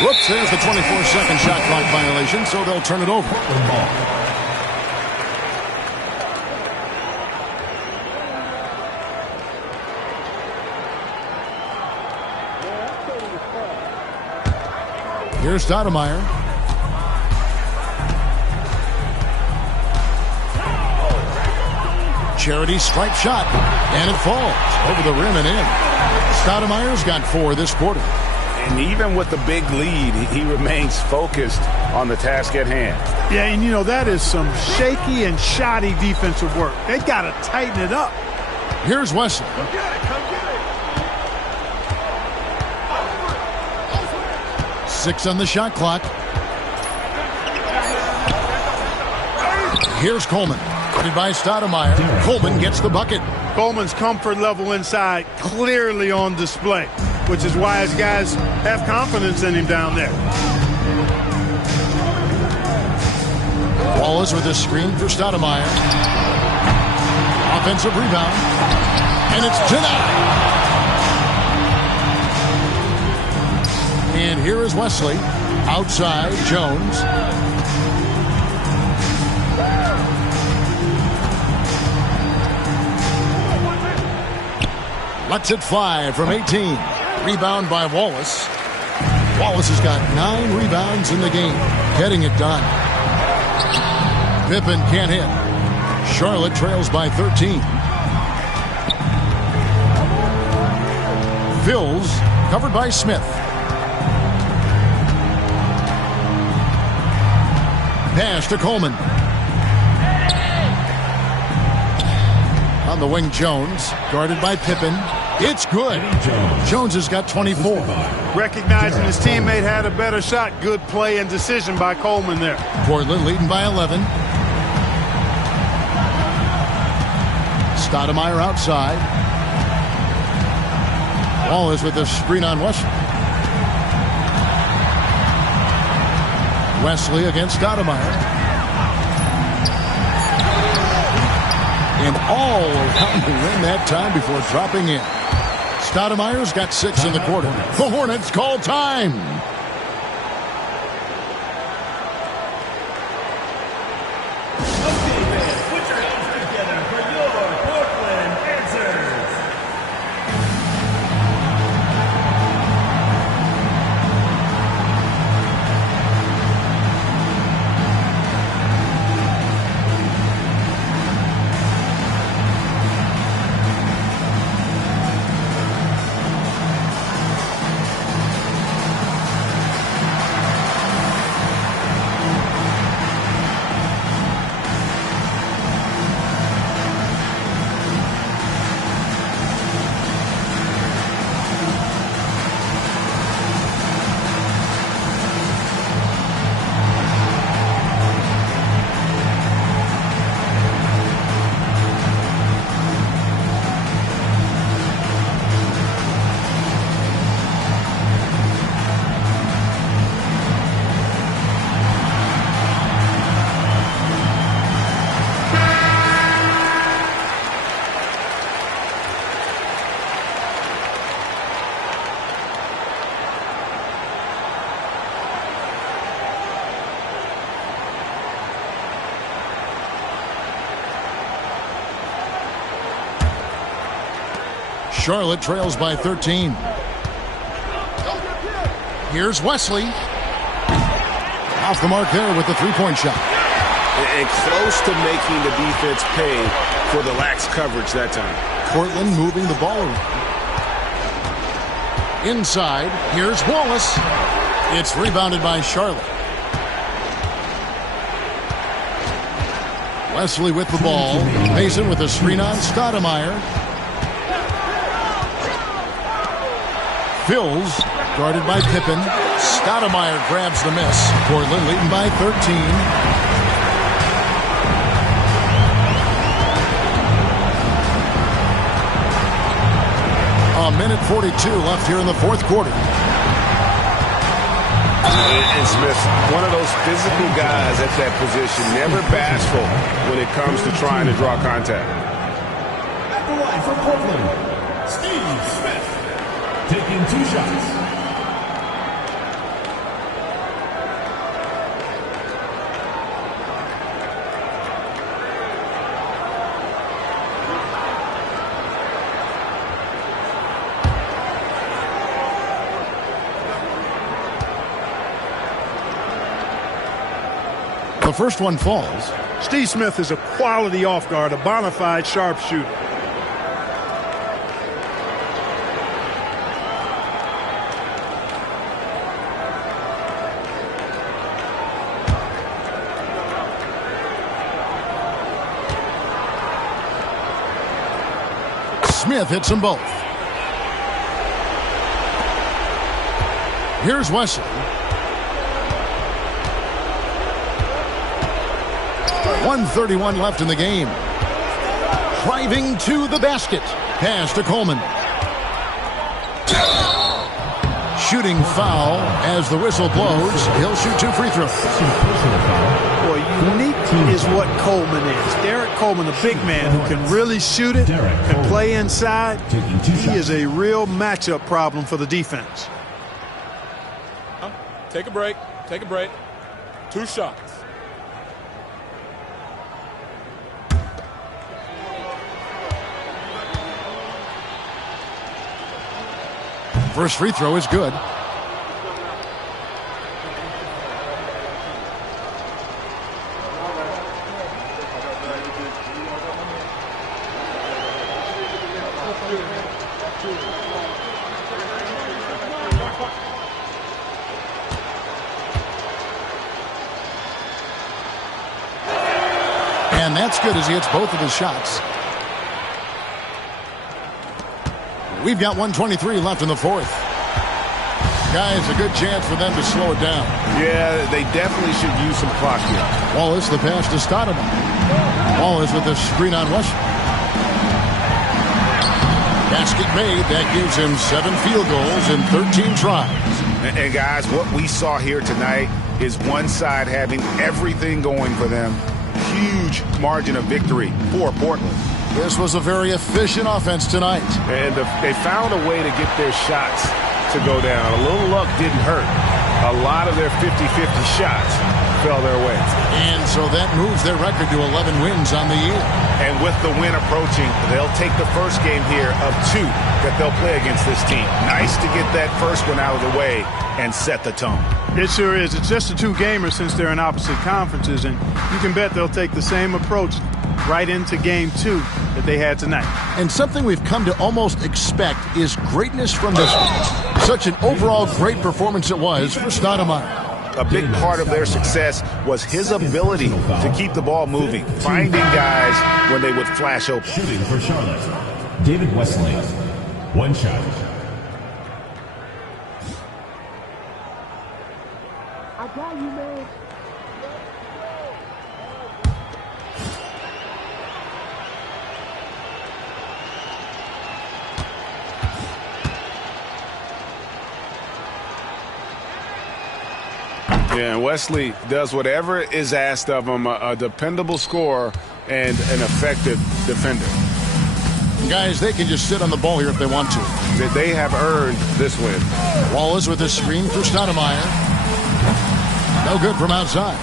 Whoops, there's the 24-second shot clock violation, so they'll turn it over. Here's Stoudemire. Charity stripe shot, and it falls over the rim and in. Stoudemire's got 4 this quarter. And even with the big lead, he remains focused on the task at hand. Yeah, and you know, that is some shaky and shoddy defensive work. They got to tighten it up. Here's Wesley. Come get it, come get it. 6 on the shot clock. Here's Coleman. Put by Stoudemire. Coleman gets the bucket. Coleman's comfort level inside clearly on display, which is why his guys have confidence in him down there. Wallace with a screen for Stoudemire. Offensive rebound. And it's denied. And here is Wesley. Outside, Jones. Lets it fly from 18. Rebound by Wallace. Wallace has got 9 rebounds in the game. Getting it done. Pippen can't hit. Charlotte trails by 13. Fills, covered by Smith. Pass to Coleman. On the wing, Jones, guarded by Pippen. It's good. Jones has got 24. Recognizing his teammate had a better shot. Good play and decision by Coleman there. Portland leading by 11. Stoudemire outside. Wallace with the screen on Wesley. Wesley against Stoudemire. And all around the rim that time before dropping in. Stoudemire's got 6 in the quarter. The Hornets call time. Okay, fans, put your hands together for your Portland Panthers. Charlotte trails by 13. Here's Wesley. Off the mark there with the three-point shot. And close to making the defense pay for the lax coverage that time. Portland moving the ball around. Inside, here's Wallace. It's rebounded by Charlotte. Wesley with the ball. Mason with a screen on Stoudemire. Fills, guarded by Pippen. Stoudemire grabs the miss. Portland leading by 13. A minute 42 left here in the fourth quarter. And Smith, one of those physical guys at that position, never bashful when it comes to trying to draw contact. At the line for Portland, Steve Smith, taking 2 shots. The first one falls. Steve Smith is a quality off guard, a bona fide sharpshooter. Smith hits them both. Here's Wesley. 1:31 left in the game. Driving to the basket. Pass to Coleman. Shooting foul as the whistle blows. He'll shoot 2 free throws. Boy, unique is what Coleman is. Derek Coleman, a big man who can really shoot it, can play inside. He is a real matchup problem for the defense. Take a break. Take a break. 2 shots. First free throw is good. And that's good as he hits both of his shots. We've got 1:23 left in the fourth. Guys, a good chance for them to slow it down. Yeah, they definitely should use some clock here. Wallace, the pass to Stoudemire. Wallace with the screen on Wesley. Basket made. That gives him 7 field goals in 13 tries. And guys, what we saw here tonight is one side having everything going for them. Huge margin of victory for Portland. This was a very efficient offense tonight. And they found a way to get their shots to go down. A little luck didn't hurt. A lot of their 50-50 shots fell their way. And so that moves their record to 11 wins on the year. And with the win approaching, they'll take the first game here of 2 that they'll play against this team. Nice to get that first one out of the way and set the tone. It sure is. It's just a 2-gamer since they're in opposite conferences, and you can bet they'll take the same approach right into game 2 that they had tonight. And something we've come to almost expect is greatness from this one. Such an overall great performance it was for Stoudemire. A big part of their success was his ability to keep the ball moving, finding guys when they would flash open. Shooting for Charlotte, David Wesley. 1 shot. I got you, man. Yeah, and Wesley does whatever is asked of him, a dependable scorer and an effective defender. Guys, they can just sit on the ball here if they want to. They have earned this win. Wallace with a screen for Stoudemire. No good from outside.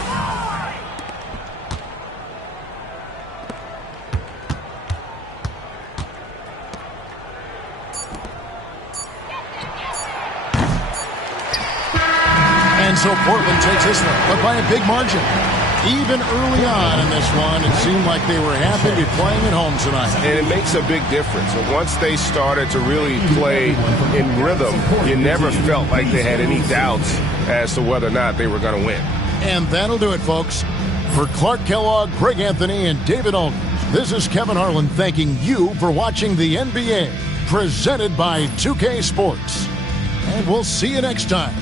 So Portland takes this one, but by a big margin. Even early on in this one, it seemed like they were happy to be playing at home tonight. And it makes a big difference. And once they started to really play in rhythm, you never felt like they had any doubts as to whether or not they were going to win. And that'll do it, folks. For Clark Kellogg, Greg Anthony, and David Aldridge, this is Kevin Harlan thanking you for watching the NBA, presented by 2K Sports. And we'll see you next time.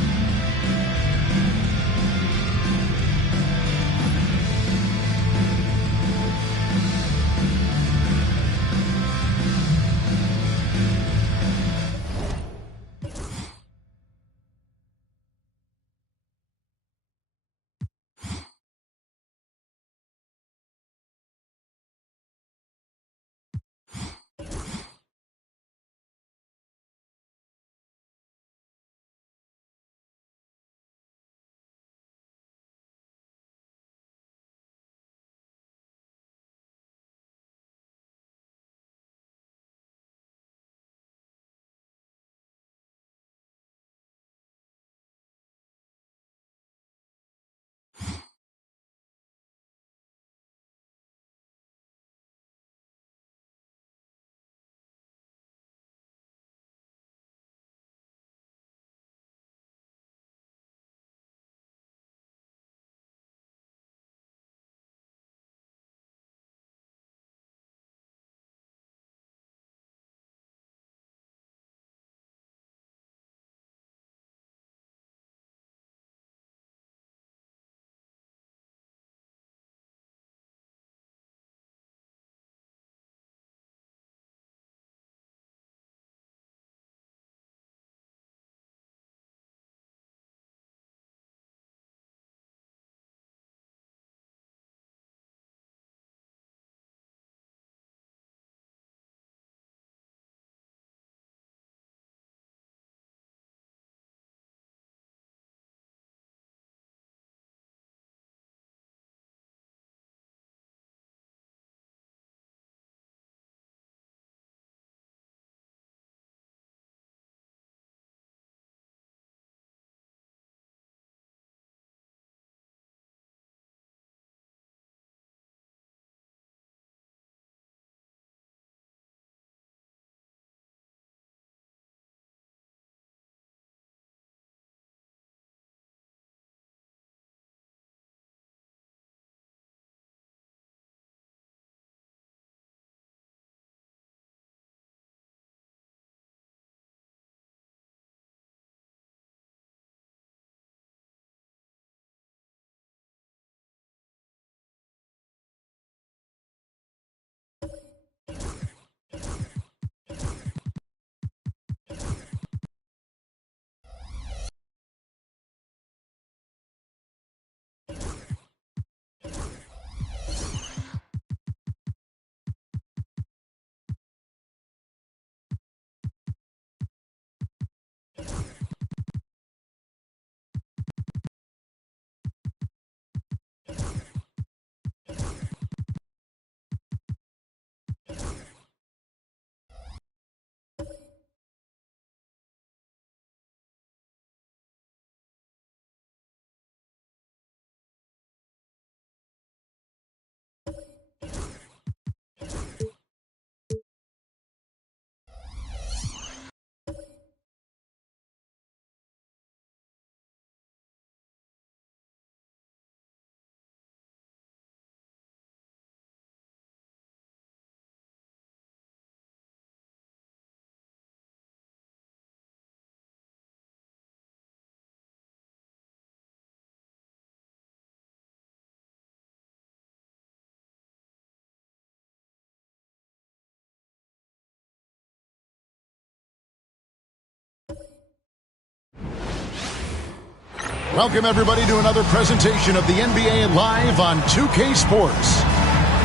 Welcome, everybody, to another presentation of the NBA live on 2K Sports.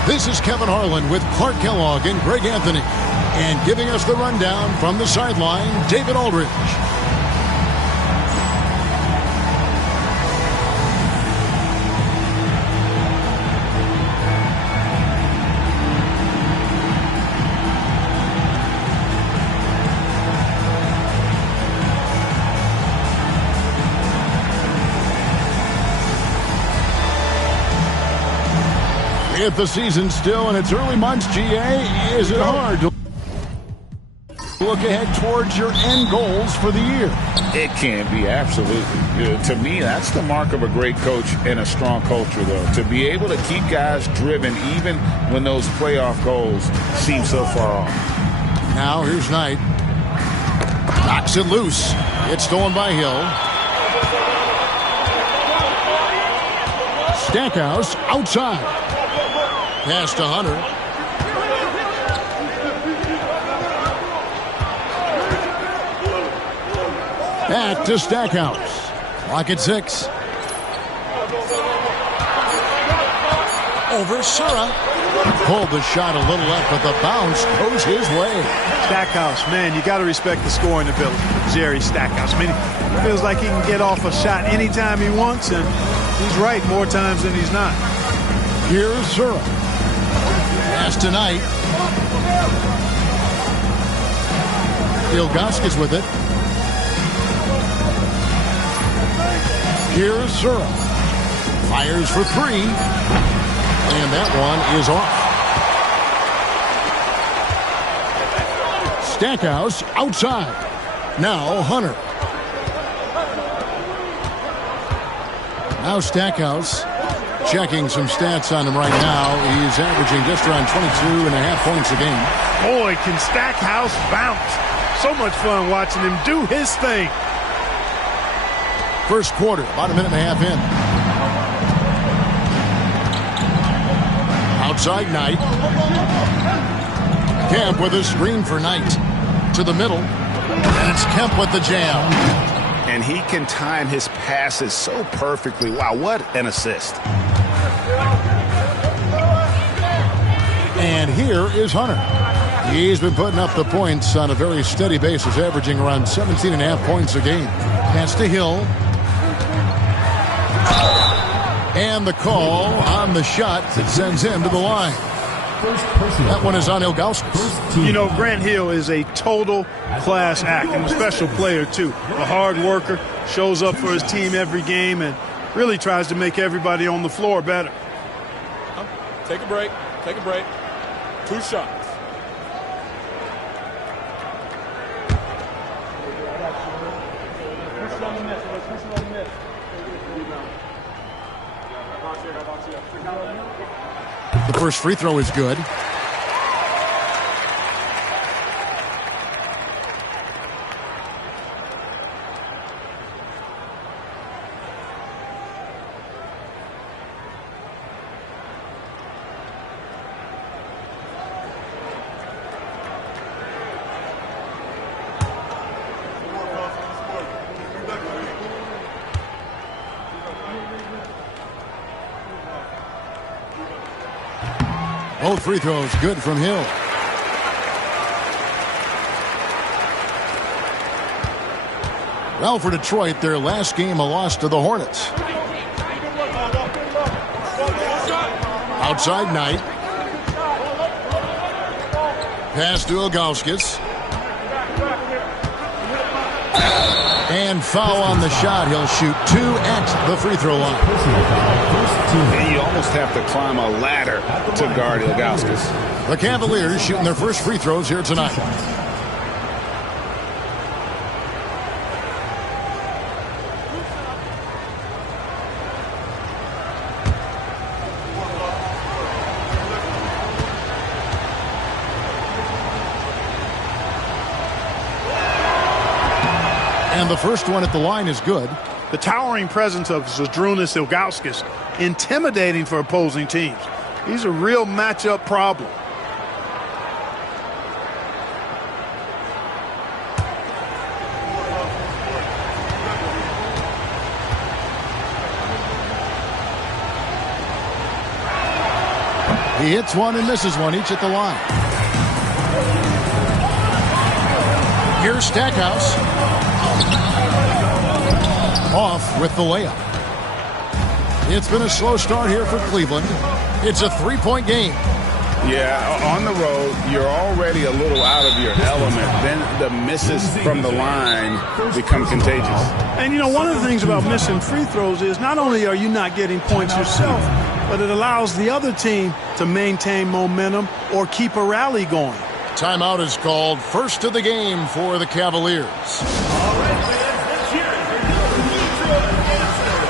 This is Kevin Harlan with Clark Kellogg and Greg Anthony. And giving us the rundown from the sideline, David Aldridge. With the season still in its early months, GA, is it hard to look ahead towards your end goals for the year? It can be, absolutely. To me, that's the mark of a great coach and a strong culture, though. To be able to keep guys driven even when those playoff goals seem so far off. Now, here's Knight. Knocks it loose. It's stolen by Hill. Stackhouse outside. Pass to Hunter. Back to Stackhouse. Clock at 6. Over Sura. Pulled the shot a little left, but the bounce goes his way. Stackhouse, man, you got to respect the scoring ability of Jerry Stackhouse. I mean, it feels like he can get off a shot anytime he wants, and he's right more times than he's not. Here's Sura. Pass tonight. Ilgauskas with it. Here's Sura. Fires for 3. And that one is off. Stackhouse outside. Now Hunter. Now Stackhouse checking some stats on him right now. He's averaging just around 22.5 points a game. Boy, can Stackhouse bounce. So much fun watching him do his thing. First quarter, about a minute and a half in. Outside Knight. Kemp with a screen for Knight. To the middle. And it's Kemp with the jam. And he can time his passes so perfectly. Wow, what an assist. And here is Hunter. He's been putting up the points on a very steady basis, averaging around 17.5 points a game. Pass to Hill. And the call on the shot that sends him to the line. That one is on Ilgauskas. You know, Grant Hill is a total class act and a special player, too. A hard worker, shows up for his team every game, and really tries to make everybody on the floor better. Take a break. Take a break. 2 shots. The first free throw is good. Both free throws good from Hill. Well, for Detroit, their last game a loss to the Hornets. Outside Knight. Pass to Ilgauskas. And foul on the shot. He'll shoot 2 at the free throw line. And you almost have to climb a ladder to guard Ilgauskas. The Cavaliers shooting their first free throws here tonight. And the first one at the line is good. The towering presence of Zydrunas Ilgauskas, intimidating for opposing teams. He's a real matchup problem. He hits one and misses one, each at the line. Here's Stackhouse. Off with the layup. It's been a slow start here for Cleveland. It's a 3-point game. Yeah, on the road, you're already a little out of your element. Then the misses from the line become contagious. And, you know, one of the things about missing free throws is not only are you not getting points yourself, but it allows the other team to maintain momentum or keep a rally going. Timeout is called. First of the game for the Cavaliers. All right, fans, let's hear it for your Detroit answer.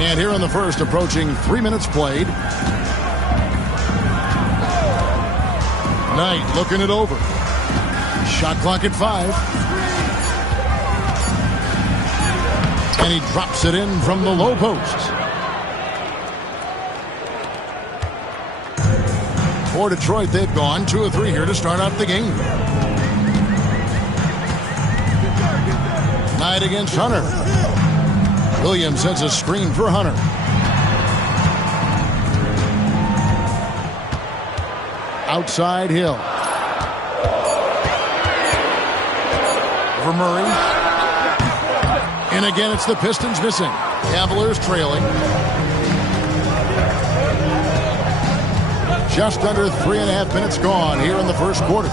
And here in the first, approaching 3 minutes played. Knight looking it over. Shot clock at 5. And he drops it in from the low post. For Detroit, they've gone 2 of 3 here to start out the game. Knight against Hunter. Williams sends a screen for Hunter. Outside Hill. For Murray. And again, it's the Pistons missing. Cavaliers trailing. Just under 3.5 minutes gone here in the first quarter.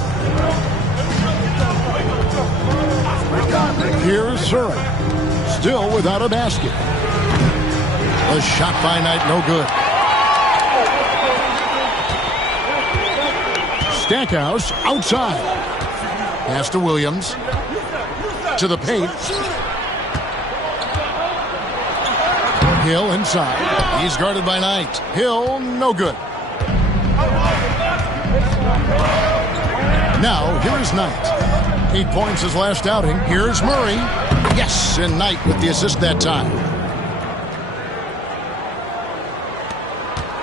Here's Surratt. Still without a basket. A shot by Knight, no good. Stackhouse outside. Pass to Williams. To the paint. Hill inside. He's guarded by Knight. Hill, no good. Now, here's Knight. 8 points his last outing. Here's Murray. Yes, and Knight with the assist that time.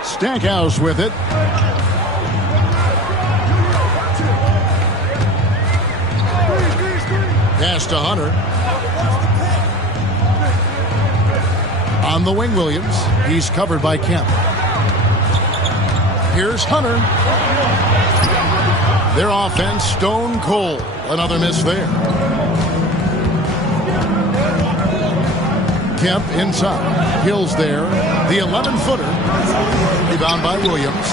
Stackhouse with it. Pass to Hunter. On the wing, Williams. He's covered by Kemp. Here's Hunter. Their offense stone cold. Another miss there. Kemp inside. Hill's there. The 11-footer. Rebound by Williams.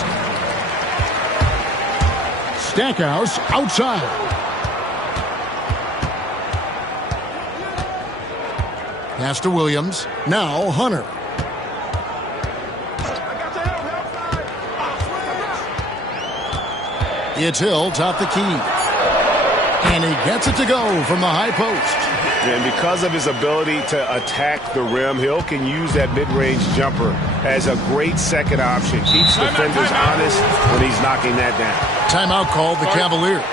Stackhouse outside. Pass to Williams. Now Hunter. It's Hill, top the key. And he gets it to go from the high post. And because of his ability to attack the rim, Hill can use that mid-range jumper as a great second option. Keeps defenders honest when he's knocking that down. Timeout called the Cavaliers.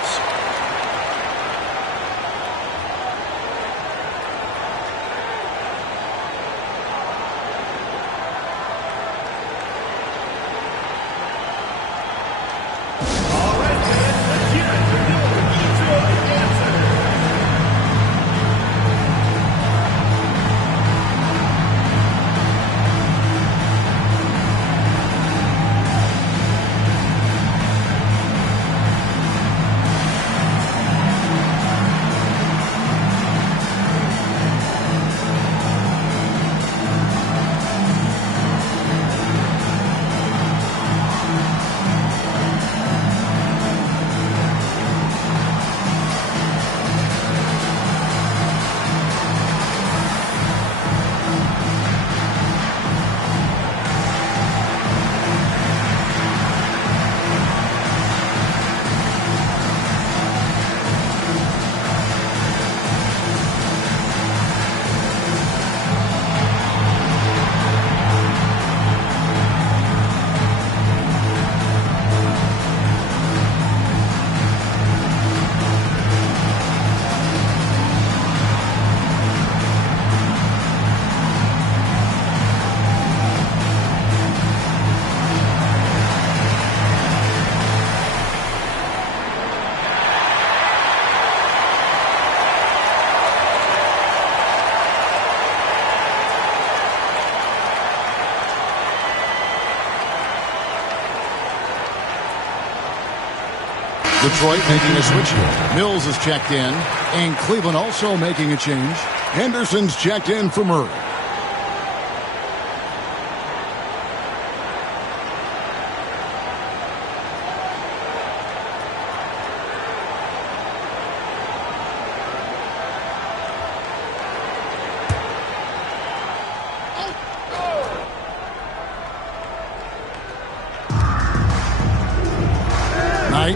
Detroit making a switch here. Mills is checked in, and Cleveland also making a change. Henderson's checked in for Murray.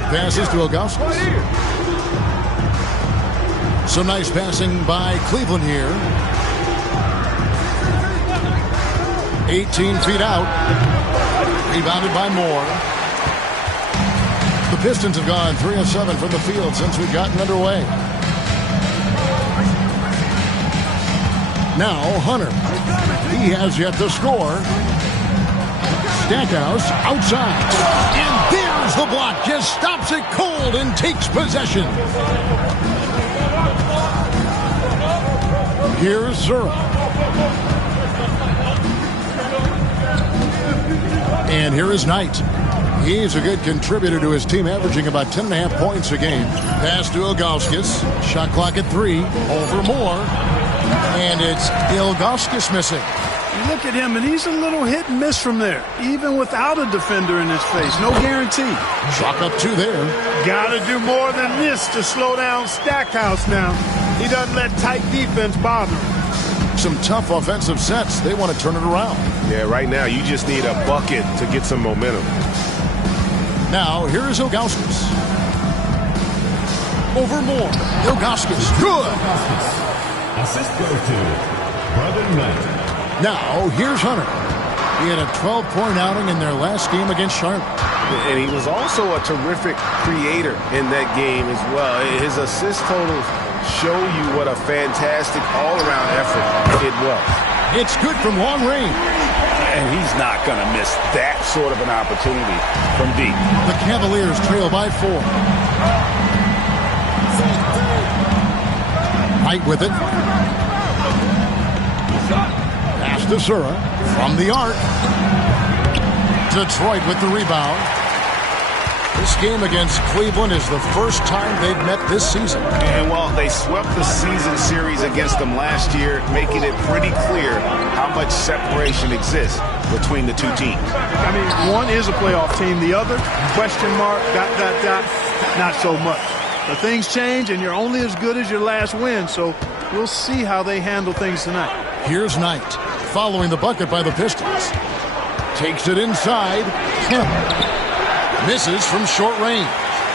Passes to Ilgauskas. Some nice passing by Cleveland here. 18 feet out. Rebounded by Moore. The Pistons have gone 3 of 7 from the field since we've gotten underway. Now Hunter. He has yet to score. Stackhouse outside. And there's the block. Just stops it cold and takes possession. Here's Zura. And here is Knight. He's a good contributor to his team, averaging about 10.5 points a game. Pass to Ilgauskas. Shot clock at 3. Over Moore. And it's Ilgauskas missing. You look at him, and he's a little hit and miss from there, even without a defender in his face. No guarantee. Chalk up 2 there. Got to do more than this to slow down Stackhouse now. He doesn't let tight defense bother him. Some tough offensive sets. They want to turn it around. Yeah, right now you just need a bucket to get some momentum. Now, here is Ilgauskas. Over Moore. Ilgauskas. Good. Assist goes to Brother Knight. Now, here's Hunter. He had a 12-point outing in their last game against Charlotte. And he was also a terrific creator in that game as well. His assist totals show you what a fantastic all-around effort it was. It's good from long range. And he's not going to miss that sort of an opportunity from deep. The Cavaliers trail by 4. Knight with it. Pass to Zura from the arc. Detroit with the rebound. This game against Cleveland is the first time they've met this season. And while they swept the season series against them last year, making it pretty clear how much separation exists between the two teams. I mean, one is a playoff team. The other, question mark, ... not so much. But things change, and you're only as good as your last win, so we'll see how they handle things tonight. Here's Knight, following the bucket by the Pistons. Takes it inside. Kemp misses from short range.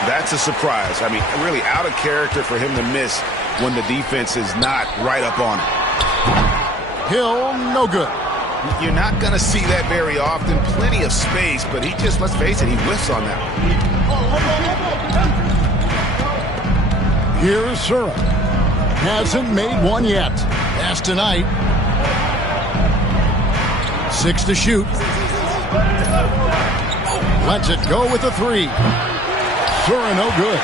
That's a surprise. I mean, really out of character for him to miss when the defense is not right up on him. Hill, no good. You're not going to see that very often. Plenty of space, but he just, let's face it, he whiffs on that one. Here's Zura. Hasn't made one yet. Pass tonight. 6 to shoot. Lets it go with a 3. Zura no good.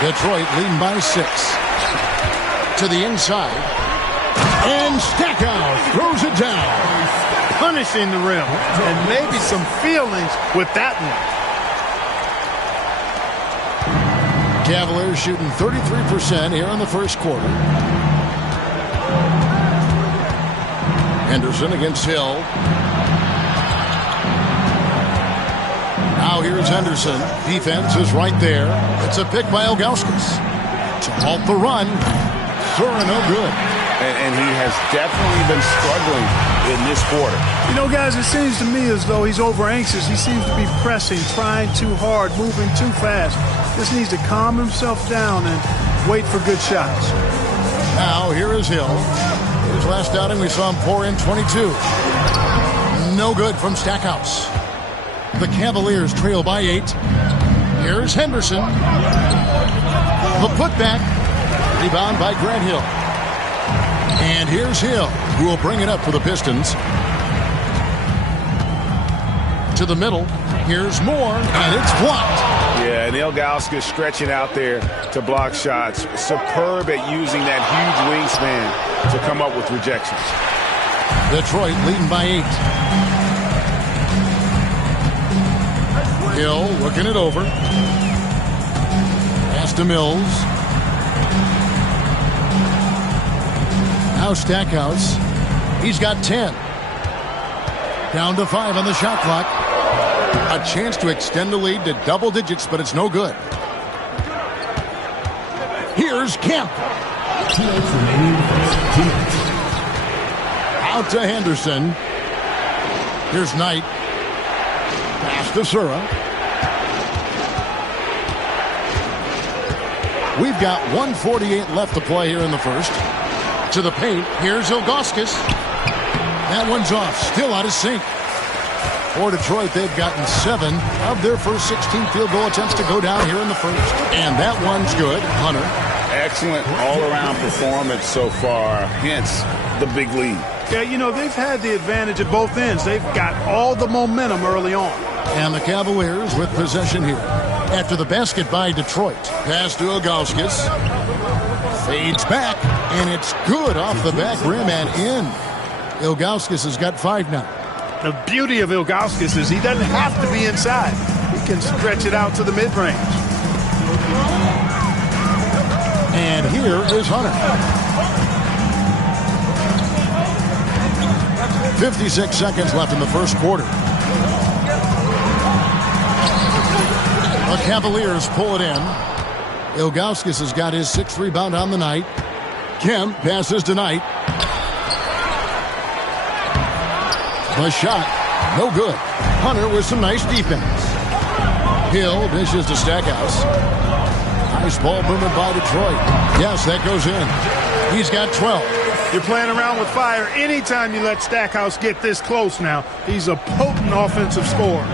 Detroit leading by 6. To the inside. And Stackhouse throws it down. Punishing the rim. And maybe some feelings with that one. Cavaliers shooting 33% here in the first quarter. Henderson against Hill. Now here's Henderson. Defense is right there. It's a pick by Ilgauskas. To halt the run. Zura no good. And he has definitely been struggling in this quarter. You know, guys, it seems to me as though he's over anxious. He seems to be pressing, trying too hard, moving too fast. Just needs to calm himself down and wait for good shots. Now here is Hill. His last outing we saw him pour in 22. No good from Stackhouse. The Cavaliers trail by 8. Here's Henderson. The putback. Rebound by Grant Hill. And here's Hill, who will bring it up for the Pistons. To the middle. Here's Moore, and it's blocked. Yeah, and Ilgauskas stretching out there to block shots. Superb at using that huge wingspan to come up with rejections. Detroit leading by 8. Hill looking it over. Pass to Mills. Now Stackhouse. He's got 10. Down to 5 on the shot clock. A chance to extend the lead to double digits, but it's no good. Here's Kemp. Out to Henderson. Here's Knight. Pass to Sura. We've got 1:48 left to play here in the first. To the paint. Here's Ilgauskas. That one's off. Still out of sync. For Detroit, they've gotten 7 of their first 16 field goal attempts to go down here in the first. And that one's good. Hunter. Excellent all-around performance so far, hence the big lead. Yeah, you know, they've had the advantage at both ends. They've got all the momentum early on. And the Cavaliers with possession here. After the basket by Detroit. Pass to Ilgauskas. Fades back, and it's good off the back rim and in. Ilgauskas has got 5 now. The beauty of Ilgauskas is he doesn't have to be inside. He can stretch it out to the mid-range. And here is Hunter. 56 seconds left in the first quarter. The Cavaliers pull it in. Ilgauskas has got his 6th rebound on the night. Kemp passes to Knight. The shot, no good. Hunter with some nice defense. Hill dishes to Stackhouse. Nice ball movement by Detroit. Yes, that goes in. He's got 12. You're playing around with fire anytime you let Stackhouse get this close now. He's a potent offensive scorer.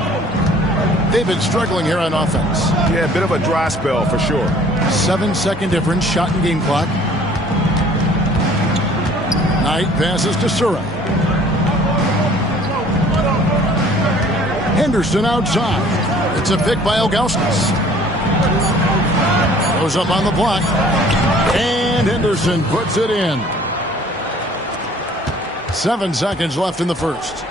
They've been struggling here on offense. Yeah, a bit of a dry spell for sure. 7-second difference, shot and game clock. Knight passes to Sura. Henderson outside. It's a pick by Ilgauskas. Goes up on the block. And Henderson puts it in. 7 seconds left in the first.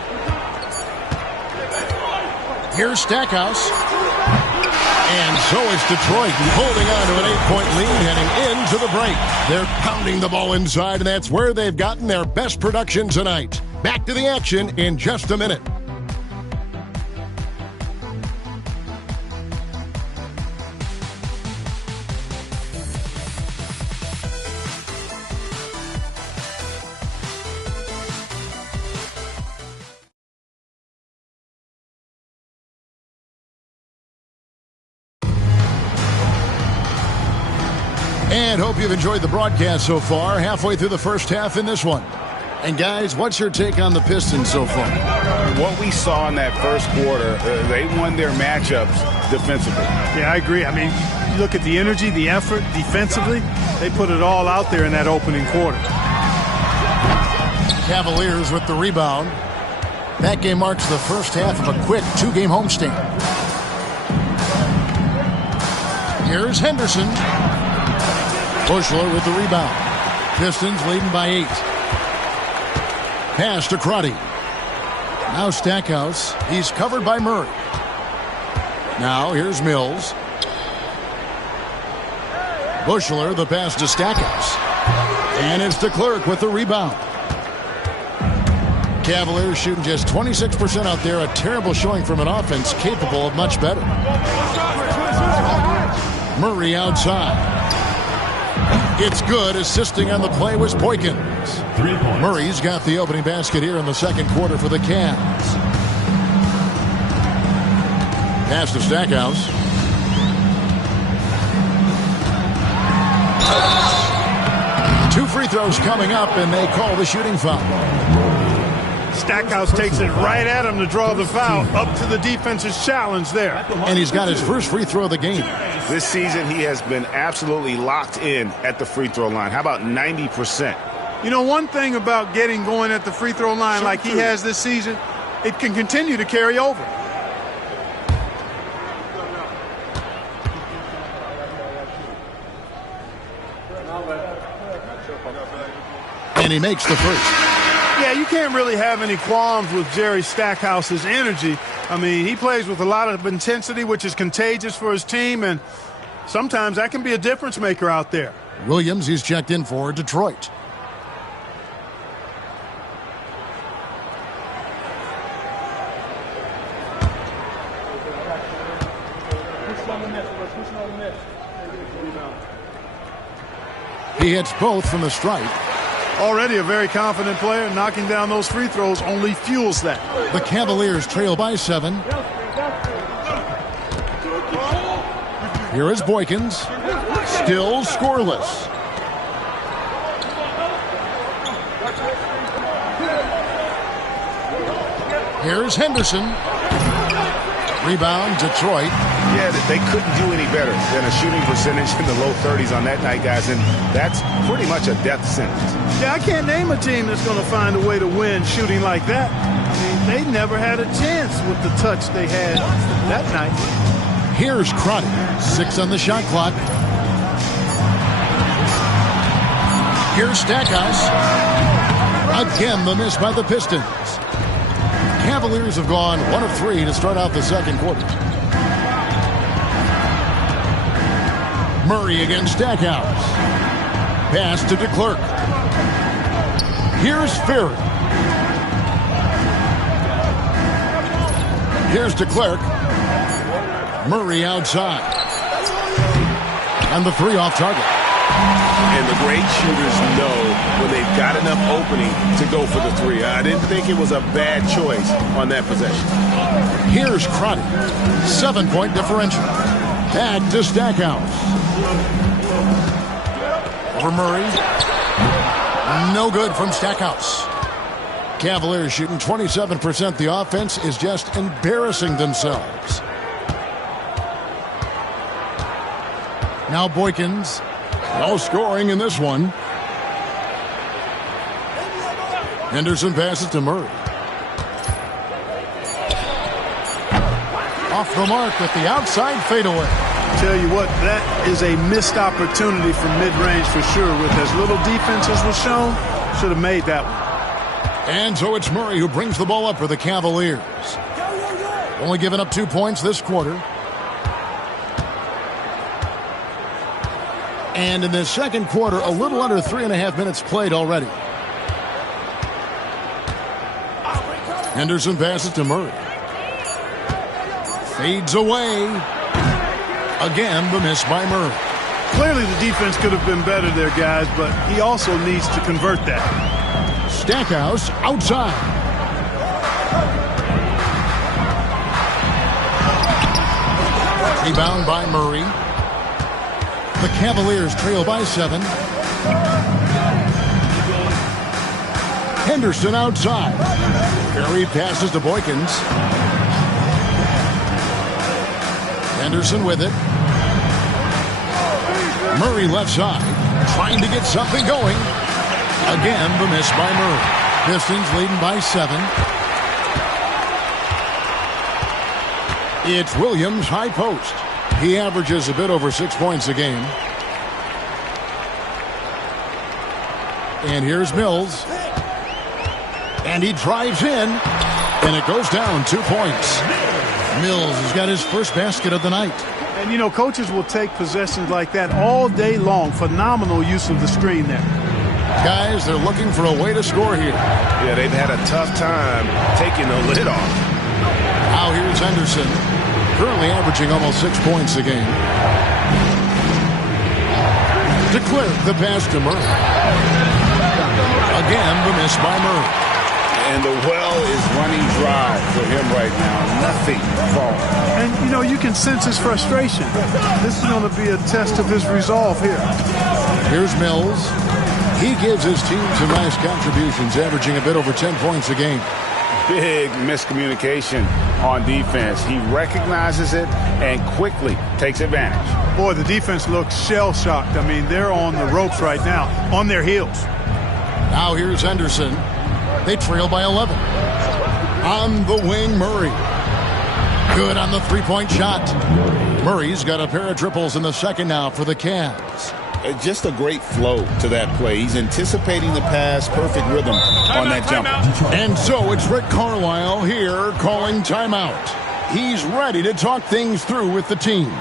Here's Stackhouse. And so is Detroit holding on to an 8-point lead heading into the break. They're pounding the ball inside, and that's where they've gotten their best production tonight. Back to the action in just a minute. And hope you've enjoyed the broadcast so far. Halfway through the first half in this one. And guys, what's your take on the Pistons so far? What we saw in that first quarter, they won their matchups defensively. Yeah, I agree. I mean, you look at the energy, the effort defensively, they put it all out there in that opening quarter. Cavaliers with the rebound. That game marks the first half of a quick 2-game homestand. Here's Henderson. Bushler with the rebound. Pistons leading by 8. Pass to Crotty. Now Stackhouse. He's covered by Murray. Now here's Mills. Bushler, the pass to Stackhouse. And it's to Clerk with the rebound. Cavaliers shooting just 26% out there. A terrible showing from an offense capable of much better. Murray outside. It's good. Assisting on the play was Boykins. 3 points. Murray's got the opening basket here in the second quarter for the Cavs. Pass to Stackhouse. Two free throws coming up, and they call the shooting foul. Stackhouse takes it right at him to draw the foul. Up to the defense's challenge there. And he's got his first free throw of the game. This season, he has been absolutely locked in at the free throw line. How about 90%? You know, one thing about getting going at the free throw line like he has this season, it can continue to carry over. And he makes the first. Yeah, you can't really have any qualms with Jerry Stackhouse's energy. I mean, he plays with a lot of intensity, which is contagious for his team, and Sometimes that can be a difference maker out there. Williams is checked in for Detroit. He hits both from the stripe. Already a very confident player. Knocking down those free throws only fuels that. The Cavaliers trail by 7. Here is Boykins. Still scoreless. Here's Henderson. Rebound, Detroit. Yeah, they couldn't do any better than a shooting percentage in the low 30s on that night, guys, and that's pretty much a death sentence. Yeah, I can't name a team that's going to find a way to win shooting like that. I mean, they never had a chance with the touch they had that night. Here's Crotty. 6 on the shot clock. Here's Stackhouse. Again, the miss by the Pistons. Cavaliers have gone 1 of 3 to start out the second quarter. Murray against Stackhouse. Pass to DeClerc. Here's Ferry. Here's DeClerc. Murray outside. And the 3 off target. And the great shooters know when they've got enough opening to go for the 3. I didn't think it was a bad choice on that possession. Here's Crotty. 7-point differential. Back to Stackhouse. Over Murray. No good from Stackhouse. Cavaliers shooting 27%. The offense is just embarrassing themselves. Now Boykins. No scoring in this one. Henderson passes to Murray. Off the mark with the outside fadeaway. Tell you what, that is a missed opportunity from mid-range for sure. With as little defense as was shown, should have made that one. And so it's Murray who brings the ball up for the Cavaliers. Only giving up 2 points this quarter. And in the second quarter, a little under 3.5 minutes played already. Henderson passes to Murray. Fades away. Again, the miss by Murray. Clearly the defense could have been better there, guys, but he also needs to convert that. Stackhouse outside. Rebound by Murray. The Cavaliers trail by 7. Henderson outside. Perry passes to Boykins. Henderson with it. Murray left side. Trying to get something going. Again, the miss by Murray. Pistons leading by 7. It's Williams high post. He averages a bit over 6 points a game. And here's Mills. And he drives in. And it goes down 2 points. Mills has got his first basket of the night. And, you know, coaches will take possessions like that all day long. Phenomenal use of the screen there. Guys, they're looking for a way to score here. Yeah, they've had a tough time taking the lid off. Now here's Henderson. Currently averaging almost 6 points a game. DeClerc the pass to Murray. Again, the miss by Murray. And the well is running dry for him right now. Nothing falling. And, you know, you can sense his frustration. This is going to be a test of his resolve here. Here's Mills. He gives his team some nice contributions, averaging a bit over 10 points a game. Big miscommunication on defense. He recognizes it and quickly takes advantage. Boy, the defense looks shell-shocked. I mean, they're on the ropes right now, on their heels. Now here's Henderson. They trail by 11. On the wing, Murray. Good on the three-point shot. Murray's got a pair of triples in the second now for the Cavs. Just a great flow to that play. He's anticipating the pass, perfect rhythm on that jumper. And so it's Rick Carlisle here calling timeout. He's ready to talk things through with the team.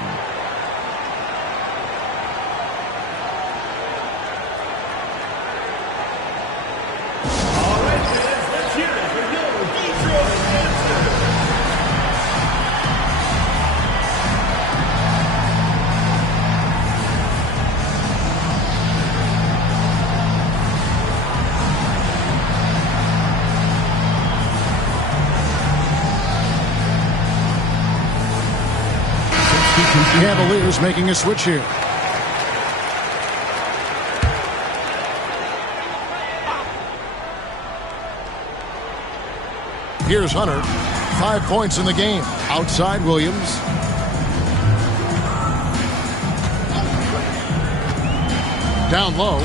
Cavaliers making a switch here. Here's Hunter. 5 points in the game. Outside Williams. Down low.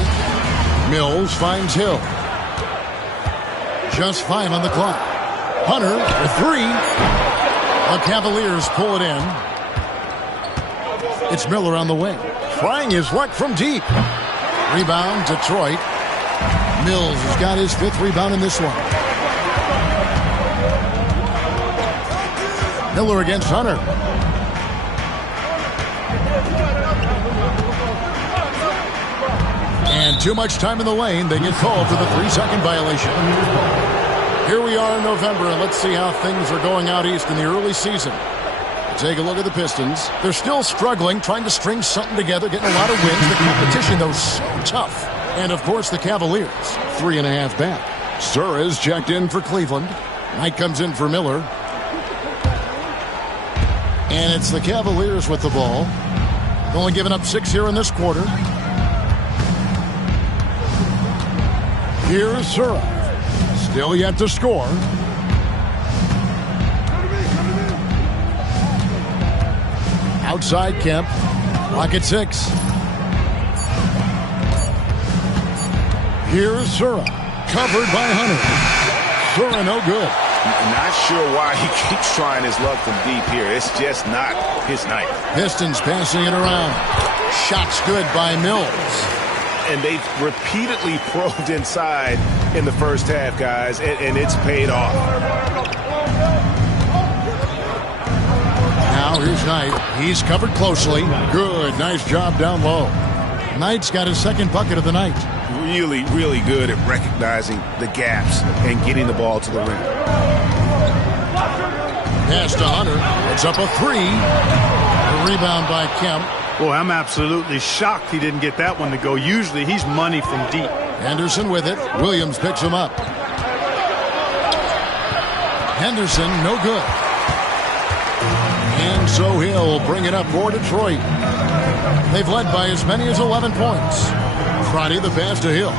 Mills finds Hill. Just 5 on the clock. Hunter with 3. The Cavaliers pull it in. It's Miller on the wing. Trying his luck from deep. Rebound, Detroit. Mills has got his 5th rebound in this one. Miller against Hunter. And too much time in the lane. They get called for the 3-second violation. Here we are in November, and let's see how things are going out east in the early season. Take a look at the Pistons. They're still struggling, trying to string something together, getting a lot of wins. The competition, though, so tough. And, of course, the Cavaliers, 3.5 back. Suarez checked in for Cleveland. Knight comes in for Miller. And it's the Cavaliers with the ball. Only giving up 6 here in this quarter. Here's Suarez. Still yet to score. Outside Kemp. Clock at 6. Here's Suarez. Covered by Hunter. Suarez no good. Not sure why he keeps trying his luck from deep here. It's just not his night. Pistons passing it around. Shots good by Mills. And they've repeatedly probed inside in the first half, guys, and it's paid off. Now here's Knight. He's covered closely. Good. Nice job down low. Knight's got his 2nd bucket of the night. Really, really good at recognizing the gaps and getting the ball to the rim. Pass to Hunter. It's up a 3. A rebound by Kemp. Boy, I'm absolutely shocked he didn't get that one to go. Usually he's money from deep. Henderson with it. Williams picks him up. Henderson, no good. And so Hill will bring it up for Detroit. They've led by as many as 11 points. Friday the pass to Hill.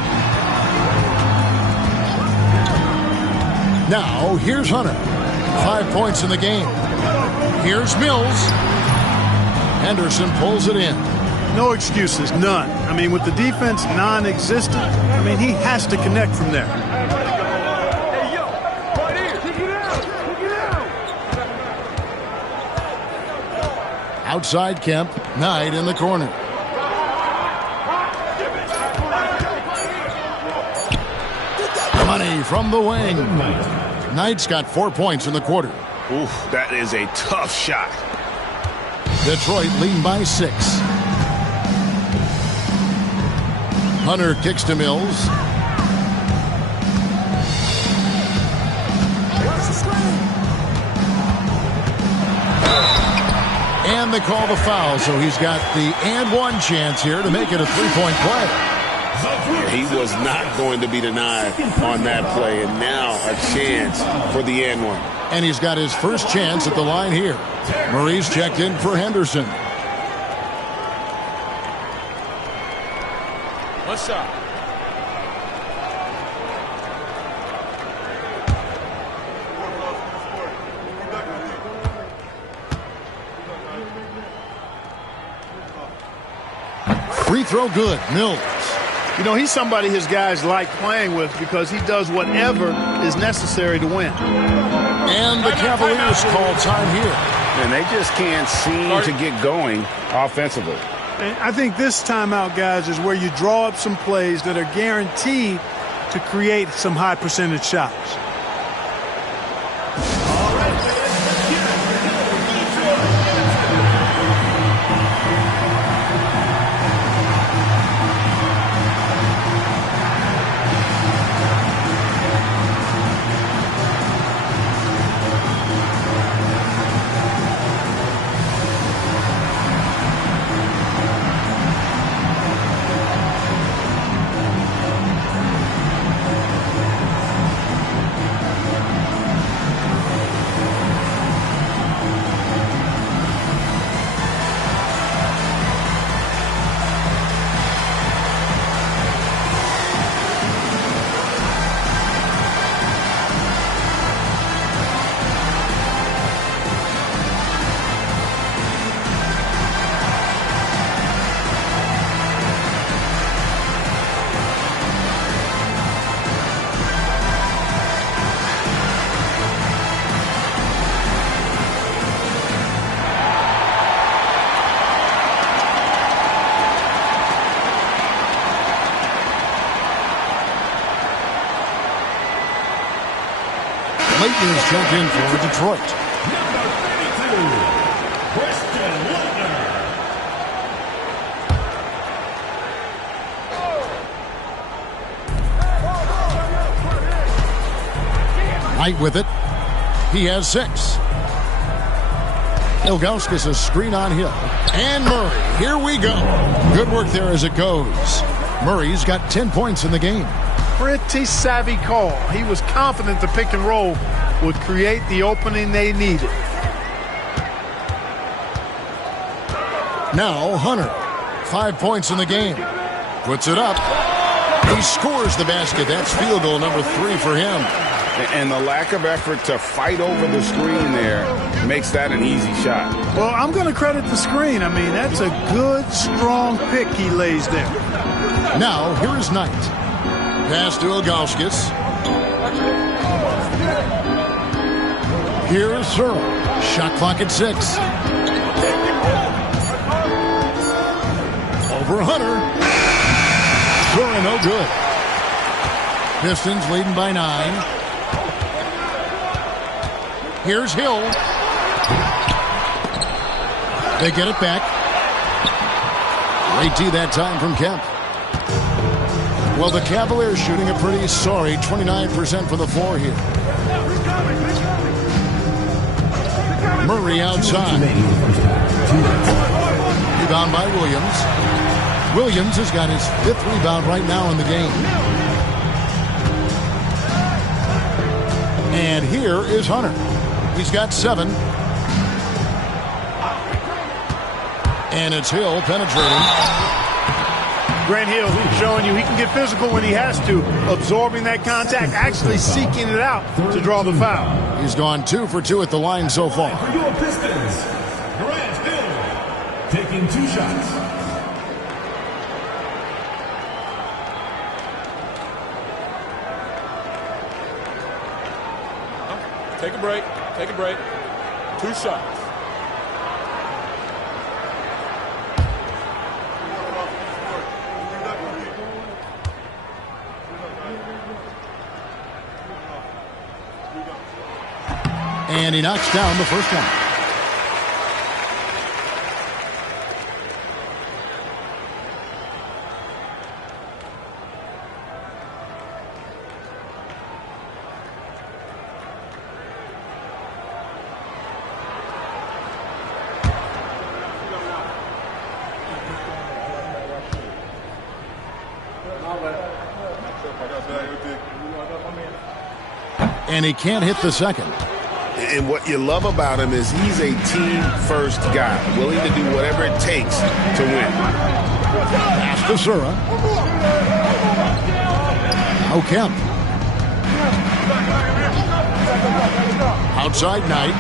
Now, here's Hunter. 5 points in the game. Here's Mills. Henderson pulls it in. No excuses, none. I mean, with the defense non-existent, I mean, he has to connect from there. Outside Kemp. Knight in the corner. Money from the wing. Knight's got 4 points in the quarter. Oof, that is a tough shot. Detroit leading by 6. Hunter kicks to Mills. And they call the foul, so he's got the and one chance here to make it a 3-point play. He was not going to be denied on that play, and now a chance for the and one. And he's got his first chance at the line here. Murray's checked in for Henderson. One shot. Free throw good. Mills. You know, he's somebody his guys like playing with because he does whatever is necessary to win. And the Cavaliers call time here. And they just can't seem to get going offensively. And I think this timeout, guys, is where you draw up some plays that are guaranteed to create some high percentage shots. Clayton is checked in for Detroit. Christian Laettner. Knight with it. He has 6. Ilgauskas a screen on Hill. And Murray. Here we go. Good work there as it goes. Murray's got 10 points in the game. Pretty savvy call. He was confident the pick and roll would create the opening they needed. Now Hunter. 5 points in the game. Puts it up. He scores the basket. That's field goal number 3 for him. And the lack of effort to fight over the screen there makes that an easy shot. Well, I'm going to credit the screen. I mean, that's a good, strong pick he lays there. Now, here is Knight. Pass to Ilgauskas. Here is Searle. Shot clock at 6. Over Hunter. Searle, no good. Pistons leading by 9. Here's Hill. They get it back. Late D that time from Kemp. Well, the Cavaliers shooting a pretty sorry 29% from the floor here. Murray outside. Rebound by Williams. Williams has got his 5th rebound right now in the game. And here is Hunter. He's got 7. And it's Hill penetrating. Grant Hill showing you he can get physical when he has to, absorbing that contact, actually seeking it out to draw the foul. He's gone 2 for 2 at the line so far. For your Pistons, Grant Hill taking 2 shots. Take a break. Take a break. 2 shots. And he knocks down the first one. And he can't hit the second. And what you love about him is he's a team-first guy, willing to do whatever it takes to win. Pass to Sura. Now Kemp. Outside Knight.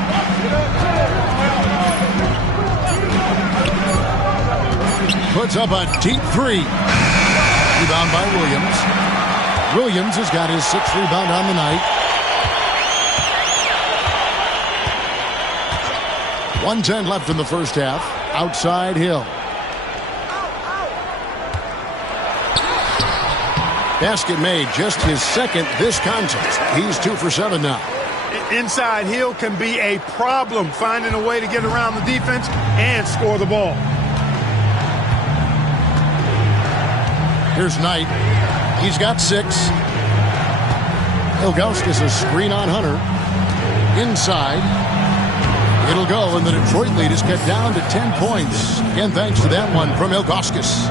Puts up a deep 3. Rebound by Williams. Williams has got his 6th rebound on the night. 1:10 left in the first half. Outside Hill. Basket made, just his 2nd this contest. He's 2 for 7 now. Inside Hill can be a problem, finding a way to get around the defense and score the ball. Here's Knight. He's got 6. Ilgauskas a screen on Hunter. Inside. It'll go, and the Detroit lead is cut down to 10 points. Again, thanks to that one from Ilgauskas.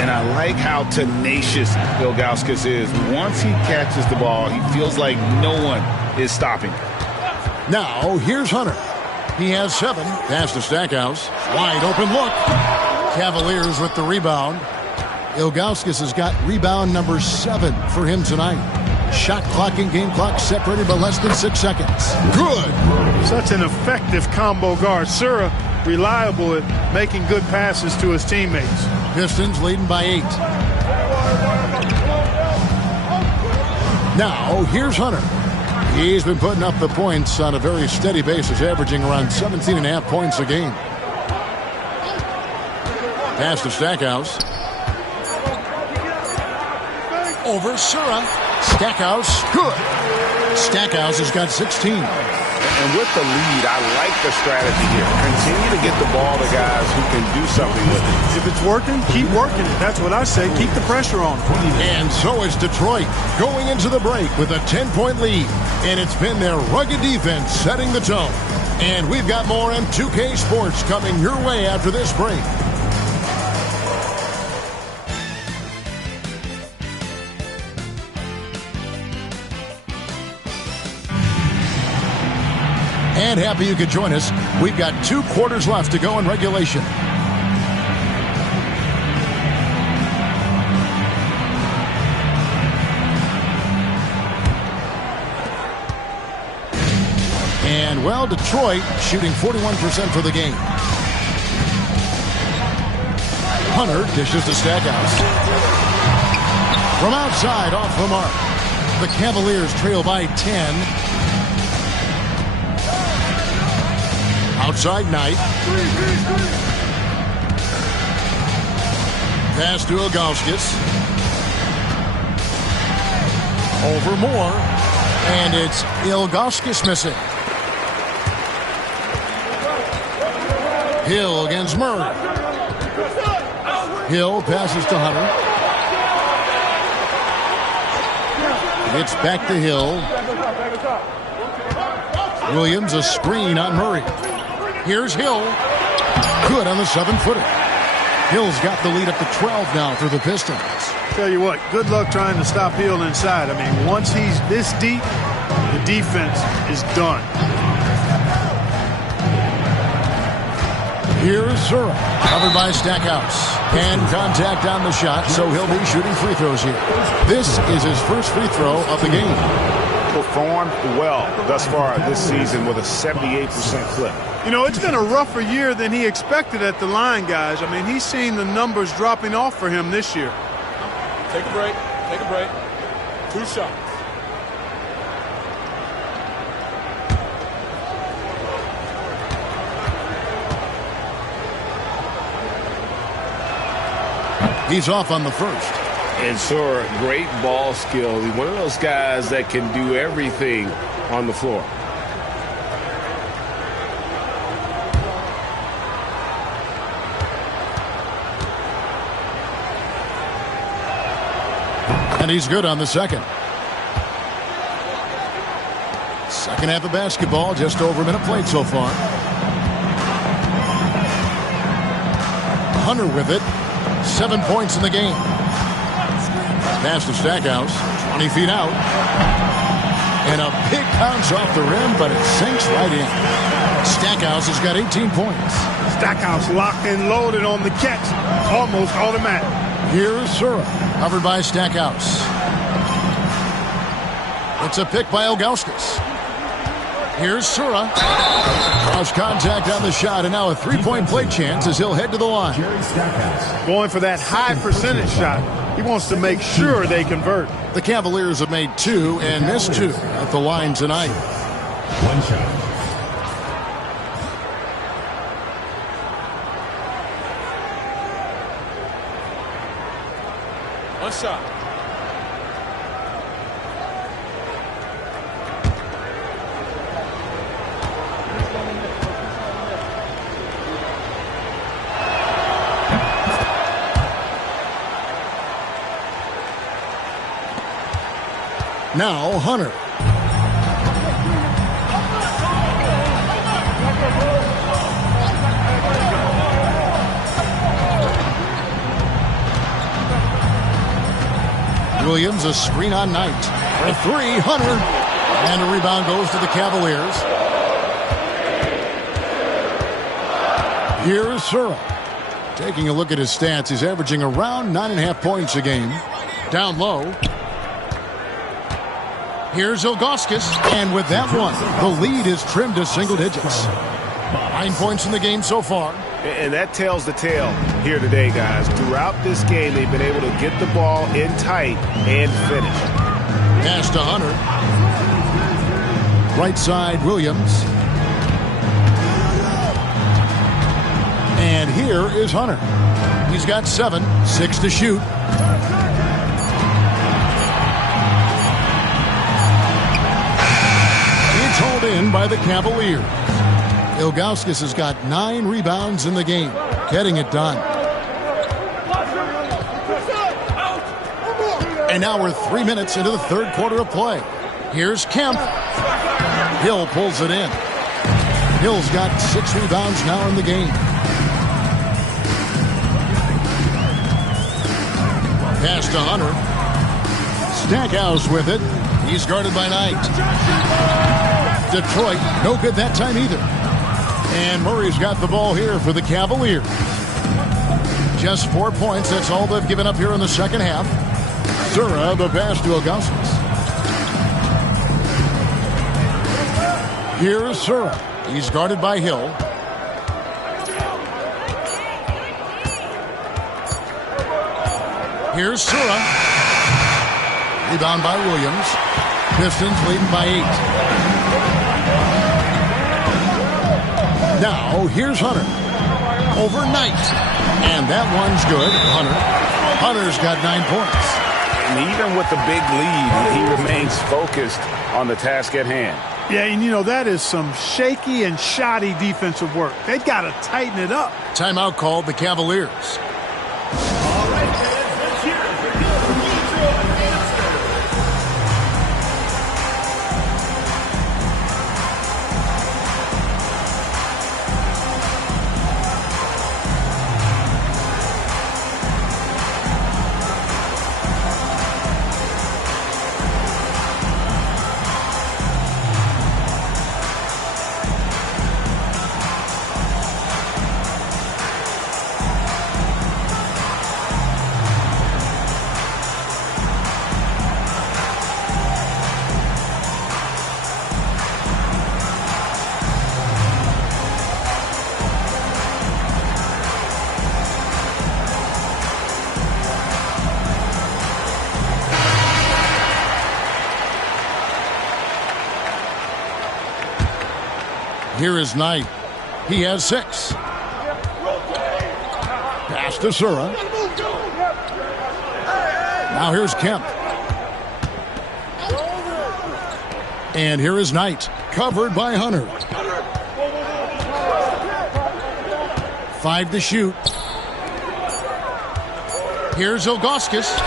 And I like how tenacious Ilgauskas is. Once he catches the ball, he feels like no one is stopping. Now, here's Hunter. He has 7. Pass to Stackhouse. Wide open look. Cavaliers with the rebound. Ilgauskas has got rebound number 7 for him tonight. Shot clock and game clock separated by less than 6 seconds. Good. Such an effective combo guard. Sura reliable at making good passes to his teammates. Pistons leading by 8. Now, here's Hunter. He's been putting up the points on a very steady basis, averaging around 17.5 points a game. Pass to Stackhouse. Over Sura. Stackhouse, good. Stackhouse has got 16. And with the lead, I like the strategy here. Continue to get the ball to guys who can do something with it. If it's working, keep working it. That's what I say. Keep the pressure on. And so is Detroit going into the break with a 10-point lead. And it's been their rugged defense setting the tone. And we've got more on 2K Sports coming your way after this break. And happy you could join us. We've got 2 quarters left to go in regulation. And, well, Detroit shooting 41% for the game. Hunter dishes to Stackhouse. From outside, off the mark. The Cavaliers trail by 10. Outside Knight. Pass to Ilgauskas. Over Moore. And it's Ilgauskas missing. Hill against Murray. Hill passes to Hunter. It's back to Hill. Williams a screen on Murray. Here's Hill. Good on the 7-footer. Hill's got the lead up to 12 now for the Pistons. Tell you what, good luck trying to stop Hill inside. I mean, once he's this deep, the defense is done. Here's Zura, covered by Stackhouse. And contact on the shot, so he'll be shooting free throws here. This is his first free throw of the game. Performed well thus far this season with a 78% clip. You know, it's been a rougher year than he expected at the line, guys. I mean, he's seen the numbers dropping off for him this year. Take a break. Take a break. 2 shots. He's off on the first. And Zura, great ball skill. He's one of those guys that can do everything on the floor. And he's good on the second. Second half of basketball, just over a minute played so far. Hunter with it. 7 points in the game. Pass to Stackhouse. 20 feet out. And a big bounce off the rim, but it sinks right in. Stackhouse has got 18 points. Stackhouse locked and loaded on the catch. Almost automatic. Here's Zura, covered by Stackhouse. It's a pick by Ilgauskas. Here's Zura. Cross contact on the shot, and now a 3-point play chance as he'll head to the line. Going for that high percentage shot. He wants to make sure they convert. The Cavaliers have made 2 and missed 2 at the line tonight. 1 shot. One shot. Now Hunter. Williams a screen on Knight. For 3, Hunter. And a rebound goes to the Cavaliers. Here's Zura. Taking a look at his stats, he's averaging around 9.5 points a game. Down low. Here's Ilgauskas, and with that one, the lead is trimmed to single digits. 9 points in the game so far. And that tells the tale here today, guys. Throughout this game, they've been able to get the ball in tight and finish. Pass to Hunter. Right side, Williams. And here is Hunter. He's got 7, 6 to shoot. It's hauled in by the Cavaliers. Ilgauskas has got 9 rebounds in the game, getting it done. And now we're 3 minutes into the third quarter of play. Here's Kemp. Hill pulls it in. Hill's got 6 rebounds now in the game. Pass to Hunter. Stackhouse with it. He's guarded by Knight. Detroit, no good that time either. And Murray's got the ball here for the Cavaliers. Just 4 points. That's all they've given up here in the second half. Zura, the pass to Augustus. Here's Zura. He's guarded by Hill. Here's Zura. Rebound by Williams. Pistons leading by 8. Now, here's Hunter. Over Knight. And that one's good. Hunter's got 9 points. And even with the big lead, he remains focused on the task at hand. Yeah, and you know, that is some shaky and shoddy defensive work. They've got to tighten it up. Timeout called the Cavaliers. Here is Knight. He has 6. Pass to Zura. Now here's Kemp. And here is Knight. Covered by Hunter. 5 to shoot. Here's Ilgauskas.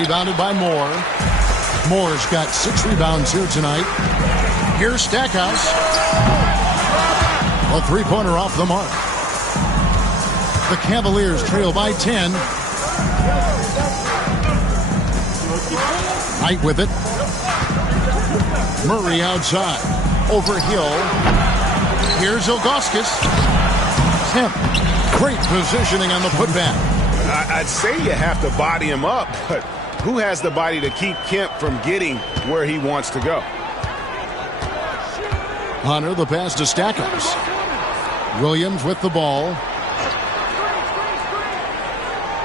Rebounded by Moore. Moore's got 6 rebounds here tonight. Here's Stackhouse. A 3-pointer off the mark. The Cavaliers trail by 10. Knight with it. Murray outside. Over Hill. Here's Ilgauskas. Kemp. Great positioning on the putback. I'd say you have to body him up, but who has the body to keep Kemp from getting where he wants to go? Hunter, the pass to Stackhouse. Williams with the ball.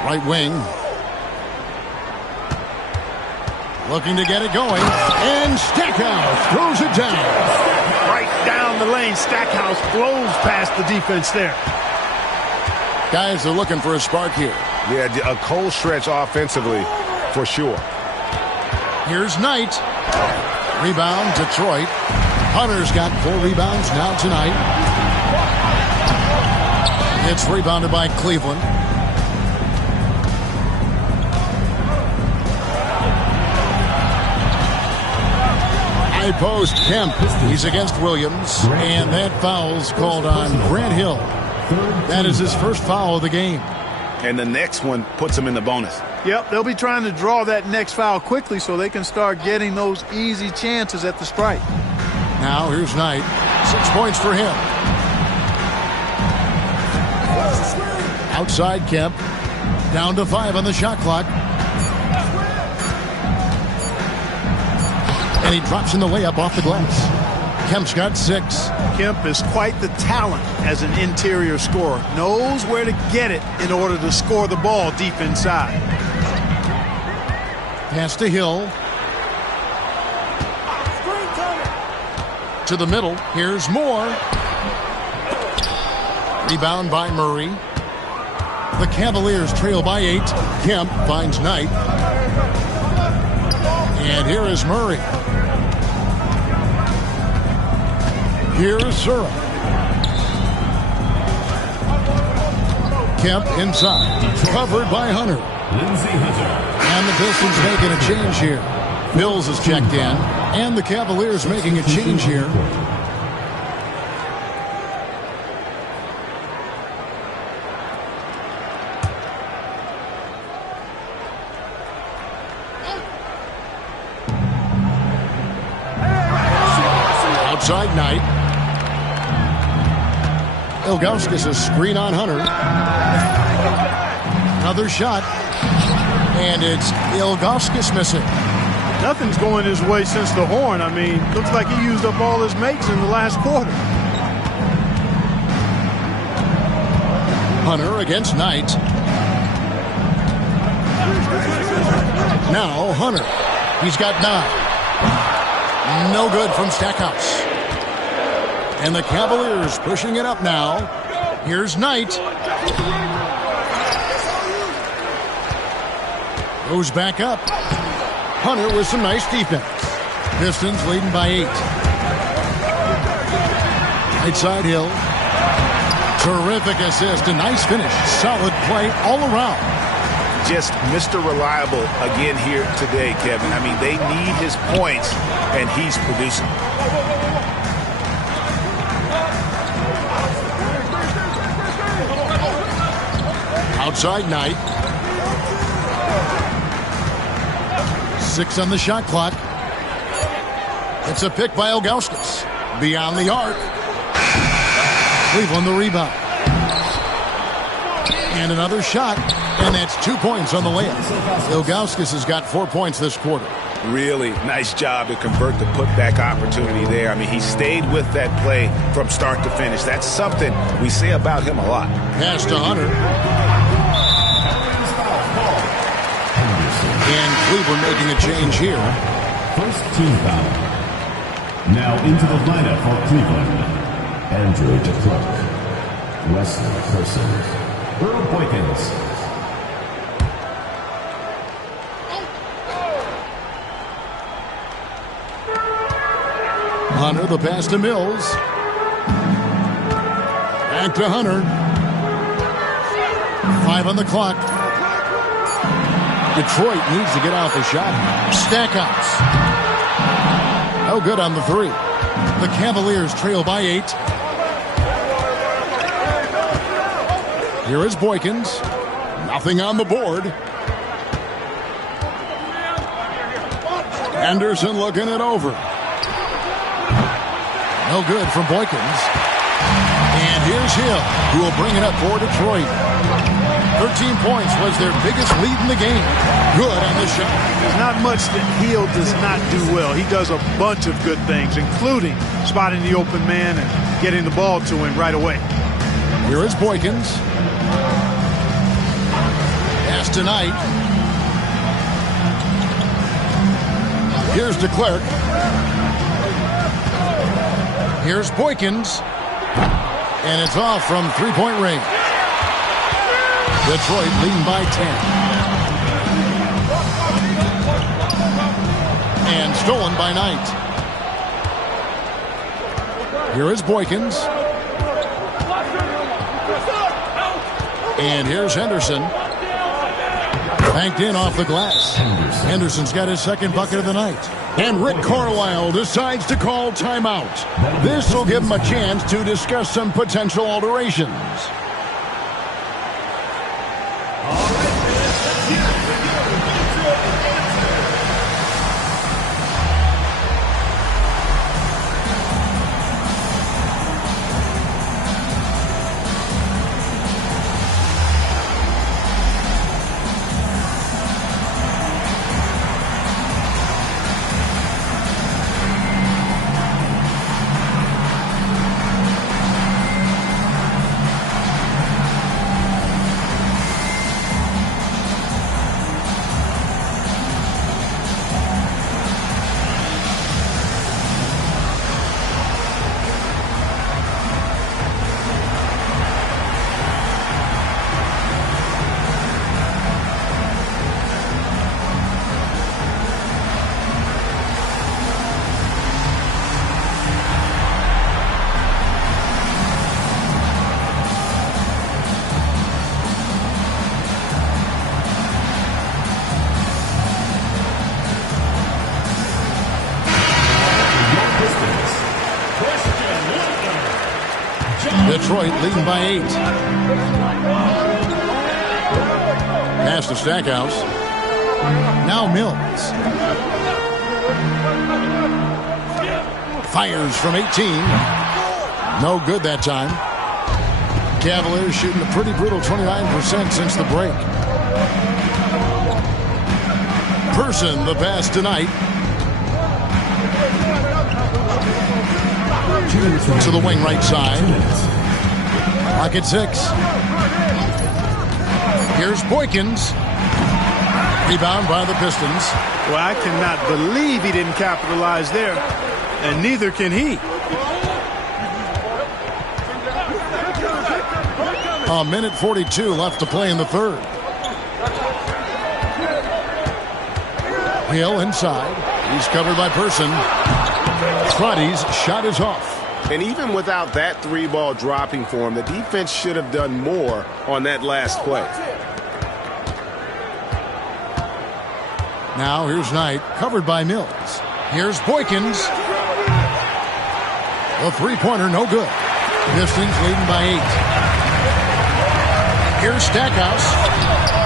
Right wing. Looking to get it going. And Stackhouse throws it down. Right down the lane. Stackhouse blows past the defense there. Guys are looking for a spark here. Yeah, a cold stretch offensively for sure. Here's Knight. Rebound, Detroit. Hunter's got 4 rebounds now tonight. It's rebounded by Cleveland. High post, Kemp. He's against Williams. And that foul's called on Grant Hill. That is his first foul of the game. And the next one puts him in the bonus. Yep, they'll be trying to draw that next foul quickly so they can start getting those easy chances at the strike. Now here's Knight. 6 points for him. Outside Kemp. Down to 5 on the shot clock. And he drops in the layup off the glass. Kemp's got 6. Kemp is quite the talent as an interior scorer. Knows where to get it in order to score the ball deep inside. Pass to Hill. To the middle. Here's Moore. Rebound by Murray. The Cavaliers trail by 8. Kemp finds Knight. And here is Murray. Here's Sura. Kemp inside. Covered by Hunter. And the Pistons making a change here. Mills is checked in. And the Cavaliers making a change here. Outside Knight. Ilgauskas' screen on Hunter. Another shot. And it's Ilgauskas missing. Nothing's going his way since the horn. I mean, looks like he used up all his makes in the last quarter. Hunter against Knight. Now Hunter. He's got 9. No good from Stackhouse. And the Cavaliers pushing it up now. Here's Knight. Goes back up. Hunter with some nice defense. Pistons leading by 8. Right side Hill. Terrific assist. A nice finish. Solid play all around. Just Mr. Reliable again here today, Kevin. I mean, they need his points, and he's producing. Outside Knight. 6 on the shot clock. It's a pick by Ilgauskas. Beyond the arc. Cleveland the rebound. And another shot. And that's 2 points on the layup. Ilgauskas has got 4 points this quarter. Really nice job to convert the putback opportunity there. I mean, he stayed with that play from start to finish. That's something we say about him a lot. Pass to Hunter. And Cleveland making a change here. First team foul. Now into the lineup for Cleveland. Andrew DeClerc. Wesley Person. Earl Boykins. Hunter, the pass to Mills. Back to Hunter. 5 on the clock. Detroit needs to get out the shot. Stackhouse. No good on the 3. The Cavaliers trail by 8. Here is Boykins. Nothing on the board. Anderson looking it over. No good from Boykins. And here's Hill, who will bring it up for Detroit. 13 points was their biggest lead in the game. Good on the shot. There's not much that Hill does not do well. He does a bunch of good things, including spotting the open man and getting the ball to him right away. Here is Boykins. Pass to Knight. Here's DeClerc. Here's Boykins. And it's off from three-point range. Detroit leading by 10. And stolen by Knight. Here is Boykins. And here's Henderson. Banked in off the glass. Henderson's got his second bucket of the night. And Rick Carlisle decides to call timeout. This will give him a chance to discuss some potential alterations. Detroit leading by 8. Pass to Stackhouse. Now Mills. Fires from 18. No good that time. Cavaliers shooting a pretty brutal 29% since the break. Person the pass tonight. To the wing right side. Clock at 6. Here's Boykins. Rebound by the Pistons. Well, I cannot believe he didn't capitalize there, and neither can he. A minute 42 left to play in the third. Hill inside. He's covered by Person. Trotty's shot is off. And even without that 3-ball dropping for him, the defense should have done more on that last play. Now here's Knight, covered by Mills. Here's Boykins. The three-pointer, no good. Pistons leading by 8. Here's Stackhouse.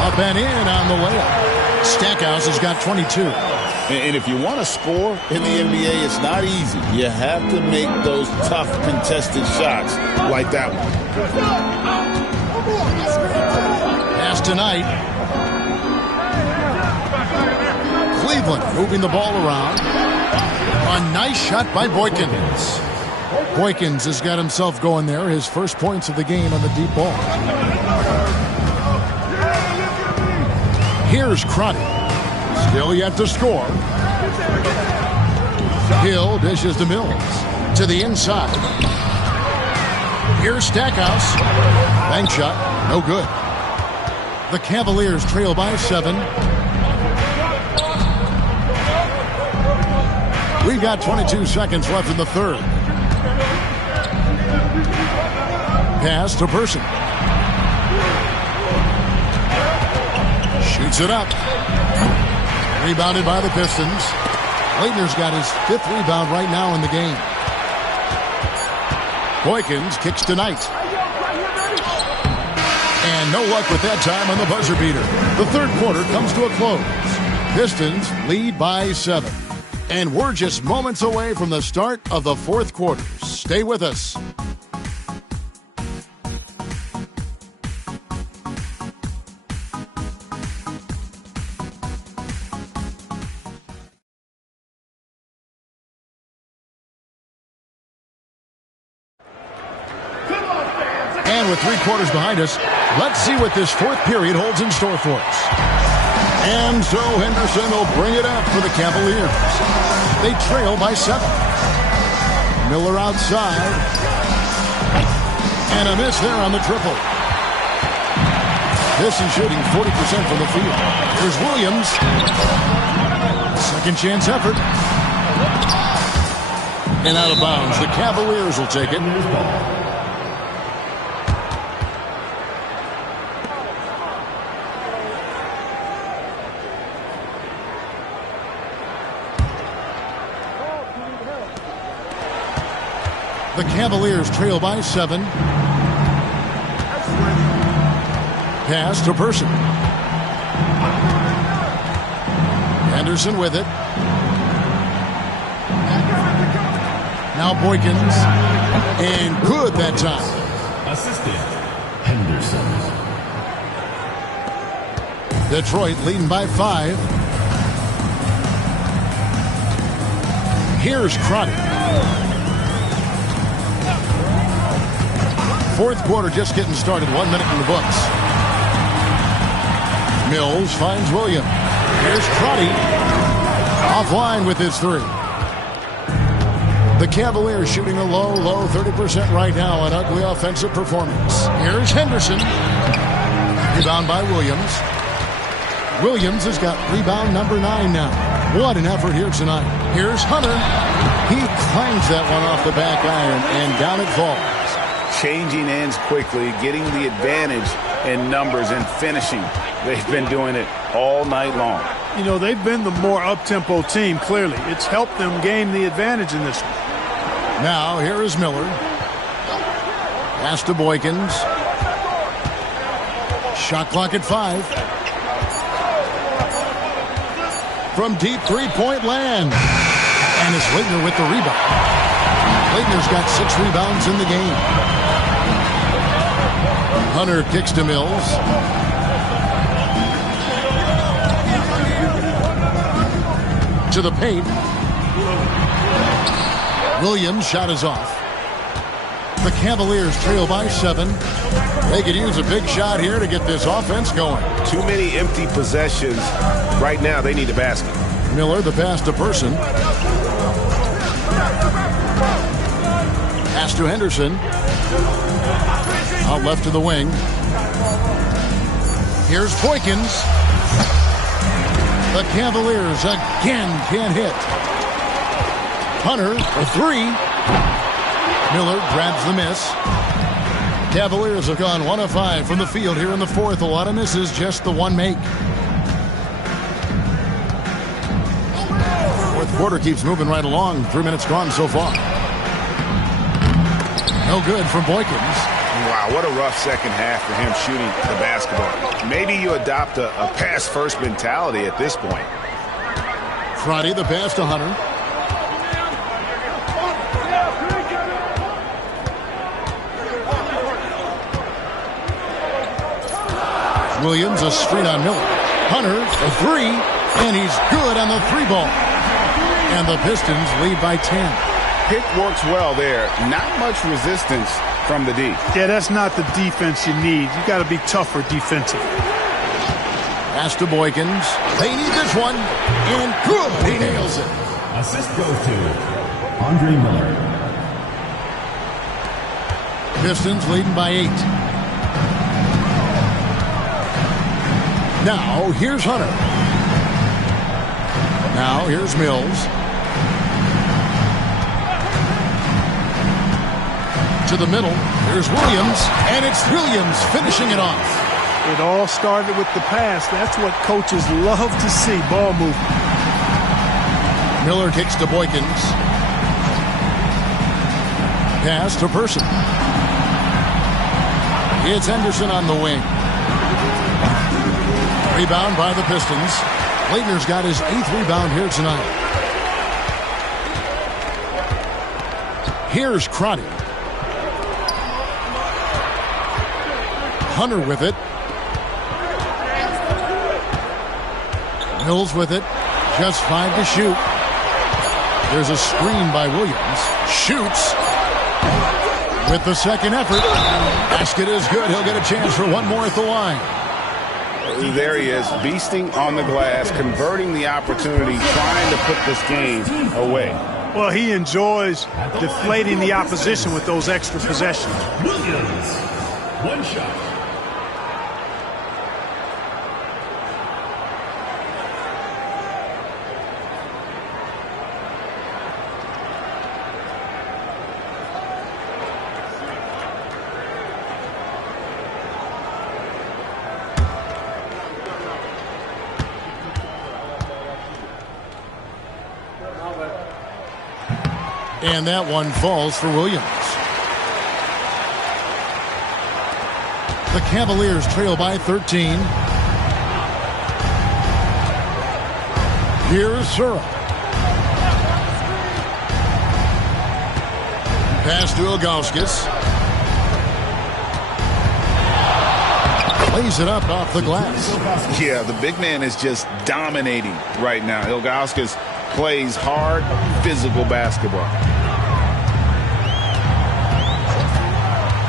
Up and in on the layup. Stackhouse has got 22. And if you want to score in the NBA, it's not easy. You have to make those tough contested shots like that one. Pass tonight. Cleveland moving the ball around. A nice shot by Boykins. Boykins has got himself going there. His first points of the game on the deep ball. Here's Crotty. Still yet to score. Hill dishes to Mills. To the inside. Here's Stackhouse. Bank shot. No good. The Cavaliers trail by 7. We've got 22 seconds left in the third. Pass to Person. Shoots it up. Rebounded by the Pistons. Leitner's got his 5th rebound right now in the game. Boykins kicks to Knight. And no luck with that time on the buzzer beater. The third quarter comes to a close. Pistons lead by 7. And we're just moments away from the start of the fourth quarter. Stay with us. And with 3 quarters behind us, let's see what this fourth period holds in store for us. And so Henderson will bring it up for the Cavaliers. They trail by 7. Miller outside. And a miss there on the triple. This is shooting 40% from the field. Here's Williams. Second chance effort. And out of bounds. The Cavaliers will take it. The Cavaliers trail by 7. Pass to Person. Henderson with it. Now Boykins. And good that time. Assistant, Henderson. Detroit leading by 5. Here's Crotty. Fourth quarter just getting started. 1 minute in the books. Mills finds Williams. Here's Crotty. Offline with his 3. The Cavaliers shooting a low 30% right now. An ugly offensive performance. Here's Henderson. Rebound by Williams. Williams has got rebound number 9 now. What an effort here tonight. Here's Hunter. He clangs that one off the back iron, and down it falls. Changing ends quickly, getting the advantage in numbers and finishing. They've been doing it all night long. You know, they've been the more up-tempo team, clearly. It's helped them gain the advantage in this one. Now, here is Miller. Pass to Boykins. Shot clock at 5. From deep three-point land. And it's Laettner with the rebound. Laettner's got 6 rebounds in the game. Hunter kicks to Mills. To the paint. Williams' shot is off. The Cavaliers trail by 7. They could use a big shot here to get this offense going. Too many empty possessions. Right now, they need a basket. Miller, the pass to Person. Pass to Henderson. Out left to the wing. Here's Boykins. The Cavaliers again can't hit. Hunter, a 3. Miller grabs the miss. Cavaliers have gone 1 of 5 from the field here in the 4th. A lot of misses, just the 1 make. 4th quarter keeps moving right along. 3 minutes gone so far. No good from Boykins. Wow, what a rough second half for him shooting the basketball. Maybe you adopt a pass-first mentality at this point. Friday, the pass to Hunter. Williams, a screen on Miller. Hunter, a 3, and he's good on the 3-ball. And the Pistons lead by 10. Pick works well there. Not much resistance from the D. Yeah, that's not the defense you need. You got to be tougher defensively. Pass to Boykins. They need this one. And good. He nails it. Assist goes to Andre Miller. Pistons leading by 8. Now, here's Hunter. Now, here's Mills. To the middle. Here's Williams. And it's Williams finishing it off. It all started with the pass. That's what coaches love to see, ball movement. Miller kicks to Boykins. Pass to Person. It's Henderson on the wing. Rebound by the Pistons. Laettner's got his 8th rebound here tonight. Here's Crotty. Hunter with it. Mills with it. Just 5 to shoot. There's a screen by Williams. Shoots. With the second effort. Basket is good. He'll get a chance for one more at the line. There he is, beasting on the glass, converting the opportunity, trying to put this game away. Well, he enjoys deflating the opposition with those extra possessions. Williams, 1 shot. And that one falls for Williams. The Cavaliers trail by 13. Here's Sura. Pass to Ilgauskas. Lays it up off the glass. Yeah, the big man is just dominating right now. Ilgauskas plays hard, physical basketball.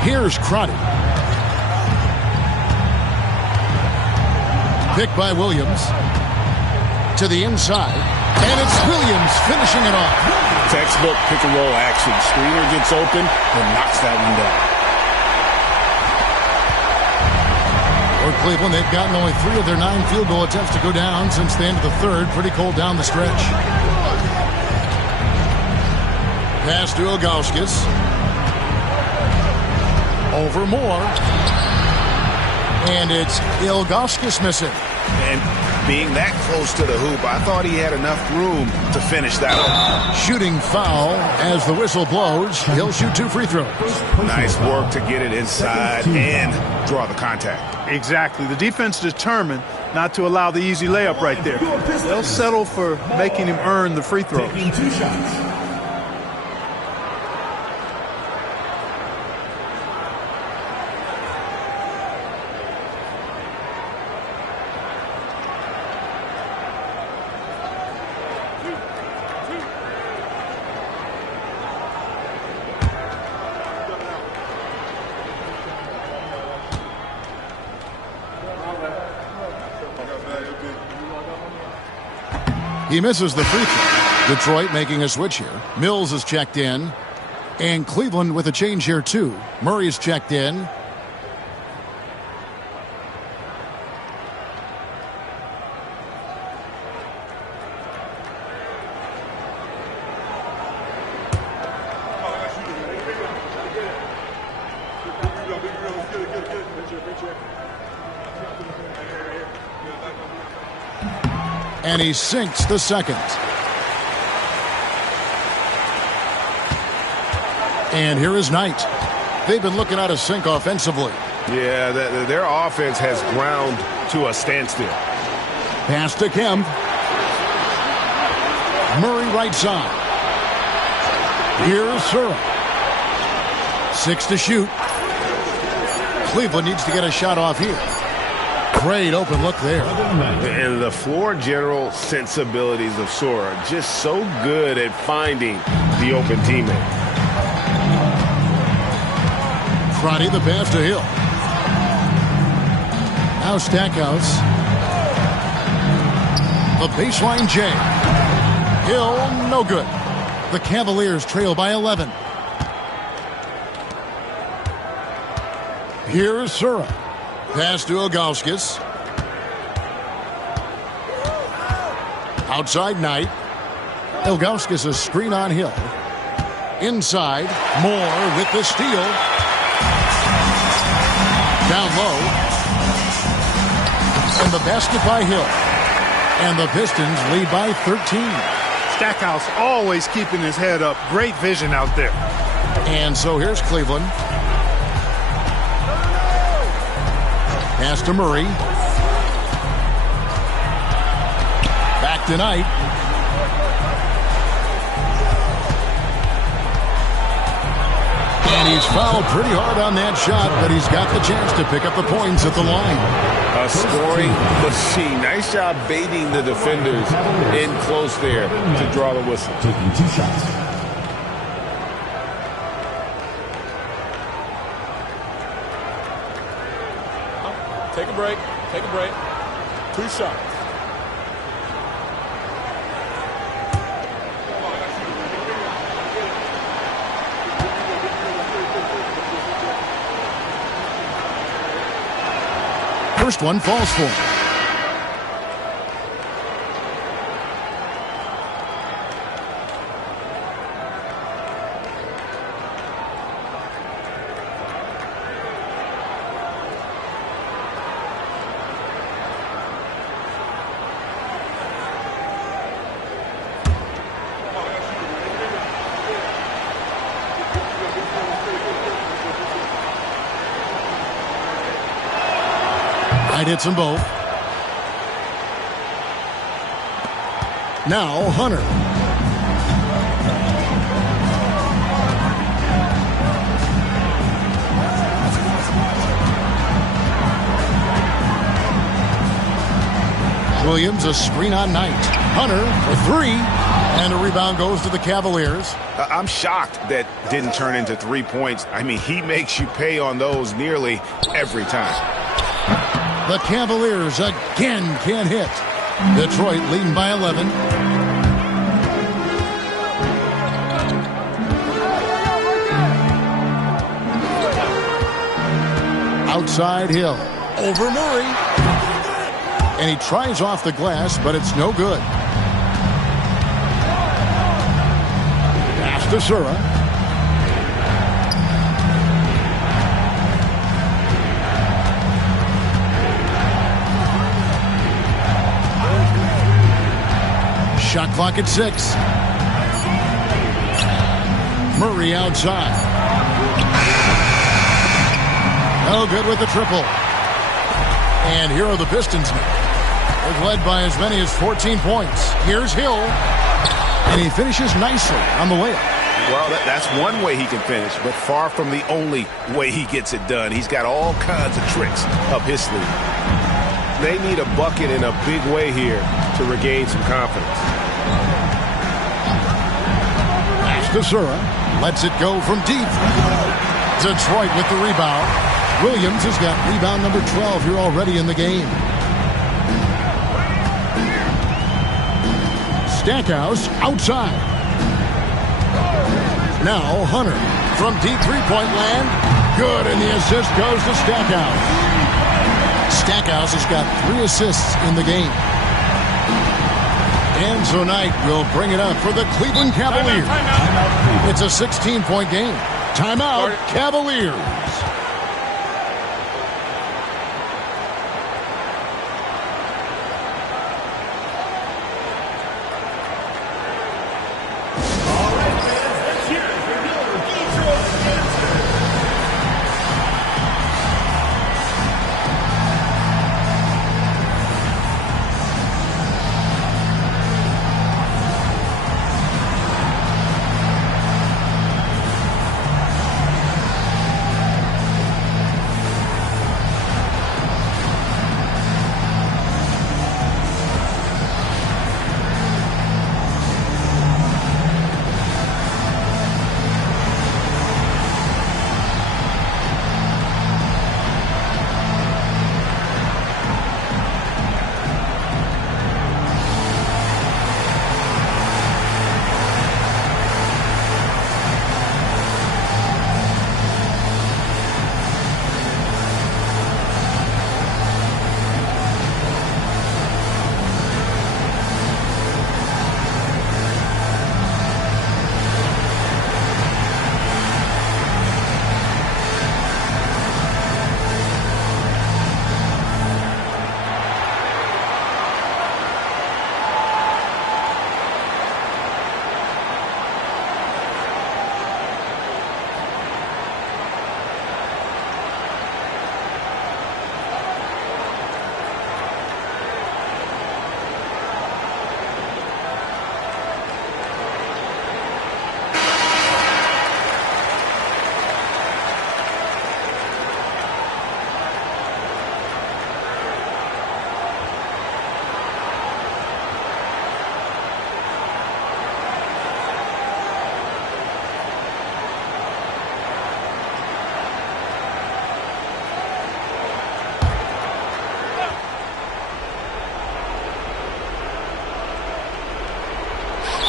Here's Crotty. Picked by Williams. To the inside. And it's Williams finishing it off. Textbook pick-and-roll action. Screener gets open and knocks that one down. For Cleveland, they've gotten only 3 of their 9 field goal attempts to go down since the end of the 3rd. Pretty cold down the stretch. Pass to Ilgauskas. Over Moore. And it's Ilgauskas missing. And being that close to the hoop, I thought he had enough room to finish that one. Shooting foul as the whistle blows. He'll shoot 2 free throws. Nice work to get it inside and draw the contact. Exactly. The defense determined not to allow the easy layup right there. They'll settle for making him earn the free throw. Taking 2 shots. He misses the free throw. Detroit making a switch here. Mills is checked in. And Cleveland with a change here, too. Murray's checked in. And he sinks the second. And here is Knight. They've been looking out of sync offensively. Yeah, their offense has ground to a standstill. Pass to Kemp. Murray right side. Here's Surra. 6 to shoot. Cleveland needs to get a shot off here. Great open look there. And the floor general sensibilities of Surra, just so good at finding the open teammate. Friday the pass to Hill. Now Stackhouse. The baseline J. Hill, no good. The Cavaliers trail by 11. Here's Surra. Pass to Ilgauskas. Outside Knight. Ilgauskas a screen on Hill. Inside. Moore with the steal. Down low. And the basket by Hill. And the Pistons lead by 13. Stackhouse always keeping his head up. Great vision out there. And so here's Cleveland. Pass to Murray. Back to Knight. And he's fouled pretty hard on that shot, but he's got the chance to pick up the points at the line. A scoring machine. Nice job baiting the defenders in close there to draw the whistle. Taking 2 shots. Take a break. Take a break. 2 shots. First one falls for him. Hits them both. Now Hunter. Williams a screen on Knight. Hunter for 3. And a rebound goes to the Cavaliers. I'm shocked that didn't turn into 3 points. I mean, he makes you pay on those nearly every time. The Cavaliers again can't hit. Detroit leading by 11. Outside Hill. Over Murray. And he tries off the glass, but it's no good. Pass to Surra. Shot clock at 6. Murray outside. No good with the triple. And here are the Pistons now. They've led by as many as 14 points. Here's Hill. And he finishes nicely on the layup. Well, that's one way he can finish, but far from the only way he gets it done. He's got all kinds of tricks up his sleeve. They need a bucket in a big way here to regain some confidence. Pass to Sura. Lets it go from deep. Detroit with the rebound. Williams has got rebound number 12 here already in the game. Stackhouse outside. Now Hunter from deep three-point land. Good, and the assist goes to Stackhouse. Stackhouse has got 3 assists in the game. Enzo Knight will bring it up for the Cleveland Cavaliers. It's a 16-point game. Timeout, Cavaliers.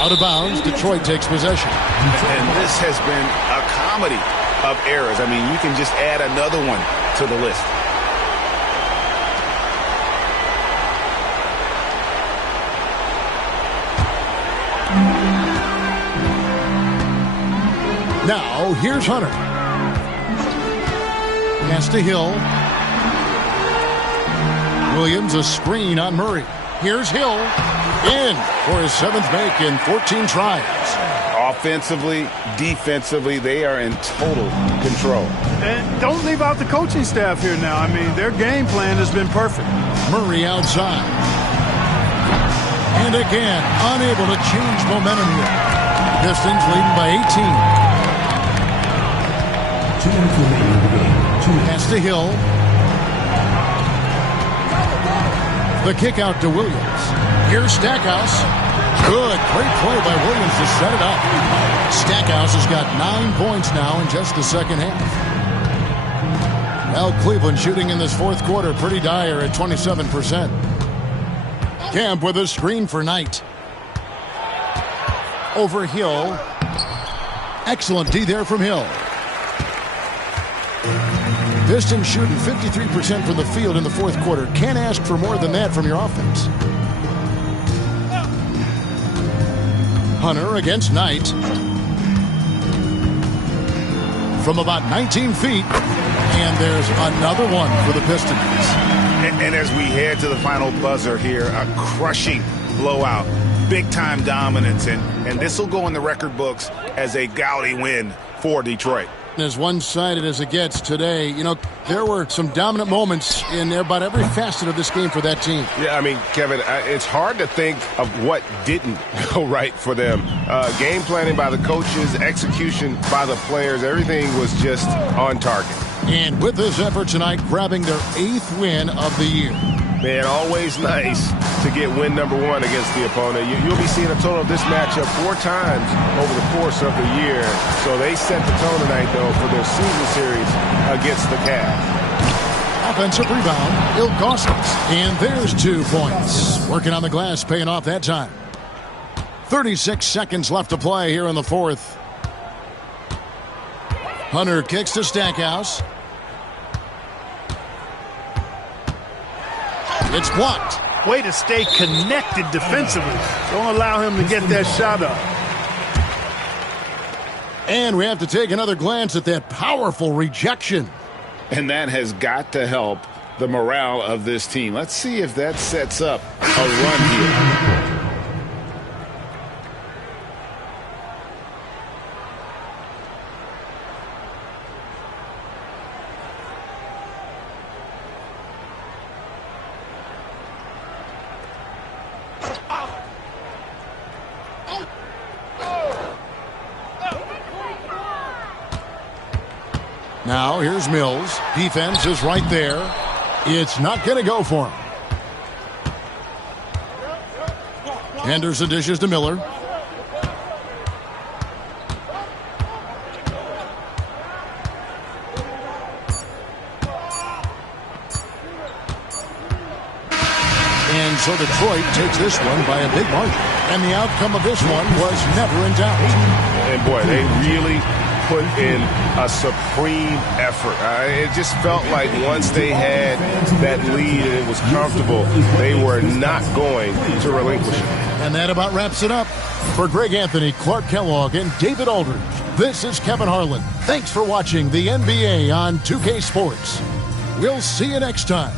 Out of bounds, Detroit takes possession. And this has been a comedy of errors. I mean, you can just add another one to the list. Now, here's Hunter. Pass to Hill. Williams, a screen on Murray. Here's Hill. In for his 7th make in 14 tries. Offensively, defensively, they are in total control. And don't leave out the coaching staff here now. I mean, their game plan has been perfect. Murray outside. And again, unable to change momentum here. Pistons leading by 18. 2 minutes remaining in the game. Pass to Hill. The kick out to Williams. Here's Stackhouse. Good. Great play by Williams to set it up. Stackhouse has got 9 points now in just the second half. Well, Cleveland shooting in this fourth quarter pretty dire at 27%. Camp with a screen for Knight. Over Hill. Excellent D there from Hill. Pistons shooting 53% from the field in the fourth quarter. Can't ask for more than that from your offense. Hunter against Knight. From about 19 feet. And there's another one for the Pistons. And as we head to the final buzzer here, a crushing blowout big-time dominance, and this will go in the record books as a gaudy win for Detroit. As one-sided as it gets today, you know, there were some dominant moments in about every facet of this game for that team. Yeah, I mean, Kevin, it's hard to think of what didn't go right for them. Game planning by the coaches, execution by the players, everything was just on target. And with this effort tonight, grabbing their 8th win of the year. Man, always nice to get win number 1 against the opponent. You'll be seeing a total of this matchup 4 times over the course of the year. So they set the tone tonight, though, for their season series against the Cavs. Offensive rebound, Ilgauskas. And there's 2 points. Working on the glass, paying off that time. 36 seconds left to play here in the 4th. Hunter kicks to Stackhouse. It's blocked. Way to stay connected defensively. Don't allow him to get that shot up. And we have to take another glance at that powerful rejection. And that has got to help the morale of this team. Let's see if that sets up a run here. Now, here's Mills. Defense is right there. It's not going to go for him. Henderson dishes to Miller. And so Detroit takes this one by a big margin. And the outcome of this one was never in doubt. And boy, they really put in a supreme effort. It just felt like once they had that lead and it was comfortable, they were not going to relinquish it. And that about wraps it up. For Greg Anthony, Clark Kellogg, and David Aldridge, this is Kevin Harlan. Thanks for watching the NBA on 2K Sports. We'll see you next time.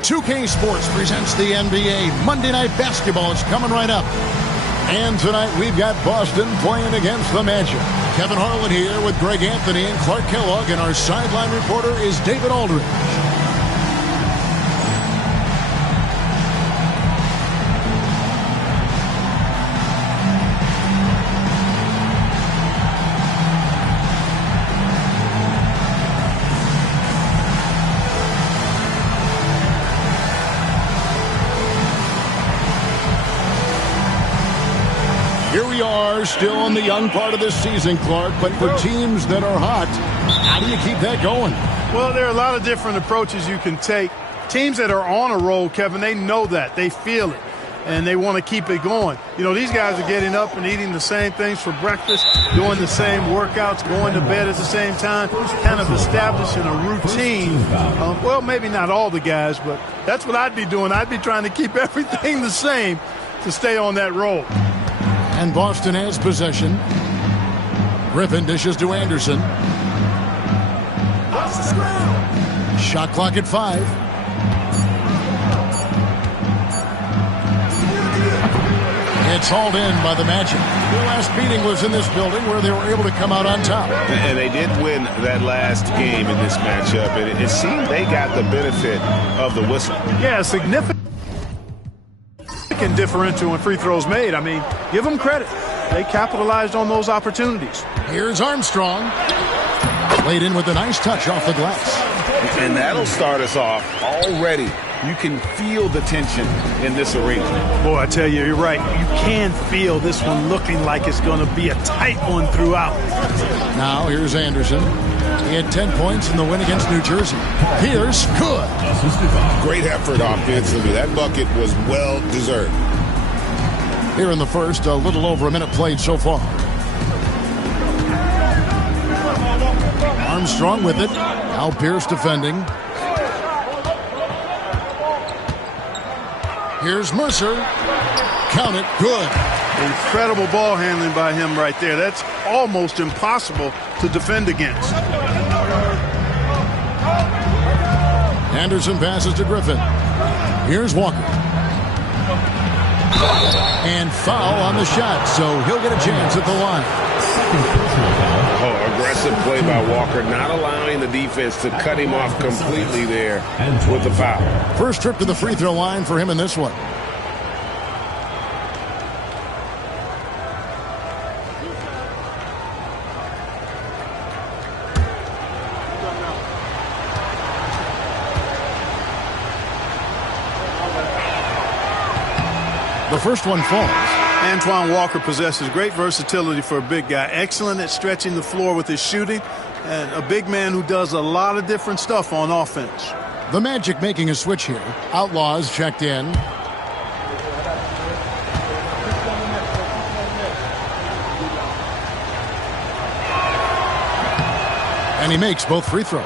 2K Sports presents the NBA. Monday Night Basketball is coming right up. And tonight we've got Boston playing against the Magic. Kevin Harlan here with Greg Anthony and Clark Kellogg, and our sideline reporter is David Aldridge. Here we are, still in the young part of this season, Clark, but for teams that are hot, how do you keep that going? Well, there are a lot of different approaches you can take. Teams that are on a roll, Kevin, they know that. They feel it, and they want to keep it going. You know, these guys are getting up and eating the same things for breakfast, doing the same workouts, going to bed at the same time, kind of establishing a routine. Well, maybe not all the guys, but that's what I'd be doing. I'd be trying to keep everything the same to stay on that roll. And Boston has possession. Griffin dishes to Anderson. Shot clock at 5. It's hauled in by the Magic. Their last meeting was in this building where they were able to come out on top. And they did win that last game in this matchup. And it seemed they got the benefit of the whistle. Yeah, significant differential in free throws made. I mean, give them credit. They capitalized on those opportunities. Here's Armstrong. Laid in with a nice touch off the glass. And that'll start us off already. You can feel the tension in this arena. Boy, I tell you, you're right. You can feel this one looking like it's going to be a tight one throughout. Now, here's Anderson. He had 10 points in the win against New Jersey. Pierce, good. Great effort offensively. That bucket was well deserved. Here in the first, a little over a minute played so far. Armstrong with it. Now Pierce defending. Here's Mercer. Count it. Good. Incredible ball handling by him right there. That's almost impossible to defend against. Anderson passes to Griffin. Here's Walker. And foul on the shot, so he'll get a chance at the line. Oh, aggressive play by Walker, not allowing the defense to cut him off completely there with the foul. First trip to the free throw line for him in this one. The first one falls. Antoine Walker possesses great versatility for a big guy. Excellent at stretching the floor with his shooting, and a big man who does a lot of different stuff on offense. The Magic making a switch here. Outlaws checked in. And he makes both free throws.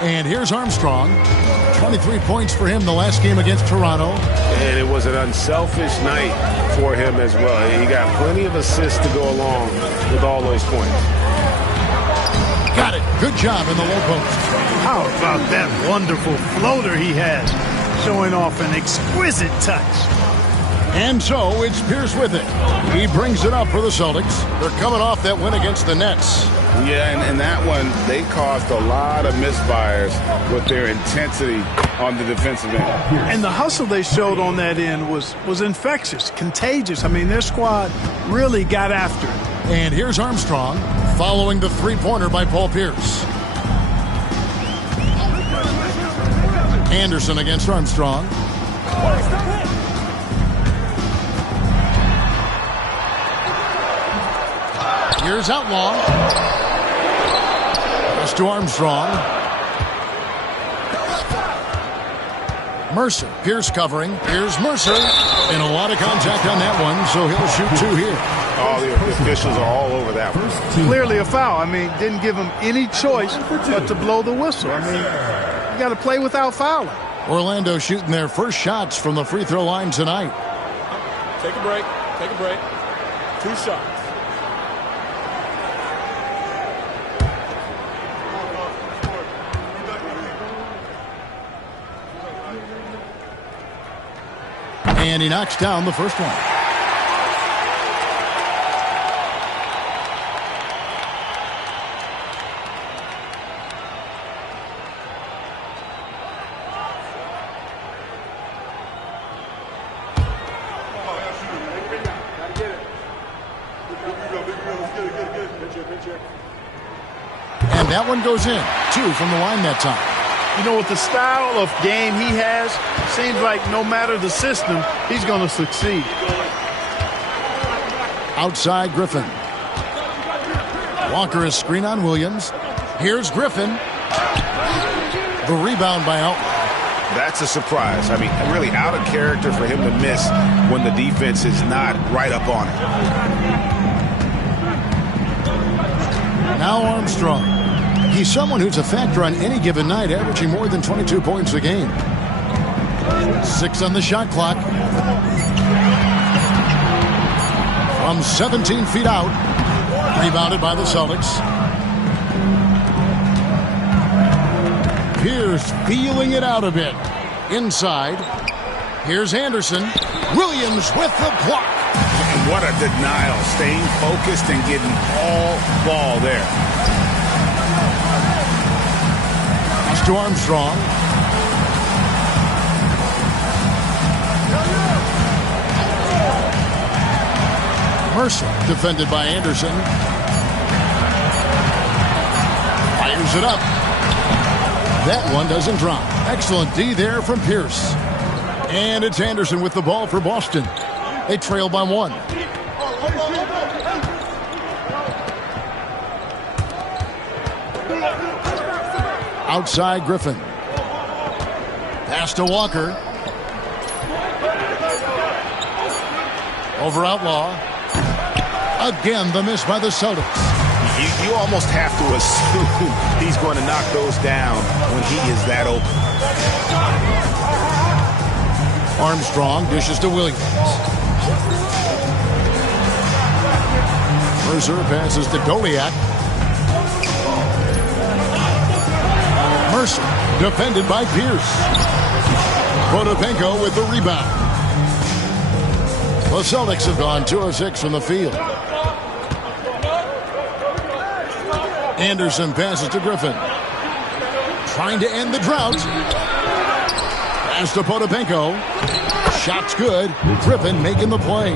And here's Armstrong. 23 points for him the last game against Toronto. And it was an unselfish night for him as well. He got plenty of assists to go along with all those points. Got it. Good job in the low post. How about that wonderful floater he has, showing off an exquisite touch. And so it's Pierce with it. He brings it up for the Celtics. They're coming off that win against the Nets. Yeah, and that one, they caused a lot of misfires with their intensity on the defensive end. And the hustle they showed on that end was infectious, contagious. I mean, their squad really got after it. And here's Armstrong following the three-pointer by Paul Pierce. Anderson against Armstrong. Here's Outlaw. Pass to Armstrong. Mercer. Pierce covering. Here's Mercer. And a lot of contact on that one, so he'll shoot two here. All the officials are all over that one. Clearly a foul. I mean, didn't give him any choice but to blow the whistle. I mean, you got to play without fouling. Orlando shooting their first shots from the free throw line tonight. Take a break. Take a break. 2 shots. And he knocks down the first one. And that one goes in. 2 from the line that time. You know, with the style of game he has, seems like no matter the system, he's going to succeed. Outside Griffin. Walker is screen on Williams. Here's Griffin. The rebound by Outlaw. That's a surprise. I mean, really out of character for him to miss when the defense is not right up on it. Now Armstrong. He's someone who's a factor on any given night, averaging more than 22 points a game. 6 on the shot clock. From 17 feet out. Rebounded by the Celtics. Pierce feeling it out a bit. Inside. Here's Anderson. Williams with the block. And what a denial. Staying focused and getting all ball there. Pass to Armstrong. Mercer defended by Anderson. Fires it up. That one doesn't drop. Excellent D there from Pierce. And it's Anderson with the ball for Boston. They trail by 1. Outside Griffin. Pass to Walker. Over Outlaw. Again, the miss by the Celtics. You almost have to assume he's going to knock those down when he is that open. Armstrong dishes to Williams. Mercer passes to Goliak. Mercer defended by Pierce. Potapenko with the rebound. The Celtics have gone 2 of 6 from the field. Anderson passes to Griffin. Trying to end the drought. Pass to Potapenko. Shot's good. Griffin making the play.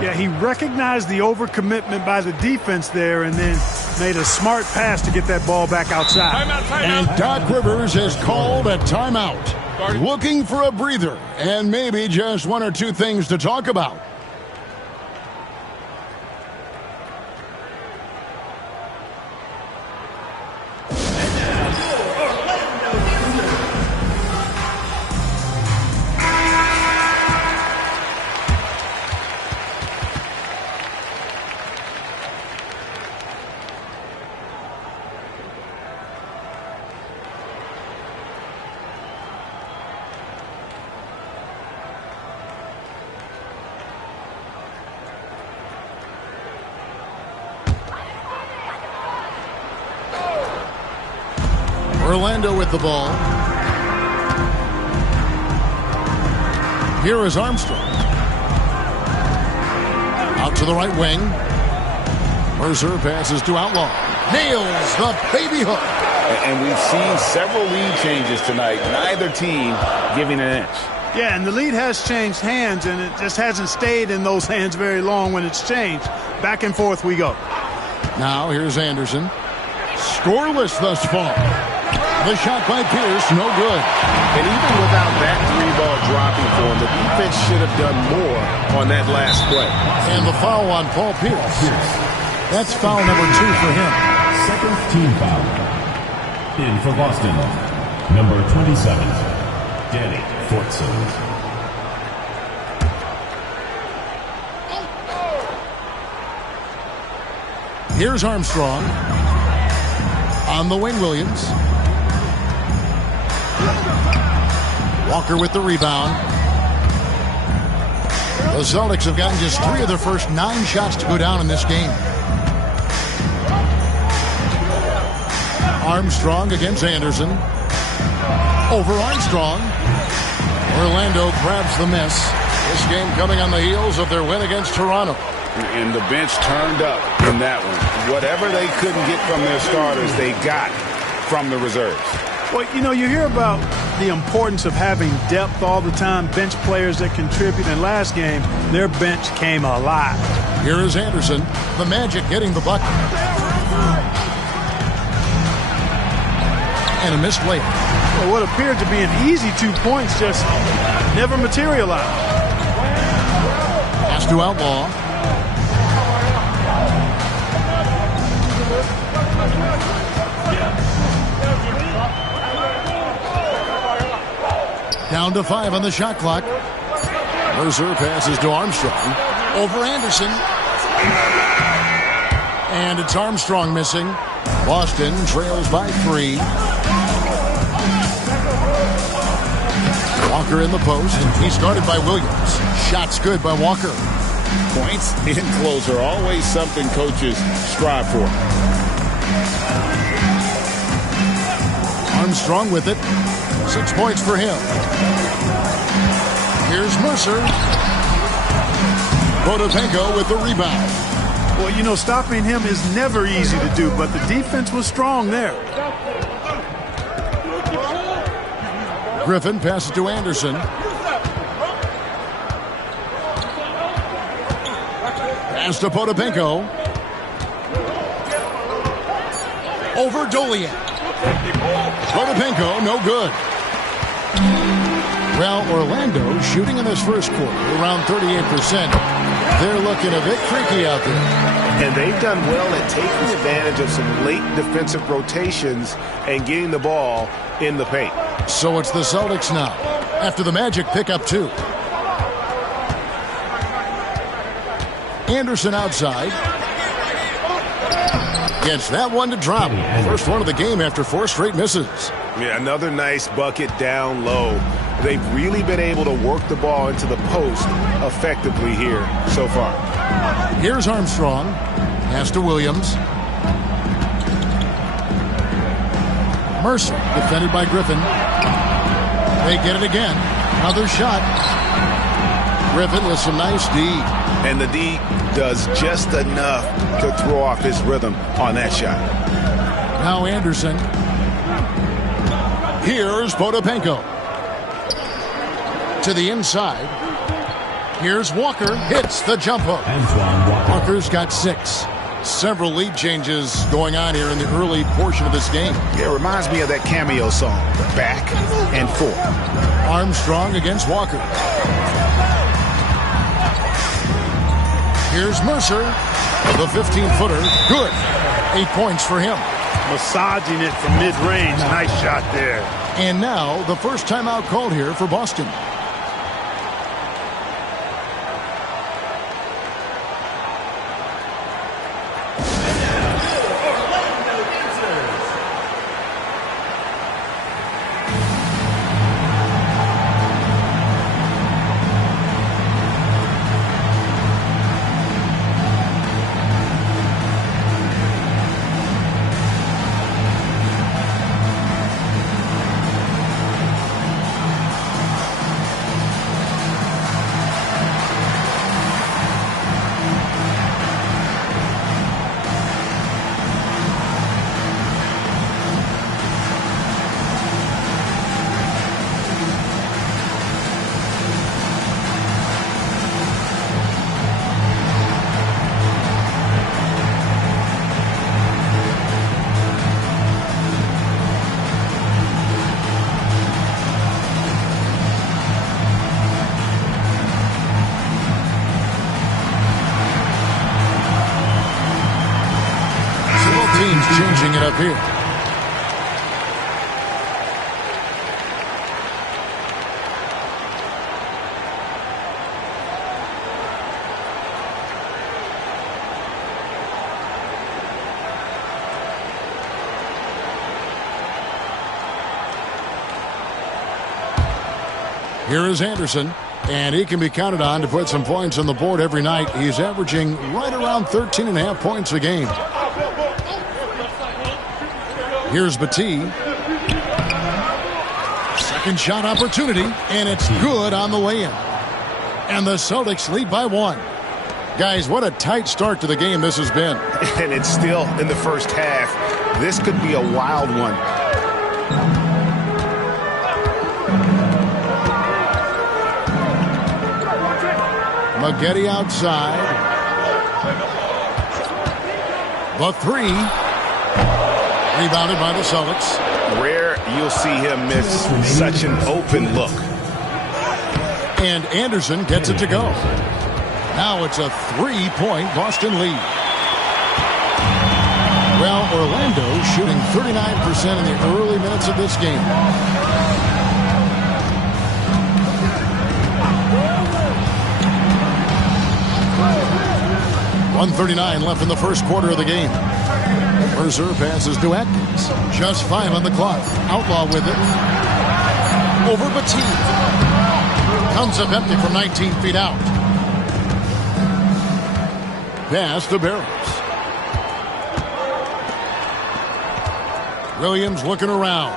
Yeah, he recognized the overcommitment by the defense there and then made a smart pass to get that ball back outside. And Doc Rivers has called a timeout. Looking for a breather and maybe just 1 or 2 things to talk about. Orlando with the ball. Here is Armstrong. Out to the right wing. Mercer passes to Outlaw. Nails the baby hook. And we've seen several lead changes tonight. Neither team giving an inch. Yeah, and the lead has changed hands, and it just hasn't stayed in those hands very long when it's changed. Back and forth we go. Now here's Anderson. Scoreless thus far. The shot by Pierce, no good. And even without that 3-ball dropping for him, the defense should have done more on that last play. And the foul on Paul Pierce. That's foul number 2 for him. Second team foul. In for Boston, number 27, Danny Fortson. Here's Armstrong. On the wing, Williams. Walker with the rebound. The Celtics have gotten just 3 of their first 9 shots to go down in this game. Armstrong against Anderson. Over Armstrong. Orlando grabs the miss. This game coming on the heels of their win against Toronto. And the bench turned up in that one. Whatever they couldn't get from their starters, they got from the reserves. Well, you know, you hear about the importance of having depth all the time, bench players that contribute. And last game, their bench came alive. Here is Anderson, the Magic getting the bucket. And a missed layup. Well, what appeared to be an easy 2 points just never materialized. Pass to Outlaw. Down to 5 on the shot clock. Mercer passes to Armstrong. Over Anderson. And it's Armstrong missing. Boston trails by 3. Walker in the post. He started by Williams. Shots good by Walker. Points in close are always something coaches strive for. Armstrong with it. 6 points for him. Here's Mercer. Potapenko with the rebound. Well, you know, stopping him is never easy to do, but the defense was strong there. Griffin passes to Anderson. Pass to Potapenko. Over Doliak. Potapenko, no good. Well, Orlando shooting in this first quarter around 38%. They're looking a bit freaky out there. And they've done well at taking advantage of some late defensive rotations and getting the ball in the paint. So it's the Celtics now, after the Magic pick up 2. Anderson outside. Gets that one to drop. First one of the game after 4 straight misses. Yeah, another nice bucket down low. They've really been able to work the ball into the post effectively here so far. Here's Armstrong. Pass to Williams. Mercer defended by Griffin. They get it again. Another shot. Griffin with some nice D. And the D does just enough to throw off his rhythm on that shot. Now Anderson. Here's Potapenko. To the inside. Here's Walker. Hits the jump hook. Walker's got 6. Several lead changes going on here in the early portion of this game. It reminds me of that cameo song, Back and Forth. Armstrong against Walker. Here's Mercer. The 15-footer. Good. 8 points for him. Massaging it from mid-range. Nice shot there. And now the first timeout called here for Boston. Changing it up here. Here is Anderson, and he can be counted on to put some points on the board every night. He's averaging right around 13.5 points a game. Here's Battie. Second shot opportunity, and it's good on the way-in. And the Celtics lead by 1. Guys, what a tight start to the game this has been. And it's still in the first half. This could be a wild one. Maggette outside. The 3. Rebounded by the Celtics. Rare you'll see him miss such an open look. And Anderson gets it to go. Now it's a 3-point Boston lead. Well, Orlando shooting 39% in the early minutes of this game. .139 left in the first quarter of the game. Mercer passes to Atkins. Just 5 on the clock. Outlaw with it. Over Batum. Comes up empty from 19 feet out. Pass to Barros. Williams looking around.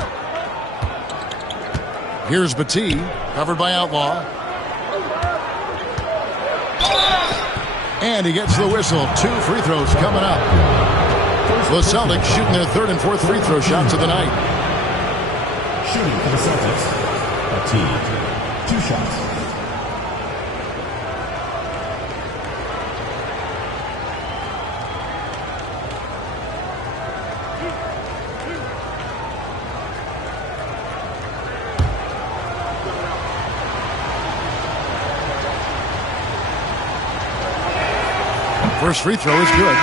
Here's Batum, covered by Outlaw. And he gets the whistle. 2 free throws coming up. The Celtics shooting their 3rd and 4th free throw shots of the night. Shooting for the Celtics, Batum, 2 shots. First free throw is good.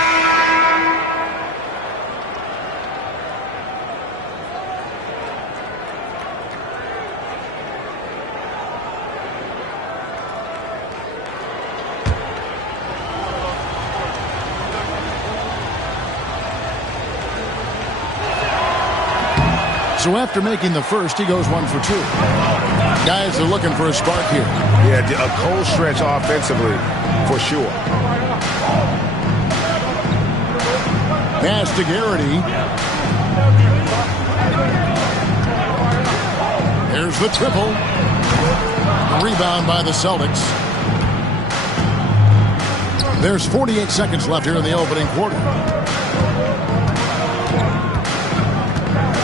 So after making the first, he goes 1 for 2. Guys are looking for a spark here. Yeah, a cold stretch offensively, for sure. Pass to Garrity. Here's the triple. Rebound by the Celtics. There's 48 seconds left here in the opening quarter.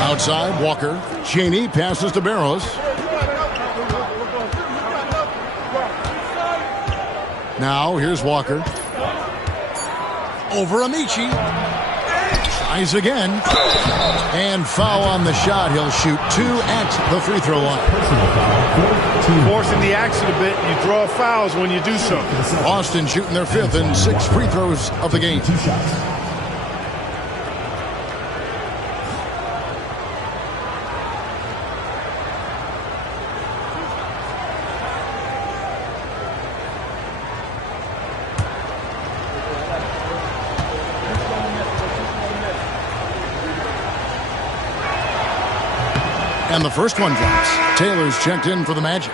Outside, Walker. Cheney passes to Barros. Now, here's Walker. Over Amici. Tries again. And foul on the shot. He'll shoot 2 at the free throw line. Forcing the action a bit, you draw fouls when you do so. Boston shooting their 5th and 6th free throws of the game. 2 shots. And the first one drops. Taylor's checked in for the Magic.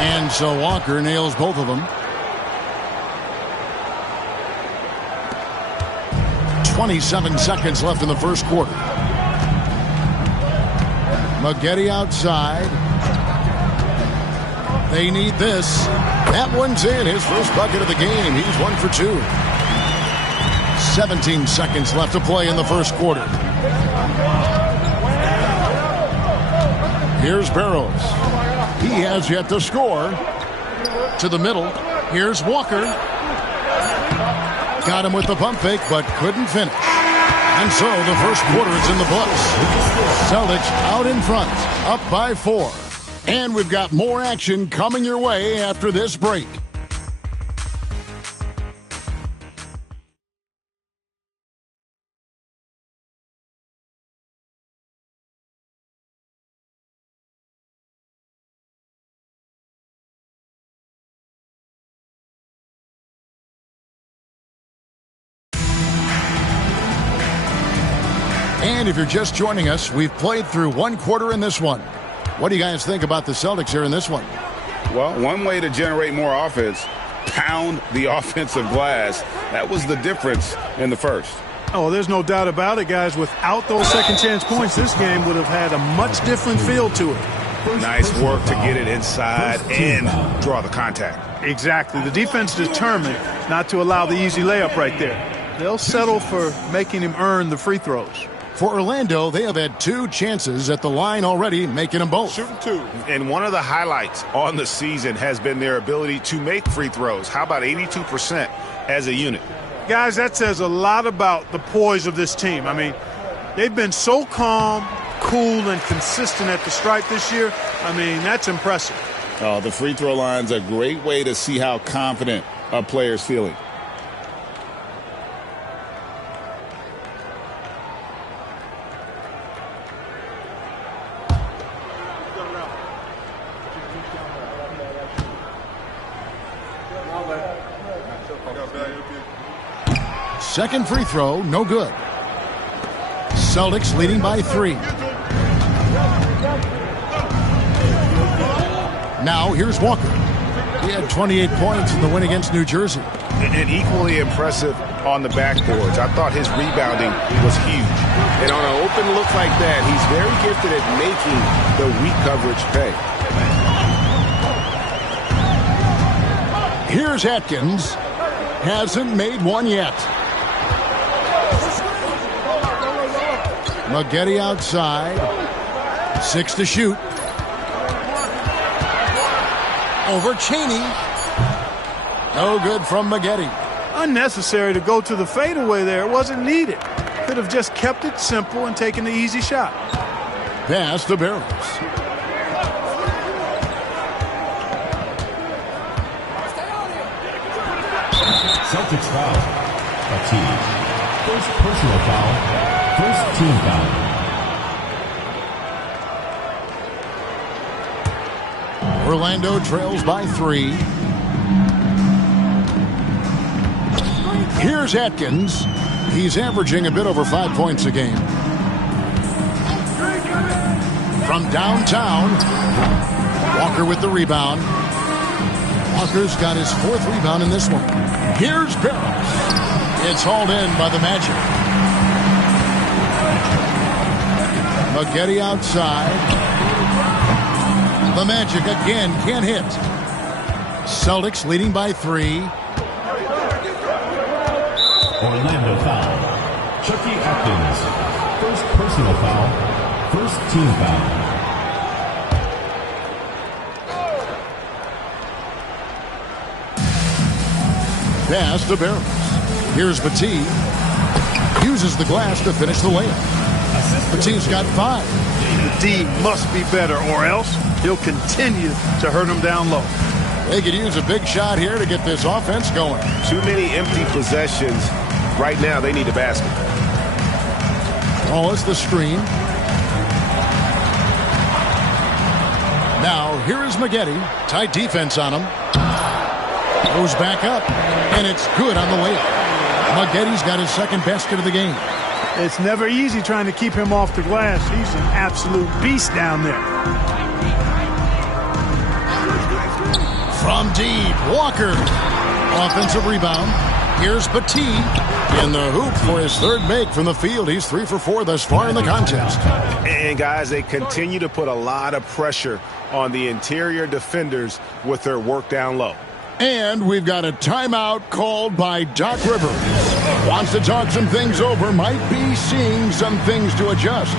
And so Walker nails both of them. 27 seconds left in the first quarter. Maggette outside. They need this. That one's in. His first bucket of the game. He's 1 for 2. 17 seconds left to play in the first quarter. Here's Barros. He has yet to score. To the middle. Here's Walker. Got him with the pump fake, but couldn't finish. And so the first quarter is in the books. Celtics out in front, up by 4. And we've got more action coming your way after this break. And if you're just joining us, we've played through one quarter in this one. What do you guys think about the Celtics here in this one? Well, one way to generate more offense, pound the offensive glass. That was the difference in the first. Oh, there's no doubt about it, guys. Without those second chance points, this game would have had a much different feel to it. Nice work to get it inside and draw the contact. Exactly. The defense determined not to allow the easy layup right there. They'll settle for making him earn the free throws. For Orlando, they have had 2 chances at the line already, making them both. Shooting 2. And one of the highlights on the season has been their ability to make free throws. How about 82% as a unit? Guys, that says a lot about the poise of this team. I mean, they've been so calm, cool, and consistent at the stripe this year. I mean, that's impressive. Oh, the free throw line's a great way to see how confident a player's feeling. Second free throw, no good. Celtics leading by 3. Now here's Walker. He had 28 points in the win against New Jersey. And equally impressive on the backboards. I thought his rebounding was huge. And on an open look like that, he's very gifted at making the weak coverage pay. Here's Atkins. Hasn't made one yet. Maggette outside. 6 to shoot. Over Cheney. No good from Maggette. Unnecessary to go to the fadeaway there. It wasn't needed. Could have just kept it simple and taken the easy shot. Pass to Barros. Celtics foul. Fatigue. First personal foul. First team foul. Orlando trails by 3. Here's Atkins. He's averaging a bit over 5 points a game. From downtown, Walker with the rebound. Walker's got his 4th rebound in this one. Here's Barros. It's hauled in by the Magic. Maggette outside. The Magic again can't hit. Celtics leading by 3. Orlando foul. Chucky Atkins. First personal foul. First team foul. Pass to Barros. Here's Petit. Uses the glass to finish the layup. Petit's got 5. The D must be better, or else he'll continue to hurt him down low. They could use a big shot here to get this offense going. Too many empty possessions. Right now, they need a basket. Wallace the screen. Now, here is Maggette. Tight defense on him. Goes back up, and it's good on the layup. Maggette's got his 2nd basket of the game. It's never easy trying to keep him off the glass. He's an absolute beast down there. From deep, Walker. Offensive rebound. Here's Petit in the hoop for his 3rd make from the field. He's 3 for 4 thus far in the contest. And, guys, they continue to put a lot of pressure on the interior defenders with their work down low. And we've got a timeout called by Doc Rivers. Wants to talk some things over. Might be seeing some things to adjust.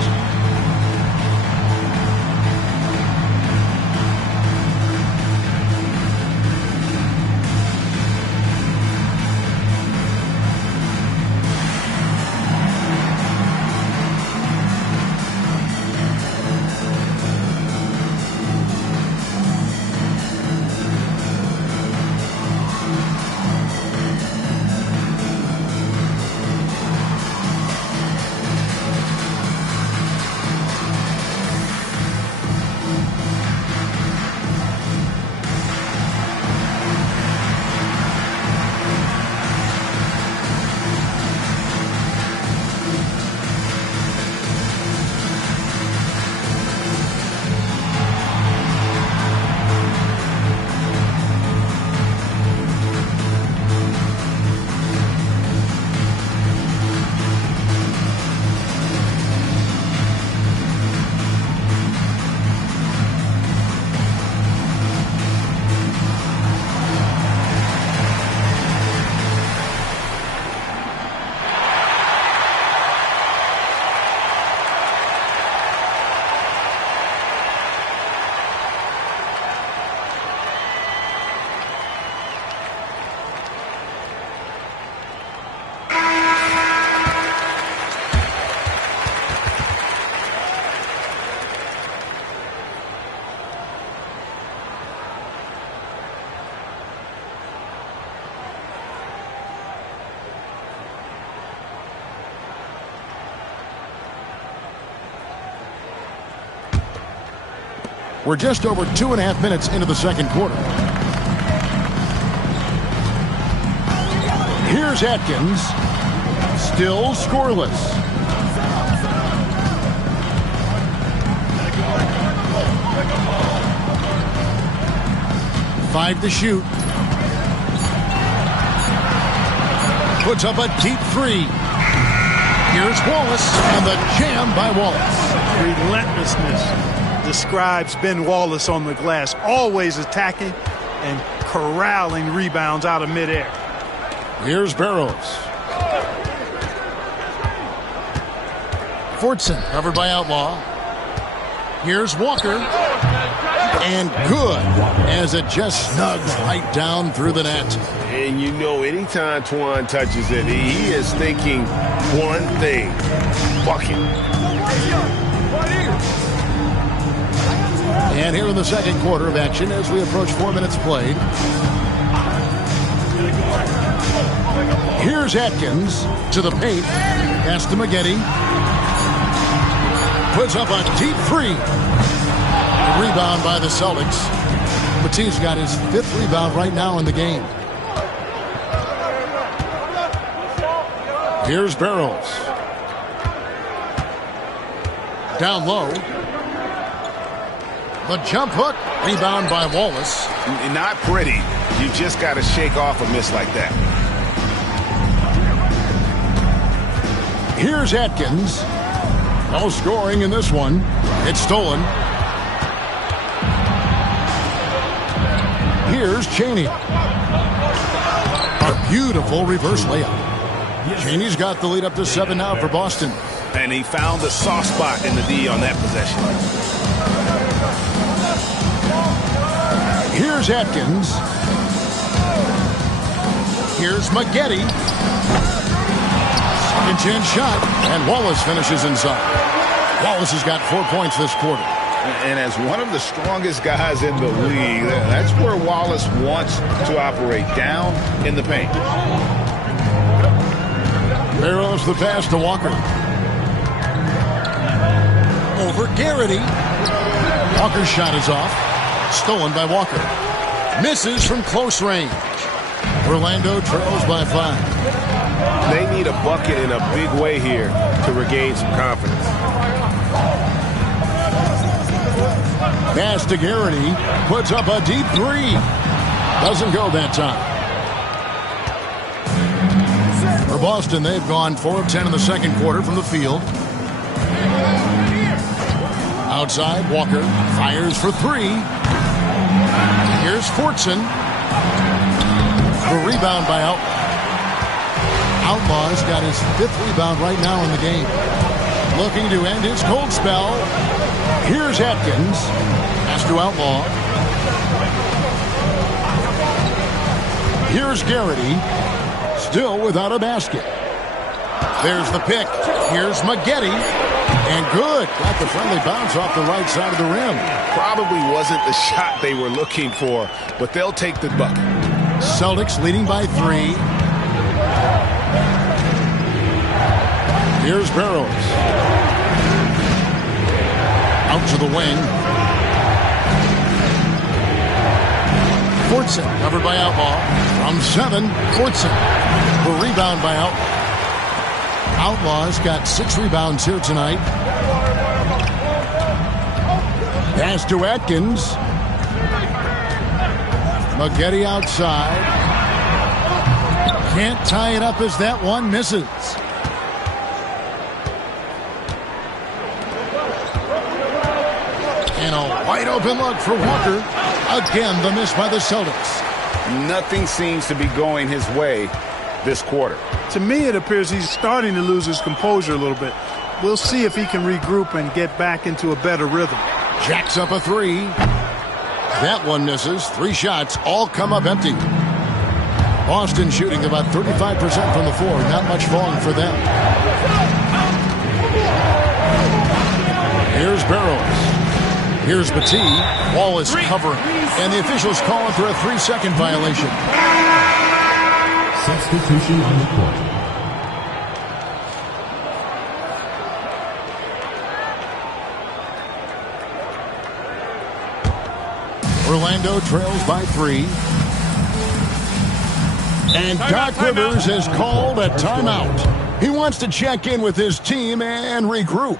We're just over 2.5 minutes into the second quarter. Here's Atkins. Still scoreless. Five to shoot. Puts up a deep three. Here's Wallace, and the jam by Wallace. Relentlessness describes Ben Wallace on the glass, always attacking and corralling rebounds out of midair. Here's Barrows. Fortson covered by Outlaw. Here's Walker. And good, as it just snugs right down through the net. And you know, anytime Twan touches it, he is thinking one thing: bucket. And here in the second quarter of action, as we approach 4 minutes played. Here's Atkins to the paint. Pass to Maggette. Puts up a deep three. Rebound by the Celtics. Matisse got his 5th rebound right now in the game. Here's Barrows. Down low. The jump hook. Rebound by Wallace. Not pretty. You just got to shake off a miss like that. Here's Atkins. No scoring in this one. It's stolen. Here's Chaney. A beautiful reverse layup. Chaney's got the lead up to 7 now for Boston. And he found the soft spot in the D on that possession. Here's Atkins. Here's Maggette. Second chance shot. And Wallace finishes inside. Wallace has got 4 points this quarter. And as one of the strongest guys in the league, that's where Wallace wants to operate, down in the paint. Barrows the pass to Walker. Over Garrity. Walker's shot is off. Stolen by Walker. Misses from close range. Orlando trails by 5. They need a bucket in a big way here to regain some confidence. Pass to Garrity. Puts up a deep three. Doesn't go that time. For Boston, they've gone 4 of 10 in the second quarter from the field. Outside, Walker fires for 3. Here's Fortson. The rebound by Outlaw. Outlaw's got his 5th rebound right now in the game. Looking to end his cold spell. Here's Atkins. Pass to Outlaw. Here's Garrity. Still without a basket. There's the pick. Here's Maggette. And good. Got the friendly bounce off the right side of the rim. Probably wasn't the shot they were looking for, but they'll take the bucket. Celtics leading by 3. Here's Barrows. Out to the wing. Fortson covered by Outlaw. From 7, Fortson. The rebound by Outlaw. Outlaw's got 6 rebounds here tonight. Pass to Atkins. Maggette outside. Can't tie it up as that one misses. And a wide open look for Walker. Again, the miss by the Celtics. Nothing seems to be going his way this quarter. To me, it appears he's starting to lose his composure a little bit. We'll see if he can regroup and get back into a better rhythm. Jacks up a 3. That one misses. 3 shots all come up empty. Boston shooting about 35% from the floor. Not much falling for them. Here's Barrows. Here's Battie. Wallace covering. And the officials call it for a 3-second violation. Substitution on the court. Orlando trails by 3. And Doc Rivers has called a timeout. He wants to check in with his team and regroup.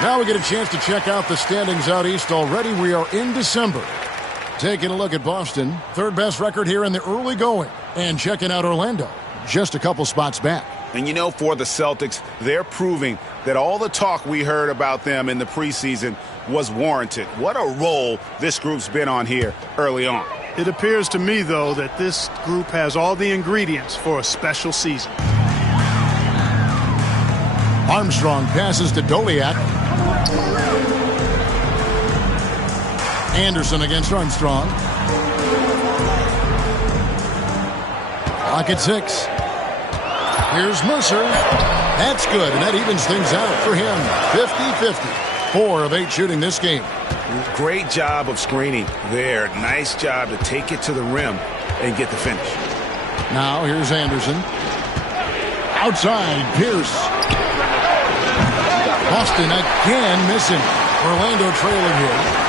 Now we get a chance to check out the standings out east already. We are in December. Taking a look at Boston, third best record here in the early going. And checking out Orlando, just a couple spots back. And you know, for the Celtics, they're proving that all the talk we heard about them in the preseason was warranted. What a role this group's been on here early on. It appears to me, though, that this group has all the ingredients for a special season. Armstrong passes to Doliak. Anderson against Armstrong. Clock at 6. Here's Mercer. That's good, and that evens things out for him. 50-50. 4 of 8 shooting this game. Great job of screening there. Nice job to take it to the rim and get the finish. Now here's Anderson. Outside, Pierce. Boston again missing. Orlando trailing here.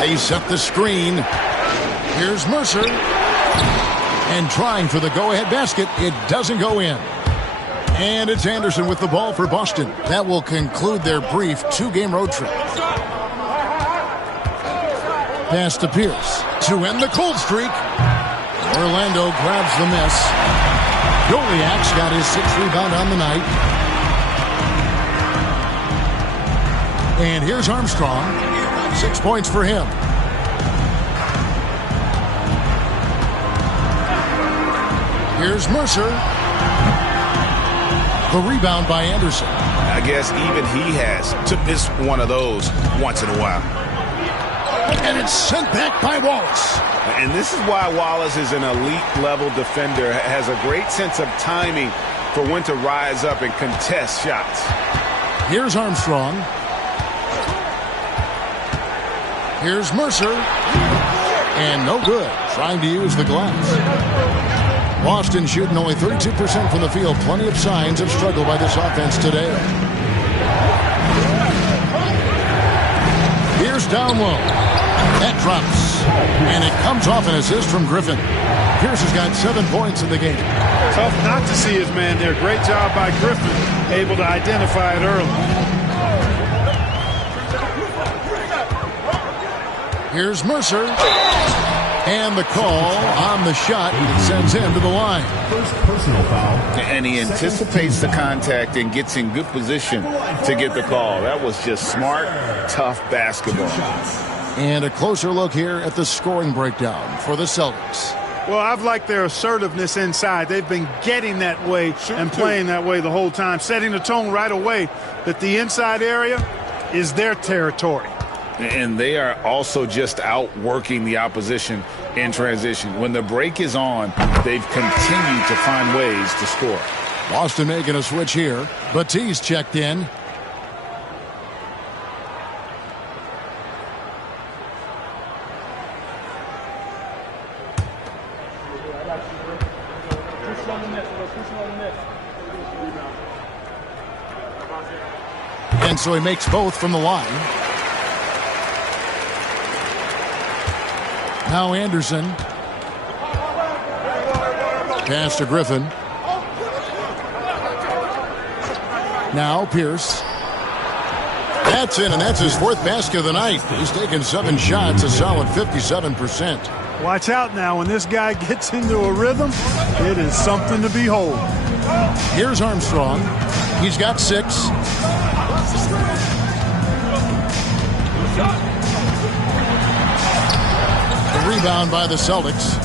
They set the screen. Here's Mercer. And trying for the go-ahead basket. It doesn't go in. And it's Anderson with the ball for Boston. That will conclude their brief 2-game road trip. Pass to Pierce to end the cold streak. Orlando grabs the miss. Doliak's got his 6th rebound on the night. And here's Armstrong. 6 points for him. Here's Mercer. The rebound by Anderson. I guess even he has to miss one of those once in a while. And it's sent back by Wallace. And this is why Wallace is an elite-level defender, has a great sense of timing for when to rise up and contest shots. Here's Armstrong. Here's Mercer. And no good. Trying to use the glass. Boston shooting only 32% from the field. Plenty of signs of struggle by this offense today. Here's down low. That drops. And it comes off an assist from Griffin. Pierce has got 7 points in the game. Tough not to see his man there. Great job by Griffin, able to identify it early. Here's Mercer. And the call on the shot sends him to the line. First personal foul. And he anticipates the contact and gets in good position to get the call. That was just smart, tough basketball. And a closer look here at the scoring breakdown for the Celtics. Well, I've liked their assertiveness inside. They've been getting that way and playing that way the whole time, setting the tone right away that the inside area is their territory. And they are also just outworking the opposition in transition. When the break is on, they've continued to find ways to score. Boston making a switch here. Batiste checked in. And so he makes both from the line. Now Anderson. Pass to Griffin. Now Pierce. That's in, and that's his 4th basket of the night. He's taken 7 shots, a solid 57%. Watch out now. When this guy gets into a rhythm, it is something to behold. Here's Armstrong. He's got 6. The rebound by the Celtics.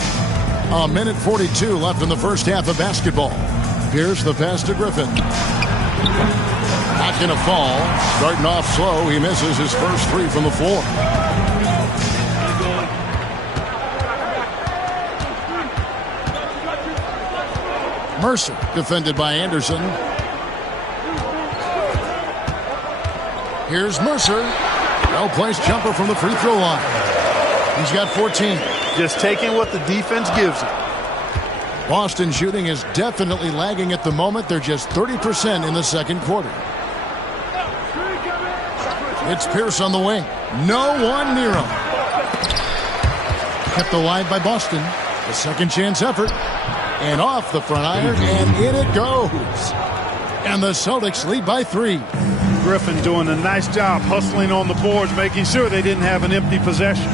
A minute 42 left in the first half of basketball. Here's the pass to Griffin. Not going to fall. Starting off slow, he misses his first 3 from the floor. Mercer defended by Anderson. Here's Mercer. Well-placed jumper from the free throw line. He's got 14. Just taking what the defense gives him. Boston shooting is definitely lagging at the moment. They're just 30% in the second quarter. It's Pierce on the wing. No one near him. Kept alive by Boston. The second chance effort. And off the front iron, and in it goes. And the Celtics lead by 3. Griffin doing a nice job hustling on the boards, making sure they didn't have an empty possession.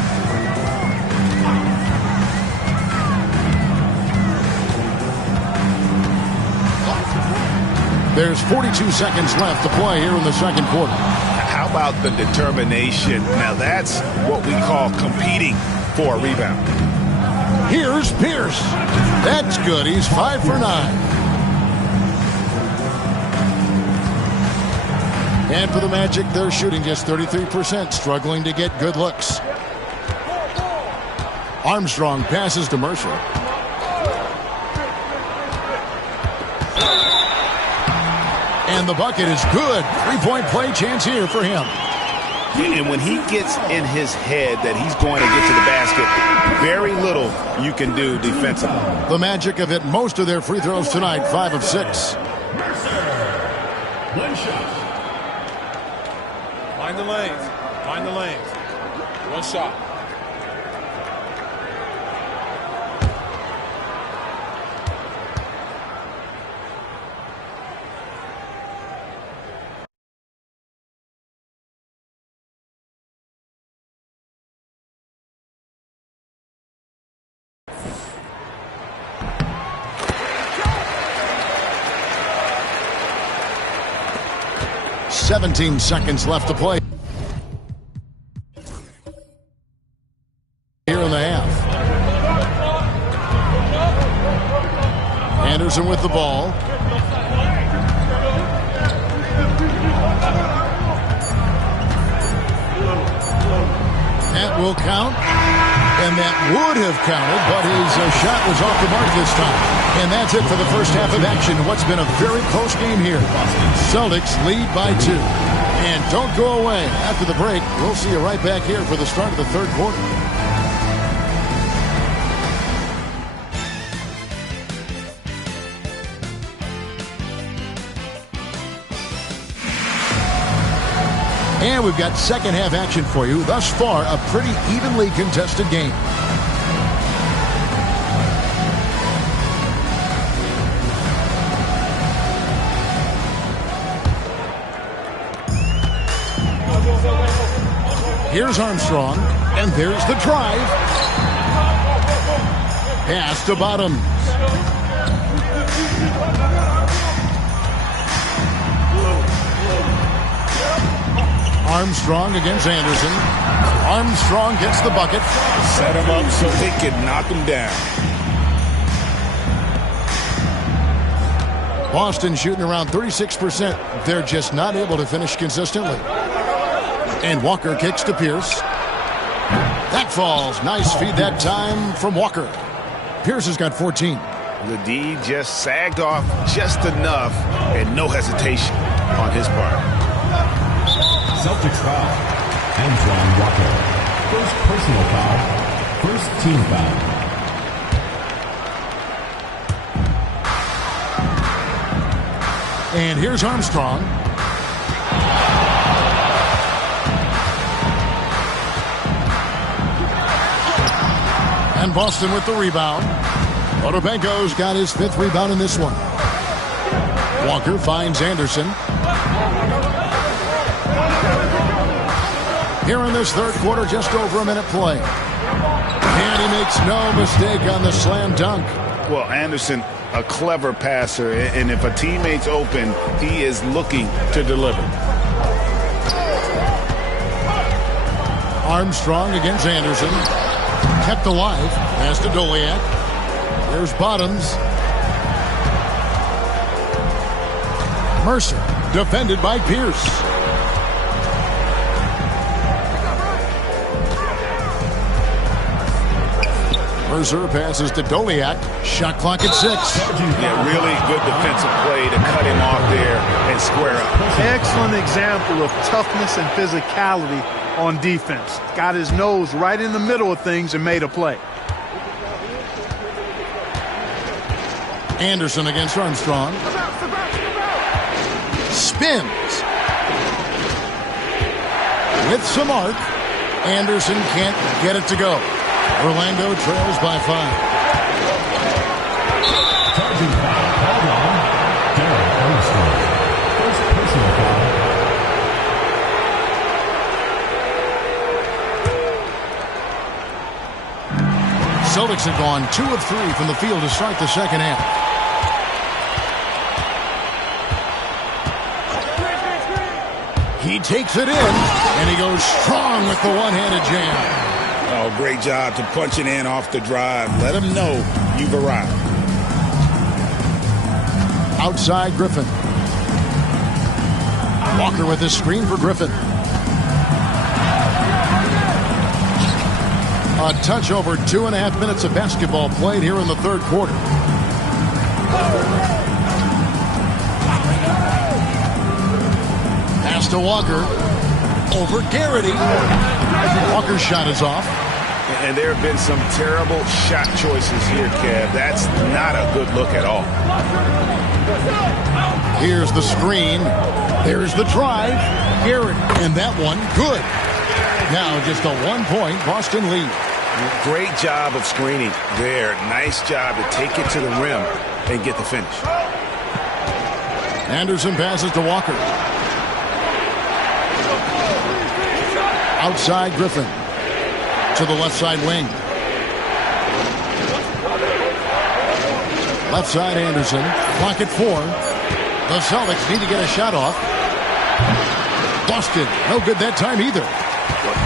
There's 42 seconds left to play here in the second quarter. How about the determination? Now that's what we call competing for a rebound. Here's Pierce. That's good. He's 5 for 9. And for the Magic, they're shooting just 33%, struggling to get good looks. Armstrong passes to Mercer. And the bucket is good. 3-point play chance here for him. And when he gets in his head that he's going to get to the basket, very little you can do defensively. The Magic have hit most of their free throws tonight, 5 of 6. One shot. Find the lanes. Find the lanes. One shot. Seventeen seconds left to play here in the half. Anderson with the ball. That will count, and that would have counted, but his shot was off the mark this time. And that's it for the first half of action. What's been a very close game here. Celtics lead by 2. And don't go away. After the break, we'll see you right back here for the start of the third quarter. And we've got second half action for you. Thus far, a pretty evenly contested game. Here's Armstrong, and there's the drive. Pass to Bottoms. Armstrong against Anderson. Armstrong gets the bucket. Set him up so they can knock him down. Boston shooting around 36%. They're just not able to finish consistently. And Walker kicks to Pierce. That falls. Nice feed that time from Walker. Pierce has got 14. The D just sagged off just enough and no hesitation on his part. Celtics foul. Antoine Walker. First personal foul. First team foul. And here's Armstrong. And Boston with the rebound. Odobenko's got his 5th rebound in this one. Walker finds Anderson. Here in this third quarter, just over a minute play. And he makes no mistake on the slam dunk. Well, Anderson, a clever passer, and if a teammate's open, he is looking to deliver. Armstrong against Anderson. Kept alive. Pass to Doliak. There's Bottoms. Mercer defended by Pierce. Mercer passes to Doliak. Shot clock at 6. Yeah, really good defensive play to cut him off there and square up. Excellent example of toughness and physicality on defense. Got his nose right in the middle of things and made a play. Anderson against Armstrong. Spins. With some arc. Anderson can't get it to go. Orlando trails by 5. Charging foul called on Derek Armstrong. First personal foul. Celtics have gone 2 of 3 from the field to start the second half. He takes it in, and he goes strong with the one-handed jam. Oh, great job to punch it in off the drive. Let him know you've arrived. Outside Griffin. Walker with his screen for Griffin. A touch over 2.5 minutes of basketball played here in the third quarter. Pass to Walker. Over Garrity. Walker's shot is off. And there have been some terrible shot choices here, Kev. That's not a good look at all. Here's the screen. There's the drive. Garrett, and that one, good. Now just a 1-point Boston lead. Great job of screening there. Nice job to take it to the rim and get the finish. Anderson passes to Walker. Outside Griffin. To the left side wing. Left side Anderson. Clock at 4. The Celtics need to get a shot off. Boston, no good that time either.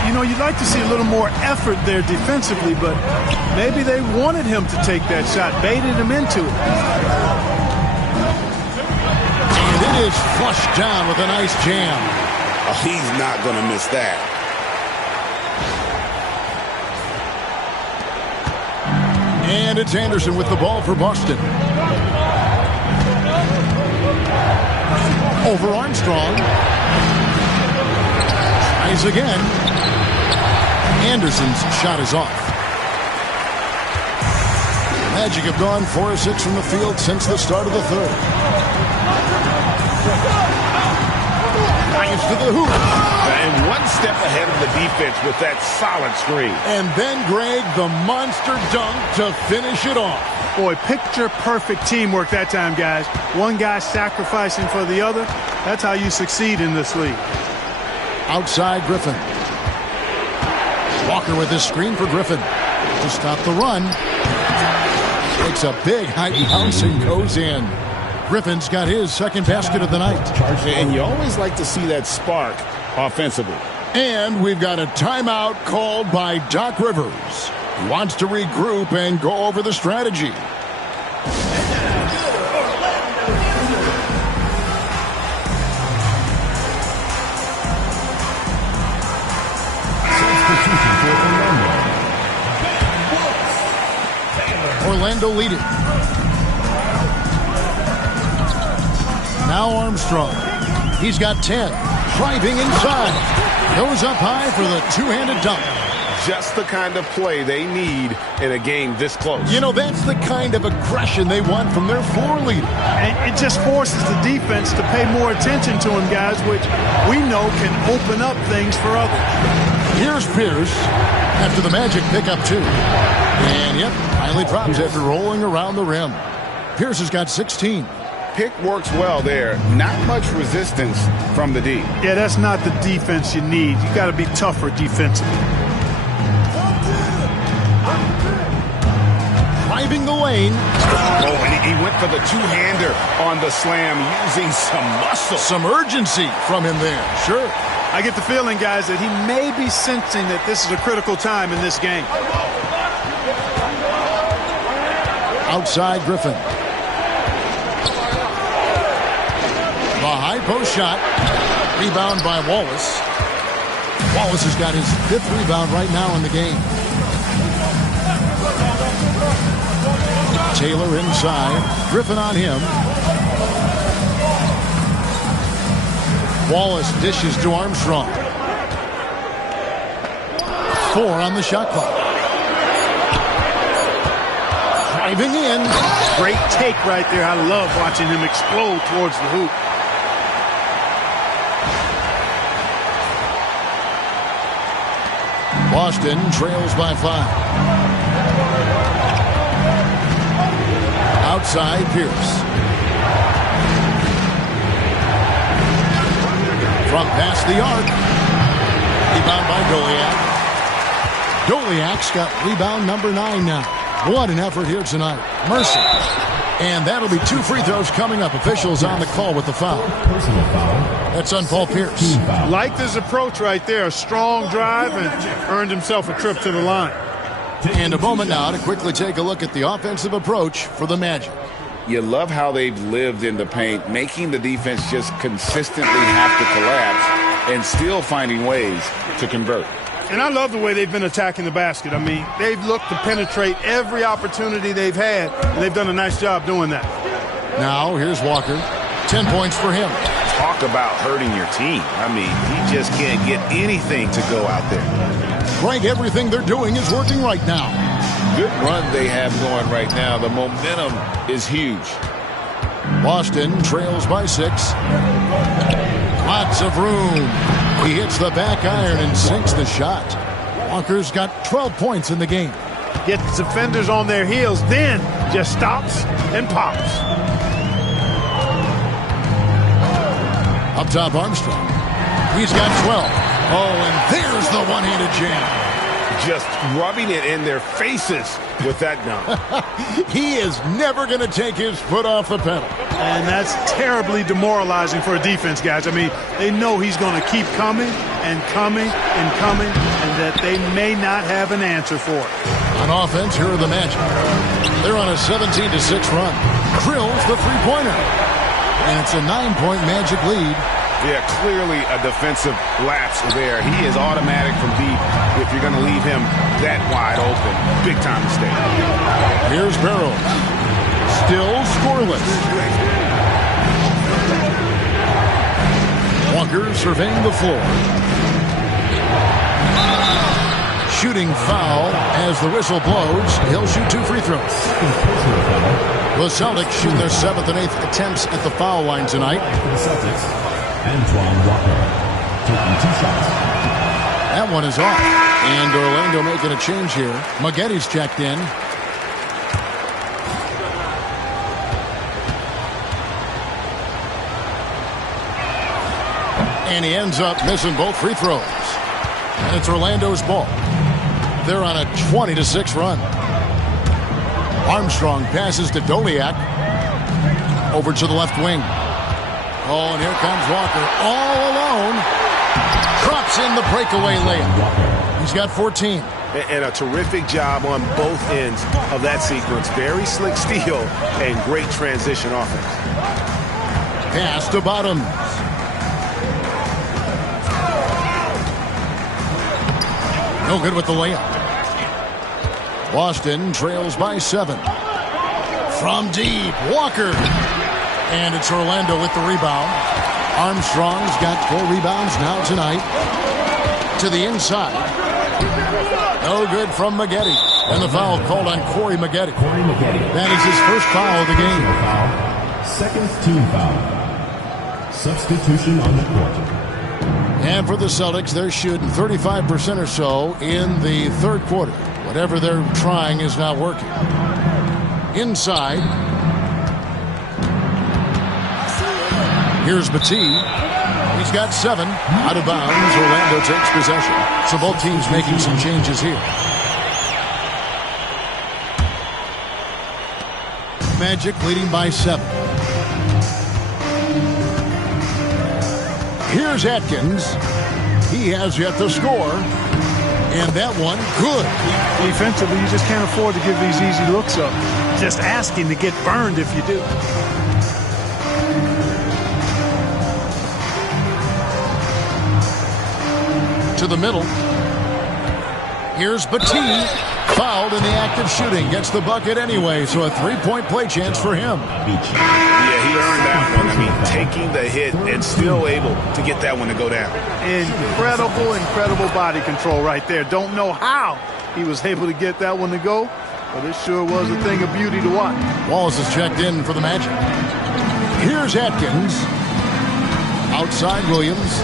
You know, you'd like to see a little more effort there defensively, but maybe they wanted him to take that shot, baited him into it. And it is flushed down with a nice jam. Oh, he's not going to miss that. And it's Anderson with the ball for Boston. Over Armstrong. Tries again. Anderson's shot is off. Magic have gone 4 of 6 from the field since the start of the third. Drives to the hoop. And one step ahead of the defense with that solid screen. And then, Greg, the monster dunk to finish it off. Boy, picture-perfect teamwork that time, guys. One guy sacrificing for the other. That's how you succeed in this league. Outside Griffin. Walker with his screen for Griffin to stop the run. Takes a big high bounce and goes in. Griffin's got his second basket of the night. And you always like to see that spark offensively. And we've got a timeout called by Doc Rivers. He wants to regroup and go over the strategy. Substitution for Orlando lead it. Now Armstrong. He's got 10. Driving inside. Goes up high for the two-handed dunk. Just the kind of play they need in a game this close. You know, that's the kind of aggression they want from their floor leader. And it just forces the defense to pay more attention to him, guys, which we know can open up things for others. Here's Pierce after the Magic pick up 2. And, yep, finally drops after rolling around the rim. Pierce has got 16. Pick works well there. Not much resistance from the D. Yeah, that's not the defense you need. You got to be tougher defensively. Driving the lane. Oh, and he went for the two-hander on the slam using some muscle. Some urgency from him there. Sure. I get the feeling, guys, that he may be sensing that this is a critical time in this game. Outside Griffin. The high post shot. Rebound by Wallace. Wallace has got his 5th rebound right now in the game. Taylor inside. Griffin on him. Wallace dishes to Armstrong. 4 on the shot clock. Driving in. Great take right there. I love watching him explode towards the hoop. Boston trails by 5. Outside Pierce. From past the arc. Rebound by Doliak. Doliak's got rebound number 9 now. What an effort here tonight. Mercy. And that'll be 2 free throws coming up. Officials on the call with the foul. Personal foul. That's on Paul Pierce. Liked his approach right there. A strong drive and earned himself a trip to the line. And a moment now to quickly take a look at the offensive approach for the Magic. You love how they've lived in the paint, making the defense just consistently have to collapse and still finding ways to convert. And I love the way they've been attacking the basket. I mean, they've looked to penetrate every opportunity they've had, and they've done a nice job doing that. Now, here's Walker. 10 points for him. Talk about hurting your team. I mean, he just can't get anything to go out there. Greg, everything they're doing is working right now. Good run they have going right now. The momentum is huge. Boston trails by 6. Lots of room. He hits the back iron and sinks the shot. Walker's got 12 points in the game. Gets defenders on their heels, then just stops and pops. Up top, Armstrong. He's got 12. Oh, and there's the one-handed jam. Just rubbing it in their faces with that dunk. He is never going to take his foot off the pedal. And that's terribly demoralizing for a defense, guys. I mean, they know he's going to keep coming and coming and coming, and that they may not have an answer for it. On offense, here are the Magic. They're on a 17-6 run. Drills the three-pointer. And it's a 9-point Magic lead. Yeah, clearly a defensive lapse there. He is automatic from deep if you're going to leave him that wide open. Big time mistake. Here's Barrows. Still scoreless. Walker surveying the floor. Shooting foul as the whistle blows. He'll shoot 2 free throws. The Celtics shoot their 7th and 8th attempts at the foul line tonight. For the Celtics, Antoine Walker taking 2 shots. That one is off. And Orlando making a change here. Maggetti's checked in. And he ends up missing both free throws. And it's Orlando's ball. They're on a 20-6 run. Armstrong passes to Doliak. Over to the left wing. Oh, and here comes Walker all alone. Drops in the breakaway layup. He's got 14. And a terrific job on both ends of that sequence. Very slick steal and great transition offense. Pass to Bottoms. No good with the layup. Boston trails by 7. From deep, Walker. And it's Orlando with the rebound. Armstrong's got 4 rebounds now tonight. To the inside. No good from Maggette. And the foul called on Corey Maggette. That is his first foul of the game. Second team foul. Substitution on the court. And for the Celtics, they're shooting 35% or so in the third quarter. Whatever they're trying is not working. Inside. Here's Battie. He's got 7. Out of bounds. Orlando takes possession. So both teams making some changes here. Magic leading by 7. Here's Atkins. He has yet to score. And that one, good. Defensively, you just can't afford to give these easy looks up. Just asking to get burned if you do. To the middle. Here's Battie. Fouled in the act of shooting. Gets the bucket anyway, so a 3-point play chance for him. Yeah, he earned that one. I mean, taking the hit and still able to get that one to go down. Incredible body control right there. Don't know how he was able to get that one to go, but it sure was a thing of beauty to watch. Wallace is checked in for the Magic. Here's Atkins. Outside Williams.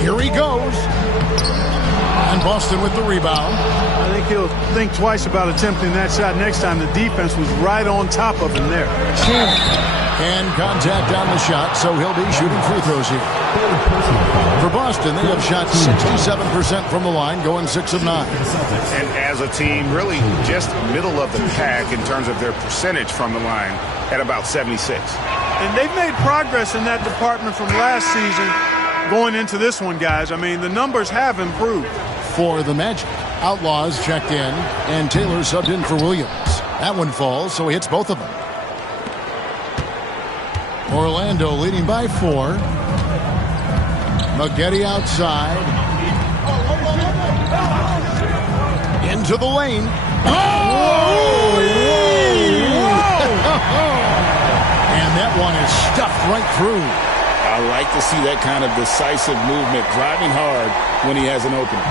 Here he goes. And Boston with the rebound. I think he'll think twice about attempting that shot next time. The defense was right on top of him there. And contact on the shot, so he'll be shooting free throws here. For Boston, they have shot 67% from the line, going 6 of 9. And as a team, really just middle of the pack in terms of their percentage from the line at about 76. And they've made progress in that department from last season. Going into this one, guys, I mean, the numbers have improved. For the Magic, Outlaws checked in, and Taylor subbed in for Williams. That one falls, so he hits both of them. Orlando leading by 4. Maggette outside. Into the lane. Oh! And that one is stuffed right through. I like to see that kind of decisive movement, driving hard when he has an opening.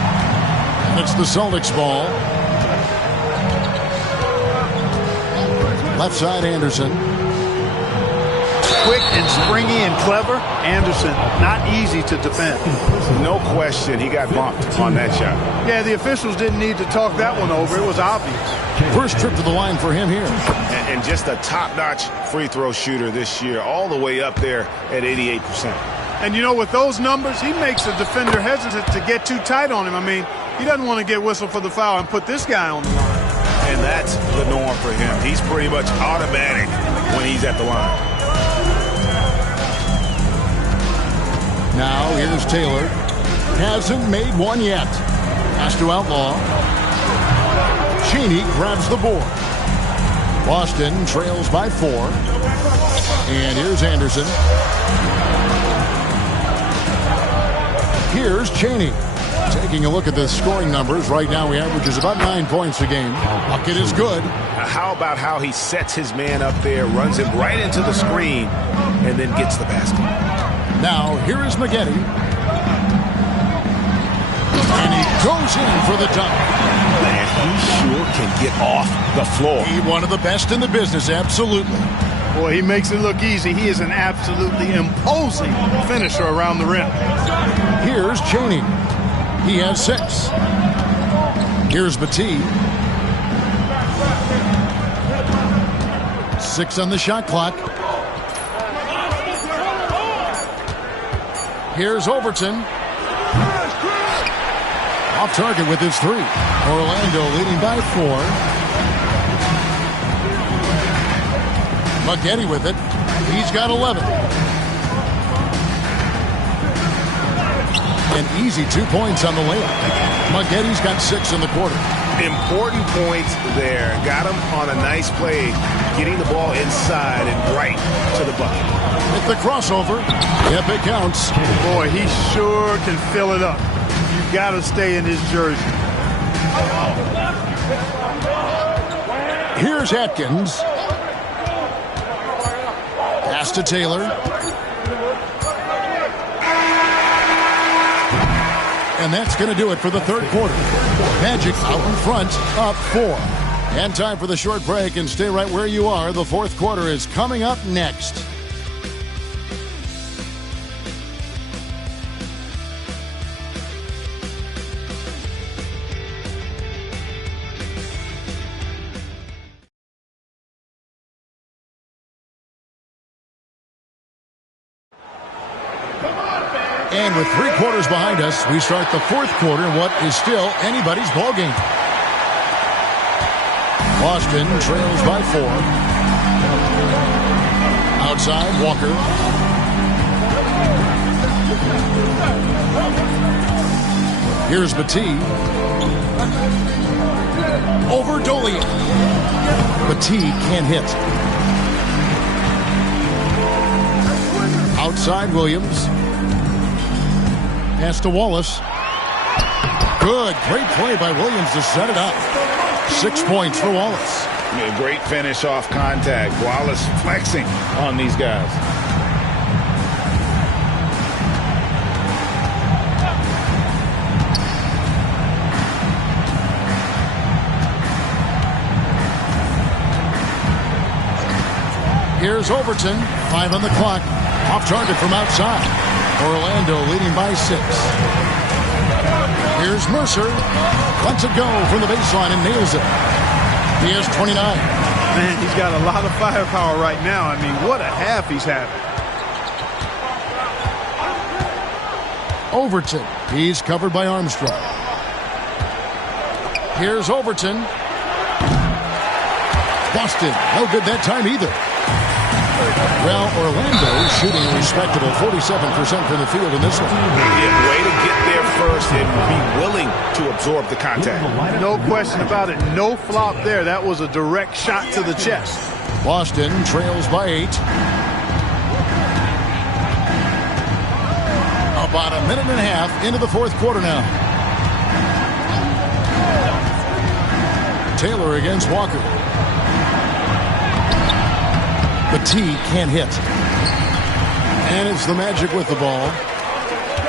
And it's the Celtics ball. Left side, Anderson. Quick and springy and clever. Anderson, not easy to defend. No question, he got bumped on that shot. Yeah, the officials didn't need to talk that one over. It was obvious. First trip to the line for him here. And just a top-notch free throw shooter this year, all the way up there at 88%. And, you know, with those numbers, he makes a defender hesitant to get too tight on him. I mean, he doesn't want to get whistled for the foul and put this guy on the line. And that's the norm for him. He's pretty much automatic when he's at the line. Now, here's Taylor. Hasn't made one yet. Pass to Outlaw. Cheney grabs the board. Boston trails by 4. And here's Anderson. Here's Cheney. Taking a look at the scoring numbers. Right now, he averages about 9 points a game. Bucket is good. How about how he sets his man up there, runs him right into the screen, and then gets the basket. Now, here is Maggette. And he goes in for the dunk. Man, he sure can get off the floor. He's one of the best in the business, absolutely. Boy, he makes it look easy. He is an absolutely imposing finisher around the rim. Here's Cheney. He has 6. Here's Battie. 6 on the shot clock. Here's Overton. Off target with his 3. Orlando leading by 4. Maggette with it. He's got 11. An easy 2 points on the layup. Maggette's got 6 in the quarter. Important points there. Got him on a nice play getting the ball inside and right to the bucket. With the crossover, yep, it counts. Boy, he sure can fill it up. You got to stay in his jersey. Here's Atkins. Pass to Taylor. And that's going to do it for the third quarter. Magic out in front, up 4. And time for the short break, and stay right where you are. The fourth quarter is coming up next. And with 3 quarters behind us, we start the fourth quarter in what is still anybody's ball game. Boston trails by 4. Outside, Walker. Here's Battie. Over Dolia. Battie can't hit. Outside, Williams. Pass to Wallace. Good. Great play by Williams to set it up. 6 points for Wallace. Yeah, great finish off contact. Wallace flexing on these guys. Here's Overton. 5 on the clock. Off target from outside. Orlando leading by 6. Here's Mercer. Lets it go from the baseline and nails it. He has 29. Man, he's got a lot of firepower right now. I mean, what a half he's having. Overton. He's covered by Armstrong. Here's Overton. Boston. No good that time either. Well, Orlando shooting a respectable 47% from the field in this one. Yeah, way to get there first and be willing to absorb the contact. No question about it. No flop there. That was a direct shot to the chest. Boston trails by 8. About a minute and a half into the fourth quarter now. Taylor against Walker. Battie can't hit. And it's the Magic with the ball.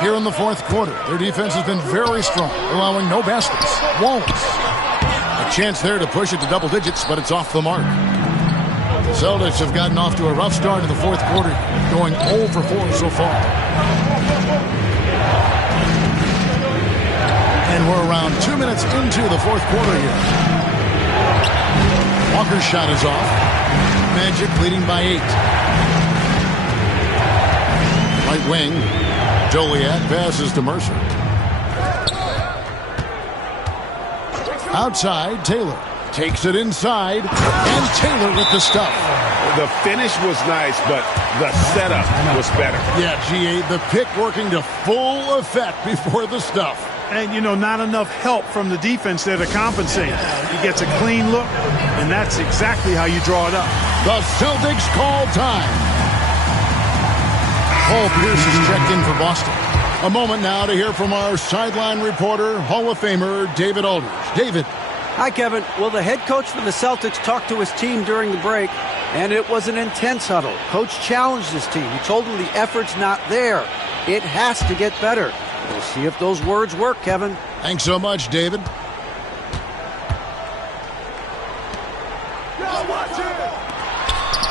Here in the fourth quarter, their defense has been very strong, allowing no baskets. Wallace. A chance there to push it to double digits, but it's off the mark. Celtics have gotten off to a rough start in the fourth quarter, going 0 for 4 so far. And we're around 2 minutes into the fourth quarter here. Walker's shot is off. Magic leading by 8. Right wing. Joliet passes to Mercer. Outside, Taylor. Takes it inside. And Taylor with the stuff. The finish was nice, but the setup was better. Yeah, G8, the pick working to full effect before the stuff. And, you know, not enough help from the defense there to compensate. He gets a clean look, and that's exactly how you draw it up. The Celtics call time. Paul Pierce is checked in for Boston. A moment now to hear from our sideline reporter, Hall of Famer David Aldridge. David. Hi, Kevin. Well, the head coach for the Celtics talked to his team during the break, and it was an intense huddle. Coach challenged his team. He told them the effort's not there. It has to get better. We'll see if those words work, Kevin. Thanks so much, David.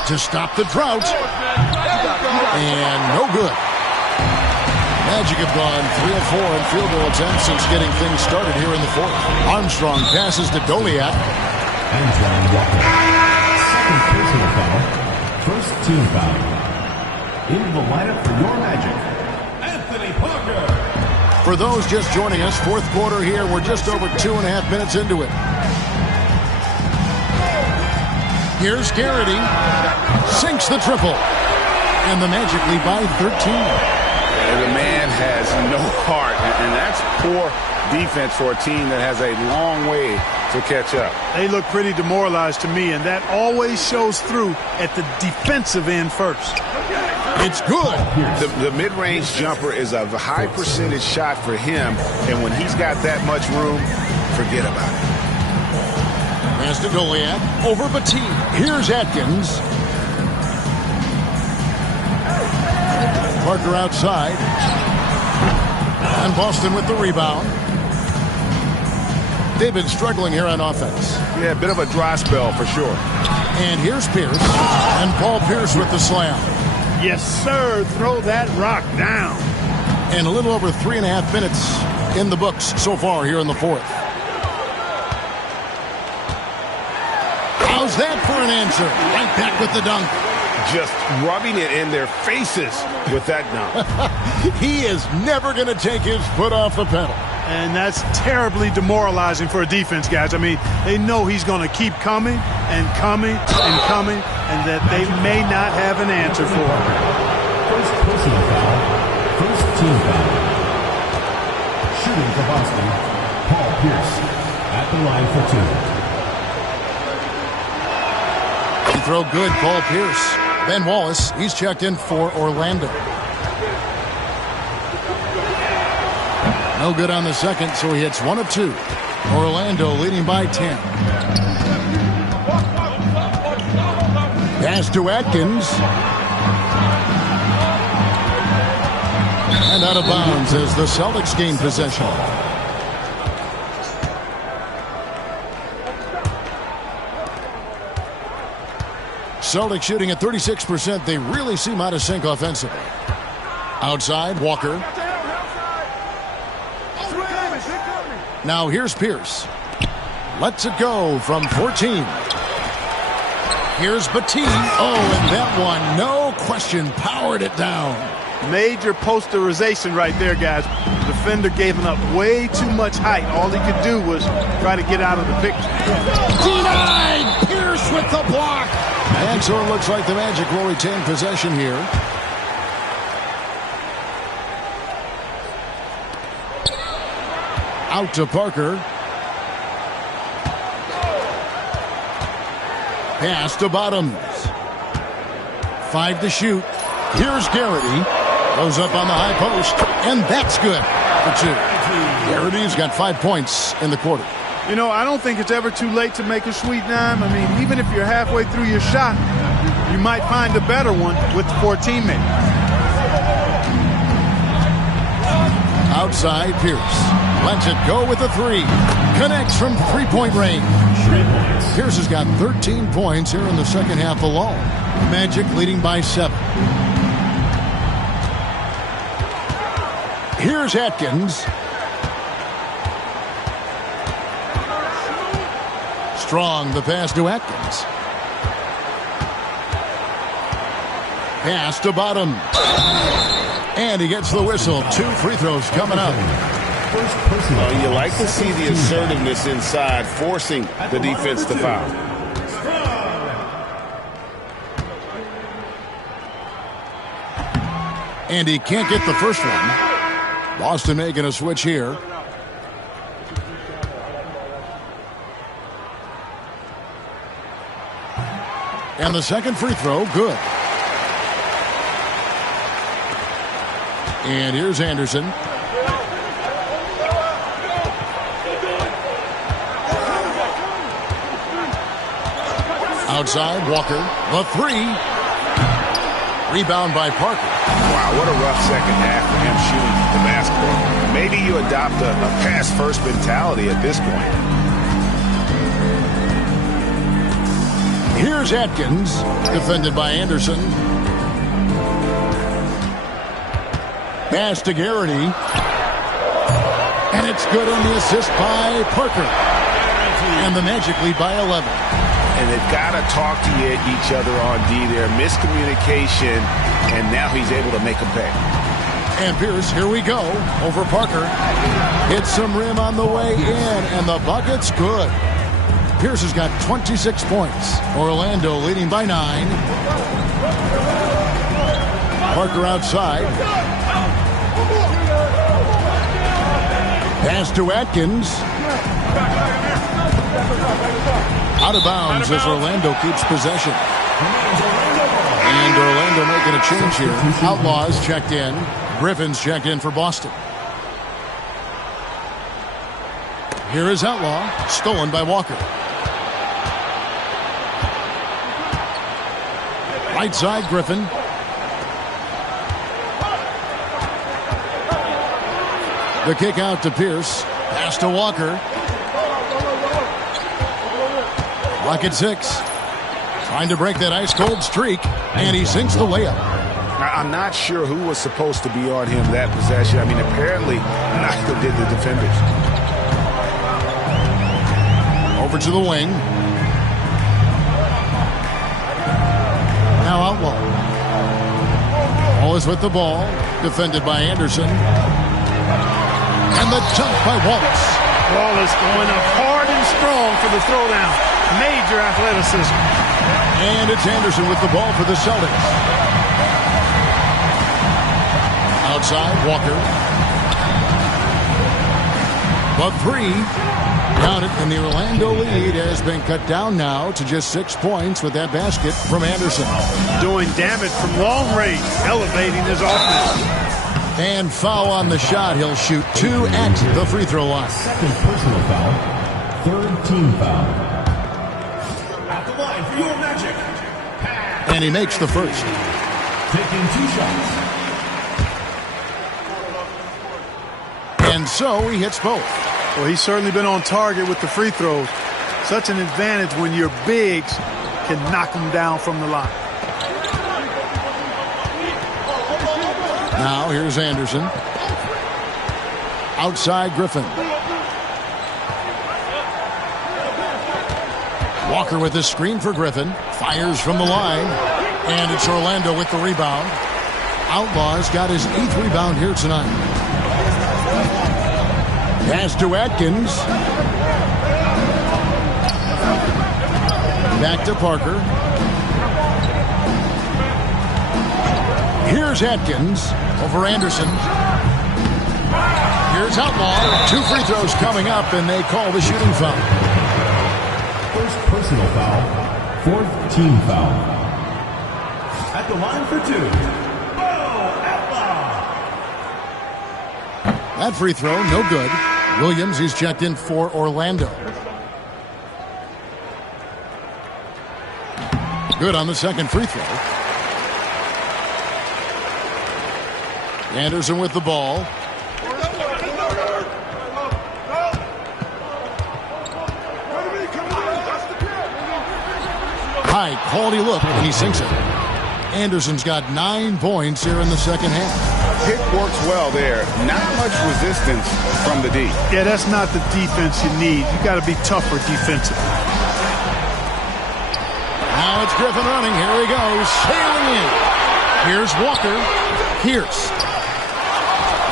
To stop the drought. And no good. Magic have gone 3 of 4 in field goal attempts since getting things started here in the fourth. Armstrong passes to Doliak. Antoine Walker. Second personal foul. First team foul. In the lineup for your Magic, Anthony Parker. For those just joining us, fourth quarter here. We're just over 2.5 minutes into it. Here's Garrity. Sinks the triple. And the Magic lead by 13. And the man has no apart, and that's poor defense for a team that has a long way to catch up. They look pretty demoralized to me, and that always shows through at the defensive end first. It's good. The mid-range jumper is a high percentage shot for him, and when he's got that much room, forget about it. Pass to Goliath over Bateen. Here's Atkins. Parker outside. And Boston with the rebound. They've been struggling here on offense. Yeah, a bit of a dry spell for sure. And here's Pierce. And Paul Pierce with the slam. Yes, sir. Throw that rock down. And a little over 3.5 minutes in the books so far here in the fourth. How's that for an answer? Right back with the dunk. Just rubbing it in their faces with that dunk. He is never going to take his foot off the pedal. And that's terribly demoralizing for a defense, guys. I mean, they know he's going to keep coming and coming and coming, and that they may not have an answer for him. First personal foul. First team foul. Shooting for Boston, Paul Pierce at the line for two. Throw good, Paul Pierce. Ben Wallace, he's checked in for Orlando. No good on the second, so he hits 1 of 2. Orlando leading by 10. Pass to Atkins. And out of bounds as the Celtics gain possession. Celtics shooting at 36%. They really seem out of sync offensively. Outside, Walker. Now here's Pierce. Lets it go from 14. Here's Bateen. Oh, and that one, no question, powered it down. Major posterization right there, guys. The defender gave him up way too much height. All he could do was try to get out of the picture. Denied! Pierce with the block. And so it looks like the Magic will retain possession here. Out to Parker. Pass to Bottoms. 5 to shoot. Here's Garrity. Goes up on the high post. And that's good for 2. Garrity's got 5 points in the quarter. You know, I don't think it's ever too late to make a sweet dime. I mean, even if you're halfway through your shot, you might find a better one with 4 teammates. Outside, Pierce. Lets it go with a 3. Connects from 3-point range. Pierce has got 13 points here in the second half alone. Magic leading by 7. Here's Atkins. Strong, the pass to Atkins. Pass to Bottom. And he gets the whistle. 2 free throws coming up. You like to see the assertiveness inside, forcing the defense to foul. And he can't get the first one. Boston making a switch here. And the second free throw, good. And here's Anderson. Outside, Walker. The 3. Rebound by Parker. Wow, what a rough second half for him shooting the basketball. Maybe you adopt a pass-first mentality at this point. Here's Atkins, defended by Anderson. Pass to Garrity. And it's good on the assist by Parker. And the Magic lead by 11. And they've got to talk to each other on D there. Miscommunication, and now he's able to make a pay. And Pierce, here we go, over Parker. Hits some rim on the way in, and the bucket's good. Pierce has got 26 points. Orlando leading by 9. Parker outside. Pass to Atkins. Out of bounds as Orlando keeps possession. And Orlando making a change here. Outlaws checked in. Griffin's checked in for Boston. Here is Outlaw. Stolen by Walker. Right side, Griffin. The kick out to Pierce. Pass to Walker. Rocket 6. Trying to break that ice-cold streak. And he sinks the layup. I'm not sure who was supposed to be on him that possession. I mean, apparently neither did the defenders. Over to the wing. Now Outlaw. Wallace with the ball. Defended by Anderson. And the jump by Wallace. Wallace going up hard and strong for the throwdown. Major athleticism. And it's Anderson with the ball for the Celtics. Outside, Walker. The three. Count it, and the Orlando lead has been cut down now to just 6 points with that basket from Anderson. Doing damage from long range, elevating his offense. And foul on the shot. He'll shoot 2 at the free throw line. Second personal foul. Third team foul. At the line for your Magic. And he makes the first. Taking 2 shots. And so he hits both. Well, he's certainly been on target with the free throws. Such an advantage when your bigs can knock them down from the line. Now here's Anderson. Outside Griffin. Walker with the screen for Griffin. Fires from the line. And it's Orlando with the rebound. Outlaw's got his 8th rebound here tonight. Pass to Atkins. Back to Parker. Here's Atkins over Anderson. Here's Outlaw. 2 free throws coming up, and they call the shooting foul. First personal foul. Fourth team foul. At the line for 2. That free throw, no good. Williams, he's checked in for Orlando. Good on the second free throw. Anderson with the ball. High quality look, and he sinks it. Anderson's got 9 points here in the second half. Pick works well there. Not much resistance from the D. Yeah, that's not the defense you need. You got to be tougher defensively. Now it's Griffin running. Here he goes, sailing in. Here's Walker. Pierce.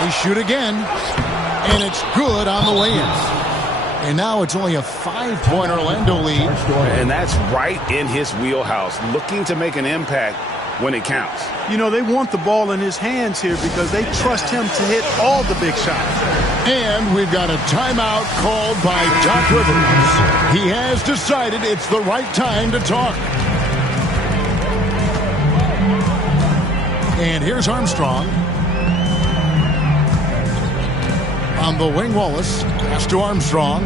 They shoot again, and it's good on the way in. And now it's only a 5-point Orlando lead. And that's right in his wheelhouse, looking to make an impact when it counts. You know, they want the ball in his hands here because they trust him to hit all the big shots. And we've got a timeout called by Doc Rivers. He has decided it's the right time to talk. And here's Armstrong. On the wing, Wallace. Pass to Armstrong.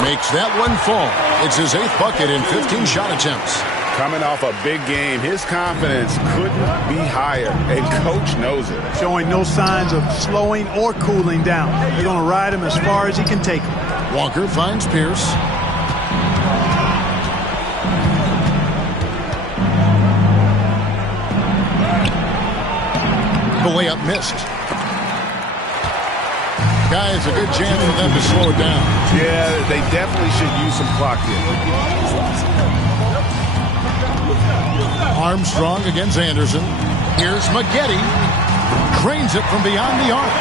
Makes that one fall. It's his 8th bucket in 15 shot attempts. Coming off a big game, his confidence couldn't be higher, and Coach knows it. Showing no signs of slowing or cooling down. They're going to ride him as far as he can take him. Walker finds Pierce. The layup missed. Guys, a good chance for them to slow it down. Yeah, they definitely should use some clock here. Armstrong against Anderson. Here's Maggette. Drains it from beyond the arc.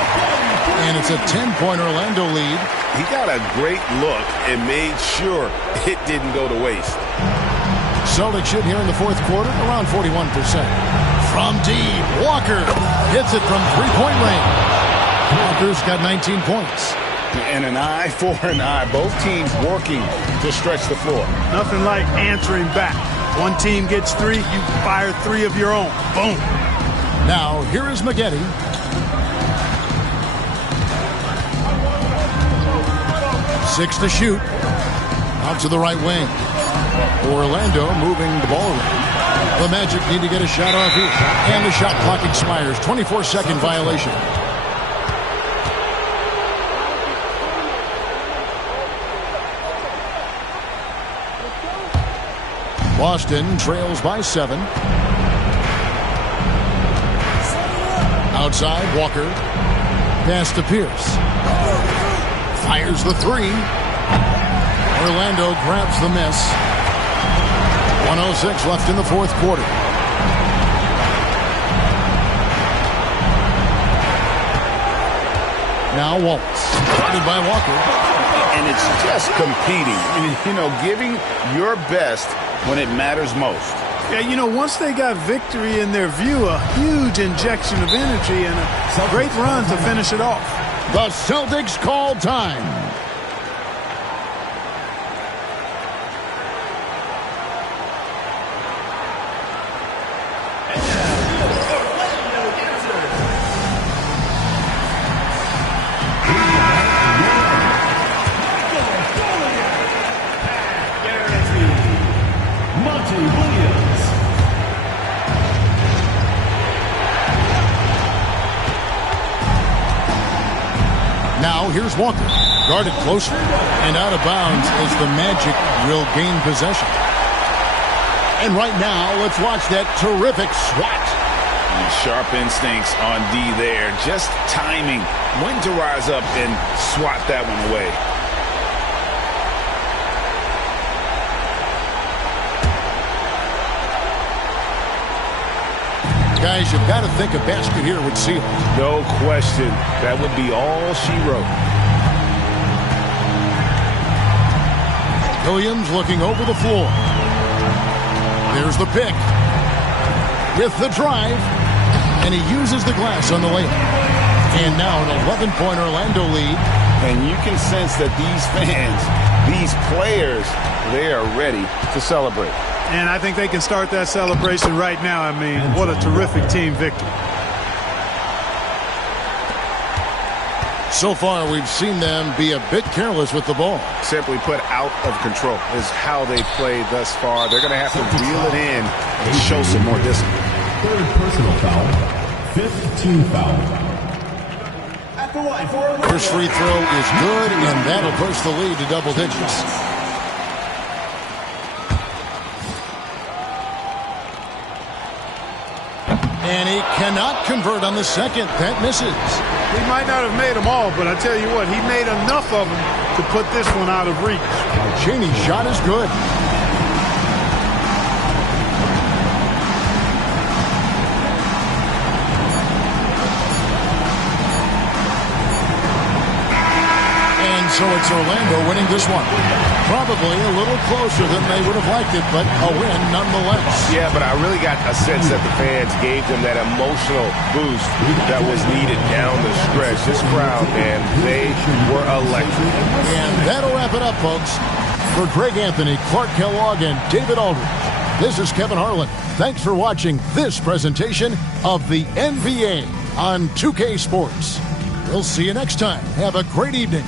And it's a 10-point Orlando lead. He got a great look and made sure it didn't go to waste. Celtics shoot here in the 4th quarter, around 41%. From deep, Walker hits it from three-point range. Walker's got 19 points. And an eye for an eye. Both teams working to stretch the floor. Nothing like answering back. One team gets 3, you fire 3 of your own. Boom. Now, here is Maggette. Six to shoot. Out to the right wing. Orlando moving the ball around. The Magic need to get a shot off here. And the shot clock expires. 24-second violation. Boston trails by 7. Outside, Walker. Pass to Pierce. Fires the 3. Orlando grabs the miss. 1:06 left in the fourth quarter. Now Waltz. Guarded by Walker. And it's just competing. You know, giving your best when it matters most. Yeah, you know, once they got victory in their view, a huge injection of energy and a great run to finish it off. The Celtics call time. Now here's Walker, guarded closely and out of bounds as the Magic will gain possession. And right now, let's watch that terrific swat. And sharp instincts on D there, just timing when to rise up and swat that one away. Guys, you've got to think a basket here would seal. No question. That would be all she wrote. Williams looking over the floor. There's the pick. With the drive. And he uses the glass on the layup. And now an 11-point Orlando lead. And you can sense that these fans, these players, they are ready to celebrate. And I think they can start that celebration right now. I mean, what a terrific team victory. So far, we've seen them be a bit careless with the ball. Simply put, out of control is how they played thus far. They're going to have to reel it in and show some more discipline. Third personal foul. Fifth team foul. First free throw is good, and that'll push the lead to double digits. And he cannot convert on the second. That misses. He might not have made them all, but I tell you what, he made enough of them to put this one out of reach. Cheney's shot is good. And so it's Orlando winning this one. Probably a little closer than they would have liked it, but a win nonetheless. Yeah, but I really got a sense that the fans gave them that emotional boost that was needed down the stretch. This crowd, man, they were electric. And that'll wrap it up, folks. For Greg Anthony, Clark Kellogg, and David Aldridge, this is Kevin Harlan. Thanks for watching this presentation of the NBA on 2K Sports. We'll see you next time. Have a great evening.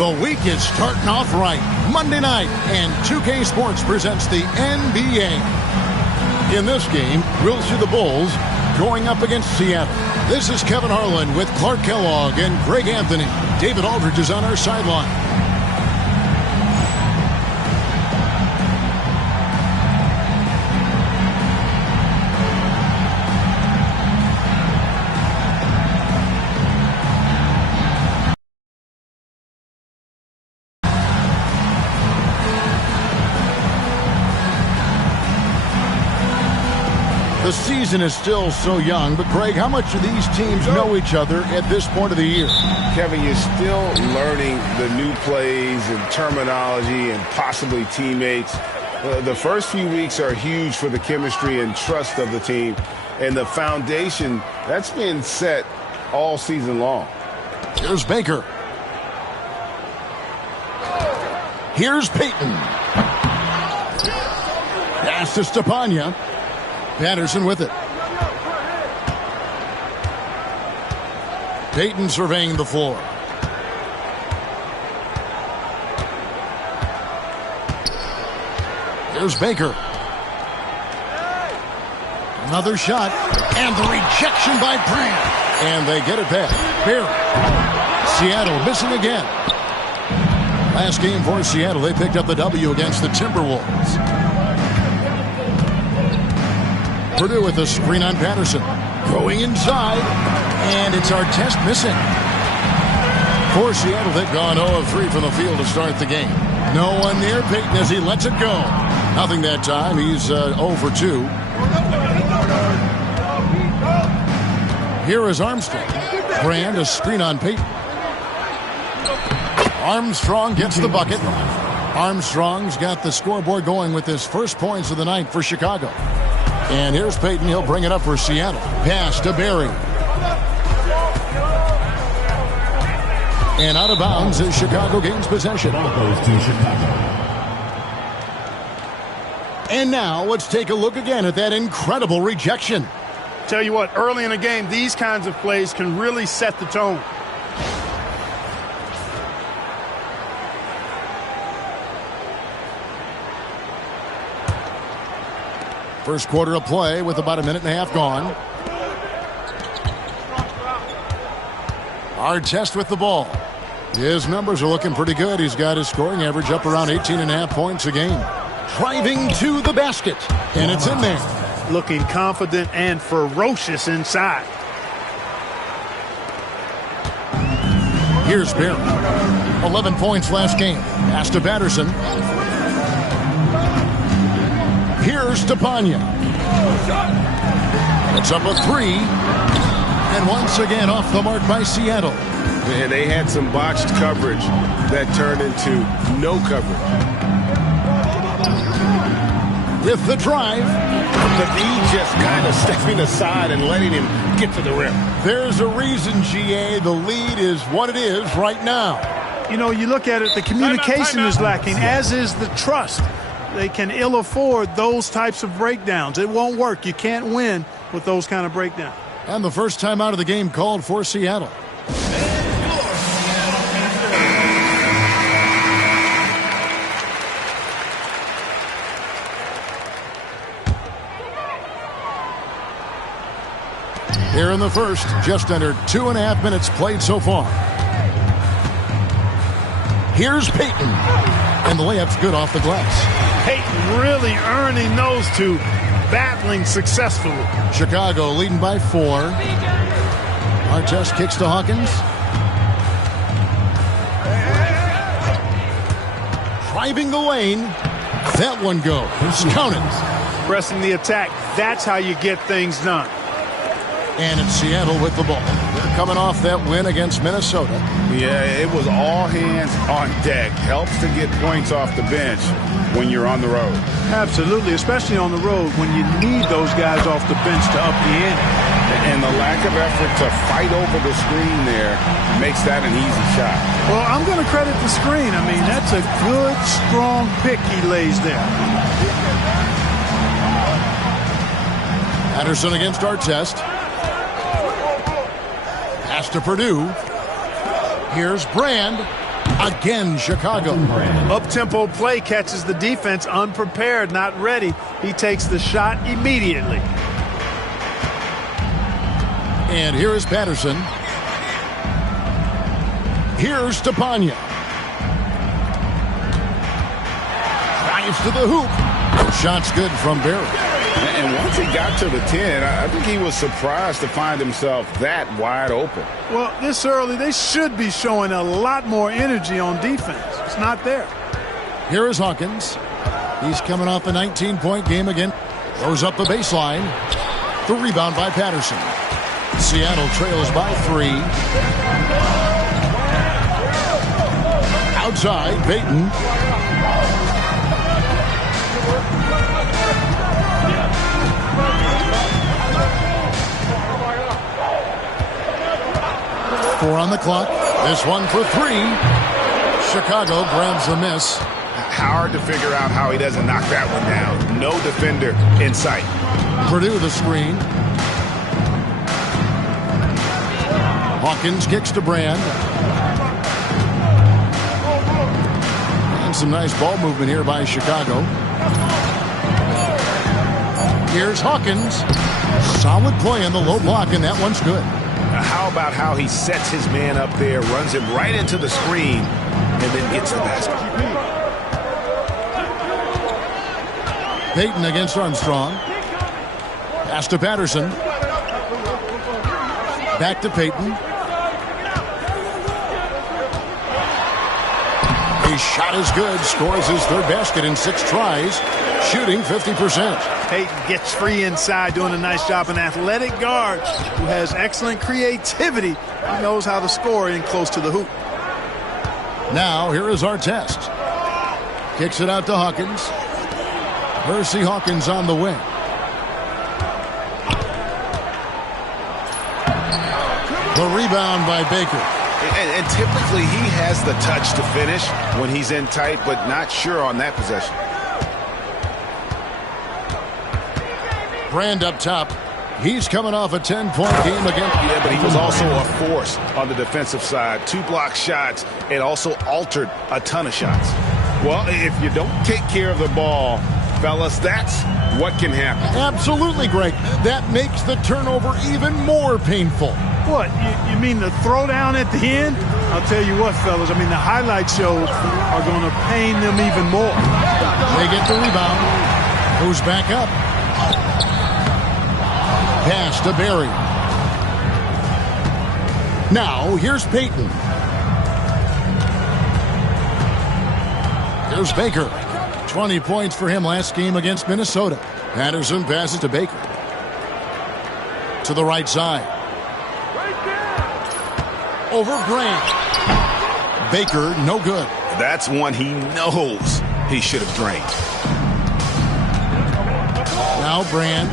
The week is starting off right. Monday night, and 2K Sports presents the NBA. In this game, we'll see the Bulls going up against Seattle. This is Kevin Harlan with Clark Kellogg and Greg Anthony. David Aldridge is on our sideline. The season is still so young, but Greg, how much do these teams know each other at this point of the year? Kevin, you're still learning the new plays and terminology and possibly teammates. The first few weeks are huge for the chemistry and trust of the team, and the foundation, that's been set all season long. Here's Baker. Here's Payton. Pass to Stepanya. Patterson with it. Payton surveying the floor. Here's Baker. Another shot. And the rejection by Grant. And they get it back. Barry. Seattle missing again. Last game for Seattle, they picked up the W against the Timberwolves. Purdue with a screen on Patterson. Going inside. And it's Artest missing. For Seattle, they've gone 0 of 3 from the field to start the game. No one near Payton as he lets it go. Nothing that time. He's 0 for 2. Here is Armstrong. Brand, a screen on Payton. Armstrong gets the bucket. Armstrong's got the scoreboard going with his first points of the night for Chicago. And here's Payton. He'll bring it up for Seattle. Pass to Barry. And out of bounds as Chicago gains possession. And now let's take a look again at that incredible rejection. Tell you what, early in the game, these kinds of plays can really set the tone. First quarter of play with about a minute and a half gone. Artest with the ball. His numbers are looking pretty good. He's got his scoring average up around 18.5 points a game. Driving to the basket. And it's in there. Looking confident and ferocious inside. Here's Barry. 11 points last game. Pass to Patterson. Here's Stepanya. It's up a 3. And once again off the mark by Seattle. And they had some botched coverage that turned into no coverage. With the drive. The D just kind of stepping aside and letting him get to the rim. There's a reason, GA, the lead is what it is right now. You know, you look at it, the communication is lacking, as is the trust. They can ill afford those types of breakdowns. It won't work. You can't win with those kind of breakdowns. And the first time out of the game called for Seattle. Here in the first, just under 2.5 minutes played so far. Here's Payton. And the layup's good off the glass. Payton really earning those two, battling successfully. Chicago leading by 4. Artest kicks to Hawkins. Driving the lane. That one goes. Counted. Pressing the attack. That's how you get things done. And it's Seattle with the ball. They're coming off that win against Minnesota. Yeah, it was all hands on deck. Helps to get points off the bench when you're on the road. Absolutely, especially on the road when you need those guys off the bench to up the ante. And the lack of effort to fight over the screen there makes that an easy shot. Well, I'm going to credit the screen. I mean, that's a good, strong pick he lays there. Patterson against Artest. Pass to Purdue. Here's Brand. Again, Chicago. Up-tempo play catches the defense unprepared, not ready. He takes the shot immediately. And here is Patterson. Here's Stepanya. Drives to the hoop. Shot's good from Barry. And once he got to the 10, I think he was surprised to find himself that wide open. Well, this early, they should be showing a lot more energy on defense. It's not there. Here is Hawkins. He's coming off a 19-point game again. Throws up the baseline. The rebound by Patterson. Seattle trails by 3. Outside, Payton. Four on the clock. This one for 3. Chicago grabs the miss. Hard to figure out how he doesn't knock that one down. No defender in sight. Purdue the screen. Hawkins kicks to Brand. And some nice ball movement here by Chicago. Here's Hawkins. Solid play in the low block, and that one's good. How about how he sets his man up there, runs him right into the screen, and then gets the basket. Payton against Armstrong. Pass to Patterson. Back to Payton. His shot is good. Scores his third basket in 6 tries. Shooting 50%. Payton gets free inside, doing a nice job. An athletic guard who has excellent creativity. He knows how to score in close to the hoop. Now, here is our test. Kicks it out to Hawkins. Percy Hawkins on the wing. The rebound by Baker. And typically he has the touch to finish when he's in tight, but not sure on that possession. Brand up top. He's coming off a 10-point game again. Yeah, but he was also a force on the defensive side. 2 block shots and also altered a ton of shots. Well, if you don't take care of the ball, fellas, that's what can happen. Absolutely, Greg. That makes the turnover even more painful. What, you mean the throwdown at the end? I'll tell you what, fellas, I mean, the highlight shows are going to pain them even more. They get the rebound. Who's back up? Pass to Barry. Now, here's Payton. Here's Baker. 20 points for him last game against Minnesota. Patterson passes to Baker. To the right side. Over Brand. Baker, no good. That's one he knows he should have drained. Now Brand.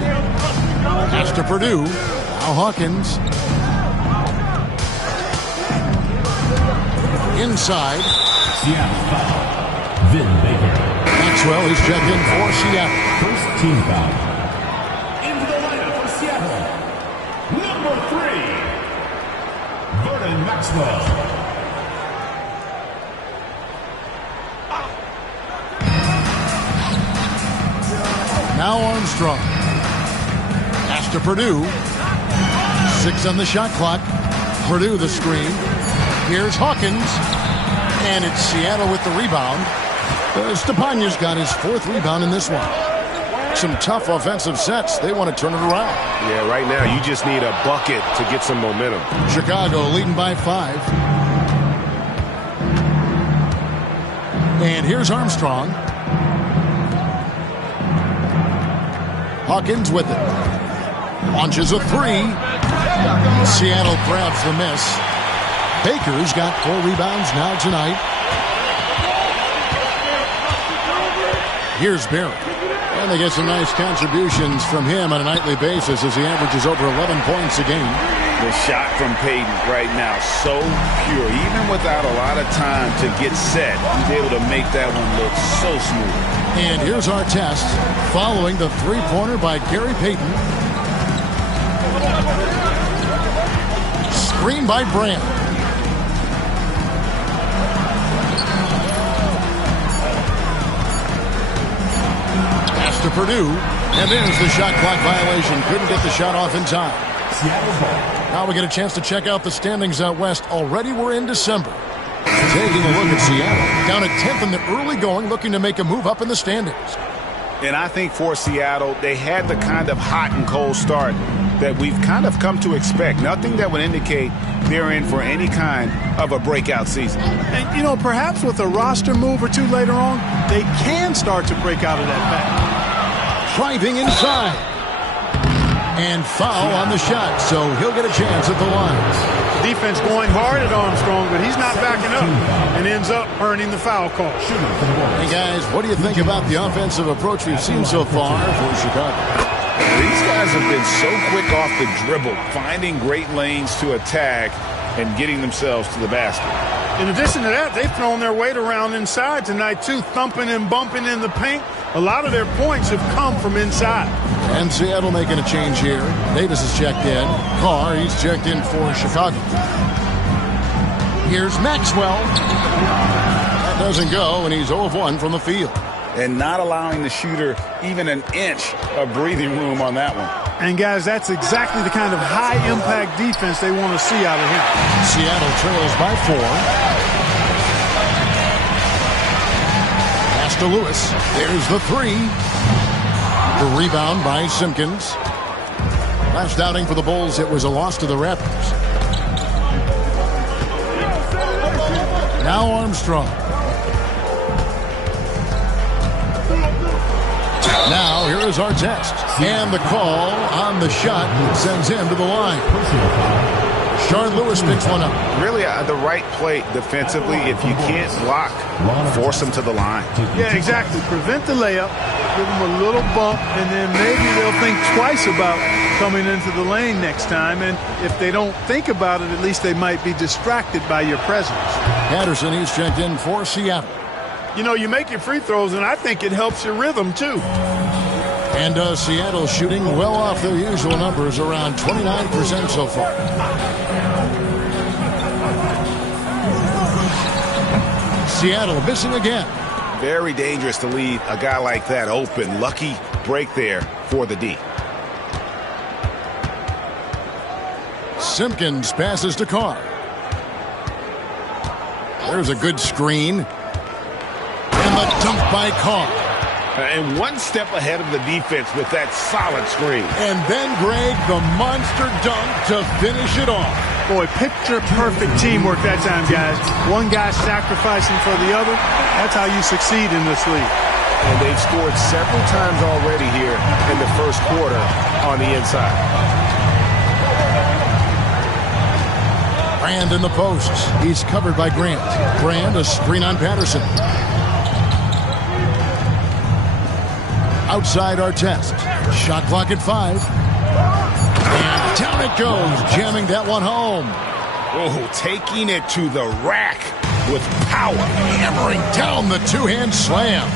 Pass to Purdue. Now Hawkins. Inside. Seattle foul. Vin Baker. Maxwell is checked in for Seattle. First team foul. Into the lineup for Seattle. Number 3. Vernon Maxwell. Now Armstrong. Pass to Purdue. 6 on the shot clock. Purdue the screen. Here's Hawkins. And it's Seattle with the rebound. Stepanya's got his 4th rebound in this one. Some tough offensive sets. They want to turn it around. Yeah, right now you just need a bucket to get some momentum. Chicago leading by 5. And here's Armstrong. Hawkins with it. Launches a 3. Seattle grabs the miss. Baker's got 4 rebounds now tonight. Here's Barry. And they get some nice contributions from him on a nightly basis as he averages over 11 points a game. The shot from Payton right now, so pure. Even without a lot of time to get set, he's able to make that one look so smooth. And here's our test following the 3-pointer by Gary Payton. Screen by Brand. Purdue. And there's the shot clock violation. Couldn't get the shot off in time. Now we get a chance to check out the standings out west. Already we're in December. Taking a look at Seattle. Down at 10th in the early going, looking to make a move up in the standings. And I think for Seattle, they had the kind of hot and cold start that we've kind of come to expect. Nothing that would indicate they're in for any kind of a breakout season. And, you know, perhaps with a roster move or two later on, they can start to break out of that pack. Driving inside. And foul on the shot, so he'll get a chance at the line. Defense going hard at Armstrong, but he's not backing up and ends up earning the foul call. Hey, guys, what do you think about the offensive approach we've seen so far for Chicago? These guys have been so quick off the dribble, finding great lanes to attack and getting themselves to the basket. In addition to that, they've thrown their weight around inside tonight, too, thumping and bumping in the paint. A lot of their points have come from inside. And Seattle making a change here. Davis is checked in. Carr, he's checked in for Chicago. Here's Maxwell. That doesn't go, and he's 0 of 1 from the field. And not allowing the shooter even an inch of breathing room on that one. And, guys, that's exactly the kind of high-impact defense they want to see out of him. Seattle trails by 4. Pass to Lewis. There's the 3. The rebound by Simpkins. Last outing for the Bulls, it was a loss to the Raptors. Now Armstrong. Now here is Artest. And the call on the shot sends him to the line. Sean Lewis picks one up. Really the right play defensively. If you can't block, force them to the line. Yeah, exactly. Prevent the layup. Give them a little bump, and then maybe they'll think twice about coming into the lane next time. And if they don't think about it, at least they might be distracted by your presence. Patterson, he's checked in for Seattle. You know, you make your free throws, and I think it helps your rhythm, too. And Seattle shooting well off their usual numbers, around 29% so far. Seattle missing again. Very dangerous to leave a guy like that open. Lucky break there for the D. Simpkins passes to Carr. There's a good screen. And the dunk by Carr. And one step ahead of the defense with that solid screen. And then Greg, the monster dunk to finish it off. Boy, picture-perfect teamwork that time, guys. One guy sacrificing for the other. That's how you succeed in this league. And they've scored several times already here in the first quarter on the inside. Brand in the post. He's covered by Grant. Brand, a screen on Patterson. Outside Artest. Shot clock at 5. And down it goes, jamming that one home. Oh, taking it to the rack with power. Hammering down the two-hand slam.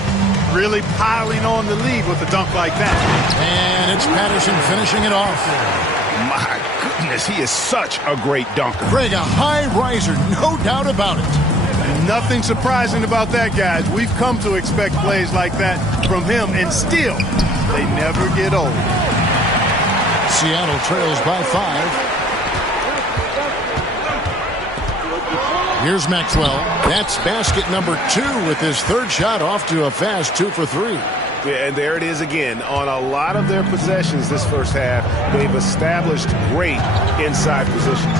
Really piling on the lead with a dunk like that. And it's Patterson finishing it off. My goodness, he is such a great dunker. Greg, a high riser, no doubt about it. Nothing surprising about that, guys. We've come to expect plays like that from him, and still, they never get old. Seattle trails by 5. Here's Maxwell. That's basket number 2 with his third shot off to a fast 2 for 3. Yeah, and there it is again. On a lot of their possessions this first half, they've established great inside positions.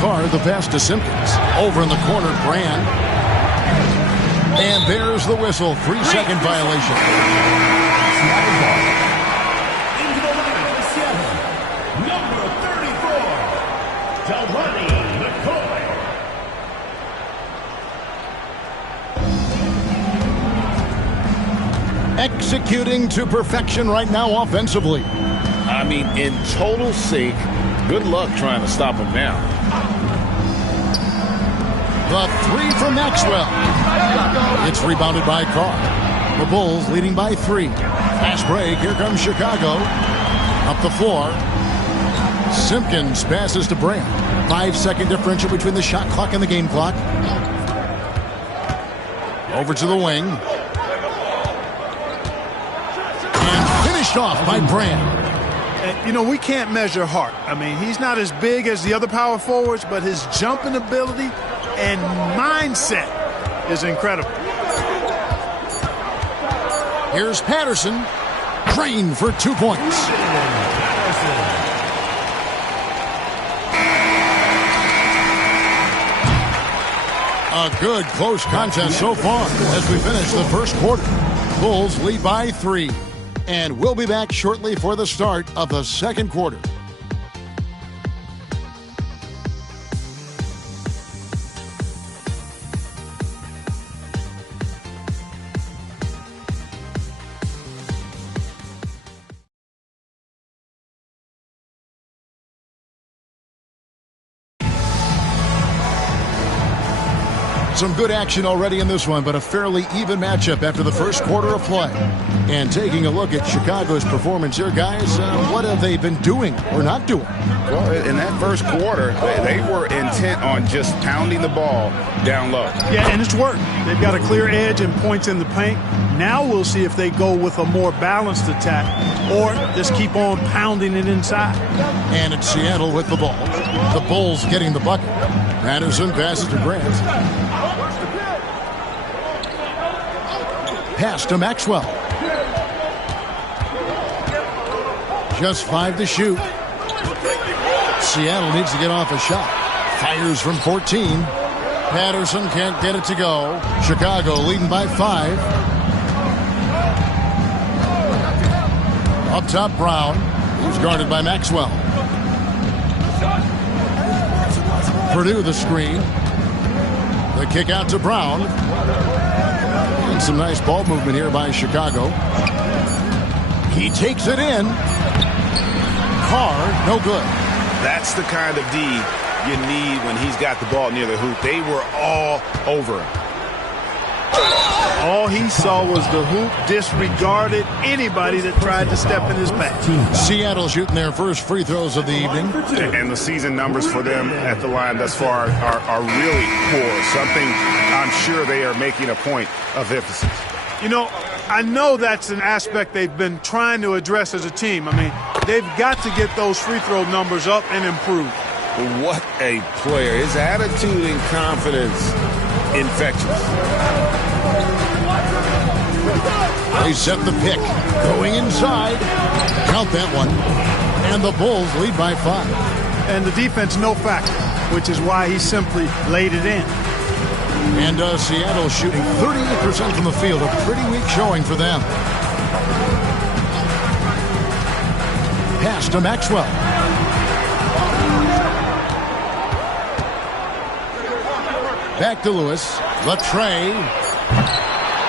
Carr, the pass to Simpkins. Over in the corner, Brand. And there's the whistle. 3-second violation. Into the line for Seattle, number 34, Delani McCoy. Executing to perfection right now offensively. I mean, in total sync. Good luck trying to stop him now. The 3 from Maxwell. It's rebounded by Carr. The Bulls leading by 3. Fast break. Here comes Chicago. Up the floor. Simpkins passes to Brand. 5-second differential between the shot clock and the game clock. Over to the wing. Finished off by Brand. And, you know, we can't measure Hart. I mean, he's not as big as the other power forwards, but his jumping ability and mindset is incredible. Here's Patterson. Drained for 2 points. A good close contest so far as we finish the first quarter. Bulls lead by 3. And we'll be back shortly for the start of the second quarter. Some good action already in this one, but a fairly even matchup after the first quarter of play. And taking a look at Chicago's performance here, guys, what have they been doing or not doing? Well, in that first quarter, they were intent on just pounding the ball down low. Yeah, and it's worked. They've got a clear edge and points in the paint. Now we'll see if they go with a more balanced attack or just keep on pounding it inside. And it's Seattle with the ball. The Bulls getting the bucket. Patterson passes to Grant. Pass to Maxwell. Just 5 to shoot. Seattle needs to get off a shot. Fires from 14. Patterson can't get it to go. Chicago leading by 5. Up top, Brown. He's guarded by Maxwell. Purdue the screen. The kick out to Brown. And some nice ball movement here by Chicago. He takes it in. Carr, no good. That's the kind of D you need when he's got the ball near the hoop. They were all over him. All he saw was the hoop, disregarded anybody that tried to step in his path. Seattle shooting their first free throws of the evening. And the season numbers for them at the line thus far are really poor. Something I'm sure they are making a point of emphasis. You know, I know that's an aspect they've been trying to address as a team. I mean, they've got to get those free throw numbers up and improve. What a player. His attitude and confidence, infectious. They set the pick. Going inside. Count that one. And the Bulls lead by 5. And the defense no factor, which is why he simply laid it in. And Seattle shooting 38% from the field. A pretty weak showing for them. Pass to Maxwell. Back to Lewis. Latre.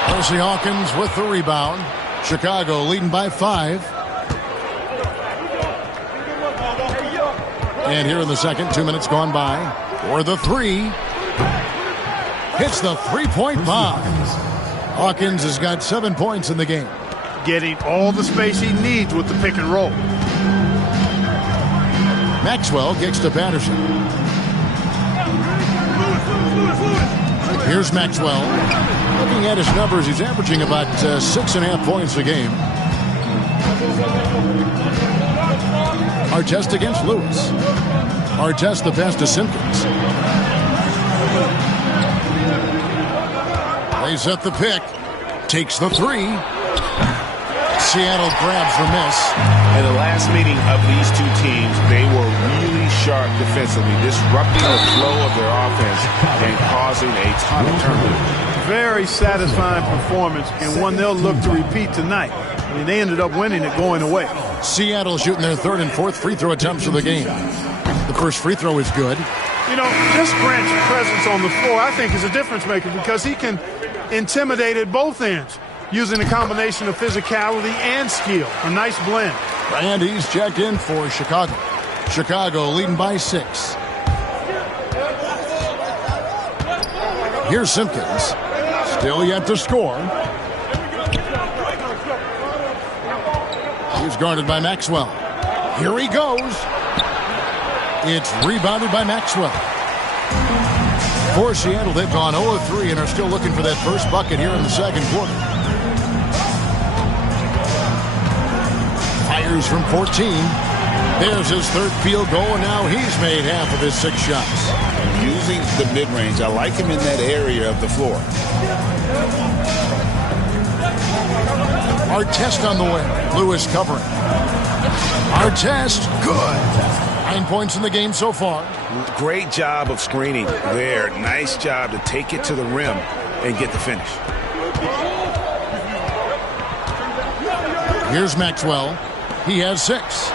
Percy Hawkins with the rebound. Chicago leading by 5. And here in the second, 2 minutes gone by. For the 3. Hits the three-point bomb. Hawkins has got 7 points in the game. Getting all the space he needs with the pick and roll. Maxwell kicks to Patterson. Here's Maxwell. Looking at his numbers, he's averaging about 6.5 points a game. Artest against Lewis. Artest the pass to Simpkins. They set the pick. Takes the 3. Seattle grabs the miss. In the last meeting of these two teams, they were really sharp defensively, disrupting the flow of their offense and causing a ton of turnovers. Very satisfying performance, and one they'll look to repeat tonight. I mean, they ended up winning it going away. Seattle shooting their 3rd and 4th free throw attempts of the game. The first free throw is good. You know, just Grant's presence on the floor, I think, is a difference maker because he can intimidate at both ends, using a combination of physicality and skill. A nice blend. And he's checked in for Chicago. Chicago leading by 6. Here's Simpkins. Still yet to score. He's guarded by Maxwell. Here he goes. It's rebounded by Maxwell. For Seattle, they've gone 0-3 and are still looking for that first bucket here in the second quarter. Here's from 14. There's his third field goal, and now he's made half of his 6 shots. Using the mid-range, I like him in that area of the floor. Artest on the way. Lewis covering. Artest, good. 9 points in the game so far. Great job of screening there. Nice job to take it to the rim and get the finish. Here's Maxwell. He has 6.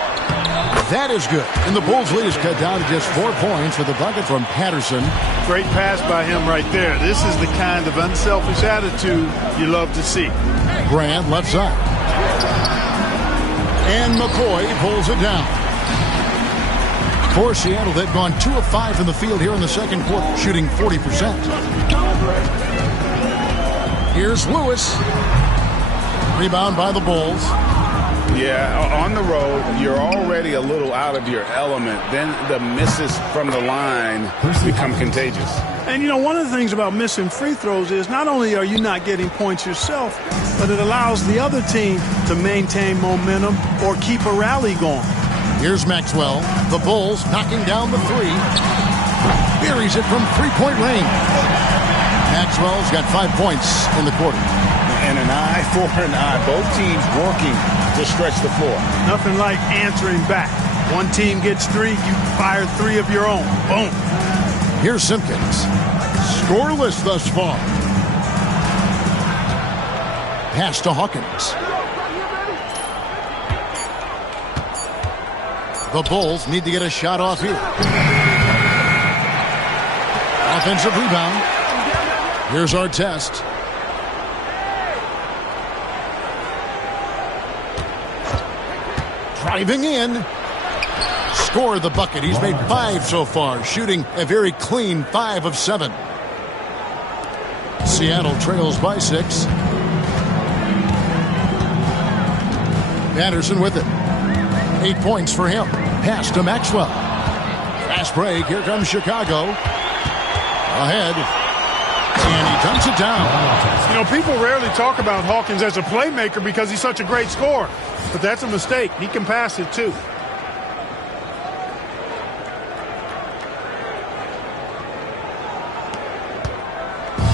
That is good. And the Bulls' lead is cut down to just 4 points with a bucket from Patterson. Great pass by him right there. This is the kind of unselfish attitude you love to see. Grant left side. And McCoy pulls it down. For Seattle, they've gone 2 of 5 in the field here in the second quarter, shooting 40%. Here's Lewis. Rebound by the Bulls. Yeah, on the road, you're already a little out of your element. Then the misses from the line become contagious. And, you know, one of the things about missing free throws is not only are you not getting points yourself, but it allows the other team to maintain momentum or keep a rally going. Here's Maxwell. The Bulls knocking down the 3. Buries it from 3-point range. Maxwell's got 5 points in the quarter. And an eye for an eye. Both teams working to stretch the floor. Nothing like answering back. One team gets 3, you fire 3 of your own. Boom. Here's Simpkins. Scoreless thus far. Pass to Hawkins. The Bulls need to get a shot off here. Offensive rebound. Here's Artest. Driving in. Score the bucket. He's made 5 so far, shooting a very clean 5 of 7. Seattle trails by 6. Patterson with it. 8 points for him. Pass to Maxwell. Fast break. Here comes Chicago. Ahead. And he dumps it down. You know, people rarely talk about Hawkins as a playmaker because he's such a great scorer. But that's a mistake. He can pass it, too.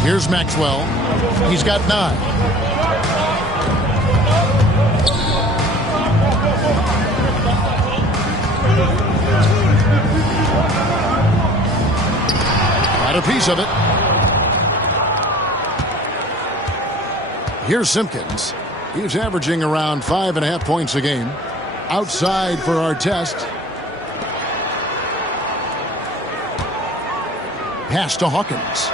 Here's Maxwell. He's got 9. Got a piece of it. Here's Simpkins. He's averaging around 5.5 points a game. Outside for Artest. Pass to Hawkins.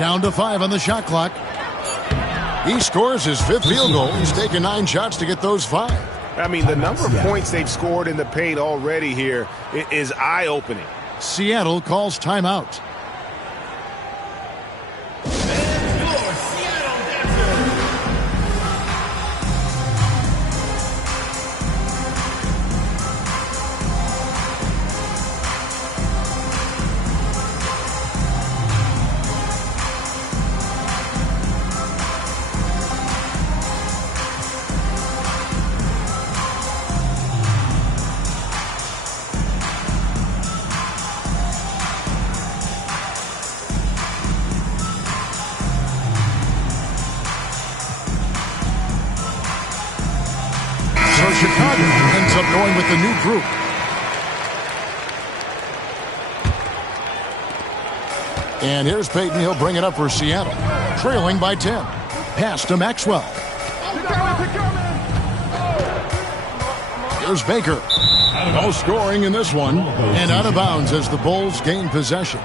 Down to 5 on the shot clock. He scores his 5th field goal. He's taken 9 shots to get those 5. I mean, the number of points they've scored in the paint already here is eye-opening. Seattle calls timeout. Chicago ends up going with the new group. And here's Payton. He'll bring it up for Seattle. Trailing by 10. Pass to Maxwell. Here's Baker. No scoring in this one. And out of bounds as the Bulls gain possession.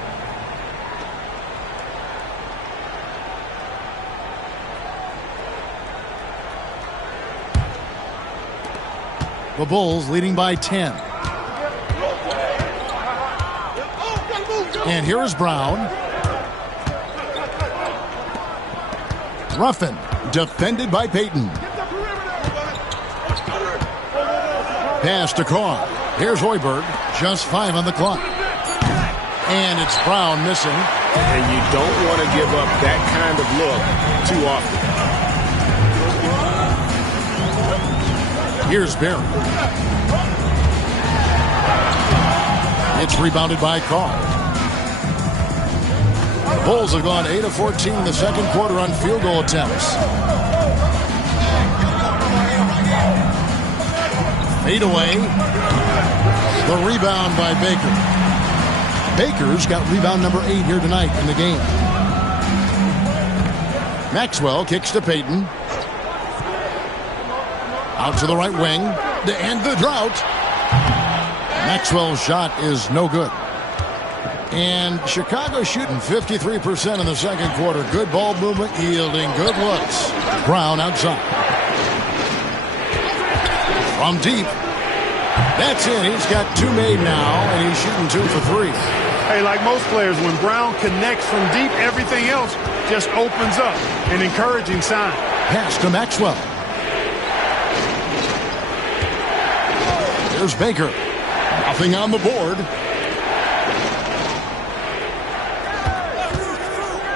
The Bulls leading by 10. And here is Brown. Ruffin, defended by Payton. Pass to Carr. Here's Hoiberg. Just 5 on the clock. And it's Brown missing. And you don't want to give up that kind of look too often. Here's Barry. It's rebounded by Carr. The Bulls have gone 8 of 14 in the second quarter on field goal attempts. Fade away. The rebound by Baker. Baker's got rebound number 8 here tonight in the game. Maxwell kicks to Payton. Out to the right wing. To end the drought. Maxwell's shot is no good. And Chicago shooting 53% in the second quarter. Good ball movement, yielding good looks. Brown outside. From deep. That's it. He's got 2 made now, and he's shooting 2 for 3. Hey, like most players, when Brown connects from deep, everything else just opens up. An encouraging sign. Pass to Maxwell. Here's Baker. Nothing on the board.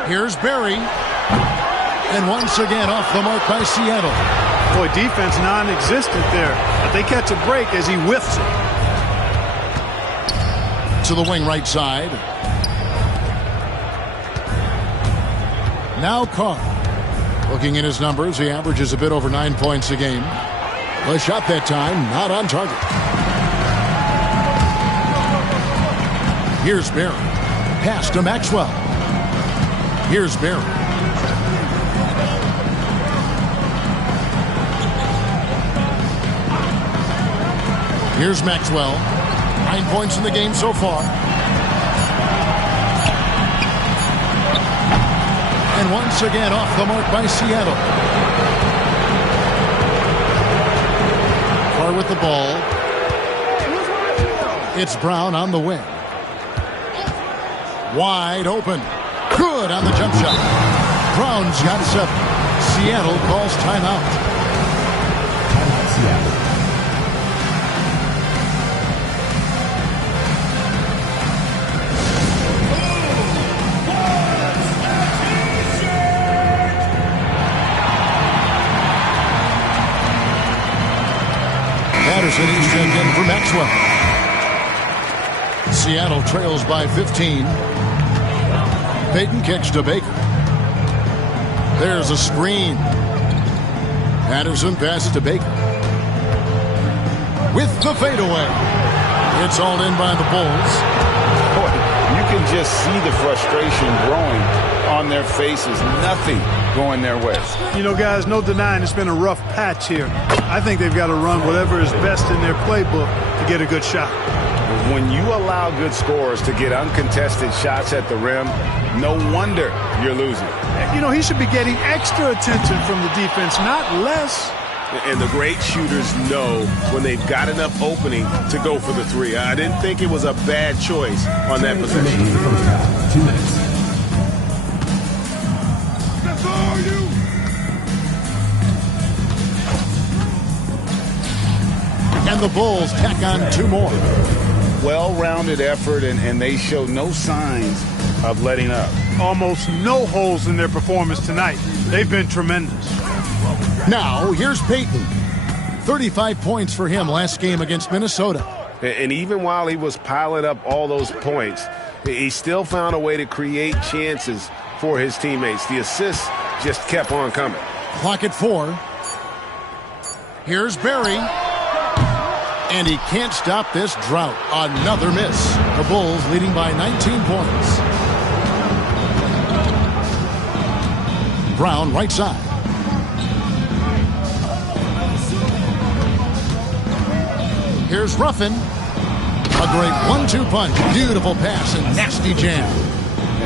Here's Barry. And once again off the mark by Seattle. Boy, defense non-existent there. But they catch a break as he whiffs it. To the wing right side. Now Carr. Looking at his numbers, he averages a bit over 9 points a game. The shot that time, not on target. Here's Barry. Pass to Maxwell. Here's Barry. Here's Maxwell. 9 points in the game so far. And once again off the mark by Seattle. Carr with the ball. It's Brown on the wing. Wide open. Good on the jump shot. Brown's got 7. Seattle calls timeout. Timeout Seattle. Patterson is checked in for Maxwell. Seattle trails by 15. Payton kicks to Baker. There's a screen. Patterson passes to Baker. With the fadeaway. It's all in by the Bulls. Boy, you can just see the frustration growing on their faces. Nothing going their way. You know, guys, no denying it's been a rough patch here. I think they've got to run whatever is best in their playbook to get a good shot. When you allow good scorers to get uncontested shots at the rim, no wonder you're losing. You know, he should be getting extra attention from the defense, not less. And the great shooters know when they've got enough opening to go for the 3. I didn't think it was a bad choice on that possession. 2 minutes. And the Bulls tack on 2 more. Well-rounded effort, and they show no signs of letting up. Almost no holes in their performance tonight. They've been tremendous. Now, here's Payton. 35 points for him last game against Minnesota. And even while he was piling up all those points, he still found a way to create chances for his teammates. The assists just kept on coming. Clock at 4. Here's Barry. And he can't stop this drought. Another miss. The Bulls leading by 19 points. Brown right side. Here's Ruffin. A great 1-2 punch. Beautiful pass and nasty jam.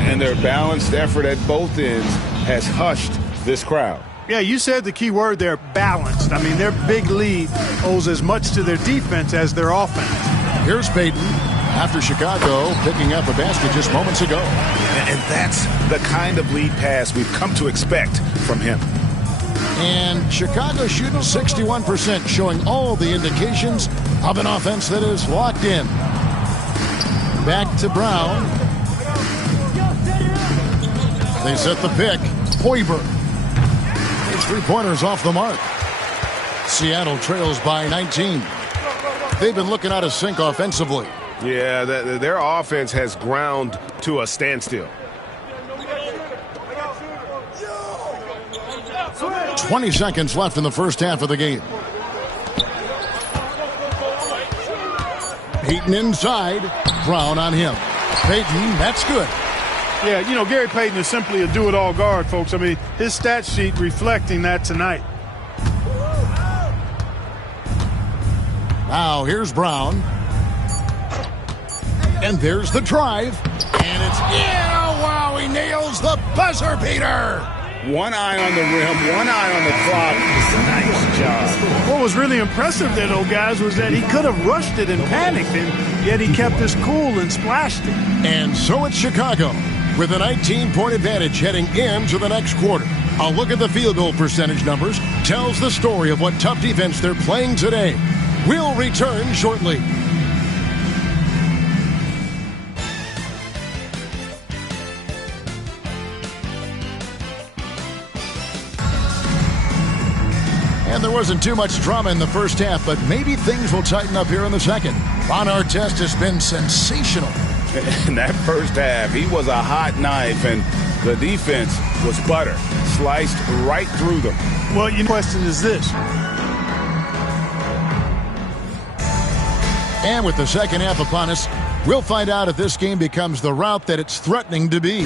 And their balanced effort at both ends has hushed this crowd. Yeah, you said the key word there, balanced. I mean, their big lead owes as much to their defense as their offense. Here's Payton after Chicago picking up a basket just moments ago. And that's the kind of lead pass we've come to expect from him. And Chicago shooting 61%, showing all the indications of an offense that is locked in. Back to Brown. They set the pick. Hoiberg. His 3-pointers off the mark. Seattle trails by 19. They've been looking out of sync offensively. Yeah, their offense has ground to a standstill. 20 seconds left in the first half of the game. Payton inside. Brown on him. Payton, that's good. Yeah, you know, Gary Payton is simply a do-it-all guard, folks. I mean, his stat sheet reflecting that tonight. Now here's Brown. And there's the drive. And it's in. Oh, wow, he nails the buzzer beater. One eye on the rim, one eye on the clock. Nice job. What was really impressive there, though, guys, was that he could have rushed it and panicked, and yet he kept his cool and splashed it. And so it's Chicago with a 19-point advantage heading into the next quarter. A look at the field goal percentage numbers tells the story of what tough defense they're playing today. We'll return shortly. And there wasn't too much drama in the first half, but maybe things will tighten up here in the second. Ron Artest has been sensational. In that first half, he was a hot knife, and the defense was butter, sliced right through them. Well, your question is this. And with the second half upon us, we'll find out if this game becomes the route that it's threatening to be.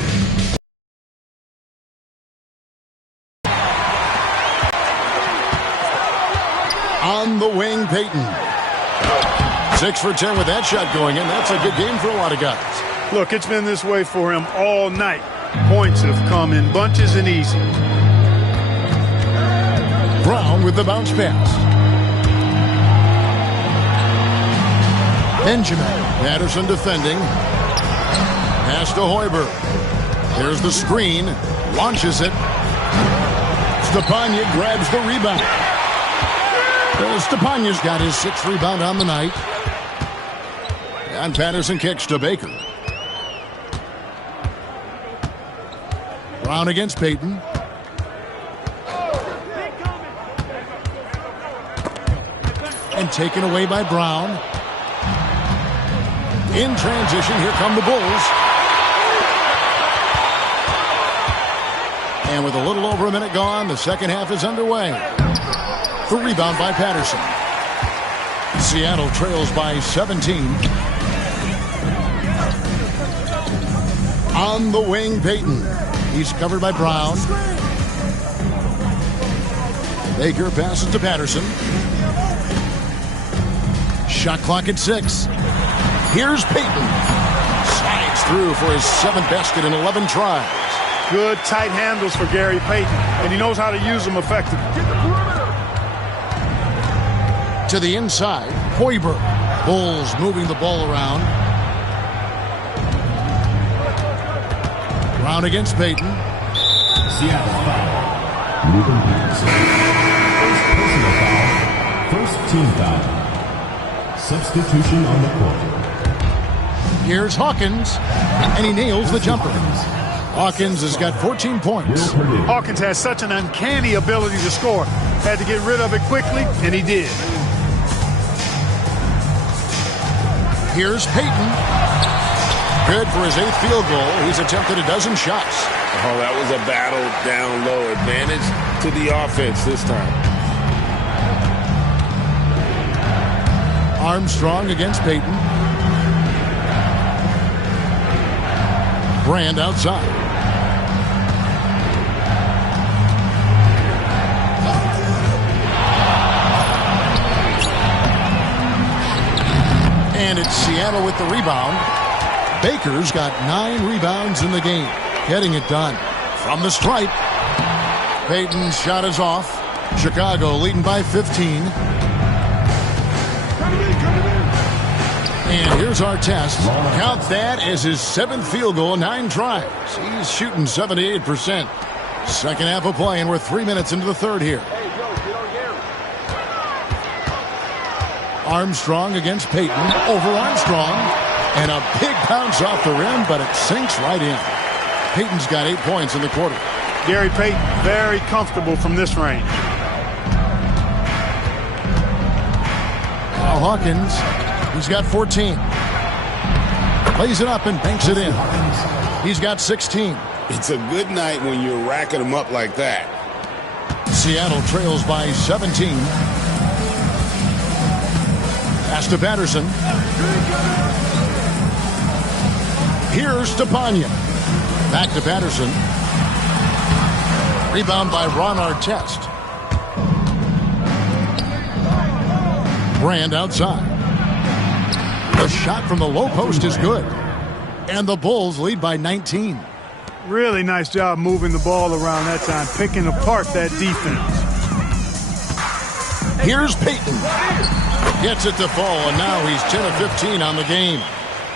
On the wing, Payton. 6 for 10 with that shot going in. That's a good game for a lot of guys. Look, it's been this way for him all night. Points have come in bunches and easy. Brown with the bounce pass. Benjamin. Patterson defending. Pass to Hoiberg. There's the screen. Launches it. Stepanya grabs the rebound. Stepanya's got his 6th rebound on the night. And Patterson kicks to Baker. Brown against Payton. And taken away by Brown. In transition, here come the Bulls. And with a little over a minute gone, the second half is underway. The rebound by Patterson. Seattle trails by 17. On the wing, Payton. He's covered by Brown. Baker passes to Patterson. Shot clock at 6. Here's Payton. Slides through for his 7th basket in 11 tries. Good tight handles for Gary Payton, and he knows how to use them effectively. To the inside, Hoiberg. Bulls moving the ball around. Brown against Payton. Seattle foul. Ruben Patterson. First personal foul. First team foul. Substitution on the court. Here's Hawkins, and he nails the jumper. Hawkins has got 14 points. Hawkins has such an uncanny ability to score. Had to get rid of it quickly, and he did. Here's Payton. Good for his 8th field goal. He's attempted a dozen shots. Oh, that was a battle down low. Advantage to the offense this time. Armstrong against Payton. Brand outside. And it's Seattle with the rebound. Baker's got 9 rebounds in the game. Getting it done. From the stripe. Payton's shot is off. Chicago leading by 15. And here's Artest. Count that as his 7th field goal, 9 tries. He's shooting 78%. Second half of play, and we're 3 minutes into the third here. Armstrong against Payton. Over Armstrong. And a big bounce off the rim, but it sinks right in. Payton's got 8 points in the quarter. Gary Payton, very comfortable from this range. Now Hawkins, he's got 14. Plays it up and banks it in. He's got 16. It's a good night when you're racking them up like that. Seattle trails by 17. Pass to Patterson. Here's Stepanya. Back to Patterson. Rebound by Ron Artest. Brand outside. The shot from the low post is good. And the Bulls lead by 19. Really nice job moving the ball around that time, picking apart that defense. Here's Payton. Gets it to fall, and now he's 10 of 15 on the game.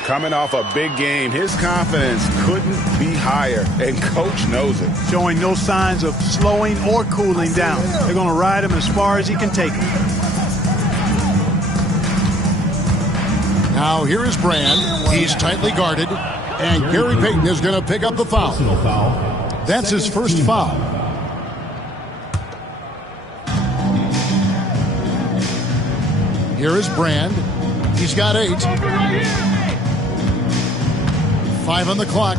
Coming off a big game, his confidence couldn't be higher, and Coach knows it. Showing no signs of slowing or cooling down. They're going to ride him as far as he can take him. Now here is Brand. He's tightly guarded, and Gary Payton is going to pick up the foul. That's his first foul. Here is Brand. He's got 8. 5 on the clock.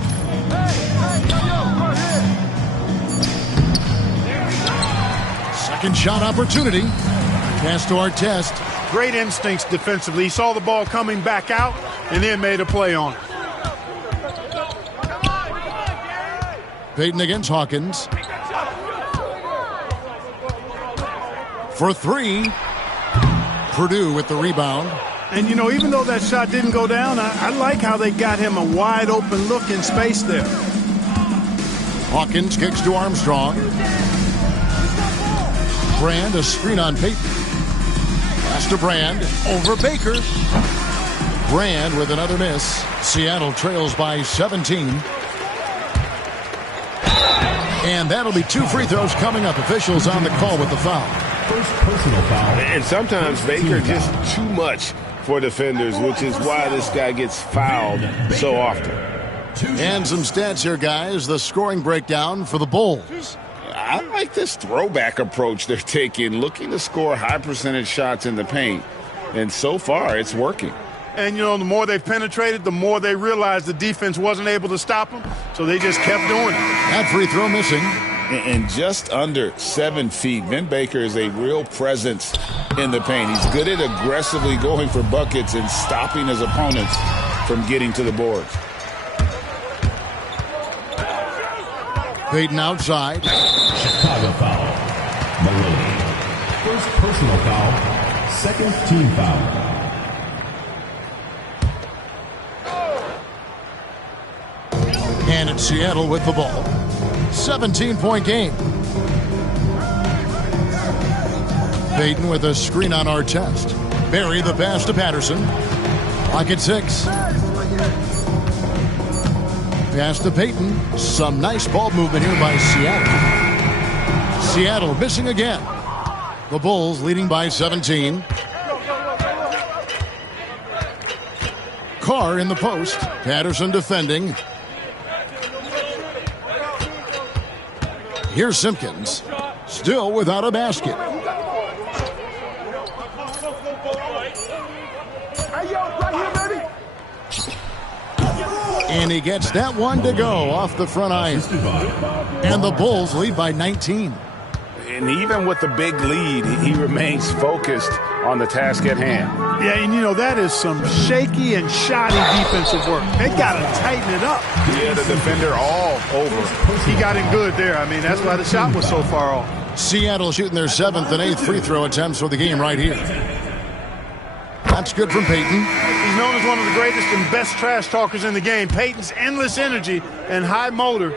Second shot opportunity. Pass to Artest. Great instincts defensively. He saw the ball coming back out and then made a play on it. Payton against Hawkins. For 3. Purdue with the rebound. And, you know, even though that shot didn't go down, I like how they got him a wide open look in space there. Hawkins kicks to Armstrong. Brand, a screen on Payton. Pass to Brand, over Baker. Brand with another miss. Seattle trails by 17. And that'll be 2 free throws coming up. Officials on the call with the foul. First personal foul. And sometimes Baker just too much for defenders, which is why this guy gets fouled so often. And some stats here, guys. The scoring breakdown for the Bulls. I like this throwback approach they're taking, looking to score high percentage shots in the paint. And so far, it's working. And, you know, the more they've penetrated, the more they realized the defense wasn't able to stop them, so they just kept doing it. That free throw missing. And just under 7 feet, Vin Baker is a real presence in the paint. He's good at aggressively going for buckets and stopping his opponents from getting to the boards. Payton outside. Chicago foul. Maloney. First personal foul. Second team foul. And it's Seattle with the ball. 17-point game. Payton with a screen on Artest. Barry the pass to Patterson. Clock at 6. Pass to Payton. Some nice ball movement here by Seattle. Seattle missing again. The Bulls leading by 17. Carr in the post. Patterson defending. Here's Simpkins. Still without a basket. And he gets that one to go off the front iron. And the Bulls lead by 19. And even with the big lead, he remains focused on the task at hand. Yeah, and you know, that is some shaky and shoddy defensive work. They got to tighten it up. Yeah, the defender all over. He got in good there. I mean, that's why the shot was so far off. Seattle shooting their 7th and 8th free throw attempts for the game right here. That's good from Payton. He's known as one of the greatest and best trash talkers in the game. Payton's endless energy and high motor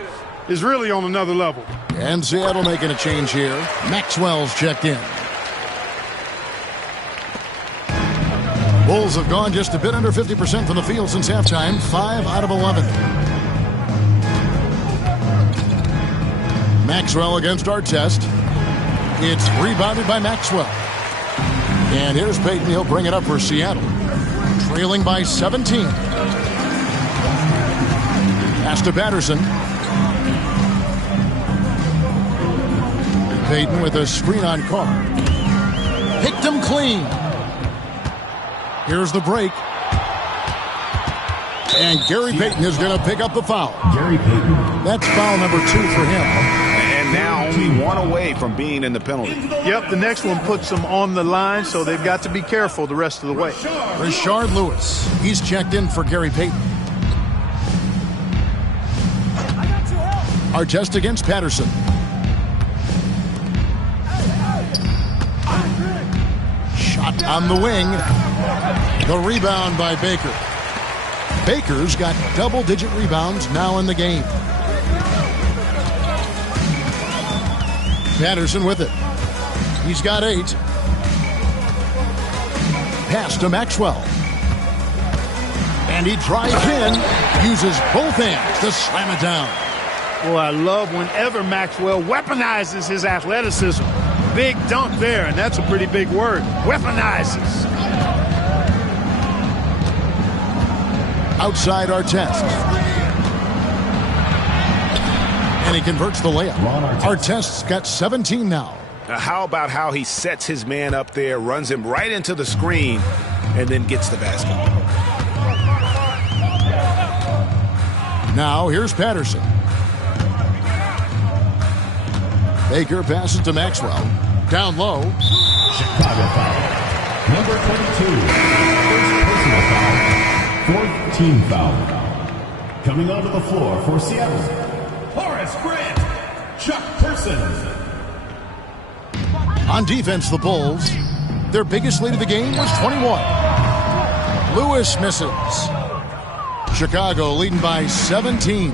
is really on another level. And Seattle making a change here. Maxwell's checked in. Bulls have gone just a bit under 50% from the field since halftime. 5 out of 11. Maxwell against Artest. It's rebounded by Maxwell. And here's Payton. He'll bring it up for Seattle. Trailing by 17. Pass to Patterson. Payton with a screen on Carr. Picked him clean. Here's the break. And Gary Payton is going to pick up the foul. Gary Payton. That's foul number 2 for him. And now only one away from being in the penalty. Yep, the next one puts them on the line, so they've got to be careful the rest of the way. Rashard Lewis. He's checked in for Gary Payton. Artest against Patterson. Shot on the wing. The rebound by Baker. Baker's got double-digit rebounds now in the game. Patterson with it. He's got 8. Pass to Maxwell. And he drives in, uses both hands to slam it down. Well, I love whenever Maxwell weaponizes his athleticism. Big dunk there, and that's a pretty big word. Weaponizes. Outside Artest. And he converts the layup. Artest's got 17 now. Now, how about how he sets his man up there, runs him right into the screen, and then gets the basket. Now here's Patterson. Baker passes to Maxwell. Down low. Chicago foul. Number 22. First personal foul. 4th team foul. Coming onto the floor for Seattle, Horace Grant, Chuck Person. On defense, the Bulls, their biggest lead of the game was 21. Lewis misses. Chicago leading by 17.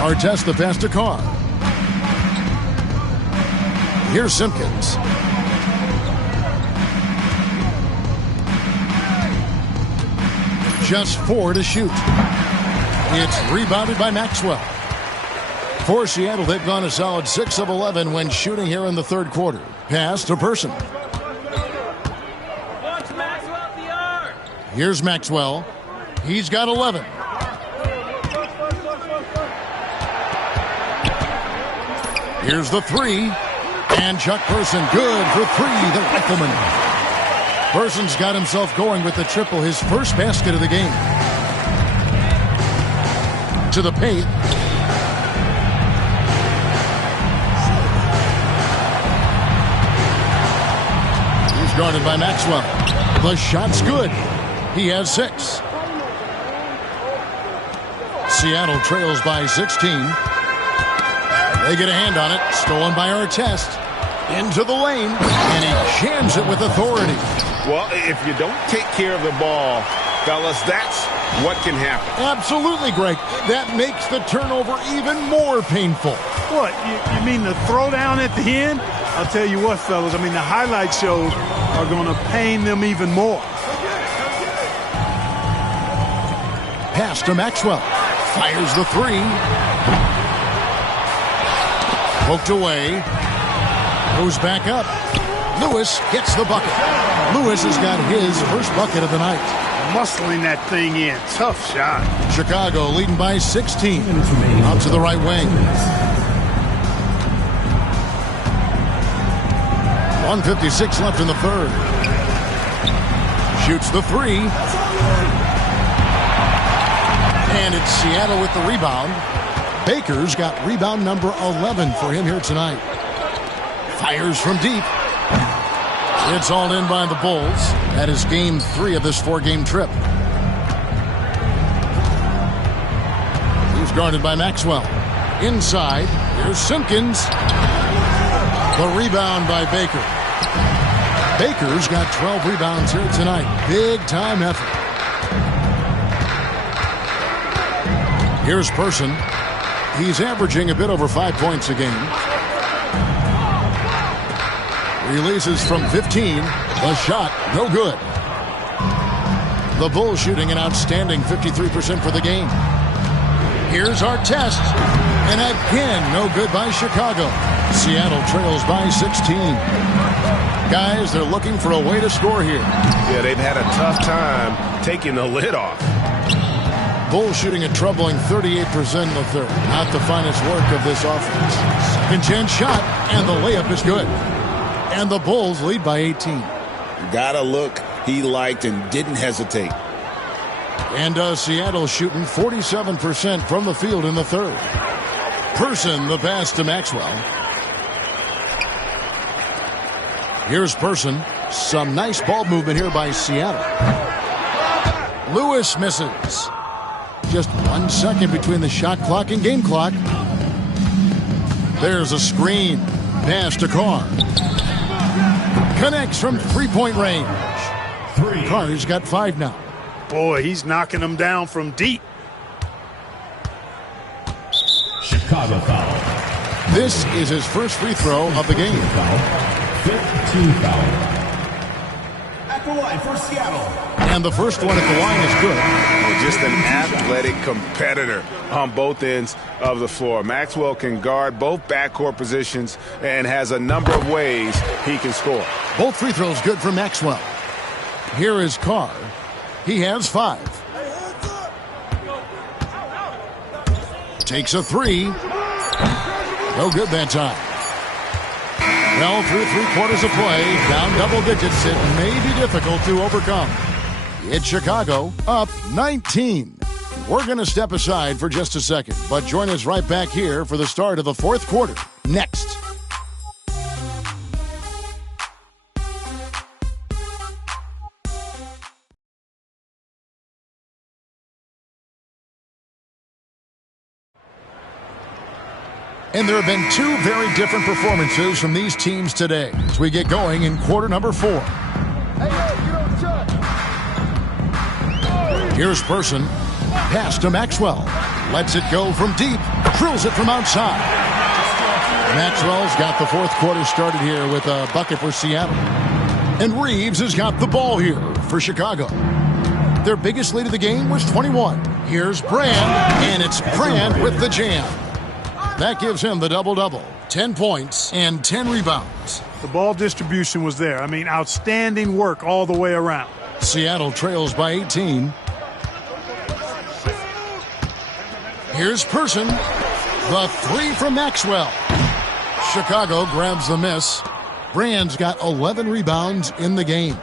Artest the pass to Carr. Here's Simpkins. Just 4 to shoot. It's rebounded by Maxwell. For Seattle, they've gone a solid 6 of 11 when shooting here in the third quarter. Pass to Person. Here's Maxwell. He's got 11. Here's the 3. And Chuck Person, good for 3, the rifleman. Person's got himself going with the triple, his first basket of the game. To the paint. He's guarded by Maxwell. The shot's good. He has 6. Seattle trails by 16. They get a hand on it. Stolen by Artest. Into the lane. And he jams it with authority. Well, if you don't take care of the ball, fellas, that's what can happen. Absolutely, Greg. That makes the turnover even more painful. What, you mean the throwdown at the end? I'll tell you what, fellas, I mean, the highlight shows are going to pain them even more. Pass to Maxwell. Fires the 3. Poked away. Goes back up. Lewis gets the bucket. Lewis has got his first bucket of the night. Muscling that thing in. Tough shot. Chicago leading by 16. Out to the right wing. 1:56 left in the third. Shoots the 3. And it's Seattle with the rebound. Baker's got rebound number 11 for him here tonight. Fires from deep. It's all in by the Bulls. That is game 3 of this 4-game trip. He's guarded by Maxwell. Inside, here's Simpkins. The rebound by Baker. Baker's got 12 rebounds here tonight. Big time effort. Here's Person. He's averaging a bit over 5 points a game. Releases from 15. The shot, no good. The Bulls shooting an outstanding 53% for the game. Here's Artest. And again, no good by Chicago. Seattle trails by 16. Guys, they're looking for a way to score here. Yeah, they've had a tough time taking the lid off. Bulls shooting a troubling 38% in the third. Not the finest work of this offense. Second chance shot, and the layup is good. And the Bulls lead by 18. Got a look he liked and didn't hesitate. And Seattle shooting 47% from the field in the third. Person, the pass to Maxwell. Here's Person. Some nice ball movement here by Seattle. Lewis misses. Just 1 second between the shot clock and game clock. There's a screen. Pass to Carr. Connects from three-point range. Carr's got 5 now. Boy, he's knocking them down from deep. Chicago foul. This is his first free throw of the game. 15 foul. At the line for Seattle. And the first one at the line is good. Just an athletic competitor on both ends of the floor. Maxwell can guard both backcourt positions and has a number of ways he can score. Both free throws good for Maxwell. Here is Carr. He has 5. Takes a 3. No good that time. Well, through 3/4 of play, down double digits, it may be difficult to overcome. It's Chicago up 19. We're going to step aside for just a second, but join us right back here for the start of the fourth quarter. Next. And there have been 2 very different performances from these teams today as we get going in quarter number 4. Here's Person. Pass to Maxwell. Lets it go from deep. Drills it from outside. Maxwell's got the fourth quarter started here with a bucket for Seattle. And Reeves has got the ball here for Chicago. Their biggest lead of the game was 21. Here's Brand, and it's Brand with the jam. That gives him the double-double. 10 points and 10 rebounds. The ball distribution was there. I mean, outstanding work all the way around. Seattle trails by 18. Here's Person. The 3 from Maxwell. Chicago grabs the miss. Brand's got 11 rebounds in the game.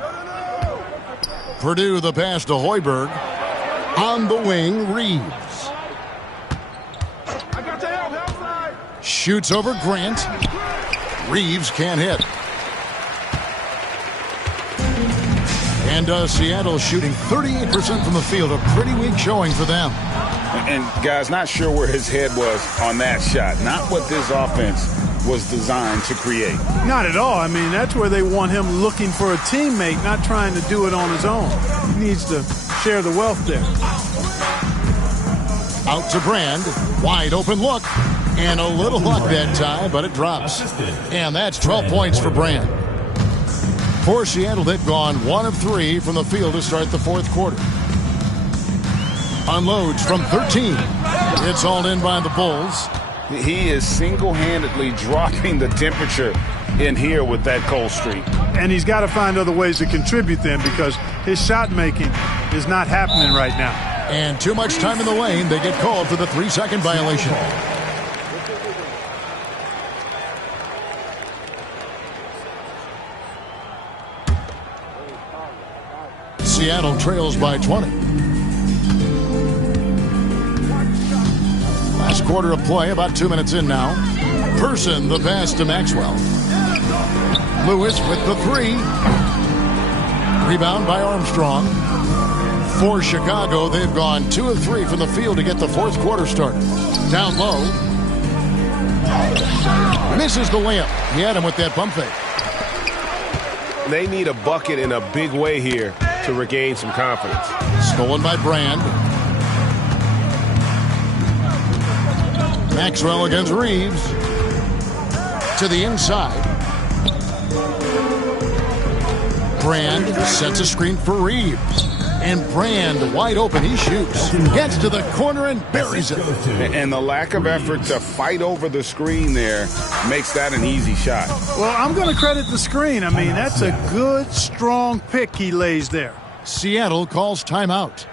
Purdue the pass to Hoiberg. On the wing, Reeves. Shoots over Grant. Reeves can't hit. And Seattle shooting 38% from the field. A pretty weak showing for them. And guys, not sure where his head was on that shot. Not what this offense was designed to create. Not at all. I mean, that's where they want him looking for a teammate, not trying to do it on his own. He needs to share the wealth there. Out to Brand. Wide open look. And a little luck that time, but it drops. And that's 12 points for Brand. For Seattle, they've gone 1 of 3 from the field to start the fourth quarter. Unloads from 13. It's hauled in by the Bulls. He is single-handedly dropping the temperature in here with that cold streak. And he's got to find other ways to contribute then because his shot making is not happening right now. And too much time in the lane. They get called for the 3-second violation. Seattle trails by 20. Last quarter of play, about 2 minutes in now. Person, the pass to Maxwell. Lewis with the 3. Rebound by Armstrong. For Chicago, they've gone 2 of 3 from the field to get the fourth quarter started. Down low. Misses the layup. He had him with that pump fake. They need a bucket in a big way here to regain some confidence. Stolen by Brand. Maxwell against Reeves. To the inside. Brand sets a screen for Reeves. And Brand wide open. He shoots. Gets to the corner and buries it. And the lack of effort to fight over the screen there makes that an easy shot. Well, I'm going to credit the screen. I mean, that's a good, strong pick he lays there. Seattle calls timeout.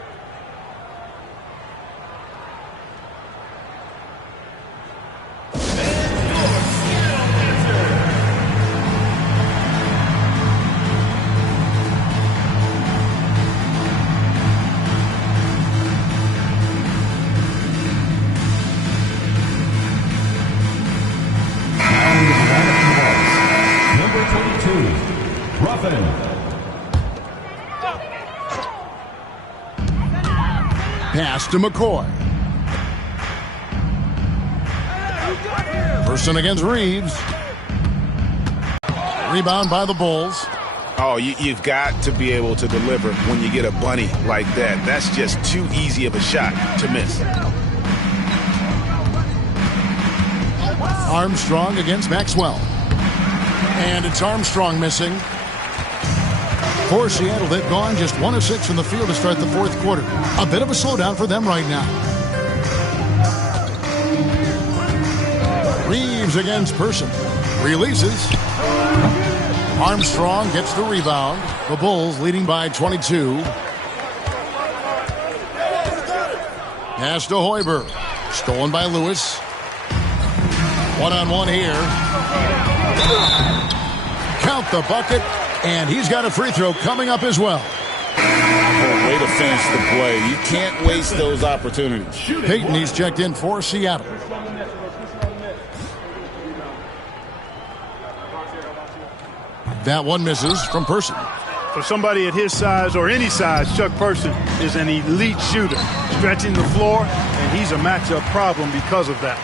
7. Pass to McCoy. Person against Reeves. Rebound by the Bulls. Oh, you've got to be able to deliver when you get a bunny like that. That's just too easy of a shot to miss. Armstrong against Maxwell. And it's Armstrong missing. For Seattle, they've gone just 1 of 6 from the field to start the fourth quarter. A bit of a slowdown for them right now. Reeves against Person. Releases. Armstrong gets the rebound. The Bulls leading by 22. Pass to Hoiberg. Stolen by Lewis. One-on-one here. Count the bucket. And he's got a free throw coming up as well. Oh, way to finish the play. You can't waste those opportunities. Payton, he's checked in for Seattle. That one misses from Person. For somebody at his size or any size, Chuck Person is an elite shooter, stretching the floor, and he's a matchup problem because of that.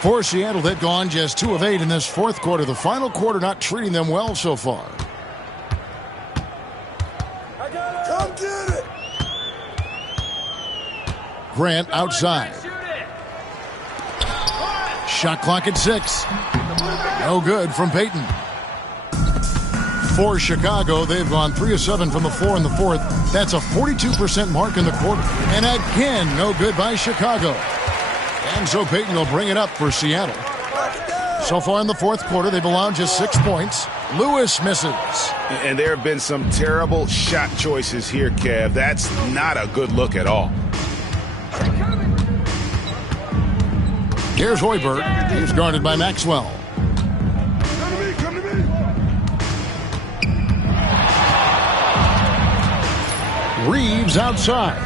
For Seattle, they've gone just 2 of 8 in this fourth quarter. The final quarter not treating them well so far. Come get it. Grant outside. Shot clock at 6. No good from Payton. For Chicago, they've gone 3 of 7 from the floor in the fourth. That's a 42% mark in the quarter. And again, no good by Chicago. And so Payton will bring it up for Seattle. So far in the fourth quarter, they've allowed just 6 points. Lewis misses. And there have been some terrible shot choices here, Kev. That's not a good look at all. Here's Hoiberg. He's guarded by Maxwell. Come to me. Reeves outside.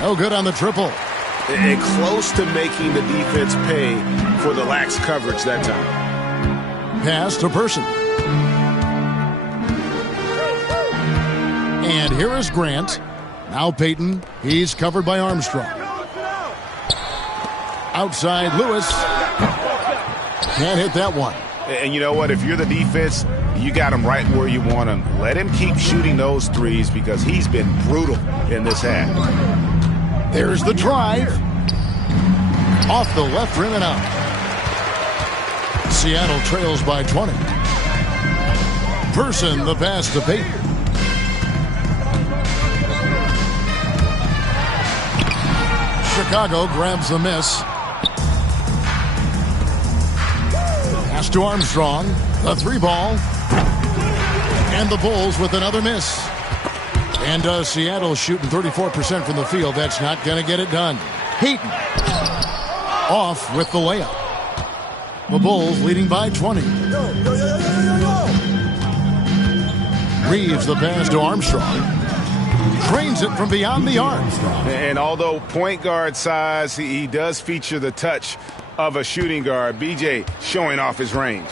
No good on the triple. And close to making the defense pay for the lax coverage that time. Pass to Person. And here is Grant. Now Payton. He's covered by Armstrong. Outside Lewis. Can't hit that one. And you know what? If you're the defense, you got him right where you want him. Let him keep shooting those threes because he's been brutal in this half. There's the drive. Off the left rim and out. Seattle trails by 20. Person the pass to Payton. Chicago grabs the miss. Pass to Armstrong. The 3-ball. And the Bulls with another miss. And Seattle shooting 34% from the field. That's not going to get it done. Payton off with the layup. The Bulls leading by 20. Reeves the pass to Armstrong. Drains it from beyond the arc. And although point guard size, he does feature the touch of a shooting guard. BJ showing off his range.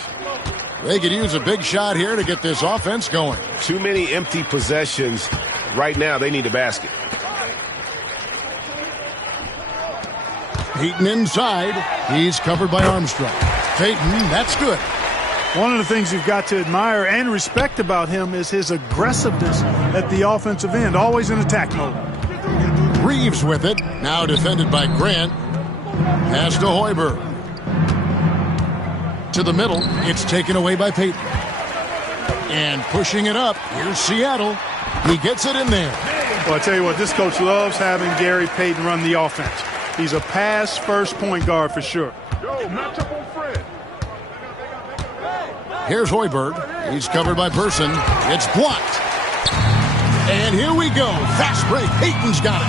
They could use a big shot here to get this offense going. Too many empty possessions. Right now, they need a basket. Payton inside. He's covered by Armstrong. Payton, that's good. One of the things you've got to admire and respect about him is his aggressiveness at the offensive end, always in attack mode. Reeves with it. Now defended by Grant. Pass to Hoiberg. To the middle. It's taken away by Payton. And pushing it up. Here's Seattle. He gets it in there. Well, I tell you what, this coach loves having Gary Payton run the offense. He's a pass-first point guard for sure. Yo, match up on Fred. Here's Hoiberg. He's covered by Person. It's blocked. And here we go. Fast break. Payton's got it.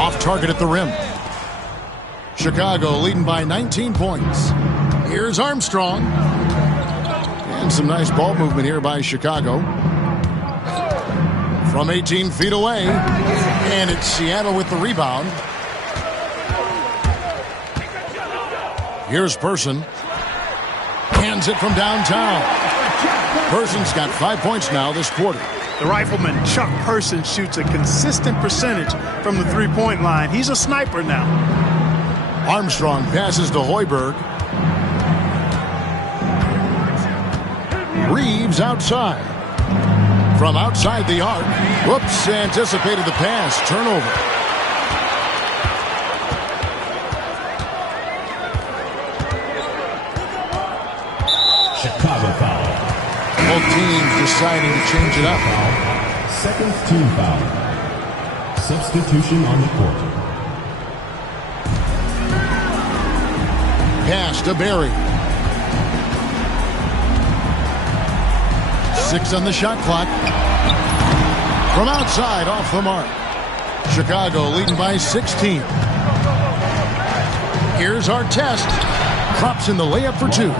Off target at the rim. Chicago leading by 19 points. Here's Armstrong. And some nice ball movement here by Chicago. From 18 feet away. And it's Seattle with the rebound. Here's Person. Hands it from downtown. Person's got 5 points now this quarter. The rifleman Chuck Person shoots a consistent percentage from the three-point line. He's a sniper now. Armstrong passes to Hoiberg. Reeves outside. From outside the arc. Whoops, anticipated the pass. Turnover. Chicago foul. Both teams deciding to change it up. Second team foul. Substitution on the court. Pass to Barry. 6 on the shot clock. From outside, off the mark. Chicago leading by 16. Here's Artest. Drops in the layup for 2.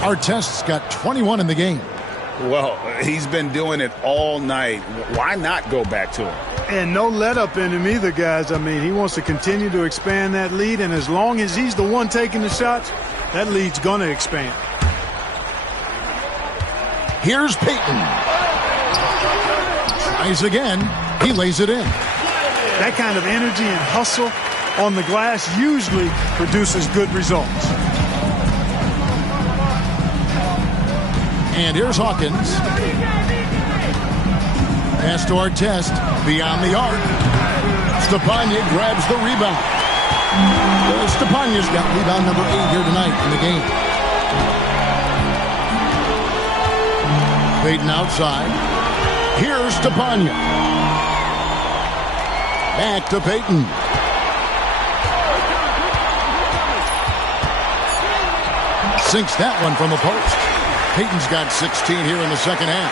Artest's got 21 in the game. Well, he's been doing it all night. Why not go back to him? And no let-up in him either, guys. I mean, he wants to continue to expand that lead, and as long as he's the one taking the shots, that lead's going to expand. Here's Payton. Tries again. He lays it in. That kind of energy and hustle on the glass usually produces good results. And here's Hawkins. Pass to Artest. Beyond the arc. Stepanya grabs the rebound. Stepanya's got rebound number 8 here tonight in the game. Payton outside. Here's Stepanya. Back to Payton. Sinks that one from the post. Payton's got 16 here in the second half.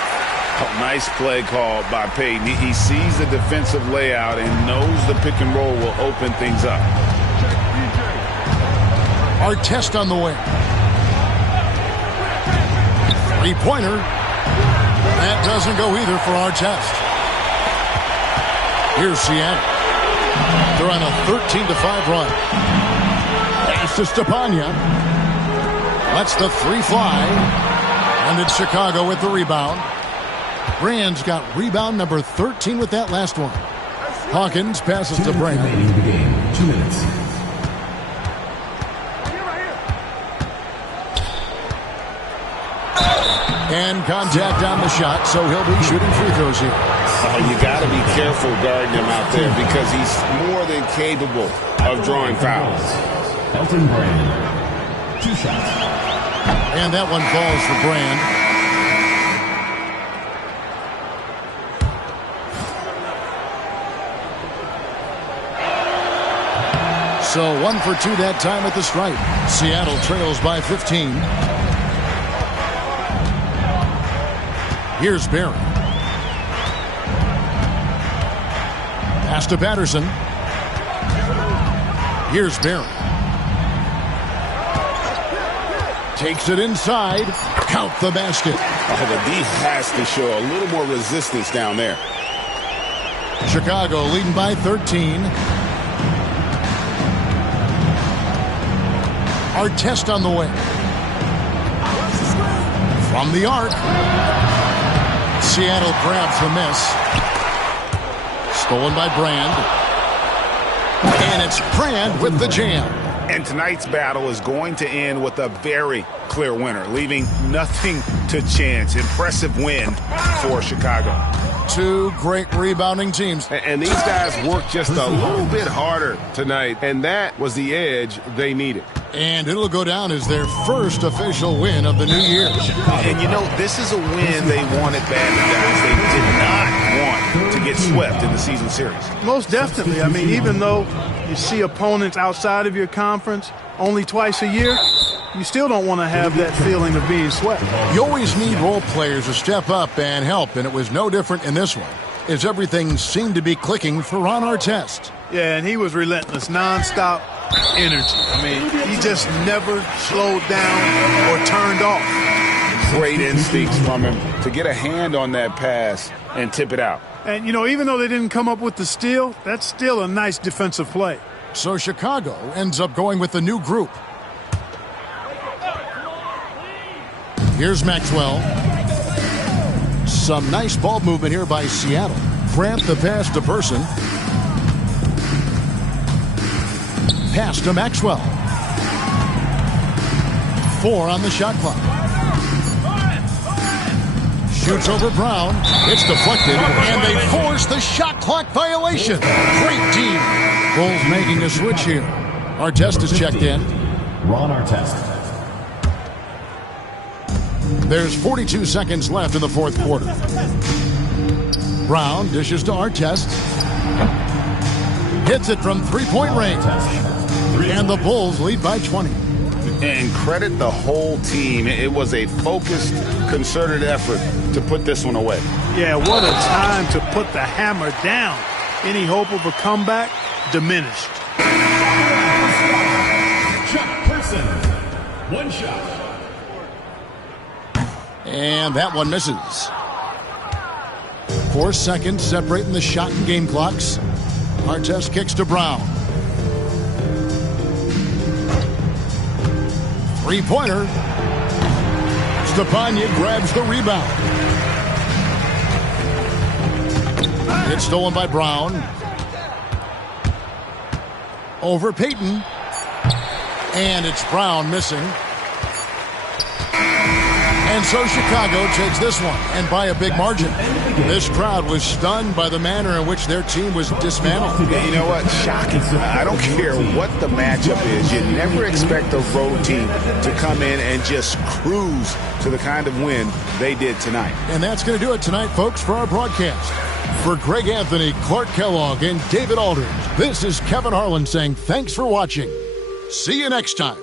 Oh, nice play call by Payton. He sees the defensive layout and knows the pick and roll will open things up. Artest on the way. Three-pointer. That doesn't go either for Artest. Here's Seattle. They're on a 13-5 run. Pass to Stepanya. Lets the 3 fly. And it's Chicago with the rebound. Brand's got rebound number 13 with that last one. Hawkins passes to Brand. 2 minutes. And contact on the shot, so he'll be shooting free throws here. You got to be careful guarding him out there because he's more than capable of drawing fouls. Elton Brand. 2 shots. And that one falls for Brand. So 1 for 2 that time at the stripe. Seattle trails by 15. Here's Barry. Pass to Patterson. Here's Barry. Takes it inside. Count the basket. The D has to show a little more resistance down there. Chicago leading by 13. Artest on the way. From the arc. Seattle grabs the miss. Stolen by Brand. And it's Brand with the jam. And tonight's battle is going to end with a very clear winner, leaving nothing to chance. Impressive win for Chicago. 2 great rebounding teams. And these guys worked just a little bit harder tonight, and that was the edge they needed. And it'll go down as their first official win of the new year. And you know, this is a win they wanted badly, guys. They did not want to get swept in the season series. Most definitely. I mean, even though you see opponents outside of your conference only twice a year, you still don't want to have that feeling of being swept. You always need role players to step up and help, and it was no different in this one, as everything seemed to be clicking for Ron Artest. Yeah, and he was relentless, nonstop energy. I mean, he just never slowed down or turned off. Great instincts from him to get a hand on that pass and tip it out. And, you know, even though they didn't come up with the steal, that's still a nice defensive play. So Chicago ends up going with the new group. Here's Maxwell. Some nice ball movement here by Seattle. Grant the pass to Person. Pass to Maxwell. 4 on the shot clock. Shoots over Brown. It's deflected, and they force the shot clock violation. Great team. Bulls making a switch here. Artest is checked in. Ron Artest. There's 42 seconds left in the fourth quarter. Brown dishes to Artest. Hits it from three-point range. And the Bulls lead by 20. And credit the whole team. It was a focused, concerted effort to put this one away. Yeah, what a time to put the hammer down. Any hope of a comeback diminished. Chuck Person. One shot. And that one misses. 4 seconds separating the shot and game clocks. Artest kicks to Brown. Three-pointer. Stepania grabs the rebound. It's stolen by Brown. Over Payton. And it's Brown missing. And so Chicago takes this one, and by a big margin. This crowd was stunned by the manner in which their team was dismantled. You know what? Shocking. I don't care what the matchup is. You never expect a road team to come in and just cruise to the kind of win they did tonight. And that's going to do it tonight, folks, for our broadcast. For Greg Anthony, Clark Kellogg, and David Aldridge, this is Kevin Harlan saying thanks for watching. See you next time.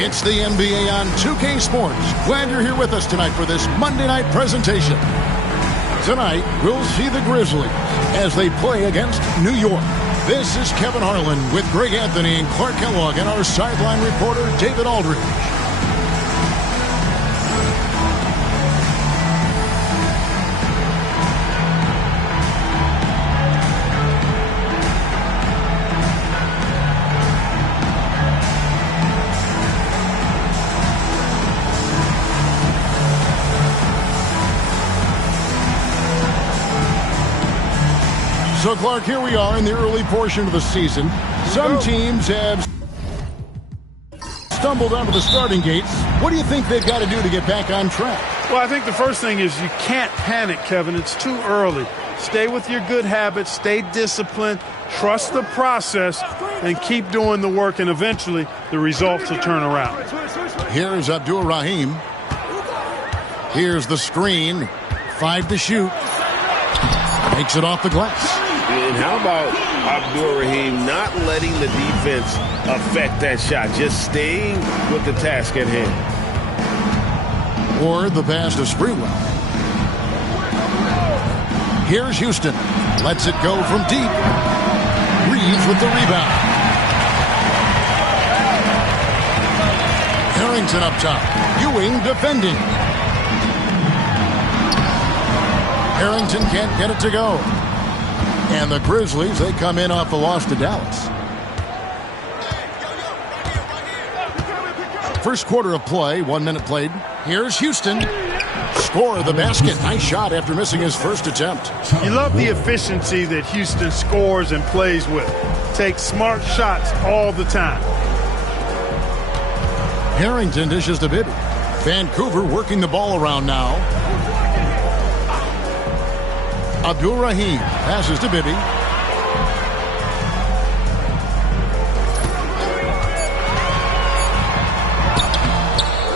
It's the NBA on 2K Sports. Glad you're here with us tonight for this Monday night presentation. Tonight, we'll see the Grizzlies as they play against New York. This is Kevin Harlan with Greg Anthony and Clark Kellogg and our sideline reporter, David Aldridge. So, Clark, here we are in the early portion of the season. Some teams have stumbled onto the starting gates. What do you think they've got to do to get back on track? Well, I think the first thing is you can't panic, Kevin. It's too early. Stay with your good habits. Stay disciplined. Trust the process and keep doing the work, and eventually the results will turn around. Here's Abdur Rahim. Here's the screen. 5 to shoot. Makes it off the glass. And how about Abdur Rahim not letting the defense affect that shot, just staying with the task at hand? Or the pass to Sprewell. Here's Houston. Lets it go from deep. Reeves with the rebound. Harrington up top. Ewing defending. Harrington can't get it to go. And the Grizzlies, they come in off a loss to Dallas. First quarter of play, 1 minute played. Here's Houston. Score of the basket. Nice shot after missing his first attempt. You love the efficiency that Houston scores and plays with. Takes smart shots all the time. Harrington dishes to Bibby. Vancouver working the ball around now. Abdul Rahim passes to Bibby.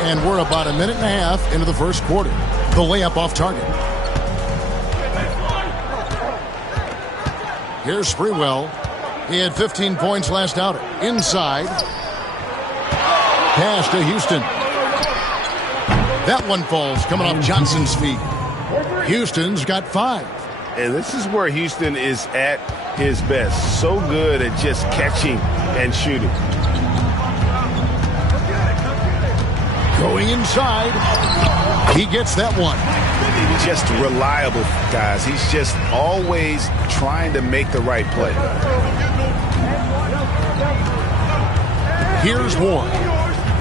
And we're about a minute and a half into the first quarter. The layup off target. Here's Sprewell. He had 15 points last outing. Inside. Pass to Houston. That one falls coming off Johnson's feet. Houston's got 5. And this is where Houston is at his best. So good at just catching and shooting. Going inside. He gets that one. Just reliable, guys. He's just always trying to make the right play. Here's Ward.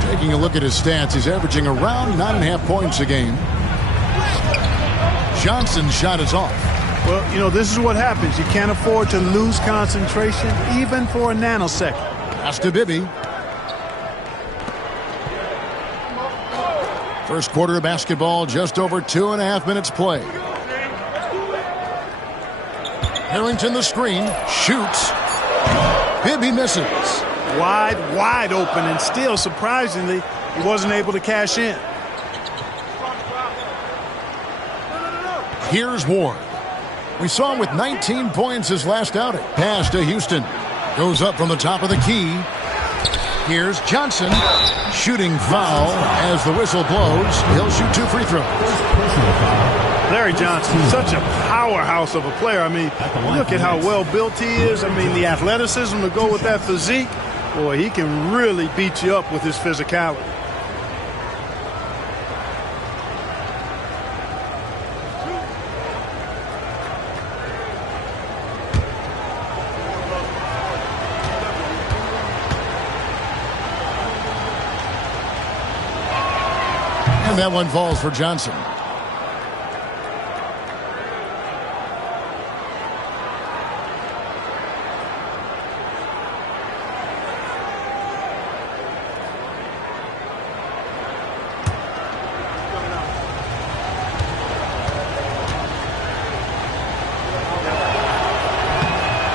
Taking a look at his stats, he's averaging around 9.5 points a game. Johnson's shot is off. Well, you know, this is what happens. You can't afford to lose concentration even for a nanosecond. Pass to Bibby. First quarter of basketball, just over 2.5 minutes play. Harrington the screen, shoots. Bibby misses. Wide open, and still, surprisingly, he wasn't able to cash in. Here's Ward. We saw him with 19 points his last outing. Pass to Houston. Goes up from the top of the key. Here's Johnson. Shooting foul as the whistle blows. He'll shoot 2 free throws. Larry Johnson, such a powerhouse of a player. I mean, look at how well built he is. I mean, the athleticism to go with that physique. Boy, he can really beat you up with his physicality. And that one falls for Johnson.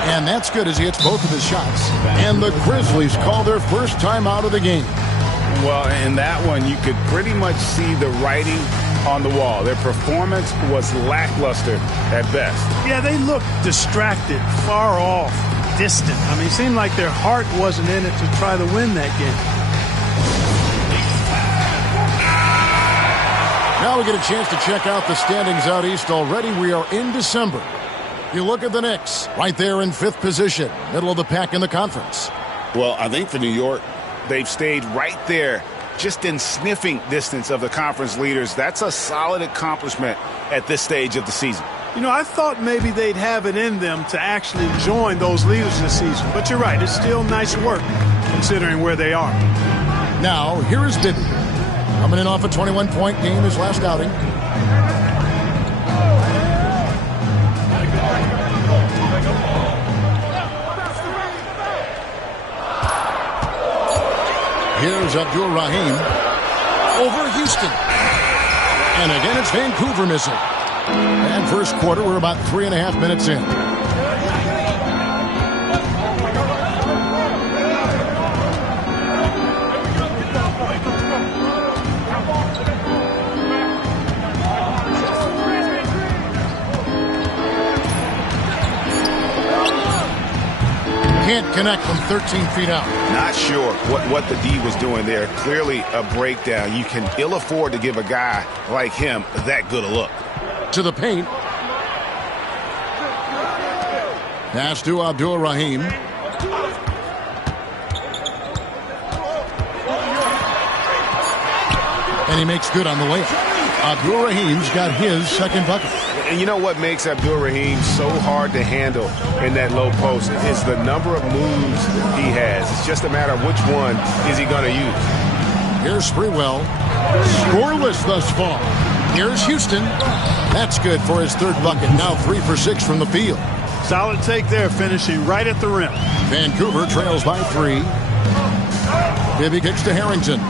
And that's good as he hits both of his shots. And the Grizzlies call their first time out of the game. Well, in that one, you could pretty much see the writing on the wall. Their performance was lackluster at best. Yeah, they looked distracted, far off, distant. I mean, it seemed like their heart wasn't in it to try to win that game. Now we get a chance to check out the standings out east already. We are in December. You look at the Knicks, right there in 5th position, middle of the pack in the conference. Well, I think for New York, they've stayed right there, just in sniffing distance of the conference leaders. That's a solid accomplishment at this stage of the season. You know, I thought maybe they'd have it in them to actually join those leaders this season. But you're right, it's still nice work considering where they are. Now, here is Bibby. Coming in off a 21-point game his last outing. Here's Abdul Rahim over Houston. And again, it's Vancouver missing. And first quarter, we're about 3.5 minutes in. Can't connect from 13 feet out. Not sure what the D was doing there. Clearly a breakdown. You can ill afford to give a guy like him that good a look. To the paint. Pass to Abdul Rahim. And he makes good on the layup. Abdul Rahim's got his second bucket. And you know what makes Abdul Rahim so hard to handle in that low post is the number of moves he has. It's just a matter of which one is he going to use. Here's Sprewell. Scoreless thus far. Here's Houston. That's good for his third bucket. Now 3 for 6 from the field. Solid take there, finishing right at the rim. Vancouver trails by 3. Bibby kicks to Harrington.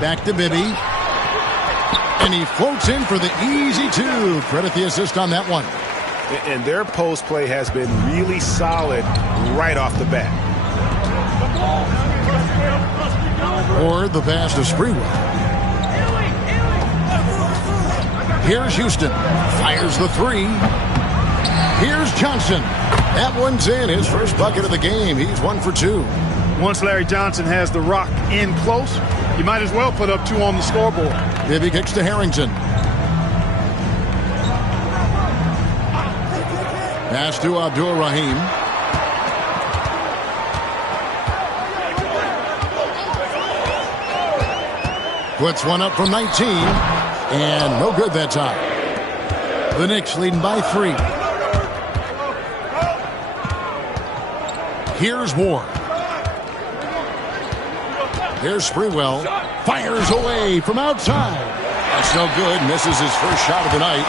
Back to Bibby. And he floats in for the easy 2. Credit the assist on that one. And their post play has been really solid right off the bat. Or the pass to Sprewell. Here's Houston. Fires the 3. Here's Johnson. That one's in. His first bucket of the game. He's 1 for 2. Once Larry Johnson has the rock in close, you might as well put up 2 on the scoreboard. Bibby kicks to Harrington. Pass to Abdul Rahim. Puts one up from 19. And no good that time. The Knicks leading by 3. Here's Ward. Here's Sprewell. Fires away from outside. That's no good. Misses his first shot of the night.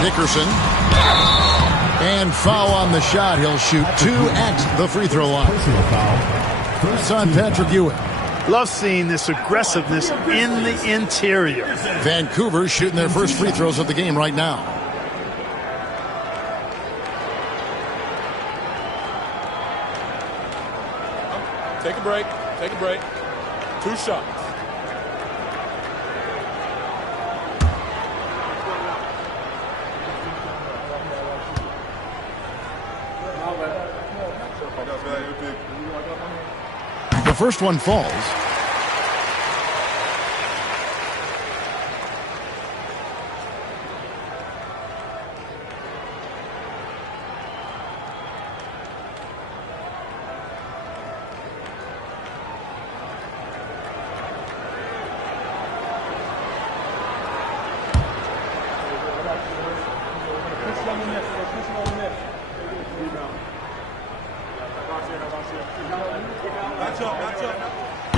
Dickerson. And foul on the shot. He'll shoot 2 at the free throw line. It's on Patrick Ewing. Love seeing this aggressiveness in the interior. Vancouver shooting their first free throws of the game right now. Take a break. Take a break. 2 shots. The first one falls.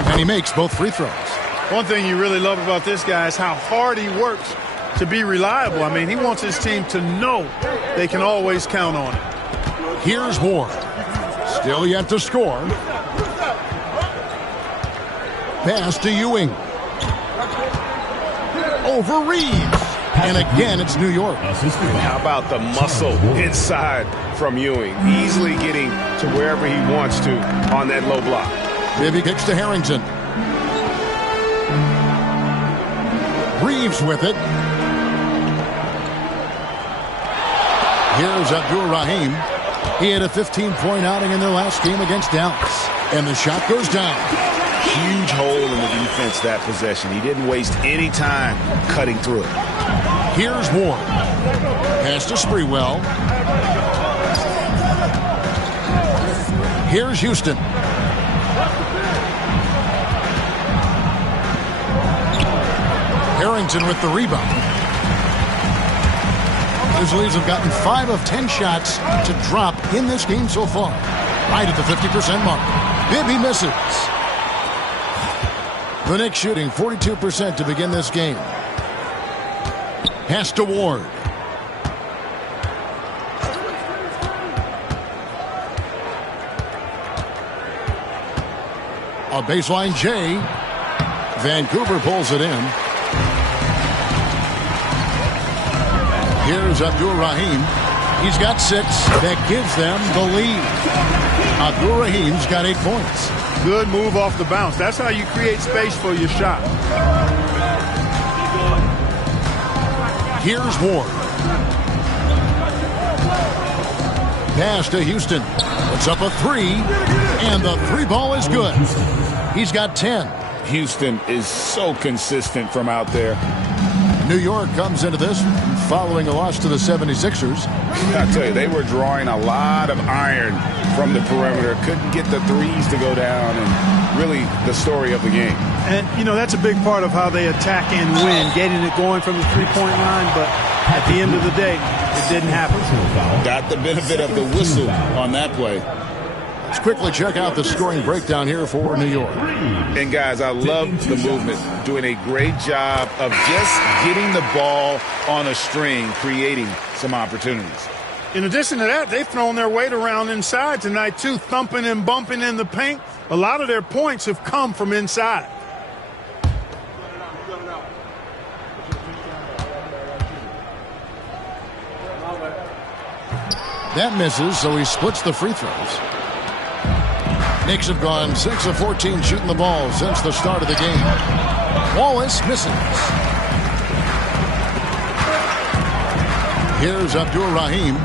And he makes both free throws. One thing you really love about this guy is how hard he works to be reliable. I mean, he wants his team to know they can always count on it. Here's Ward. Still yet to score. Pass to Ewing. Over Reeves. And again, it's New York. How about the muscle inside from Ewing? Easily getting to wherever he wants to on that low block. Bibby kicks to Harrington. Reeves with it. Here's Abdul Rahim. He had a 15-point outing in their last game against Dallas. And the shot goes down. Huge hole in the defense that possession. He didn't waste any time cutting through it. Here's Ward. Pass to Sprewell. Here's Houston. Harrington with the rebound. Grizzlies have gotten 5 of 10 shots to drop in this game so far. Right at the 50% mark. Bibby misses. The Knicks shooting 42% to begin this game. Pass to Ward. A baseline J. Vancouver pulls it in. Here's Abdul Rahim. He's got 6. That gives them the lead. Abdul Rahim's got 8 points. Good move off the bounce. That's how you create space for your shot. Here's Ward. Pass to Houston. Puts up a 3. And the 3 ball is good. He's got 10. Houston is so consistent from out there. New York comes into this following a loss to the 76ers. I tell you, they were drawing a lot of iron from the perimeter. Couldn't get the threes to go down, and really the story of the game. And, you know, that's a big part of how they attack and win, getting it going from the three-point line. But at the end of the day, it didn't happen. Got the benefit of the whistle on that play. Let's quickly check out the scoring breakdown here for New York. And, guys, I love the movement. Doing a great job of just getting the ball on a string, creating some opportunities. In addition to that, they've thrown their weight around inside tonight, too, thumping and bumping in the paint. A lot of their points have come from inside. That misses, so he splits the free throws. Knicks have gone 6 of 14 shooting the ball since the start of the game. Wallace misses. Here's Abdur-Rahim.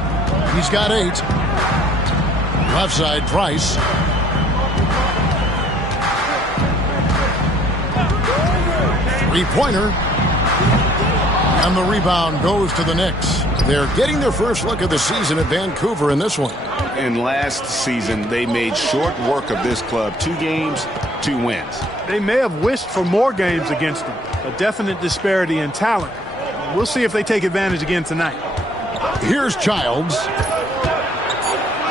He's got 8. Left side, Price. Three-pointer. And the rebound goes to the Knicks. They're getting their first look of the season at Vancouver in this one. And last season, they made short work of this club. 2 games, 2 wins. They may have wished for more games against them. A definite disparity in talent. We'll see if they take advantage again tonight. Here's Childs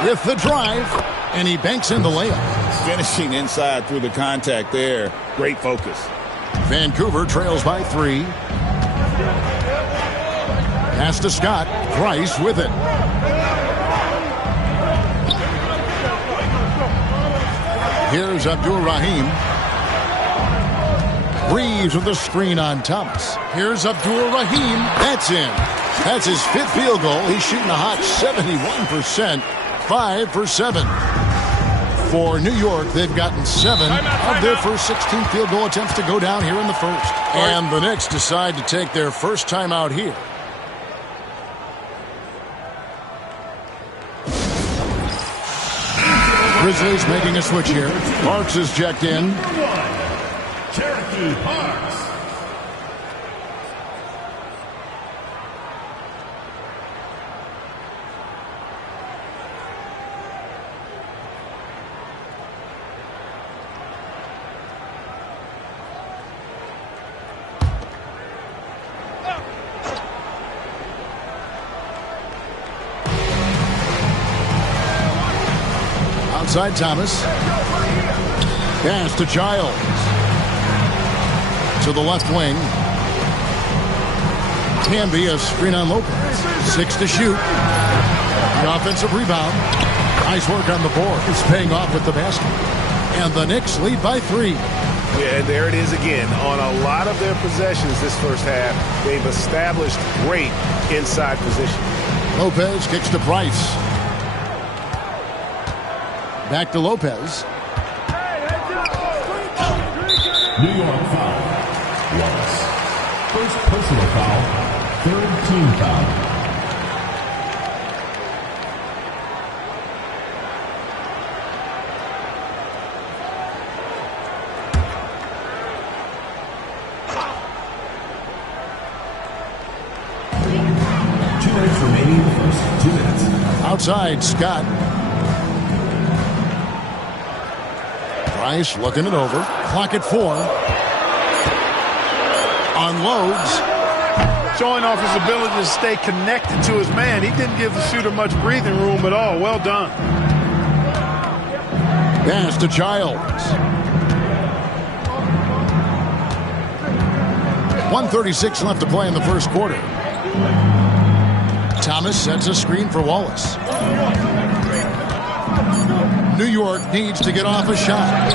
with the drive, and he banks in the layup. Finishing inside through the contact there. Great focus. Vancouver trails by 3. Pass to Scott. Price with it. Here's Abdur-Rahim. Reeves with the screen on Thomas. Here's Abdur-Rahim. That's in. That's his 5th field goal. He's shooting a hot 71%. 5 for 7. For New York, they've gotten 7 of their first 16 field goal attempts to go down here in the first. And the Knicks decide to take their first time out here. Grizzlies making a switch here. Parks is checked in. Cherokee Parks. Outside Thomas. Pass to Childs. To the left wing. Camby, a screen on Lopez. 6 to shoot. The offensive rebound. Nice work on the board. It's paying off with the basket. And the Knicks lead by 3. Yeah, and there it is again. On a lot of their possessions this first half, they've established great inside position. Lopez kicks to Price. Back to Lopez. New York foul. Wallace. First personal foul. 3rd team foul. Two minutes remaining in the first 2 minutes. Outside, Scott. Price looking it over. Clock at 4. Unloads. Showing off his ability to stay connected to his man. He didn't give the shooter much breathing room at all. Well done. Pass to Childs. 1:36 left to play in the first quarter. Thomas sets a screen for Wallace. New York needs to get off a shot.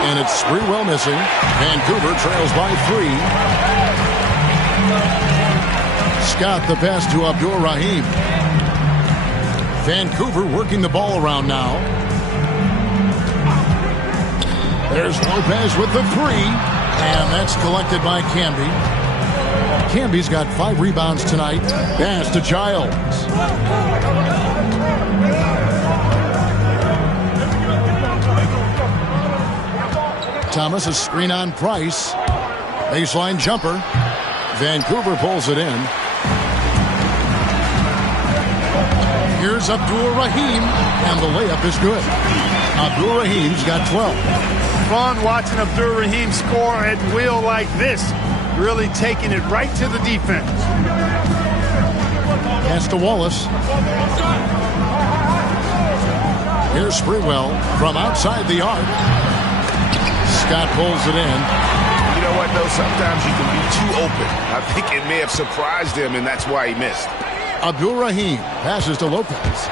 And it's Sprewell missing. Vancouver trails by 3. Scott the pass to Abdur-Rahim. Vancouver working the ball around now. There's Lopez with the 3. And that's collected by Camby. Camby's got 5 rebounds tonight. Pass to Childs. Thomas, a screen on Price. Baseline jumper. Vancouver pulls it in. Here's Abdul Rahim, and the layup is good. Abdul Rahim's got 12. Fun watching Abdul Rahim score at will like this. Really taking it right to the defense. Pass to Wallace. Here's Sprewell from outside the arc. Scott pulls it in. You know what, though? Sometimes you can be too open. I think it may have surprised him, and that's why he missed. Abdul Rahim passes to Lopez.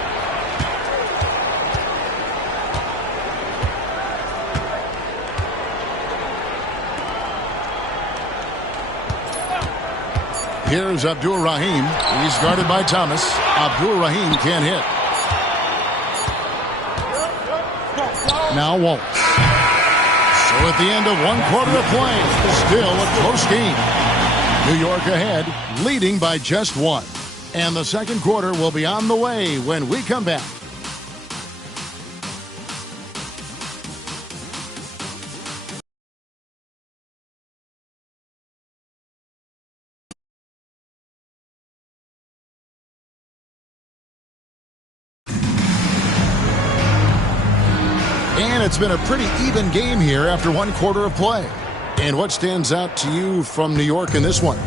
Here's Abdul Rahim. He's guarded by Thomas. Abdul Rahim can't hit. Now Wallace. So at the end of 1 quarter of play, still a close game. New York ahead, leading by just 1. And the second quarter will be on the way when we come back. And it's been a pretty even game here after 1 quarter of play. And what stands out to you from New York in this one?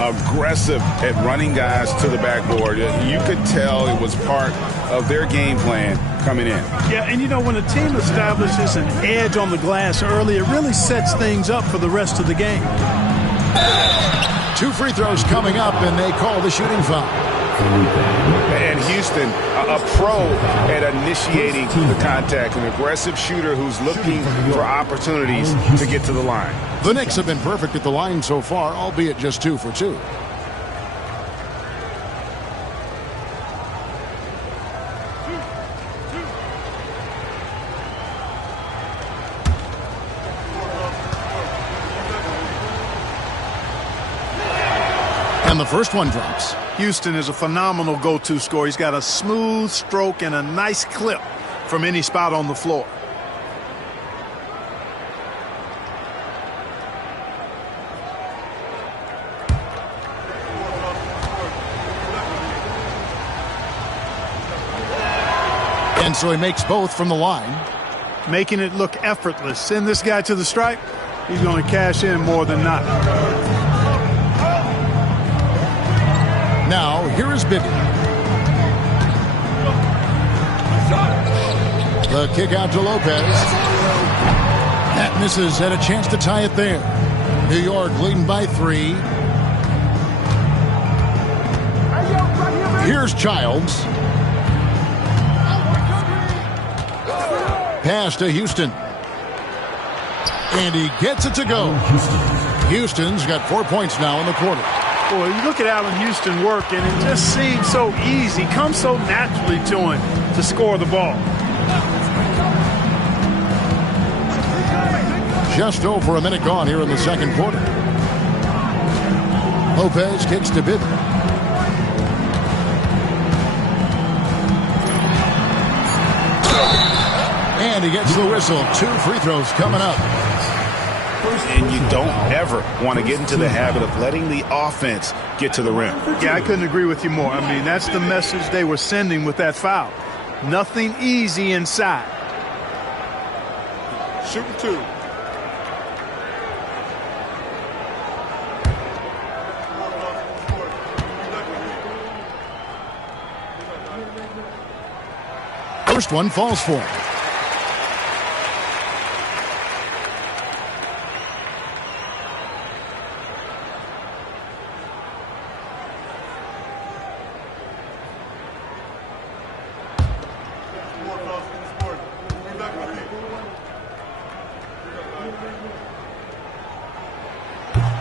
Aggressive at running guys to the backboard. You could tell it was part of their game plan coming in. Yeah, and you know, when a team establishes an edge on the glass early, it really sets things up for the rest of the game. 2 free throws coming up, and they call the shooting foul. And Houston, a pro at initiating the contact, an aggressive shooter who's looking for opportunities to get to the line. The Knicks have been perfect at the line so far, albeit just 2 for 2. And the first one drops. Houston is a phenomenal go-to scorer. He's got a smooth stroke and a nice clip from any spot on the floor. And so he makes both from the line. Making it look effortless. Send this guy to the stripe. He's going to cash in more than not. Now, here is Bibby. The kick out to Lopez. That misses. Had a chance to tie it there. New York leading by 3. Here's Childs. Pass to Houston. And he gets it to go. Houston's got 4 points now in the quarter. Boy, you look at Allen Houston work, and it just seems so easy, comes so naturally to him to score the ball. Just over a minute gone here in the second quarter. Lopez kicks to Bibby. And he gets the whistle. 2 free throws coming up. And you don't ever want to get into the habit of letting the offense get to the rim. Yeah, I couldn't agree with you more. I mean, that's the message they were sending with that foul. Nothing easy inside. Shooting 2. First one falls for him.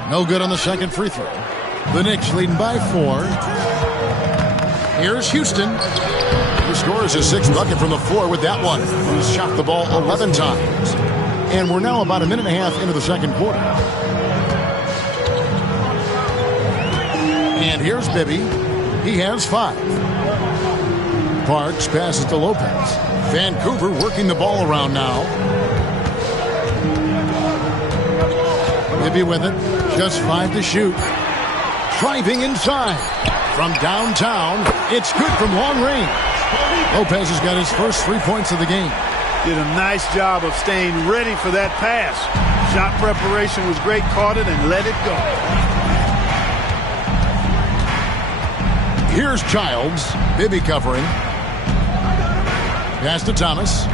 No good on the second free throw. The Knicks leading by 4. Here's Houston. He scores his 6th bucket from the floor with that one. He's shot the ball 11 times. And we're now about a minute and a half into the second quarter. And here's Bibby. He has 5. Parks passes to Lopez. Vancouver working the ball around now. Bibby with it. Just 5 to shoot. Driving inside. From downtown, it's good from long range. Lopez has got his first 3 points of the game. Did a nice job of staying ready for that pass. Shot preparation was great, caught it and let it go. Here's Childs. Bibby covering. Pass to Thomas.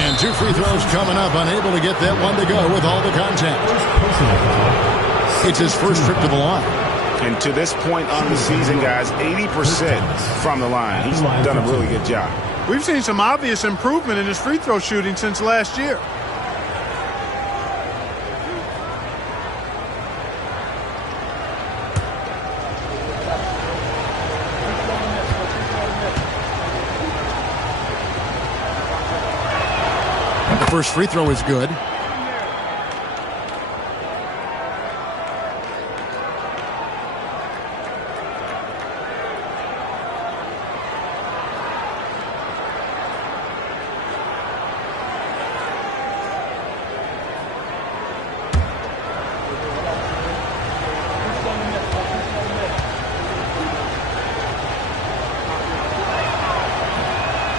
And 2 free throws coming up. Unable to get that one to go with all the contact. It's his first trip to the line. And to this point on the season, guys, 80% from the line. He's done a really good job. We've seen some obvious improvement in his free throw shooting since last year. The first free throw is good.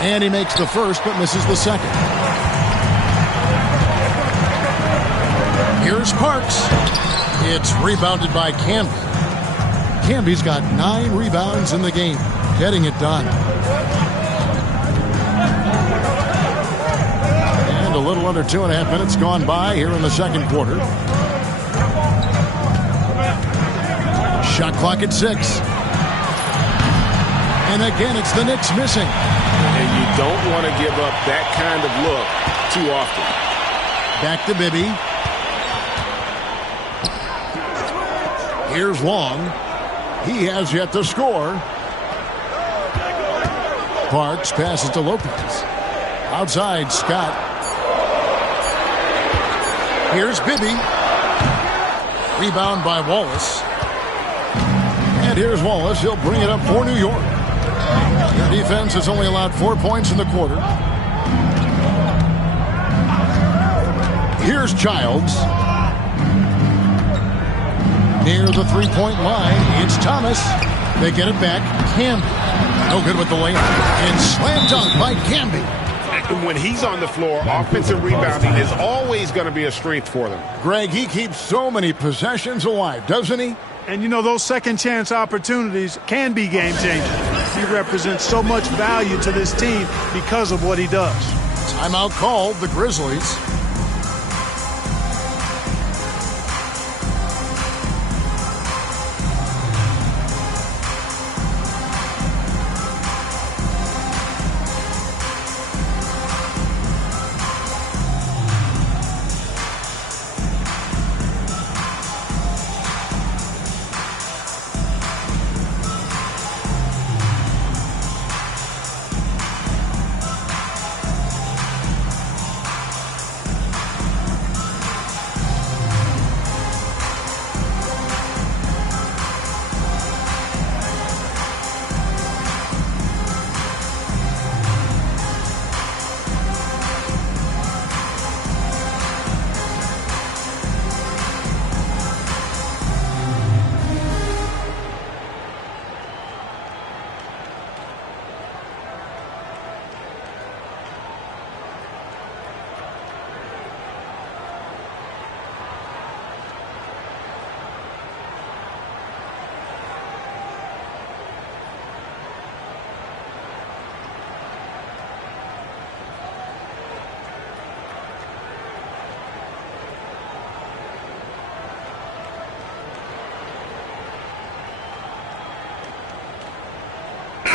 And he makes the first, but misses the second. Here's Parks. It's rebounded by Camby. Camby's got 9 rebounds in the game, getting it done. And a little under 2.5 minutes gone by here in the second quarter. Shot clock at 6. And again, it's the Knicks missing. And you don't want to give up that kind of look too often. Back to Bibby. Here's Long. He has yet to score. Parks passes to Lopez. Outside, Scott. Here's Bibby. Rebound by Wallace. And here's Wallace. He'll bring it up for New York. Their defense has only allowed 4 points in the quarter. Here's Childs. Near the three-point line, it's Thomas. They get it back. Camby. No good with the layup. And slam dunk by Camby. When he's on the floor, offensive rebounding is always going to be a strength for them. Greg, he keeps so many possessions alive, doesn't he? And you know, those second chance opportunities can be game changers. He represents so much value to this team because of what he does. Timeout called, the Grizzlies.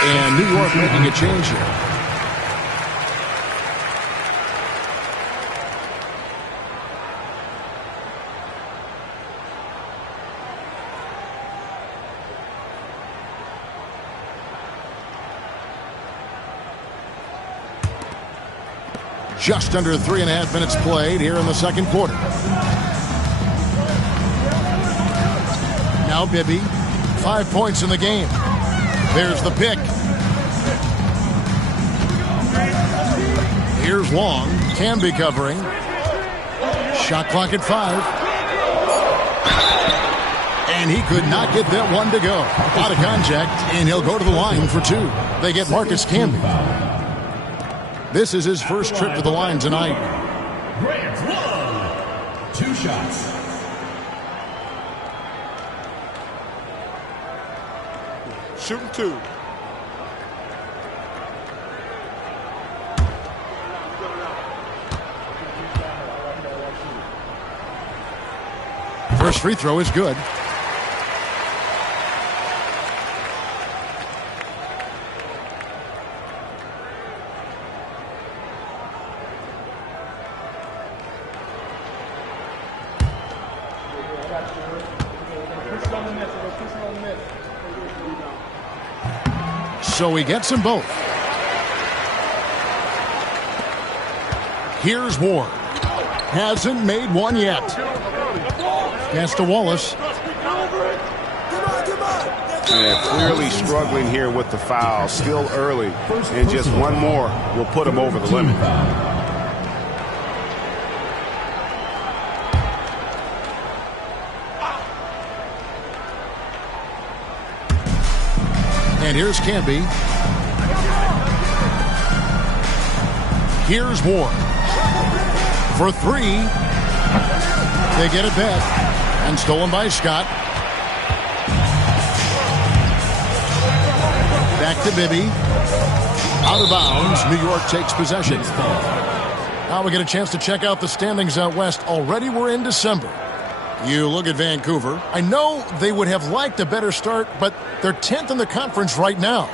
And New York making a change here. Just under 3.5 minutes played here in the second quarter. Now Bibby, 5 points in the game. There's the pick. Here's Long. Camby covering. Shot clock at 5. And he could not get that one to go. Out of contact, and he'll go to the line for 2. They get Marcus Camby. This is his first trip to the line tonight. Grant Long. 2 shots. Shooting 2. First free throw is good. So he gets them both. Here's Ward. Hasn't made one yet. Pass to Wallace. And clearly struggling here with the foul. Still early. And just one more will put him over the limit. And here's Camby. Here's Ward. For 3. They get it back. And stolen by Scott. Back to Bibby. Out of bounds. New York takes possession. Now we get a chance to check out the standings out west. Already we're in December. You look at Vancouver. I know they would have liked a better start, but they're 10th in the conference right now.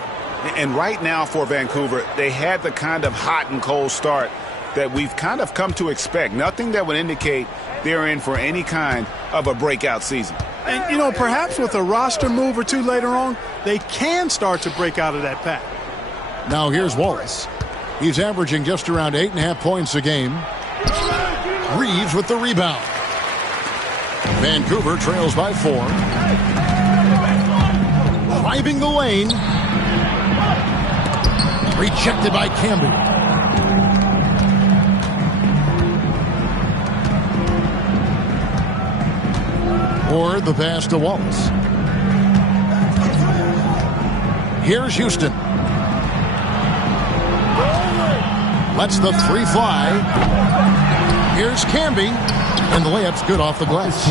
And right now for Vancouver, they had the kind of hot and cold start that we've kind of come to expect. Nothing that would indicate they're in for any kind of a breakout season. And, you know, perhaps with a roster move or 2 later on, they can start to break out of that pack. Now here's Wallace. He's averaging just around 8.5 points a game. Reeves with the rebound. Vancouver trails by 4. Driving the lane. Rejected by Camby. Or the pass to Wallace. Here's Houston. Lets the 3 fly. Here's Camby. And the layup's good off the glass.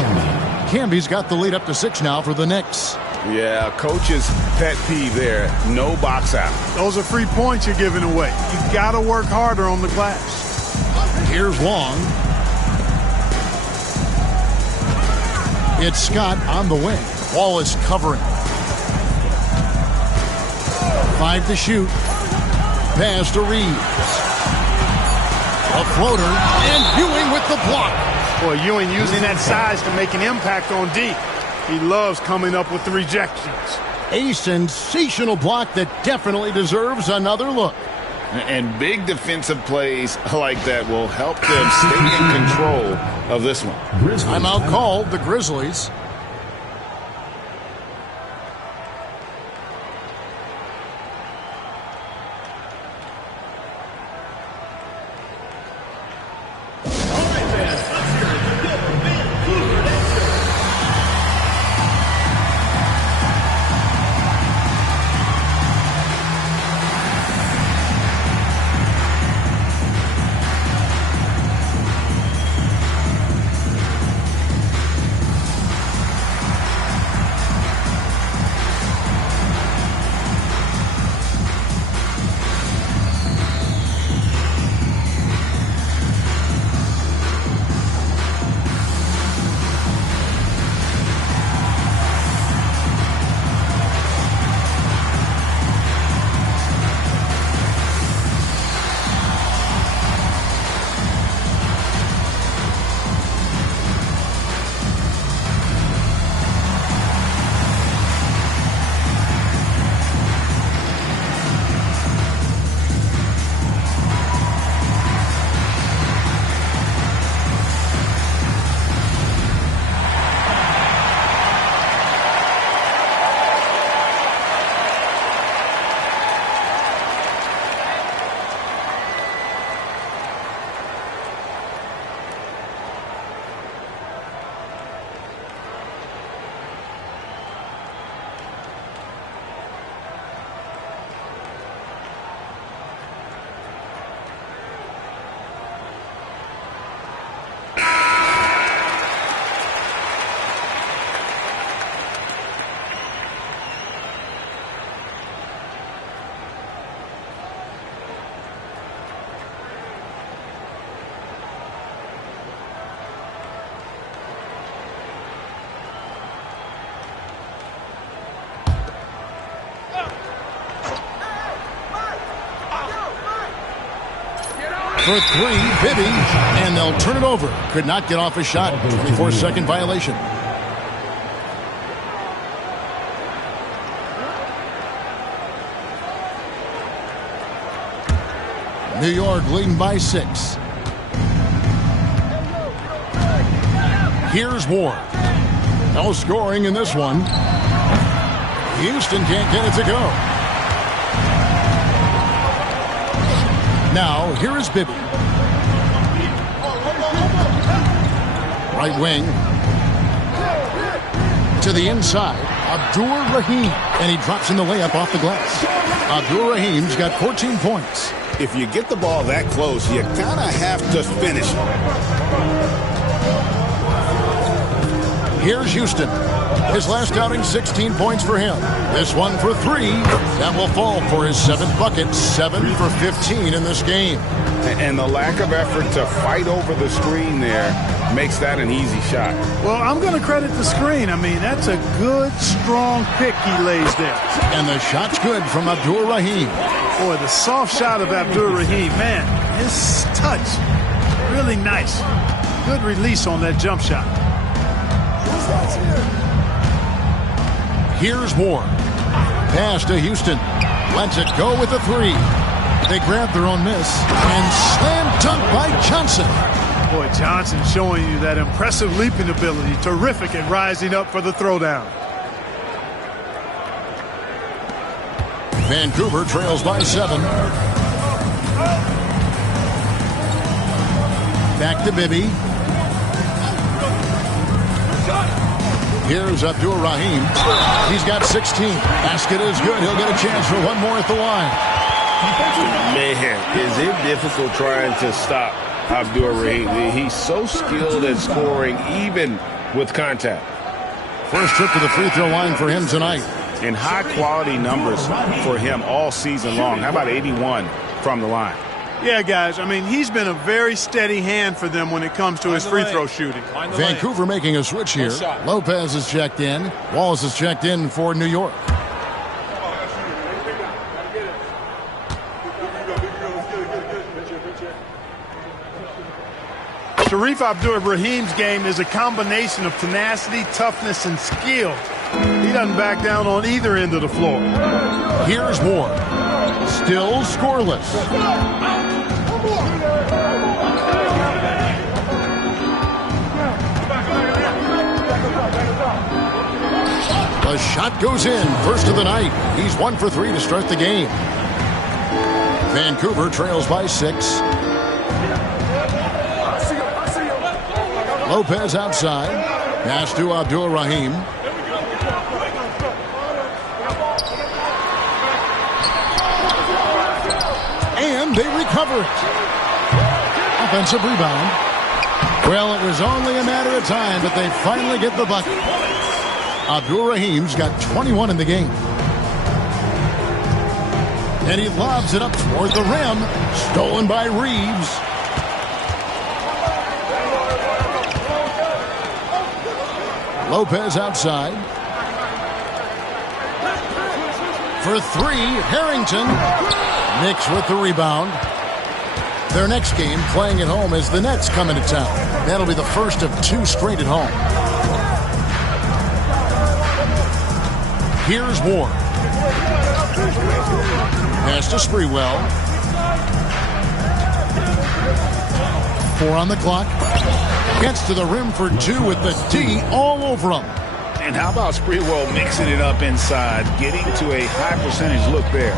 Camby's got the lead up to 6 now for the Knicks. Yeah, coach's pet peeve there. No box out. Those are free points you're giving away. You got to work harder on the glass. Here's Long. It's Scott on the wing. Wallace covering. 5 to shoot. Pass to Reeves. A floater. And Ewing with the block. Boy, Ewing using that size to make an impact on D. He loves coming up with the rejections. A sensational block that definitely deserves another look. And big defensive plays like that will help them stay in control of this one. Timeout called the Grizzlies. For three, Bibby, and they'll turn it over. Could not get off his shot. 24-second violation. New York leading by 6. Here's Ward. No scoring in this one. Houston can't get it to go. Now, here is Bibby. Right wing. To the inside. Abdur Rahim. And he drops in the layup off the glass. Abdur Rahim's got 14 points. If you get the ball that close, you kind of have to finish. Here's Houston. His last outing, 16 points for him. This one for 3. That will fall for his 7th bucket. 7 for 15 in this game. And the lack of effort to fight over the screen there makes that an easy shot. Well, I'm going to credit the screen. I mean, that's a good, strong pick he lays there. And the shot's good from Abdur Rahim. Boy, the soft shot of Abdur Rahim, man, his touch, really nice. Good release on that jump shot. Here's Ward. Pass to Houston. Lets it go with a 3. They grab their own miss. And slam dunk by Johnson. Boy, Johnson showing you that impressive leaping ability. Terrific at rising up for the throwdown. Vancouver trails by 7. Back to Bibby. Here's Abdur Rahim. He's got 16. Basket is good. He'll get a chance for one more at the line. Man, is it difficult trying to stop Abdur Rahim? He's so skilled at scoring, even with contact. First trip to the free throw line for him tonight. And high-quality numbers for him all season long. How about 81 from the line? Yeah, guys, I mean, he's been a very steady hand for them when it comes to his free throw shooting. Vancouver making a switch here. Lopez is checked in. Wallace is checked in for New York. Shareef Abdur-Rahim's game is a combination of tenacity, toughness, and skill. He doesn't back down on either end of the floor. Here's Ward. Still scoreless. The shot goes in. First of the night. He's 1 for 3 to start the game. Vancouver trails by 6. Lopez outside. Pass to Abdur Rahim. And they recover it. Offensive rebound. Well, it was only a matter of time, but they finally get the bucket. Abdur Rahim's got 21 in the game. And he lobs it up toward the rim. Stolen by Reeves. Lopez outside. For 3, Harrington. Knicks with the rebound. Their next game, playing at home, as the Nets come into town. That'll be the first of 2 straight at home. Here's Ward. Pass to Sprewell. 4 on the clock. Gets to the rim for 2 with the D all over him. And how about Sprewell mixing it up inside, getting to a high percentage look there.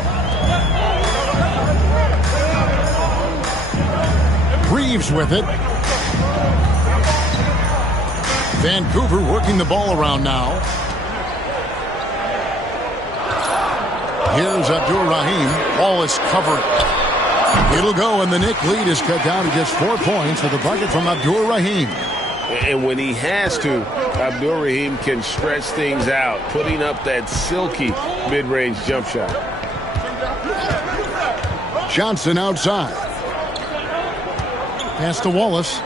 Reeves with it. Vancouver working the ball around now. Here's Abdur Rahim. Ball is covered. It'll go, and the Knick lead is cut down to just 4 points with a bucket from Abdur Rahim. And when he has to, Abdur Rahim can stretch things out, putting up that silky mid-range jump shot. Johnson outside. Pass to Wallace.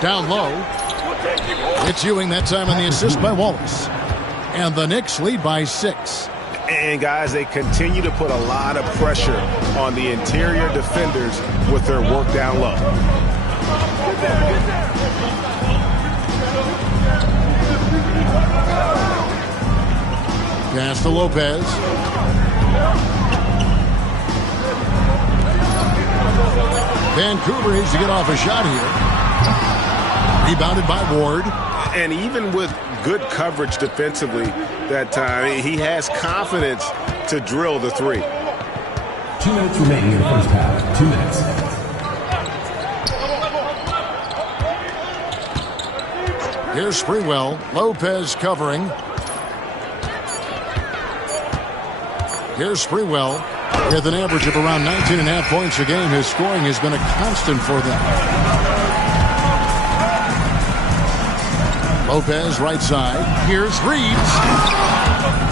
Down low. It's Ewing that time on the assist by Wallace. And the Knicks lead by 6. And, guys, they continue to put a lot of pressure on the interior defenders with their work down low. Pass to Lopez. Vancouver needs to get off a shot here. Rebounded by Ward. And even with good coverage defensively that time, he has confidence to drill the three. 2 minutes remaining in the first half. 2 minutes. Here's Sprewell. Lopez covering. Here's Sprewell. With an average of around 19.5 points a game, his scoring has been a constant for them. Lopez right side. Here's Reeves.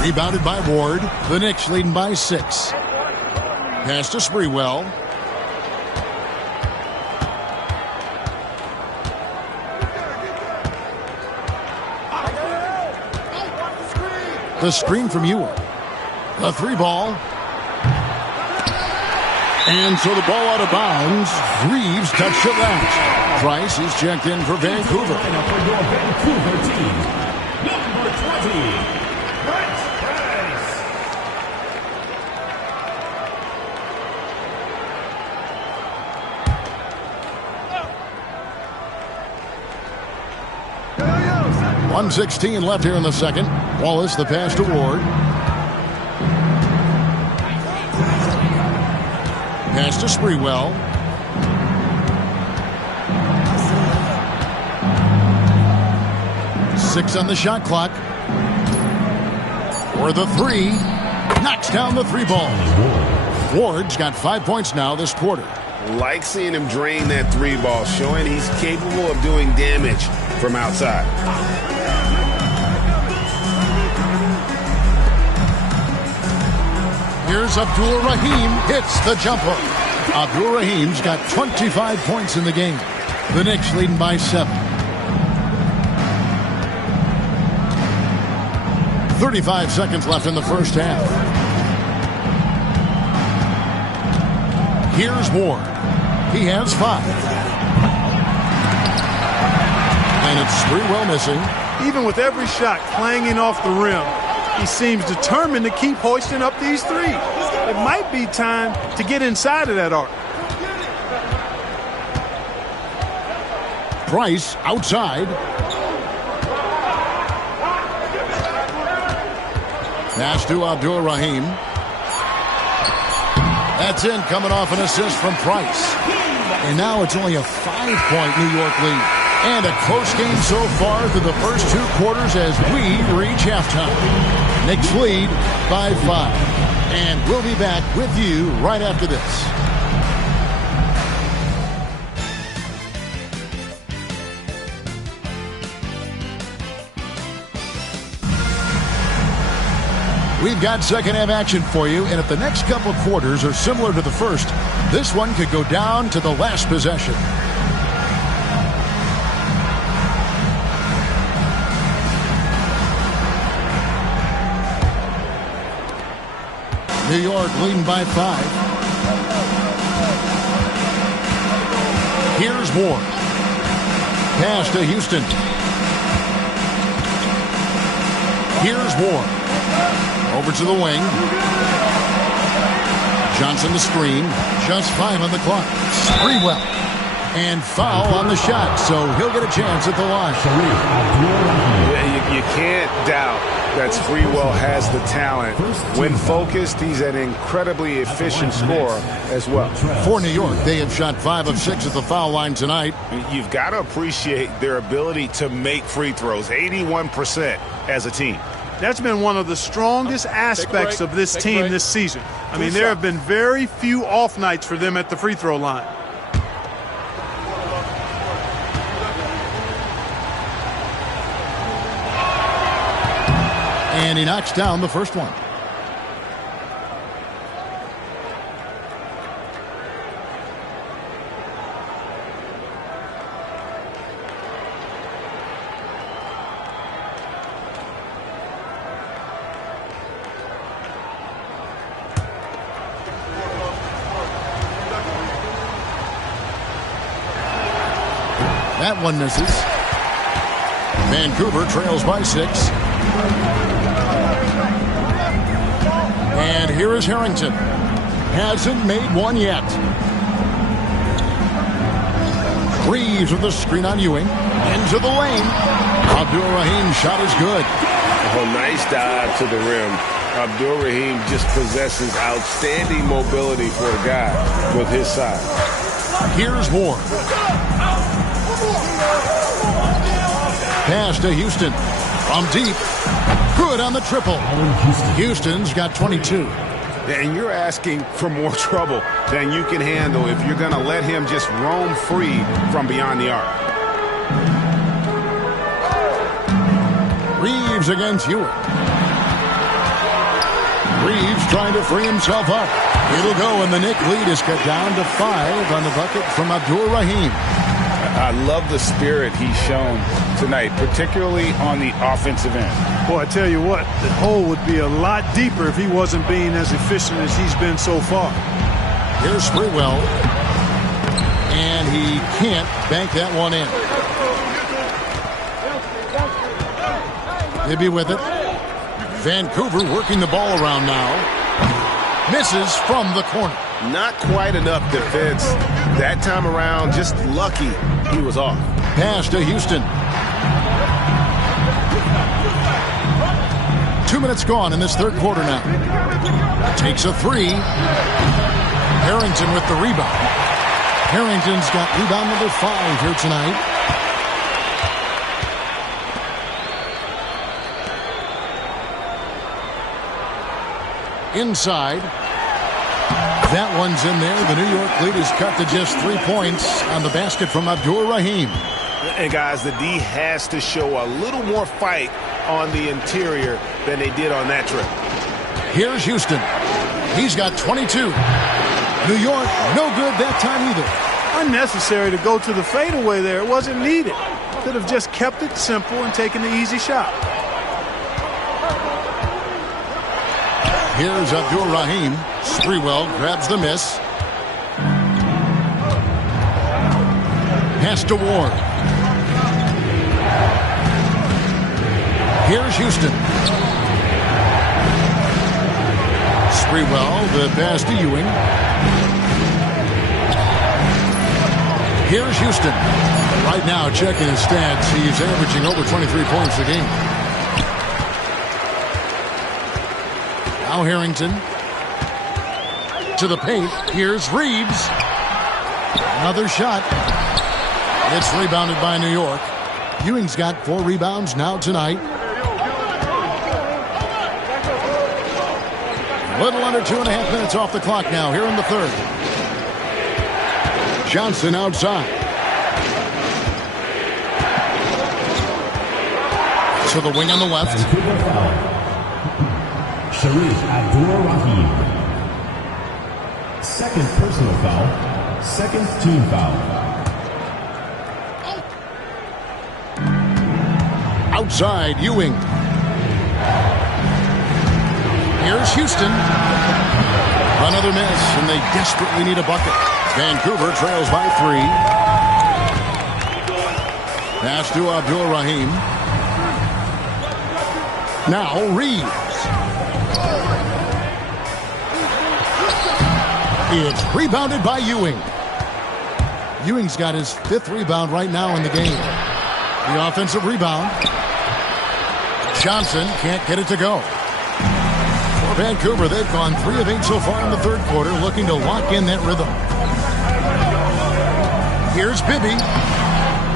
Rebounded by Ward. The Knicks leading by 6. Pass to Sprewell. The screen from Ewing. The 3 ball. And so the ball out of bounds. Reeves touched it last. Price is checked in for Vancouver. Vancouver team, number 20, Price. 1:16 left here in the second. Wallace the pass to Ward. Pass to Sprewell. Six on the shot clock. For the 3. Knocks down the 3 ball. Ward's got 5 points now this quarter. Like seeing him drain that 3 ball, showing he's capable of doing damage from outside. Here's Abdul Rahim, hits the jumper. Abdul Rahim's got 25 points in the game. The Knicks leading by 7. 35 seconds left in the first half. Here's Ward. He has 5. And it's Sprewell missing. Even with every shot clanging off the rim, he seems determined to keep hoisting up these threes. It might be time to get inside of that arc. Price outside. Pass to Abdul Rahim. That's in, coming off an assist from Price. And now it's only a 5-point New York lead. And a close game so far through the first 2 quarters as we reach halftime. Knicks lead by 5. And we'll be back with you right after this. We've got second half action for you, and if the next couple quarters are similar to the first, this one could go down to the last possession. New York leading by 5. Here's Ward. Pass to Houston. Here's Ward. Over to the wing. Johnson the screen. Just 5 on the clock. Sprewell. And foul on the shot, so he'll get a chance at the line. Yeah, you can't doubt that Sprewell has the talent. When focused, he's an incredibly efficient scorer as well. For New York, they have shot 5 of 6 at the foul line tonight. You've got to appreciate their ability to make free throws, 81% as a team. That's been one of the strongest aspects of this team this season. I mean, there have been very few off nights for them at the free throw line. And he knocks down the first one. That one misses. Vancouver trails by 6. And here is Harrington. Hasn't made one yet. Reeves with the screen on Ewing. Into the lane. Abdur-Rahim's shot is good. Oh, nice dive to the rim. Abdur-Rahim just possesses outstanding mobility for a guy with his size. Here's Ward. Pass to Houston. From deep. Good on the triple. Houston's got 22. And you're asking for more trouble than you can handle if you're going to let him just roam free from beyond the arc. Reeves against Ewing. Reeves trying to free himself up. It'll go, and the Knick lead is cut down to 5 on the bucket from Abdur-Rahim. I love the spirit he's shown tonight, particularly on the offensive end. Boy, I tell you what, the hole would be a lot deeper if he wasn't being as efficient as he's been so far. Here's Sprewell. And he can't bank that one in. Bibby with it. Vancouver working the ball around now. Misses from the corner. Not quite enough defense. That time around, just lucky he was off. Pass to Houston. 2 minutes gone in this third quarter now. Takes a 3. Harrington with the rebound. Harrington's got rebound number 5 here tonight. Inside. That one's in there. The New York lead is cut to just 3 points on the basket from Abdur-Rahim. And guys, the D has to show a little more fight on the interior than they did on that trip. Here's Houston. He's got 22. New York, no good that time either. Unnecessary to go to the fadeaway there. It wasn't needed. Could have just kept it simple and taken the easy shot. Here's Abdur-Rahim. Sprewell grabs the miss. Pass to Ward. Here's Houston. Sprewell, the pass to Ewing. Here's Houston. Right now, checking his stats, he's averaging over 23 points a game. Now Harrington to the paint. Here's Reeves. Another shot. It's rebounded by New York. Ewing's got 4 rebounds now tonight. A little under 2.5 minutes off the clock now here in the third. Johnson outside. To the wing on the left. Shareef Abdur-Rahim. Second personal foul. Second team foul. Outside, Ewing. Here's Houston. Another miss, and they desperately need a bucket. Vancouver trails by 3. Pass to Abdur-Rahim. Now Reeves. It's rebounded by Ewing. Ewing's got his 5th rebound right now in the game. The offensive rebound. Johnson can't get it to go. For Vancouver, they've gone 3 of 8 so far in the third quarter, looking to lock in that rhythm. Here's Bibby.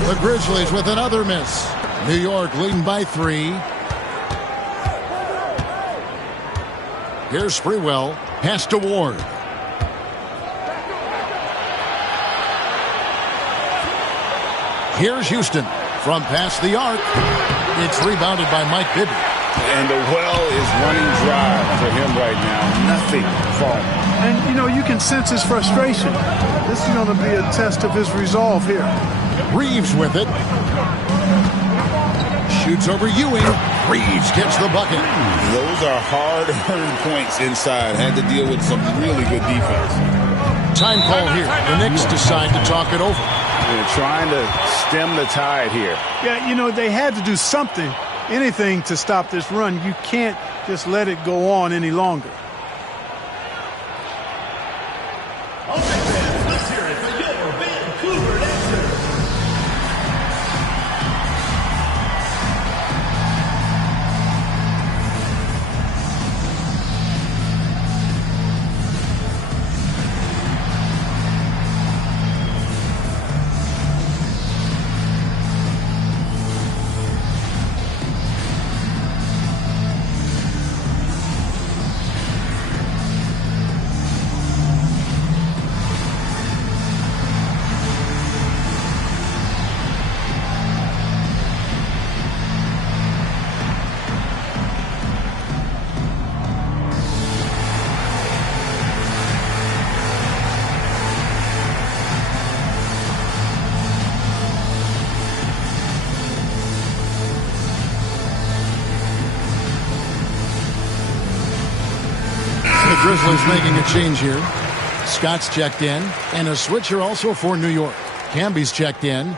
The Grizzlies with another miss. New York leading by 3. Here's Sprewell. Pass to Ward. Here's Houston from past the arc. It's rebounded by Mike Bibby. And the well is running dry for him right now. Nothing falling. And, you know, you can sense his frustration. This is going to be a test of his resolve here. Reeves with it. Shoots over Ewing. Reeves gets the bucket. Those are hard-earned points inside. Had to deal with some really good defense. Time call here. The Knicks decide to talk it over. trying to stem the tide here. Yeah, you know, they had to do something, anything to stop this run. You can't just let it go on any longer. Let's hear it for your Vancouver Dancers. The Grizzlies making a change here. Scott's checked in, and a switcher also for New York. Camby's checked in.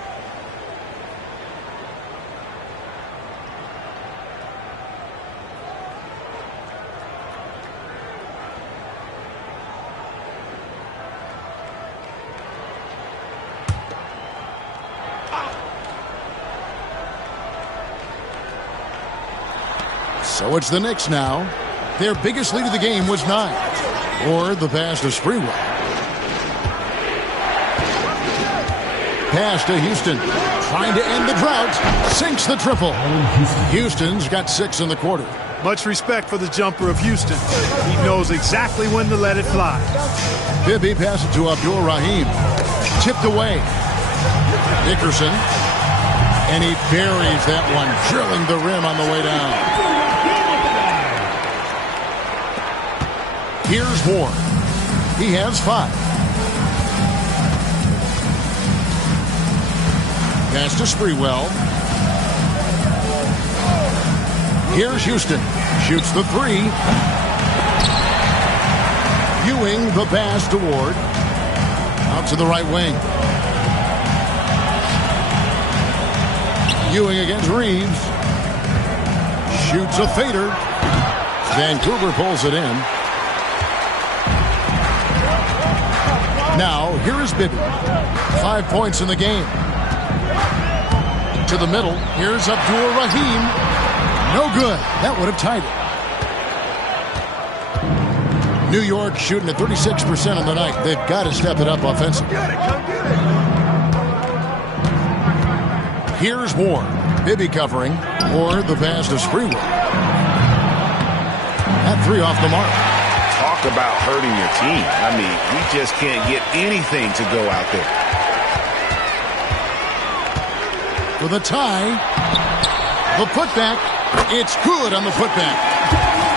So it's the Knicks now. Their biggest lead of the game was 9. Or the pass to Sprewell. Pass to Houston. Trying to end the drought. Sinks the triple. Houston's got 6 in the quarter. Much respect for the jumper of Houston. He knows exactly when to let it fly. Bibby passes to Abdul Rahim. Tipped away. Dickerson. And he buries that one, drilling the rim on the way down. Here's Ward. He has 5. Pass to Sprewell. Here's Houston. Shoots the 3. Ewing the pass to Ward. Out to the right wing. Ewing against Reeves. Shoots a fader. Vancouver pulls it in. Now, here is Bibby. 5 points in the game. To the middle. Here's Abdul Rahim. No good. That would have tied it. New York shooting at 36% on the night. They've got to step it up offensively. Here's Ward. Bibby covering. Or the pass to Sprewell. That 3 off the mark. Talk about hurting your team. I mean, we just can't get anything to go out there. For the tie, the putback, it's good on the putback.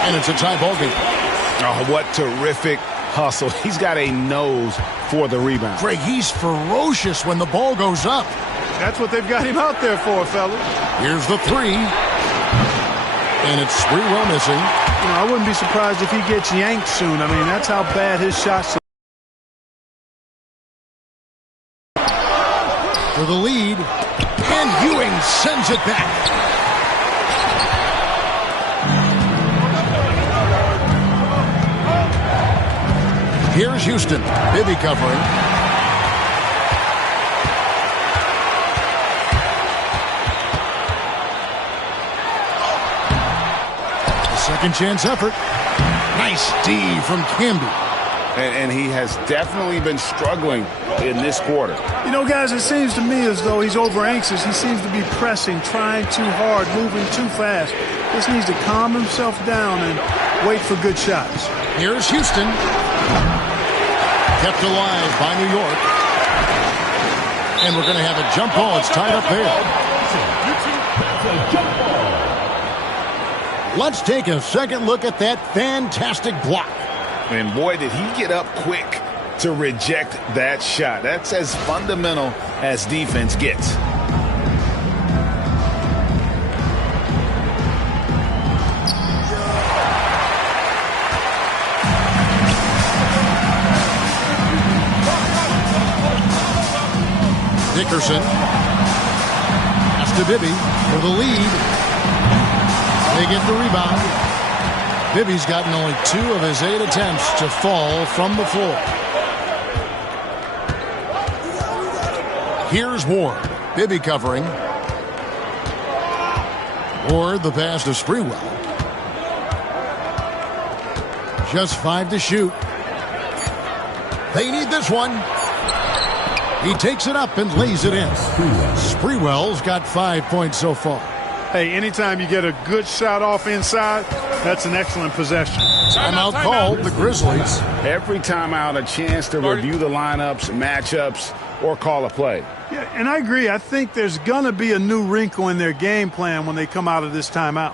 And it's a tie ball game. Oh, what terrific hustle. He's got a nose for the rebound. Greg, he's ferocious when the ball goes up. That's what they've got him out there for, fellas. Here's the 3. And it's Sprewell missing. You know, I wouldn't be surprised if he gets yanked soon. I mean, that's how bad his shots are. For the lead. And Ewing sends it back. Here's Houston. Bibby covering. Second chance effort. Nice D from Camby. And he has definitely been struggling in this quarter. You know, guys, it seems to me as though he's over anxious. He seems to be pressing, trying too hard, moving too fast. Just needs to calm himself down and wait for good shots. Here's Houston. Kept alive by New York. And we're going to have a jump ball. It's tied up there. Let's take a second look at that fantastic block. And boy, did he get up quick to reject that shot. That's as fundamental as defense gets. Dickerson. Pass to Bibby for the lead. They get the rebound. Bibby's gotten only 2 of his 8 attempts to fall from the floor. Here's Ward. Bibby covering. Ward, the pass to Sprewell. Just 5 to shoot. They need this one. He takes it up and lays it in. Sprewell's got 5 points so far. Hey, anytime you get a good shot off inside, that's an excellent possession. Timeout called, the Grizzlies. Every timeout, a chance to review the lineups, matchups, or call a play. Yeah, and I agree. I think there's going to be a new wrinkle in their game plan when they come out of this timeout.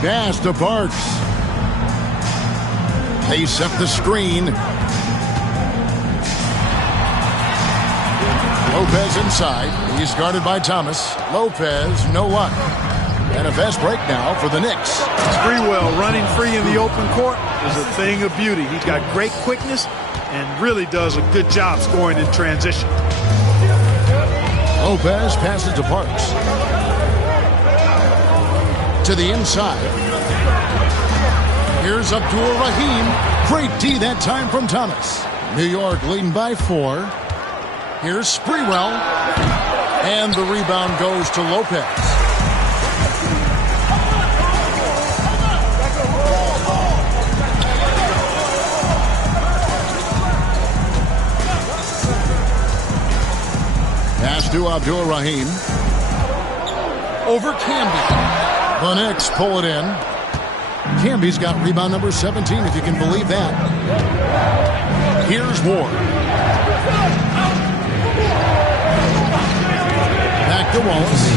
Pass to Parks. They set the screen. Lopez inside. He's guarded by Thomas. Lopez, no luck. And a fast break now for the Knicks. Sprewell running free in the open court is a thing of beauty. He's got great quickness and really does a good job scoring in transition. Lopez passes to Parks. To the inside. Here's Abdul Rahim. Great D that time from Thomas. New York leading by 4. Here's Sprewell. And the rebound goes to Lopez. Pass to Abdul Rahim. Over Camby. The Knicks pull it in. Camby's got rebound number 17, if you can believe that. Here's Ward. Back to Wallace.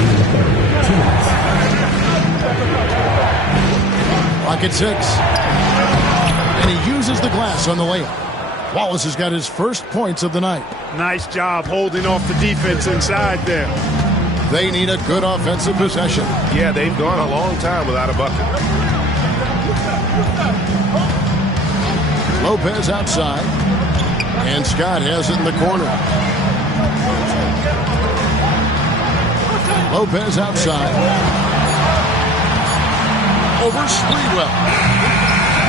Clock at 6. And he uses the glass on the layup. Wallace has got his first points of the night. Nice job holding off the defense inside there. They need a good offensive possession. Yeah, they've gone a long time without a bucket. Lopez outside. And Scott has it in the corner. Lopez outside. Over Sprewell.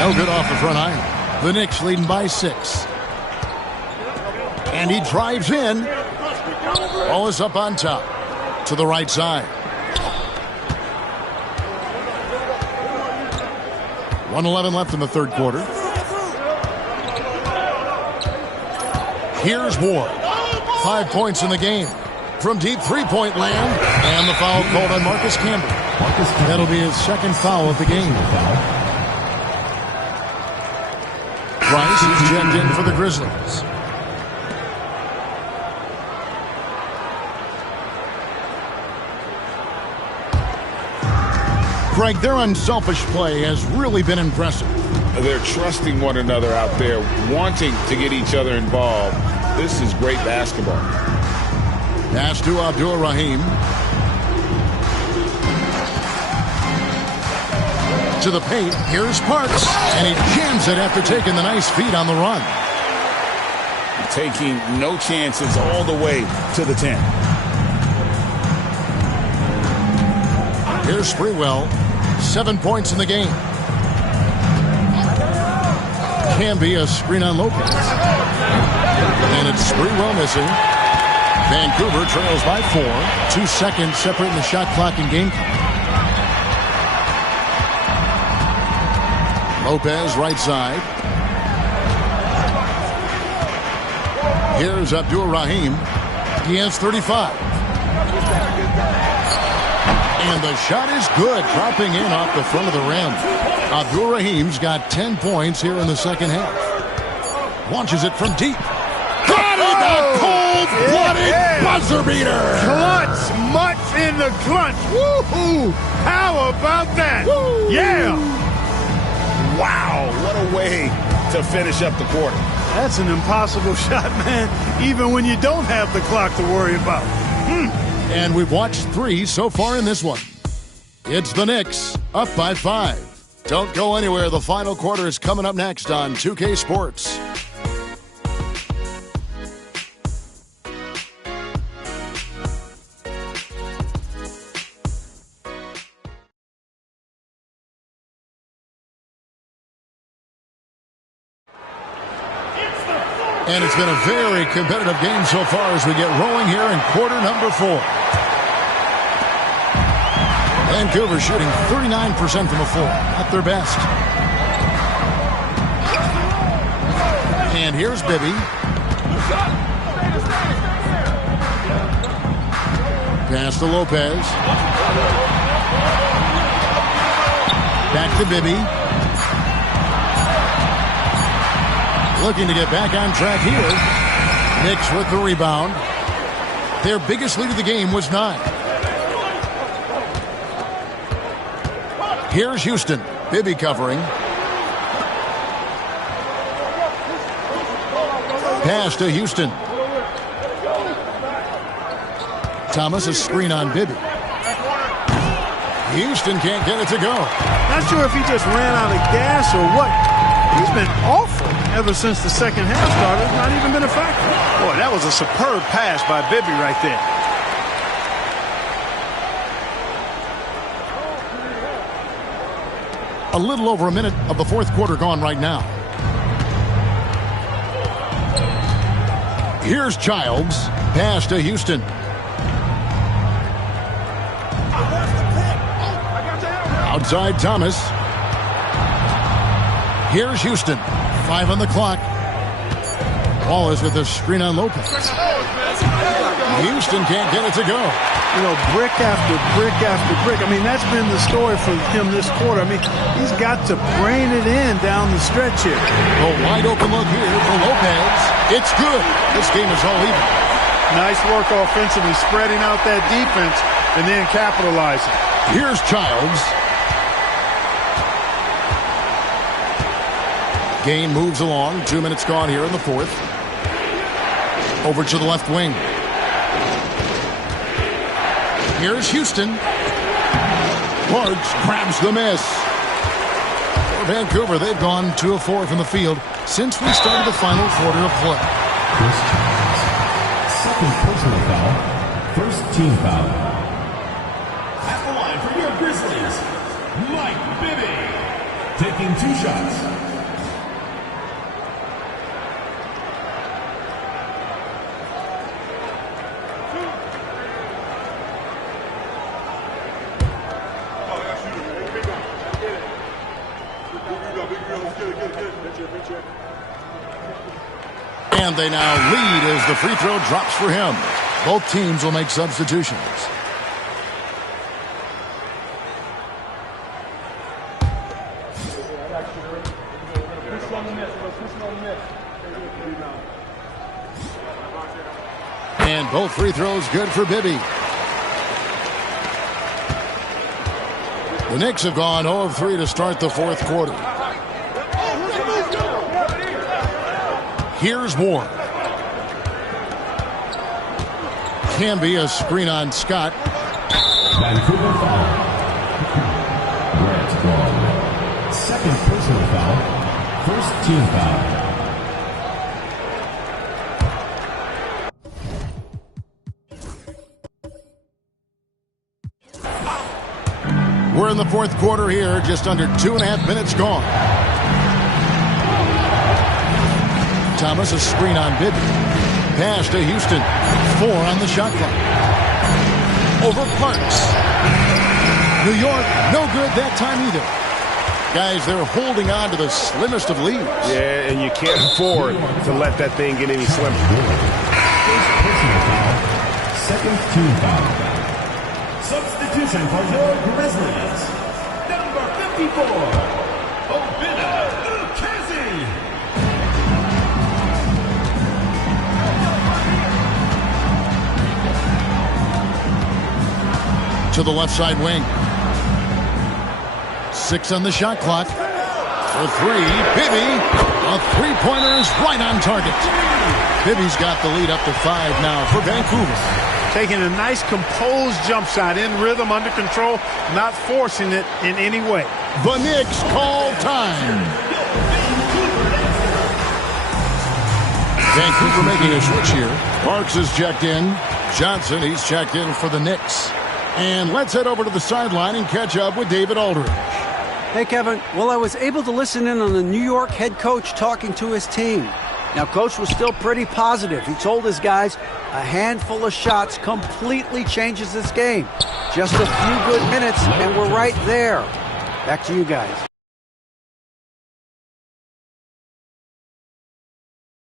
No good off the front iron. The Knicks leading by 6. And he drives in. Ball is up on top. To the right side. 1:11 left in the third quarter. Here's Ward. 5 points in the game. From deep three-point land. And the foul called on Marcus Camby. That'll be his second foul of the game. Price is checked in for the Grizzlies. Greg, their unselfish play has really been impressive. They're trusting one another out there, wanting to get each other involved. This is great basketball. Pass to Abdur-Rahim. To the paint. Here's Parks. And he jams it after taking the nice feed on the run. Taking no chances all the way to the 10. Here's Sprewell. 7 points in the game. Can be a screen on Lopez. And it's Sprewell missing. Vancouver trails by 4. 2 seconds separating the shot clock and game clock. Lopez right side. Here's Abdur-Rahim. He has 35. And the shot is good, dropping in off the front of the rim. Abdur-Rahim's got 10 points here in the second half. Launches it from deep. Got it! A cold-blooded buzzer beater! Clutch! Much in the clutch! Woohoo! How about that? Woo. Yeah! Wow, what a way to finish up the quarter. That's an impossible shot, man, even when you don't have the clock to worry about. And we've watched 3 so far in this one. It's the Knicks, up by 5. Don't go anywhere. The final quarter is coming up next on 2K Sports. And it's been a very competitive game so far as we get rolling here in quarter number 4. Vancouver shooting 39% from the floor. Not their best. And here's Bibby. Pass to Lopez. Back to Bibby. Looking to get back on track here. Knicks with the rebound. Their biggest lead of the game was 9. Here's Houston. Bibby covering. Pass to Houston. Thomas a screen on Bibby. Houston can't get it to go. Not sure if he just ran out of gas or what. He's been awful ever since the second half started. Not even been a factor. Boy, that was a superb pass by Bibby right there. A little over a minute of the fourth quarter gone right now. Here's Childs. Pass to Houston. Outside Thomas. Here's Houston. 5 on the clock. Wallace with a screen on Lopez. Houston can't get it to go. You know, brick after brick after brick. I mean, that's been the story for him this quarter. I mean, he's got to brain it in down the stretch here. A wide open look here for Lopez. It's good. This game is all even. Nice work offensively, spreading out that defense and then capitalizing. Here's Childs. Game moves along. 2 minutes gone here in the fourth. Over to the left wing. Here's Houston. Parks grabs the miss. For Vancouver, they've gone 2 of 4 from the field since we started the final quarter of play. Second personal foul. First team foul. At the line for your Grizzlies, Mike Bibby. Taking 2 shots. And they now lead as the free throw drops for him. Both teams will make substitutions. And both free throws good for Bibby. The Knicks have gone 0 of 3 to start the fourth quarter. Here's Ward. Camby, a screen on Scott. Vancouver foul. Grant Wall. Second personal foul. First team foul. We're in the fourth quarter here, just under 2.5 minutes gone. Thomas, a screen on Bibby. Pass to Houston. 4 on the shot clock. Over Parks. New York, no good that time either. Guys, they're holding on to the slimmest of leads. Yeah, and you can't afford to let that thing get any slimmer. First personal foul. Second team foul. Substitution for your Grizzlies. Number 54, Obinna Ukazi. To the left side wing. 6 on the shot clock. For 3, Bibby. A three-pointer is right on target. Bibby's got the lead up to 5 now for Vancouver. Taking a nice composed jump shot in rhythm, under control, not forcing it in any way. The Knicks call time. Vancouver making a switch here. Parks is checked in. Johnson, he's checked in for the Knicks. And let's head over to the sideline and catch up with David Aldridge. Hey, Kevin. Well, I was able to listen in on the New York head coach talking to his team. Now, Coach was still pretty positive. He told his guys a handful of shots completely changes this game. Just a few good minutes, and we're right there. Back to you guys.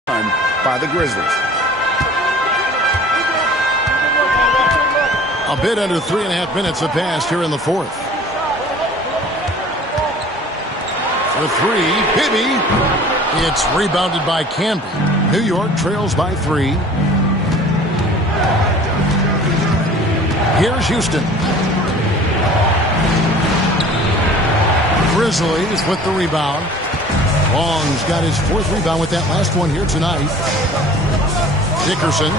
By the Grizzlies. A bit under 3.5 minutes have passed here in the fourth. For 3, Bibby. It's rebounded by Camby. New York trails by 3. Here's Houston. Grizzlies with the rebound. Long's got his 4th rebound with that last one here tonight. Dickerson.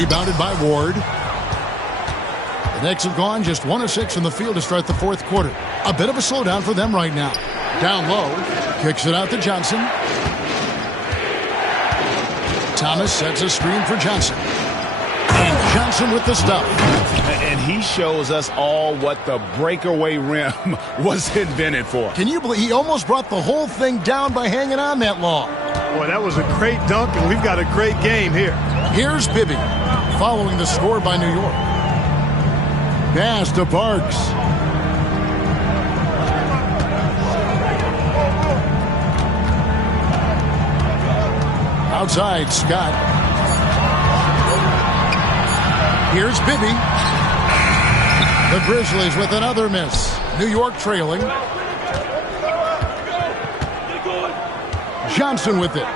Rebounded by Ward. The Knicks have gone just 1 of 6 in the field to start the fourth quarter. A bit of a slowdown for them right now. Down low. Kicks it out to Johnson. Thomas sets a screen for Johnson. And Johnson with the stuff. And he shows us all what the breakaway rim was invented for. Can you believe he almost brought the whole thing down by hanging on that long? Boy, that was a great dunk, and we've got a great game here. Here's Bibby, following the score by New York. Pass to Parks. Outside, Scott. Here's Bibby. The Grizzlies with another miss. New York trailing. Johnson with it.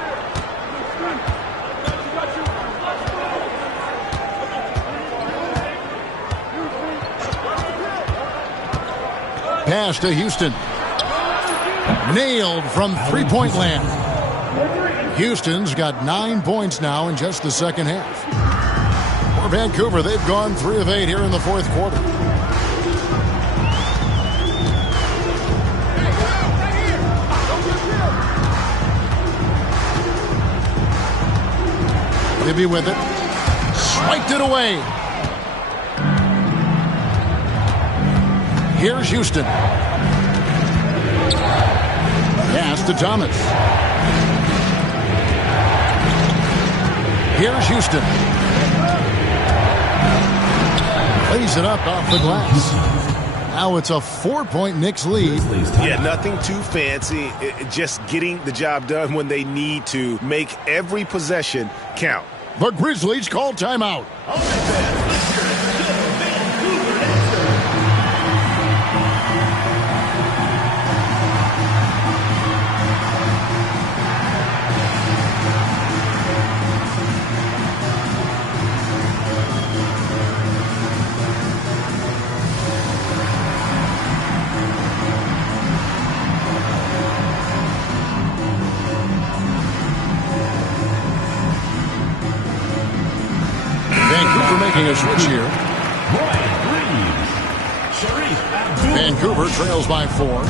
Pass to Houston. Nailed from three-point land. Houston's got 9 points now in just the second half. For Vancouver, they've gone 3 of 8 here in the fourth quarter. Bibby with it. Swiped it away. Here's Houston. Pass to Thomas. Here's Houston. Lays it up off the glass. Now it's a 4-point Knicks lead. Yeah, nothing too fancy. Just getting the job done when they need to. Make every possession count. The Grizzlies call timeout. a switch here. Vancouver trails by 4.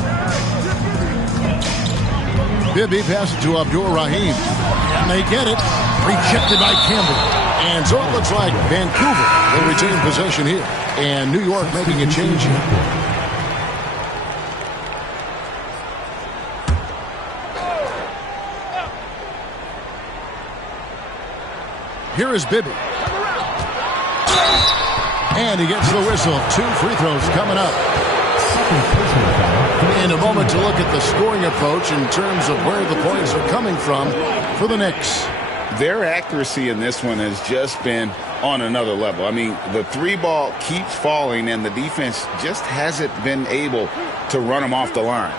Bibby passes to Abdur Rahim. And they get it. Rejected by Campbell. And so it looks like Vancouver will retain possession here. And New York making a change here. Here is Bibby. And he gets the whistle. 2 free throws coming up. In a moment to look at the scoring approach in terms of where the points are coming from for the Knicks. Their accuracy in this one has just been on another level. I mean, the 3-ball keeps falling, and the defense just hasn't been able to run them off the line.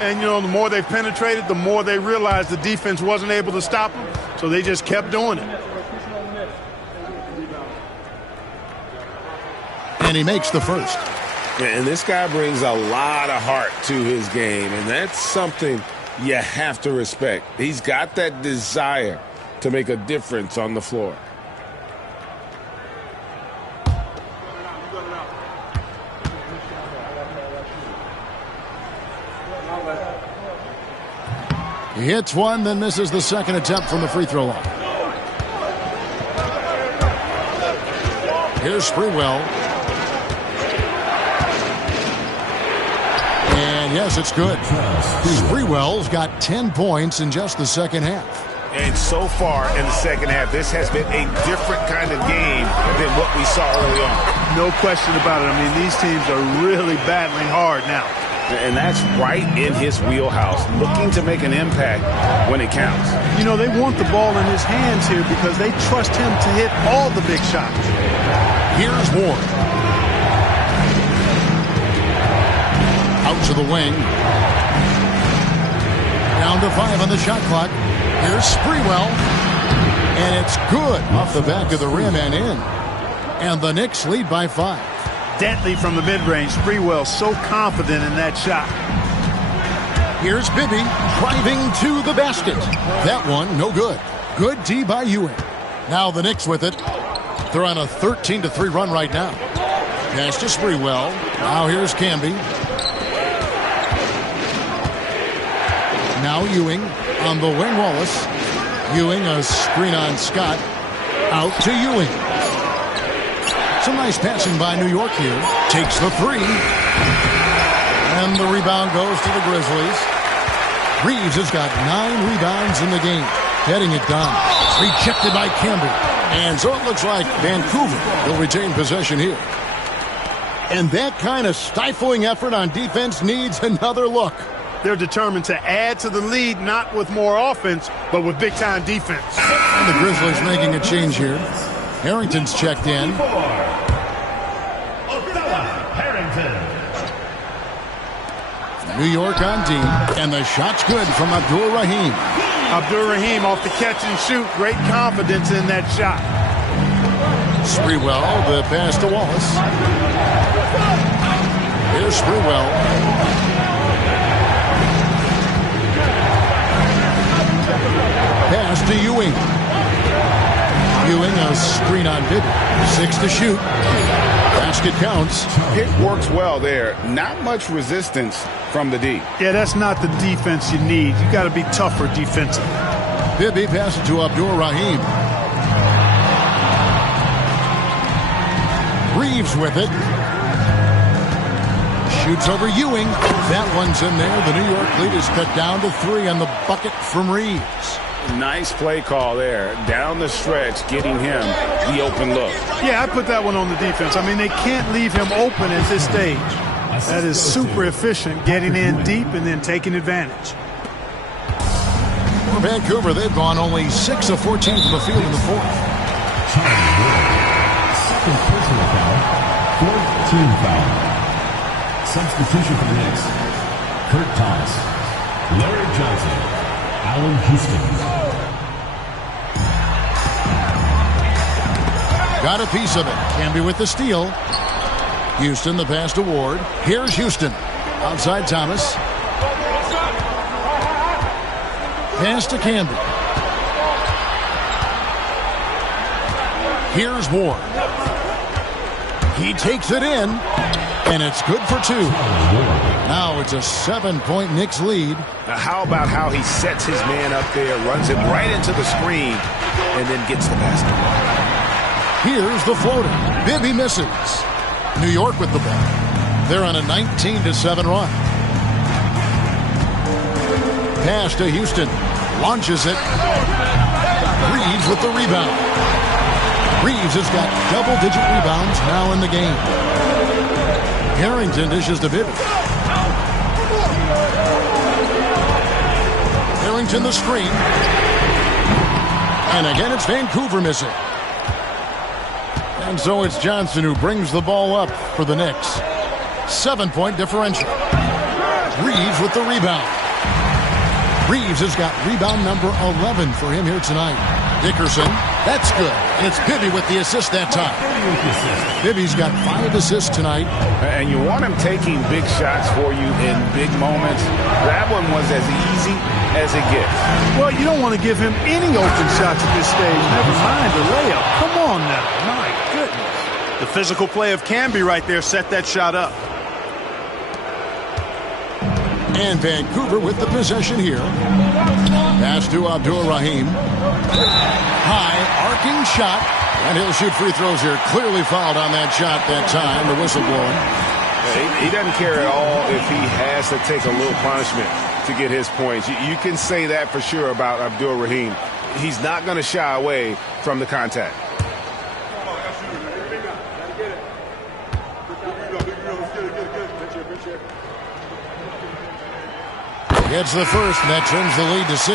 And, you know, the more they've penetrated, the more they realized the defense wasn't able to stop them, so they just kept doing it. And he makes the first. And this guy brings a lot of heart to his game, and that's something you have to respect. He's got that desire to make a difference on the floor. He hits one, then misses the second attempt from the free throw line. Here's Sprewell. And yes, it's good. Sprewell's got 10 points in just the second half. And so far in the second half, this has been a different kind of game than what we saw early on. No question about it. I mean, these teams are really battling hard now. And that's right in his wheelhouse, looking to make an impact when it counts. You know, they want the ball in his hands here because they trust him to hit all the big shots. Here's Ward. Out to the wing. Down to 5 on the shot clock. Here's Sprewell. And it's good off the back of the rim and in. And the Knicks lead by 5. Deadly from the mid-range. Sprewell so confident in that shot. Here's Bibby driving to the basket. That one, no good. Good D by Ewing. Now the Knicks with it. They're on a 13-3 run right now. Pass to Sprewell. Now here's Camby. Now Ewing on the wing. Wallace. Ewing, a screen on Scott. Out to Ewing. Some nice passing by New York here. Takes the 3. And the rebound goes to the Grizzlies. Reeves has got 9 rebounds in the game. Getting it done. Rejected by Campbell. And so it looks like Vancouver will retain possession here. And that kind of stifling effort on defense needs another look. They're determined to add to the lead, not with more offense, but with big-time defense. And the Grizzlies making a change here. Harrington's checked in. New York on D, and the shot's good from Abdur Rahim. Abdur Rahim off the catch and shoot. Great confidence in that shot. Sprewell, the pass to Wallace. Here's Sprewell. Pass to Ewing. Ewing, a screen on Bibby. 6 to shoot. Basket counts. Pick works well there. Not much resistance from the D. Yeah, that's not the defense you need. You got to be tougher defensive. Bibby passes to Abdur Rahim. Reeves with it. Shoots over Ewing. That one's in there. The New York lead is cut down to 3 on the bucket from Reeves. Nice play call there. Down the stretch, getting him the open look. Yeah, I put that one on the defense. I mean, they can't leave him open at this stage. That is super efficient, getting in deep and then taking advantage. For Vancouver, they've gone only 6 of 14 from the field in the fourth. Second personal foul, 4th team foul. Substitution for the Knicks. Kurt Thomas, Larry Johnson, Allen Houston. Got a piece of it. Camby with the steal. Houston, the pass to Ward. Here's Houston. Outside Thomas. Pass to Camby. Here's Ward. He takes it in, and it's good for 2. Now it's a 7-point Knicks lead. Now how about how he sets his man up there, runs him right into the screen, and then gets the basket. Here's the floater. Bibby misses. New York with the ball. They're on a 19-7 run. Pass to Houston. Launches it. Reeves with the rebound. Reeves has got double-digit rebounds now in the game. Harrington dishes to Bibby. Harrington the screen. And again it's Vancouver missing. And so it's Johnson who brings the ball up for the Knicks. 7-point differential. Reeves with the rebound. Reeves has got rebound number 11 for him here tonight. Dickerson, that's good. And it's Bibby with the assist that time. Bibby's got 5 assists tonight. And you want him taking big shots for you in big moments. That one was as easy as it gets. Well, you don't want to give him any open shots at this stage. Never mind a layup. Come on now. My goodness. The physical play of Camby right there set that shot up. And Vancouver with the possession here. Pass to Abdur-Rahim. High, arcing shot. And he'll shoot free throws here. Clearly fouled on that shot that time. The whistle blowing. He doesn't care at all if he has to take a little punishment to get his points. You can say that for sure about Abdur-Rahim. He's not going to shy away from the contact. Gets the first, and that turns the lead to 6.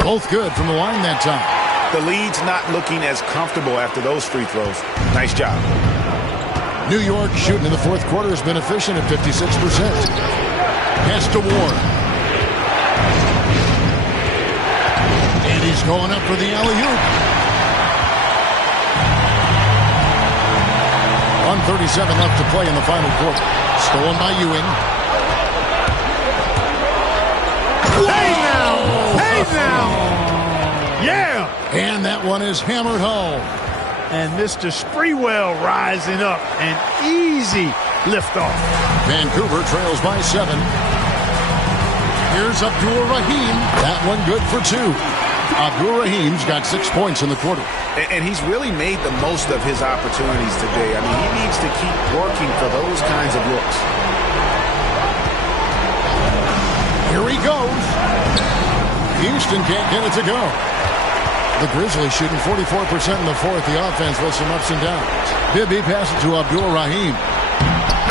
Both good from the line that time. The lead's not looking as comfortable after those free throws. Nice job. New York shooting in the fourth quarter has been efficient at 56%. Pass to Ward. And he's going up for the alley-oop. 1:37 left to play in the final quarter. Stolen by Ewing. Hey now! Hey now! Yeah! And that one is hammered home. And Mr. Sprewell rising up. An easy liftoff. Vancouver trails by 7. Here's Abdur-Rahim. That one good for 2. Abdur-Rahim's got 6 points in the quarter. And he's really made the most of his opportunities today. I mean, he needs to keep working for those kinds of looks. Here he goes. Houston can't get it to go. The Grizzlies shooting 44% in the fourth. The offense with some ups and downs. Bibby passes to Abdur-Rahim.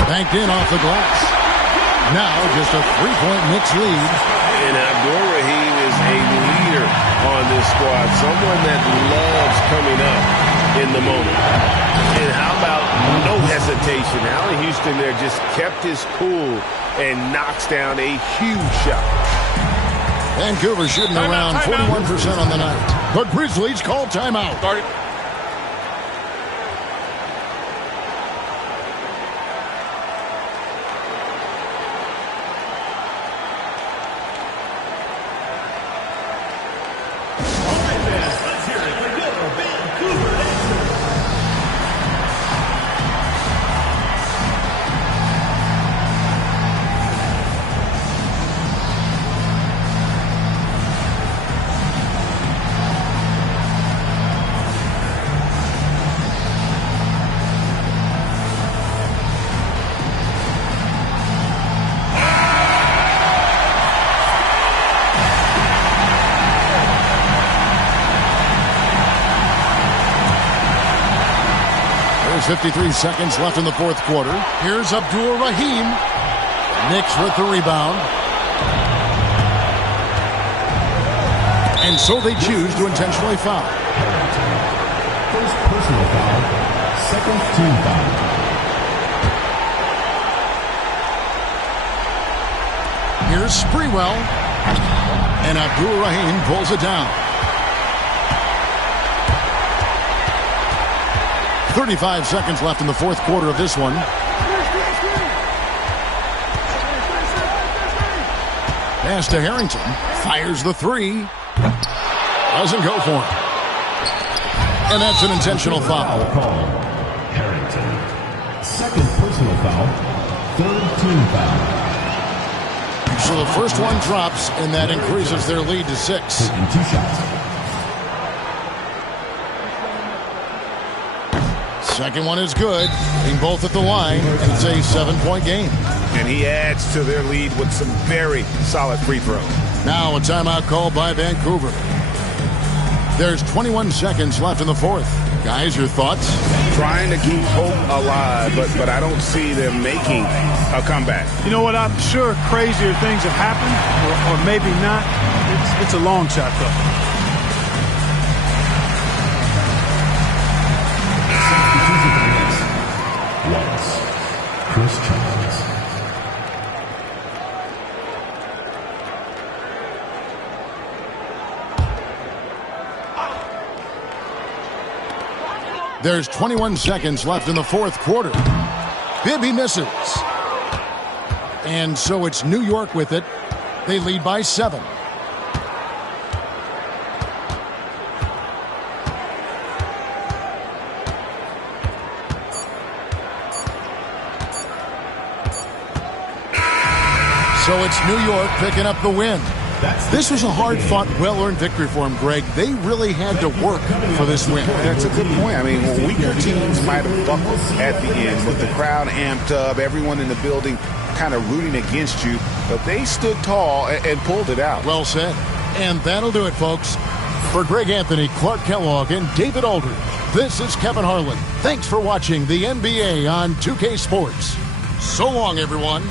Banked in off the glass. Now just a 3-point Knicks lead. And Abdur-Rahim is a leader on this squad. Someone that loves coming up in the moment. And how about no hesitation? Allen Houston there just kept his cool and knocks down a huge shot. Vancouver shooting around 41% on the night. The Grizzlies call timeout. Started. There's 53 seconds left in the fourth quarter. Here's Abdur-Rahim. Knicks with the rebound. And so they choose to intentionally foul. First personal foul. Second team foul. Here's Sprewell. And Abdur-Rahim pulls it down. 35 seconds left in the fourth quarter of this one. Pass to Harrington. Fires the three. Doesn't go for it. And that's an intentional foul. Call. Harrington. Second personal foul. Third team foul. So the first one drops, and that increases their lead to 6. Taking 2 shots. Second one is good. Being both at the line, and it's a 7-point game. And he adds to their lead with some very solid free throws. Now a timeout called by Vancouver. There's 21 seconds left in the fourth. Guys, your thoughts? Trying to keep hope alive, but I don't see them making a comeback. You know what? I'm sure crazier things have happened, or maybe not. It's a long shot, though. Chris Childs. There's 21 seconds left in the fourth quarter. Bibby misses. And so it's New York with it. They lead by 7. So it's New York picking up the win. This was a hard-fought, well-earned victory for them, Greg. They really had to work for this win. That's a good point. I mean, weaker teams might have buckled at the end, but the crowd amped up, everyone in the building kind of rooting against you, but they stood tall and pulled it out. Well said. And that'll do it, folks. For Greg Anthony, Clark Kellogg, and David Aldridge, this is Kevin Harlan. Thanks for watching the NBA on 2K Sports. So long, everyone.